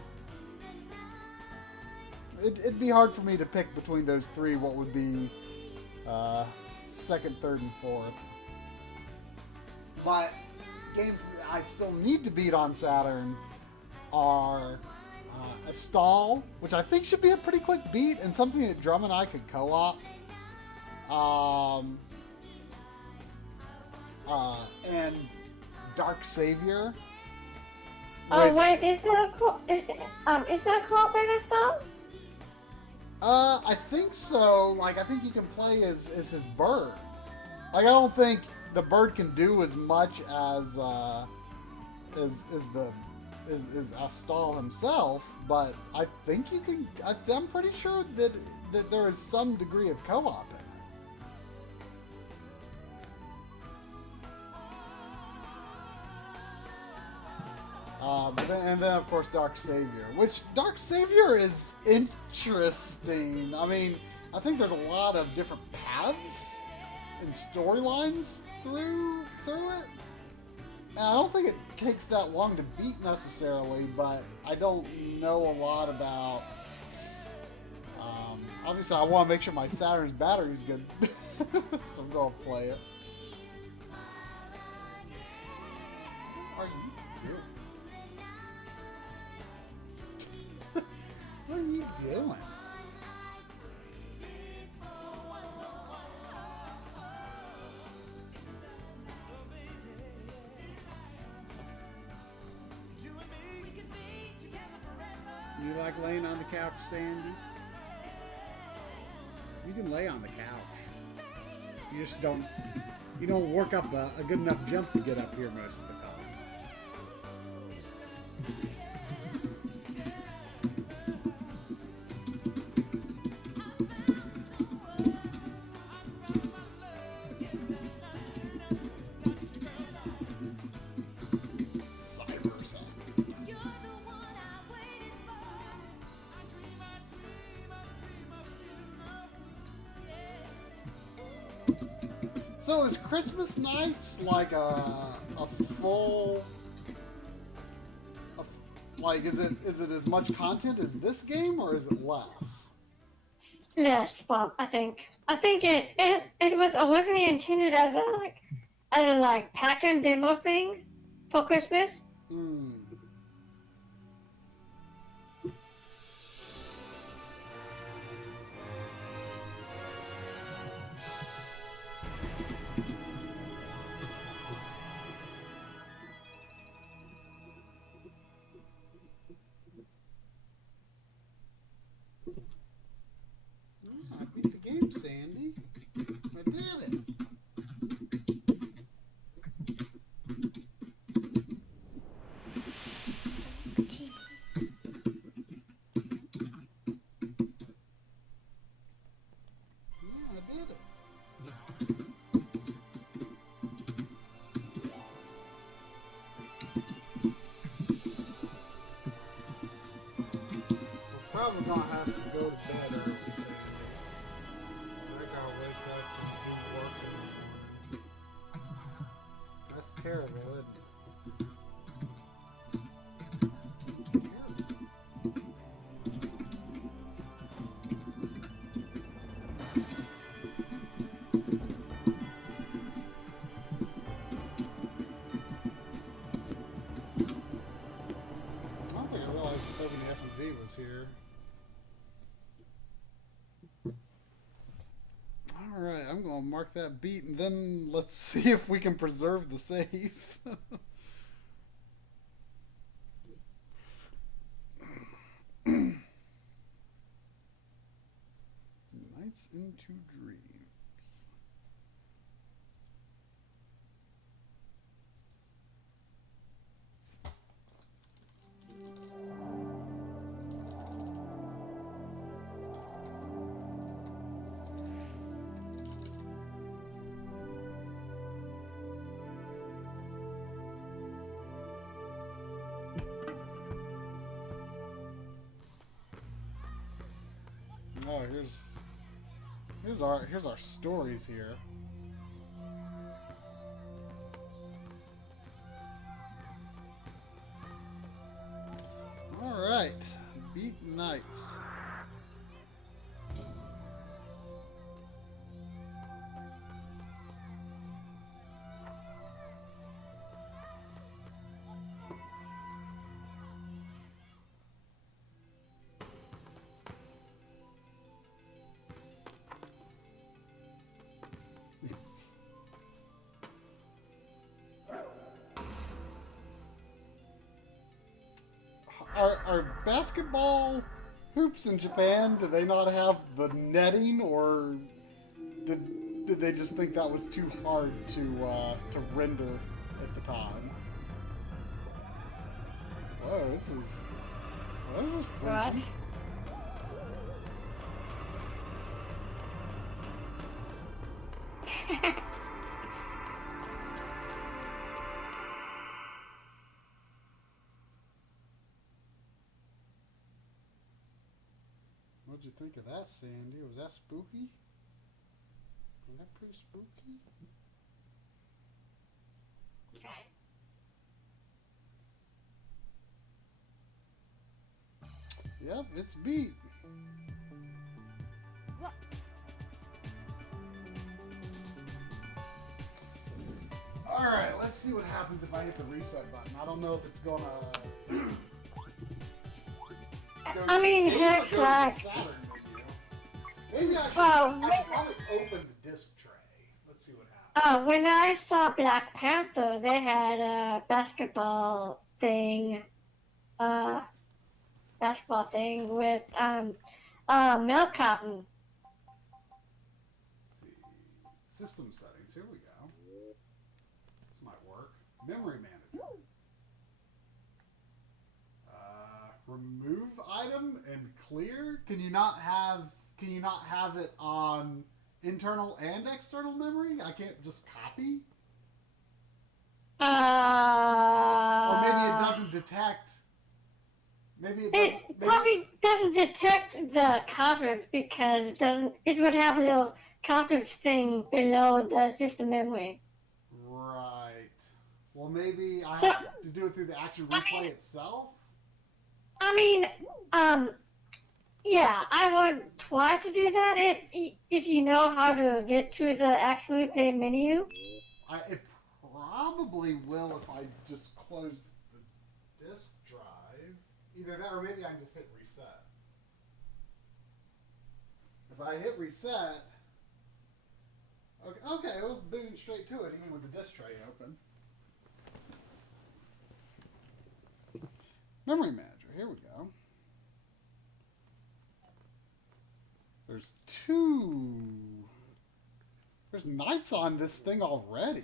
It'd be hard for me to pick between those three what would be second, third, and fourth. But games that I still need to beat on Saturn are Astal, which I think should be a pretty quick beat and something that Drum and I could co-op. And Dark Savior. Oh wait, is that co-op in Astal? I think so. Like, I think you can play as his bird. Like, I don't think the bird can do as much as Astal himself, but I think you can. I'm pretty sure that there is some degree of co-op in it. And then, of course, Dark Savior. Which, Dark Savior is interesting. I mean, I think there's a lot of different paths and storylines through it. And I don't think it takes that long to beat, necessarily, but I don't know a lot about... obviously, I want to make sure my Saturn's battery's good. I'm going to play it. What are you doing? What are you doing? You like laying on the couch, Sandy? You can lay on the couch. You just don't work up a good enough jump to get up here most of the time. So is Christmas nights like a full, like, is it as much content as this game, or is it less? Less, Bob. I think it was originally intended as a pack and demo thing for Christmas. I beat the game, Sandy. I did it. Probably gonna have to go to bed early, Sandy. I gotta wake up and do work in the morning. That's terrible, isn't it? was here. All right, I'm going to mark that beat, and then let's see if we can preserve the save. Nights into Dreams. Oh, here's our stories here. All right, Beat Nights. Are basketball hoops in Japan, do they not have the netting, or did they just think that was too hard to render at the time? Whoa, this is What? freaky. What'd you think of that, Sandy? Was that spooky? Was that pretty spooky? Yep, it's beat. Alright, let's see what happens if I hit the reset button. I don't know if it's gonna... I mean, heck, go to the like, Saturn menu. Maybe I should probably open the disc tray. Let's see what happens. when I saw Black Panther, they had a basketball thing with milk cotton. Let's see. System settings. Here we go. This might work. Memory manager. Remove item and clear. Can you not have it on internal and external memory? I can't just copy. Or maybe it doesn't detect. It probably doesn't detect the cartridge because it would have a little cartridge thing below the system memory. Right. Well, maybe I have to do it through the action replay itself. I mean, yeah, I would try to do that if you know how to get to the action replay menu. It probably will if I just close the disk drive. Either that or maybe I can just hit reset. If I hit reset, okay, it was booting straight to it even with the disk tray open. Memory manager, here we go. There's nights on this thing already.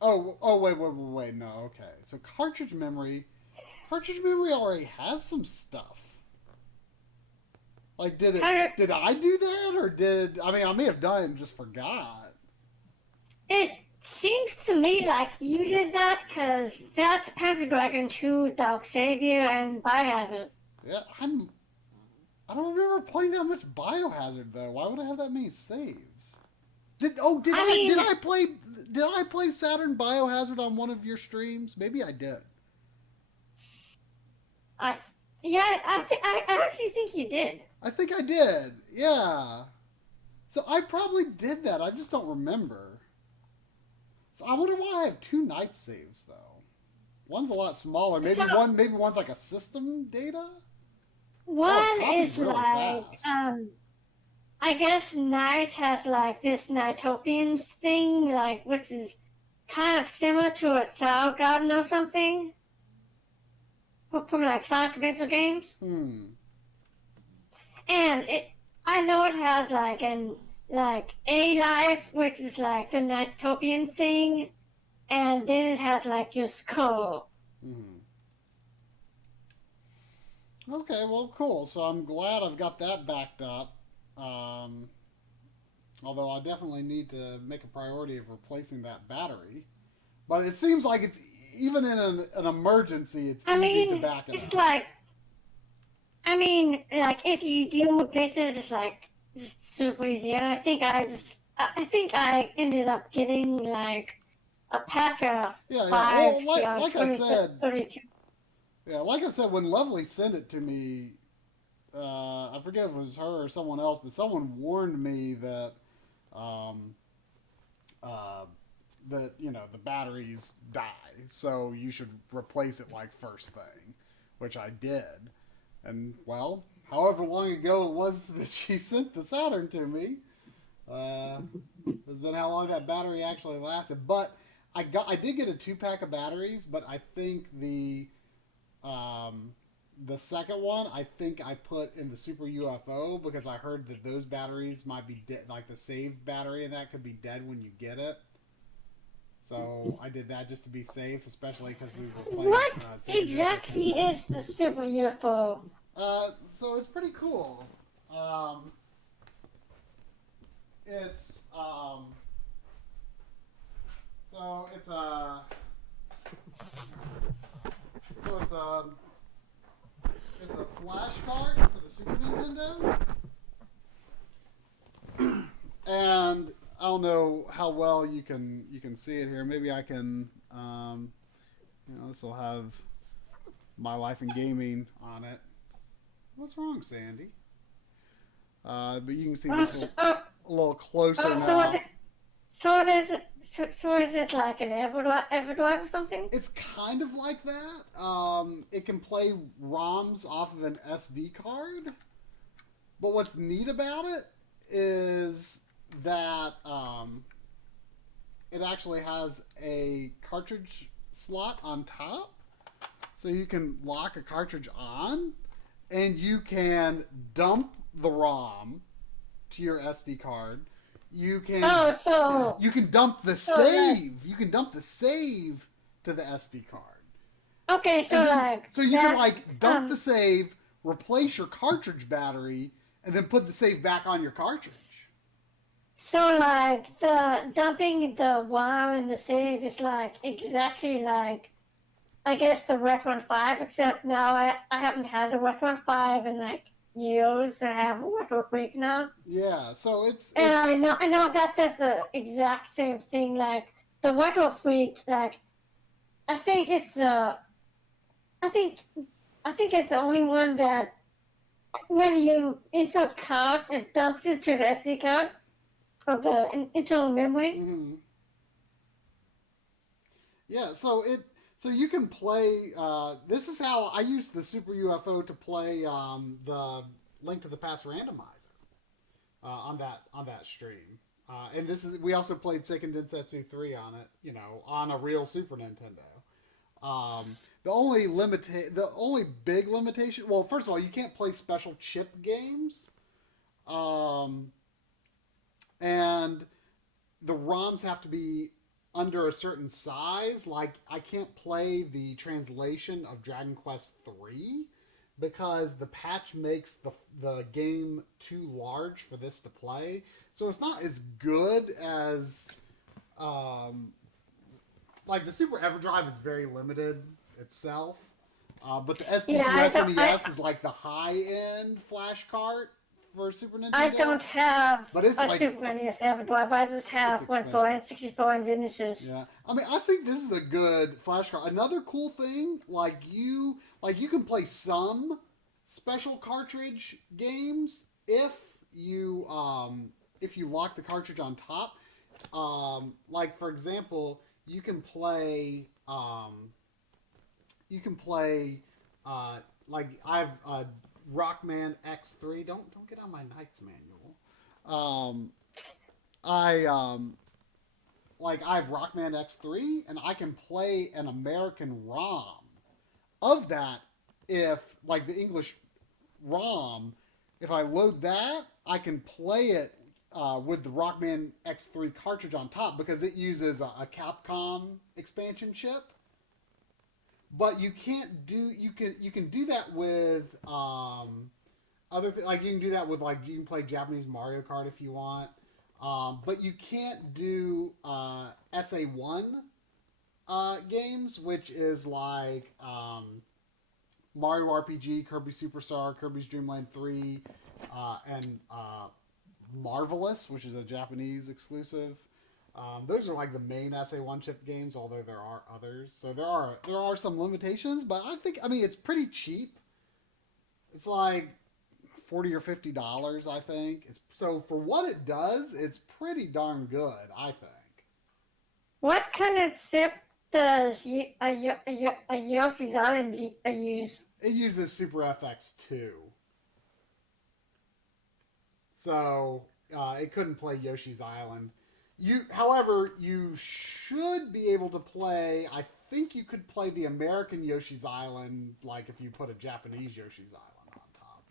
Wait, no, okay. So cartridge memory already has some stuff. Like, did I do that, or I may have done it and just forgot. It seems to me like you did that because that's Panzer Dragoon 2, Dark Savior, and Biohazard. Yeah, I don't remember playing that much Biohazard though. Why would I have that many saves? Did I play Saturn Biohazard on one of your streams? Maybe I did. I actually think you did. I think I did. Yeah. So I probably did that. I just don't remember. So I wonder why I have 2 night saves though. One's a lot smaller. Maybe So- one's like a system data. One copies is really like, fast. I guess Night has like this Nightopians thing, like, which is kind of similar to a Tower Garden or something. From like Sonic Adventure games. And I know it has like A Life, which is like the Nightopian thing, and then it has like your skull. Okay, well, cool. So I'm glad I've got that backed up. Although I definitely need to make a priority of replacing that battery. But it seems like it's even in an emergency, it's easy to back it it's up. like, like if you do replace it, it's like just super easy. And I think I ended up getting like a pack of Yeah. five, Well, like I said, 32. yeah, like I said, when Lovely sent it to me, I forget if it was her or someone else, but someone warned me that, that the batteries die, so you should replace it like first thing, which I did, and well, however long ago it was that she sent the Saturn to me, has been how long that battery actually lasted. But I did get a 2-pack of batteries, but I think the second one, I think I put in the Super UFO because I heard that those batteries might be dead, like the saved battery and that could be dead when you get it. So I did that just to be safe, especially because we were playing. What exactly is the Super UFO? So it's pretty cool. It's so it's a it's a flash card for the Super Nintendo, and I don't know how well you can see it here. Maybe I can. This will have My Life in Gaming on it. What's wrong, Sandy? But you can see this a little closer now. So is it like an EverDrive or something? It's kind of like that. It can play ROMs off of an SD card. But what's neat about it is that it actually has a cartridge slot on top. So you can lock a cartridge on, and you can dump the ROM to your SD card. You can you can dump the save. You can dump the save to the SD card. Okay, so you can dump the save, replace your cartridge battery, and then put the save back on your cartridge. So the dumping the ROM and the save is exactly like, I guess, the Retron 5, except now I haven't had the Retron 5 in years. I have a Retro Freak now. Yeah, so it's and I know that does the exact same thing. Like the Retro Freak, I think it's the only one that when you insert cards, it dumps into the SD card of the internal memory. Mm-hmm. Yeah, so you can play. This is how I used the Super UFO to play the Link to the Past randomizer on that stream. And we also played Seiken Densetsu 3 on it, on a real Super Nintendo. The only big limitation. Well, first of all, you can't play special chip games, and the ROMs have to be under a certain size. Like, I can't play the translation of Dragon Quest 3 because the patch makes the game too large for this to play. So it's not as good as the Super EverDrive is very limited itself. But the SNES NES is like the high-end flash cart for Super Nintendo. I don't have but it's a Super NES EverDrive. I just have one for N64 and Genesis. Yeah, I think this is a good flash cart. Another cool thing, you can play some special cartridge games if you lock the cartridge on top. For example, you can play you can play like I have Rockman X3. Don't get on my Knights manual. I like I have Rockman X3, and I can play an American ROM of that if like the English ROM. If I load that, I can play it with the Rockman X3 cartridge on top because it uses a Capcom expansion chip. But you can't do you can do that with other like you can do that with like you can play Japanese Mario Kart if you want, but you can't do SA1 games, which is like Mario RPG, Kirby Superstar, Kirby's Dream Land 3, and Marvelous, which is a Japanese exclusive. Those are like the main SA1 chip games, although there are others. So there are some limitations, but I mean it's pretty cheap. It's like $40 or $50, I think. So for what it does, it's pretty darn good, I think. What kind of chip does a Yoshi's Island use? It uses Super FX2. So it couldn't play Yoshi's Island. However, you should be able to play. I think you could play the American Yoshi's Island, like if you put a Japanese Yoshi's Island on top.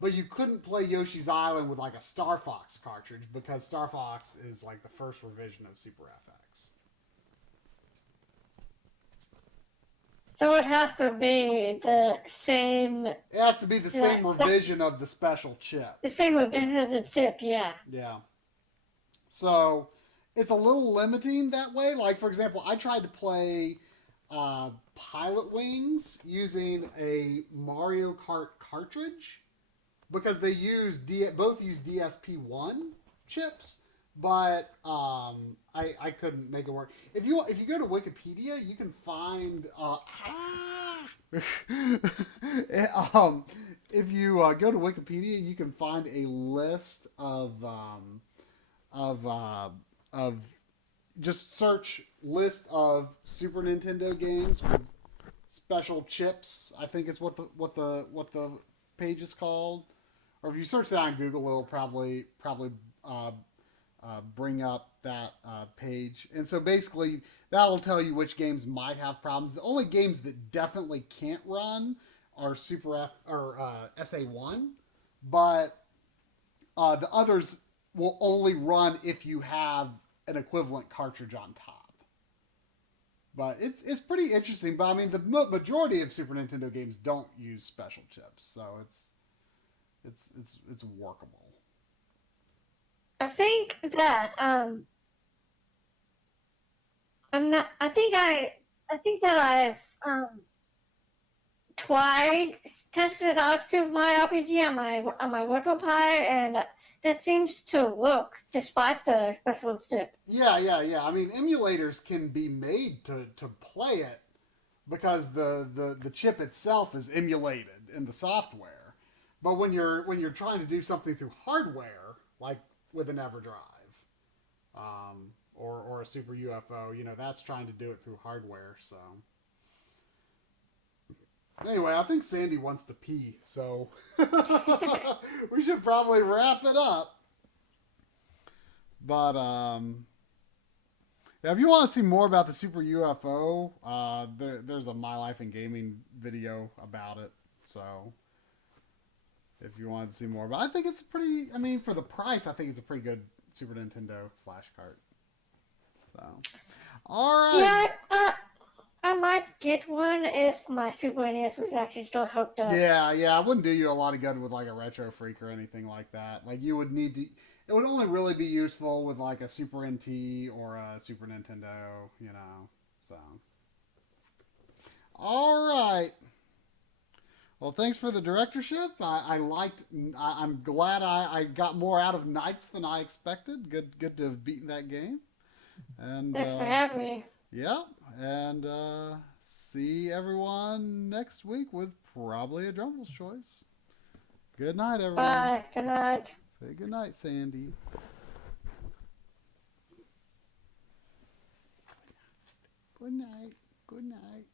But you couldn't play Yoshi's Island with like a Star Fox cartridge because Star Fox is like the first revision of Super FX. So it has to be the same. It has to be the same revision of the special chip. The same revision of the chip, yeah. Yeah. So it's a little limiting that way. Like, for example, I tried to play Pilot Wings using a Mario Kart cartridge because they both use DSP-1 chips, but I couldn't make it work. If you go to Wikipedia, you can find if you go to Wikipedia, you can find a list of just search list of Super Nintendo games with special chips. I think is what the page is called. Or if you search that on Google, it'll probably bring up that page. And so basically, that'll tell you which games might have problems. The only games that definitely can't run are SA1, but the others will only run if you have an equivalent cartridge on top. But it's pretty interesting. But I mean, the majority of Super Nintendo games don't use special chips, so it's workable. I think that I'm not. I think that I've tested out Super Mario RPG on my Retro Pi, and that seems to work despite the special chip. Yeah. I mean, emulators can be made to play it because the chip itself is emulated in the software. But when you're trying to do something through hardware, like with an EverDrive, or a Super UFO, that's trying to do it through hardware. So anyway, I think Sandy wants to pee, so we should probably wrap it up. But if you want to see more about the Super UFO, there's a My Life in Gaming video about it. So if you want to see more, but I think it's for the price, I think it's a pretty good Super Nintendo flash cart. So, all right. Yeah, I might get one if my Super NES was actually still hooked up. Yeah, I wouldn't do you a lot of good with like a Retro Freak or anything like that. Like you would need to. It would only really be useful with like a Super NT or a Super Nintendo, So, all right. Well, thanks for the directorship. I'm glad I got more out of Knights than I expected. Good to have beaten that game. And thanks for having me. Yeah, and see everyone next week with probably a Drumble's Choice. Good night, everyone. Bye. Good night. Say good night, Sandy. Good night. Good night.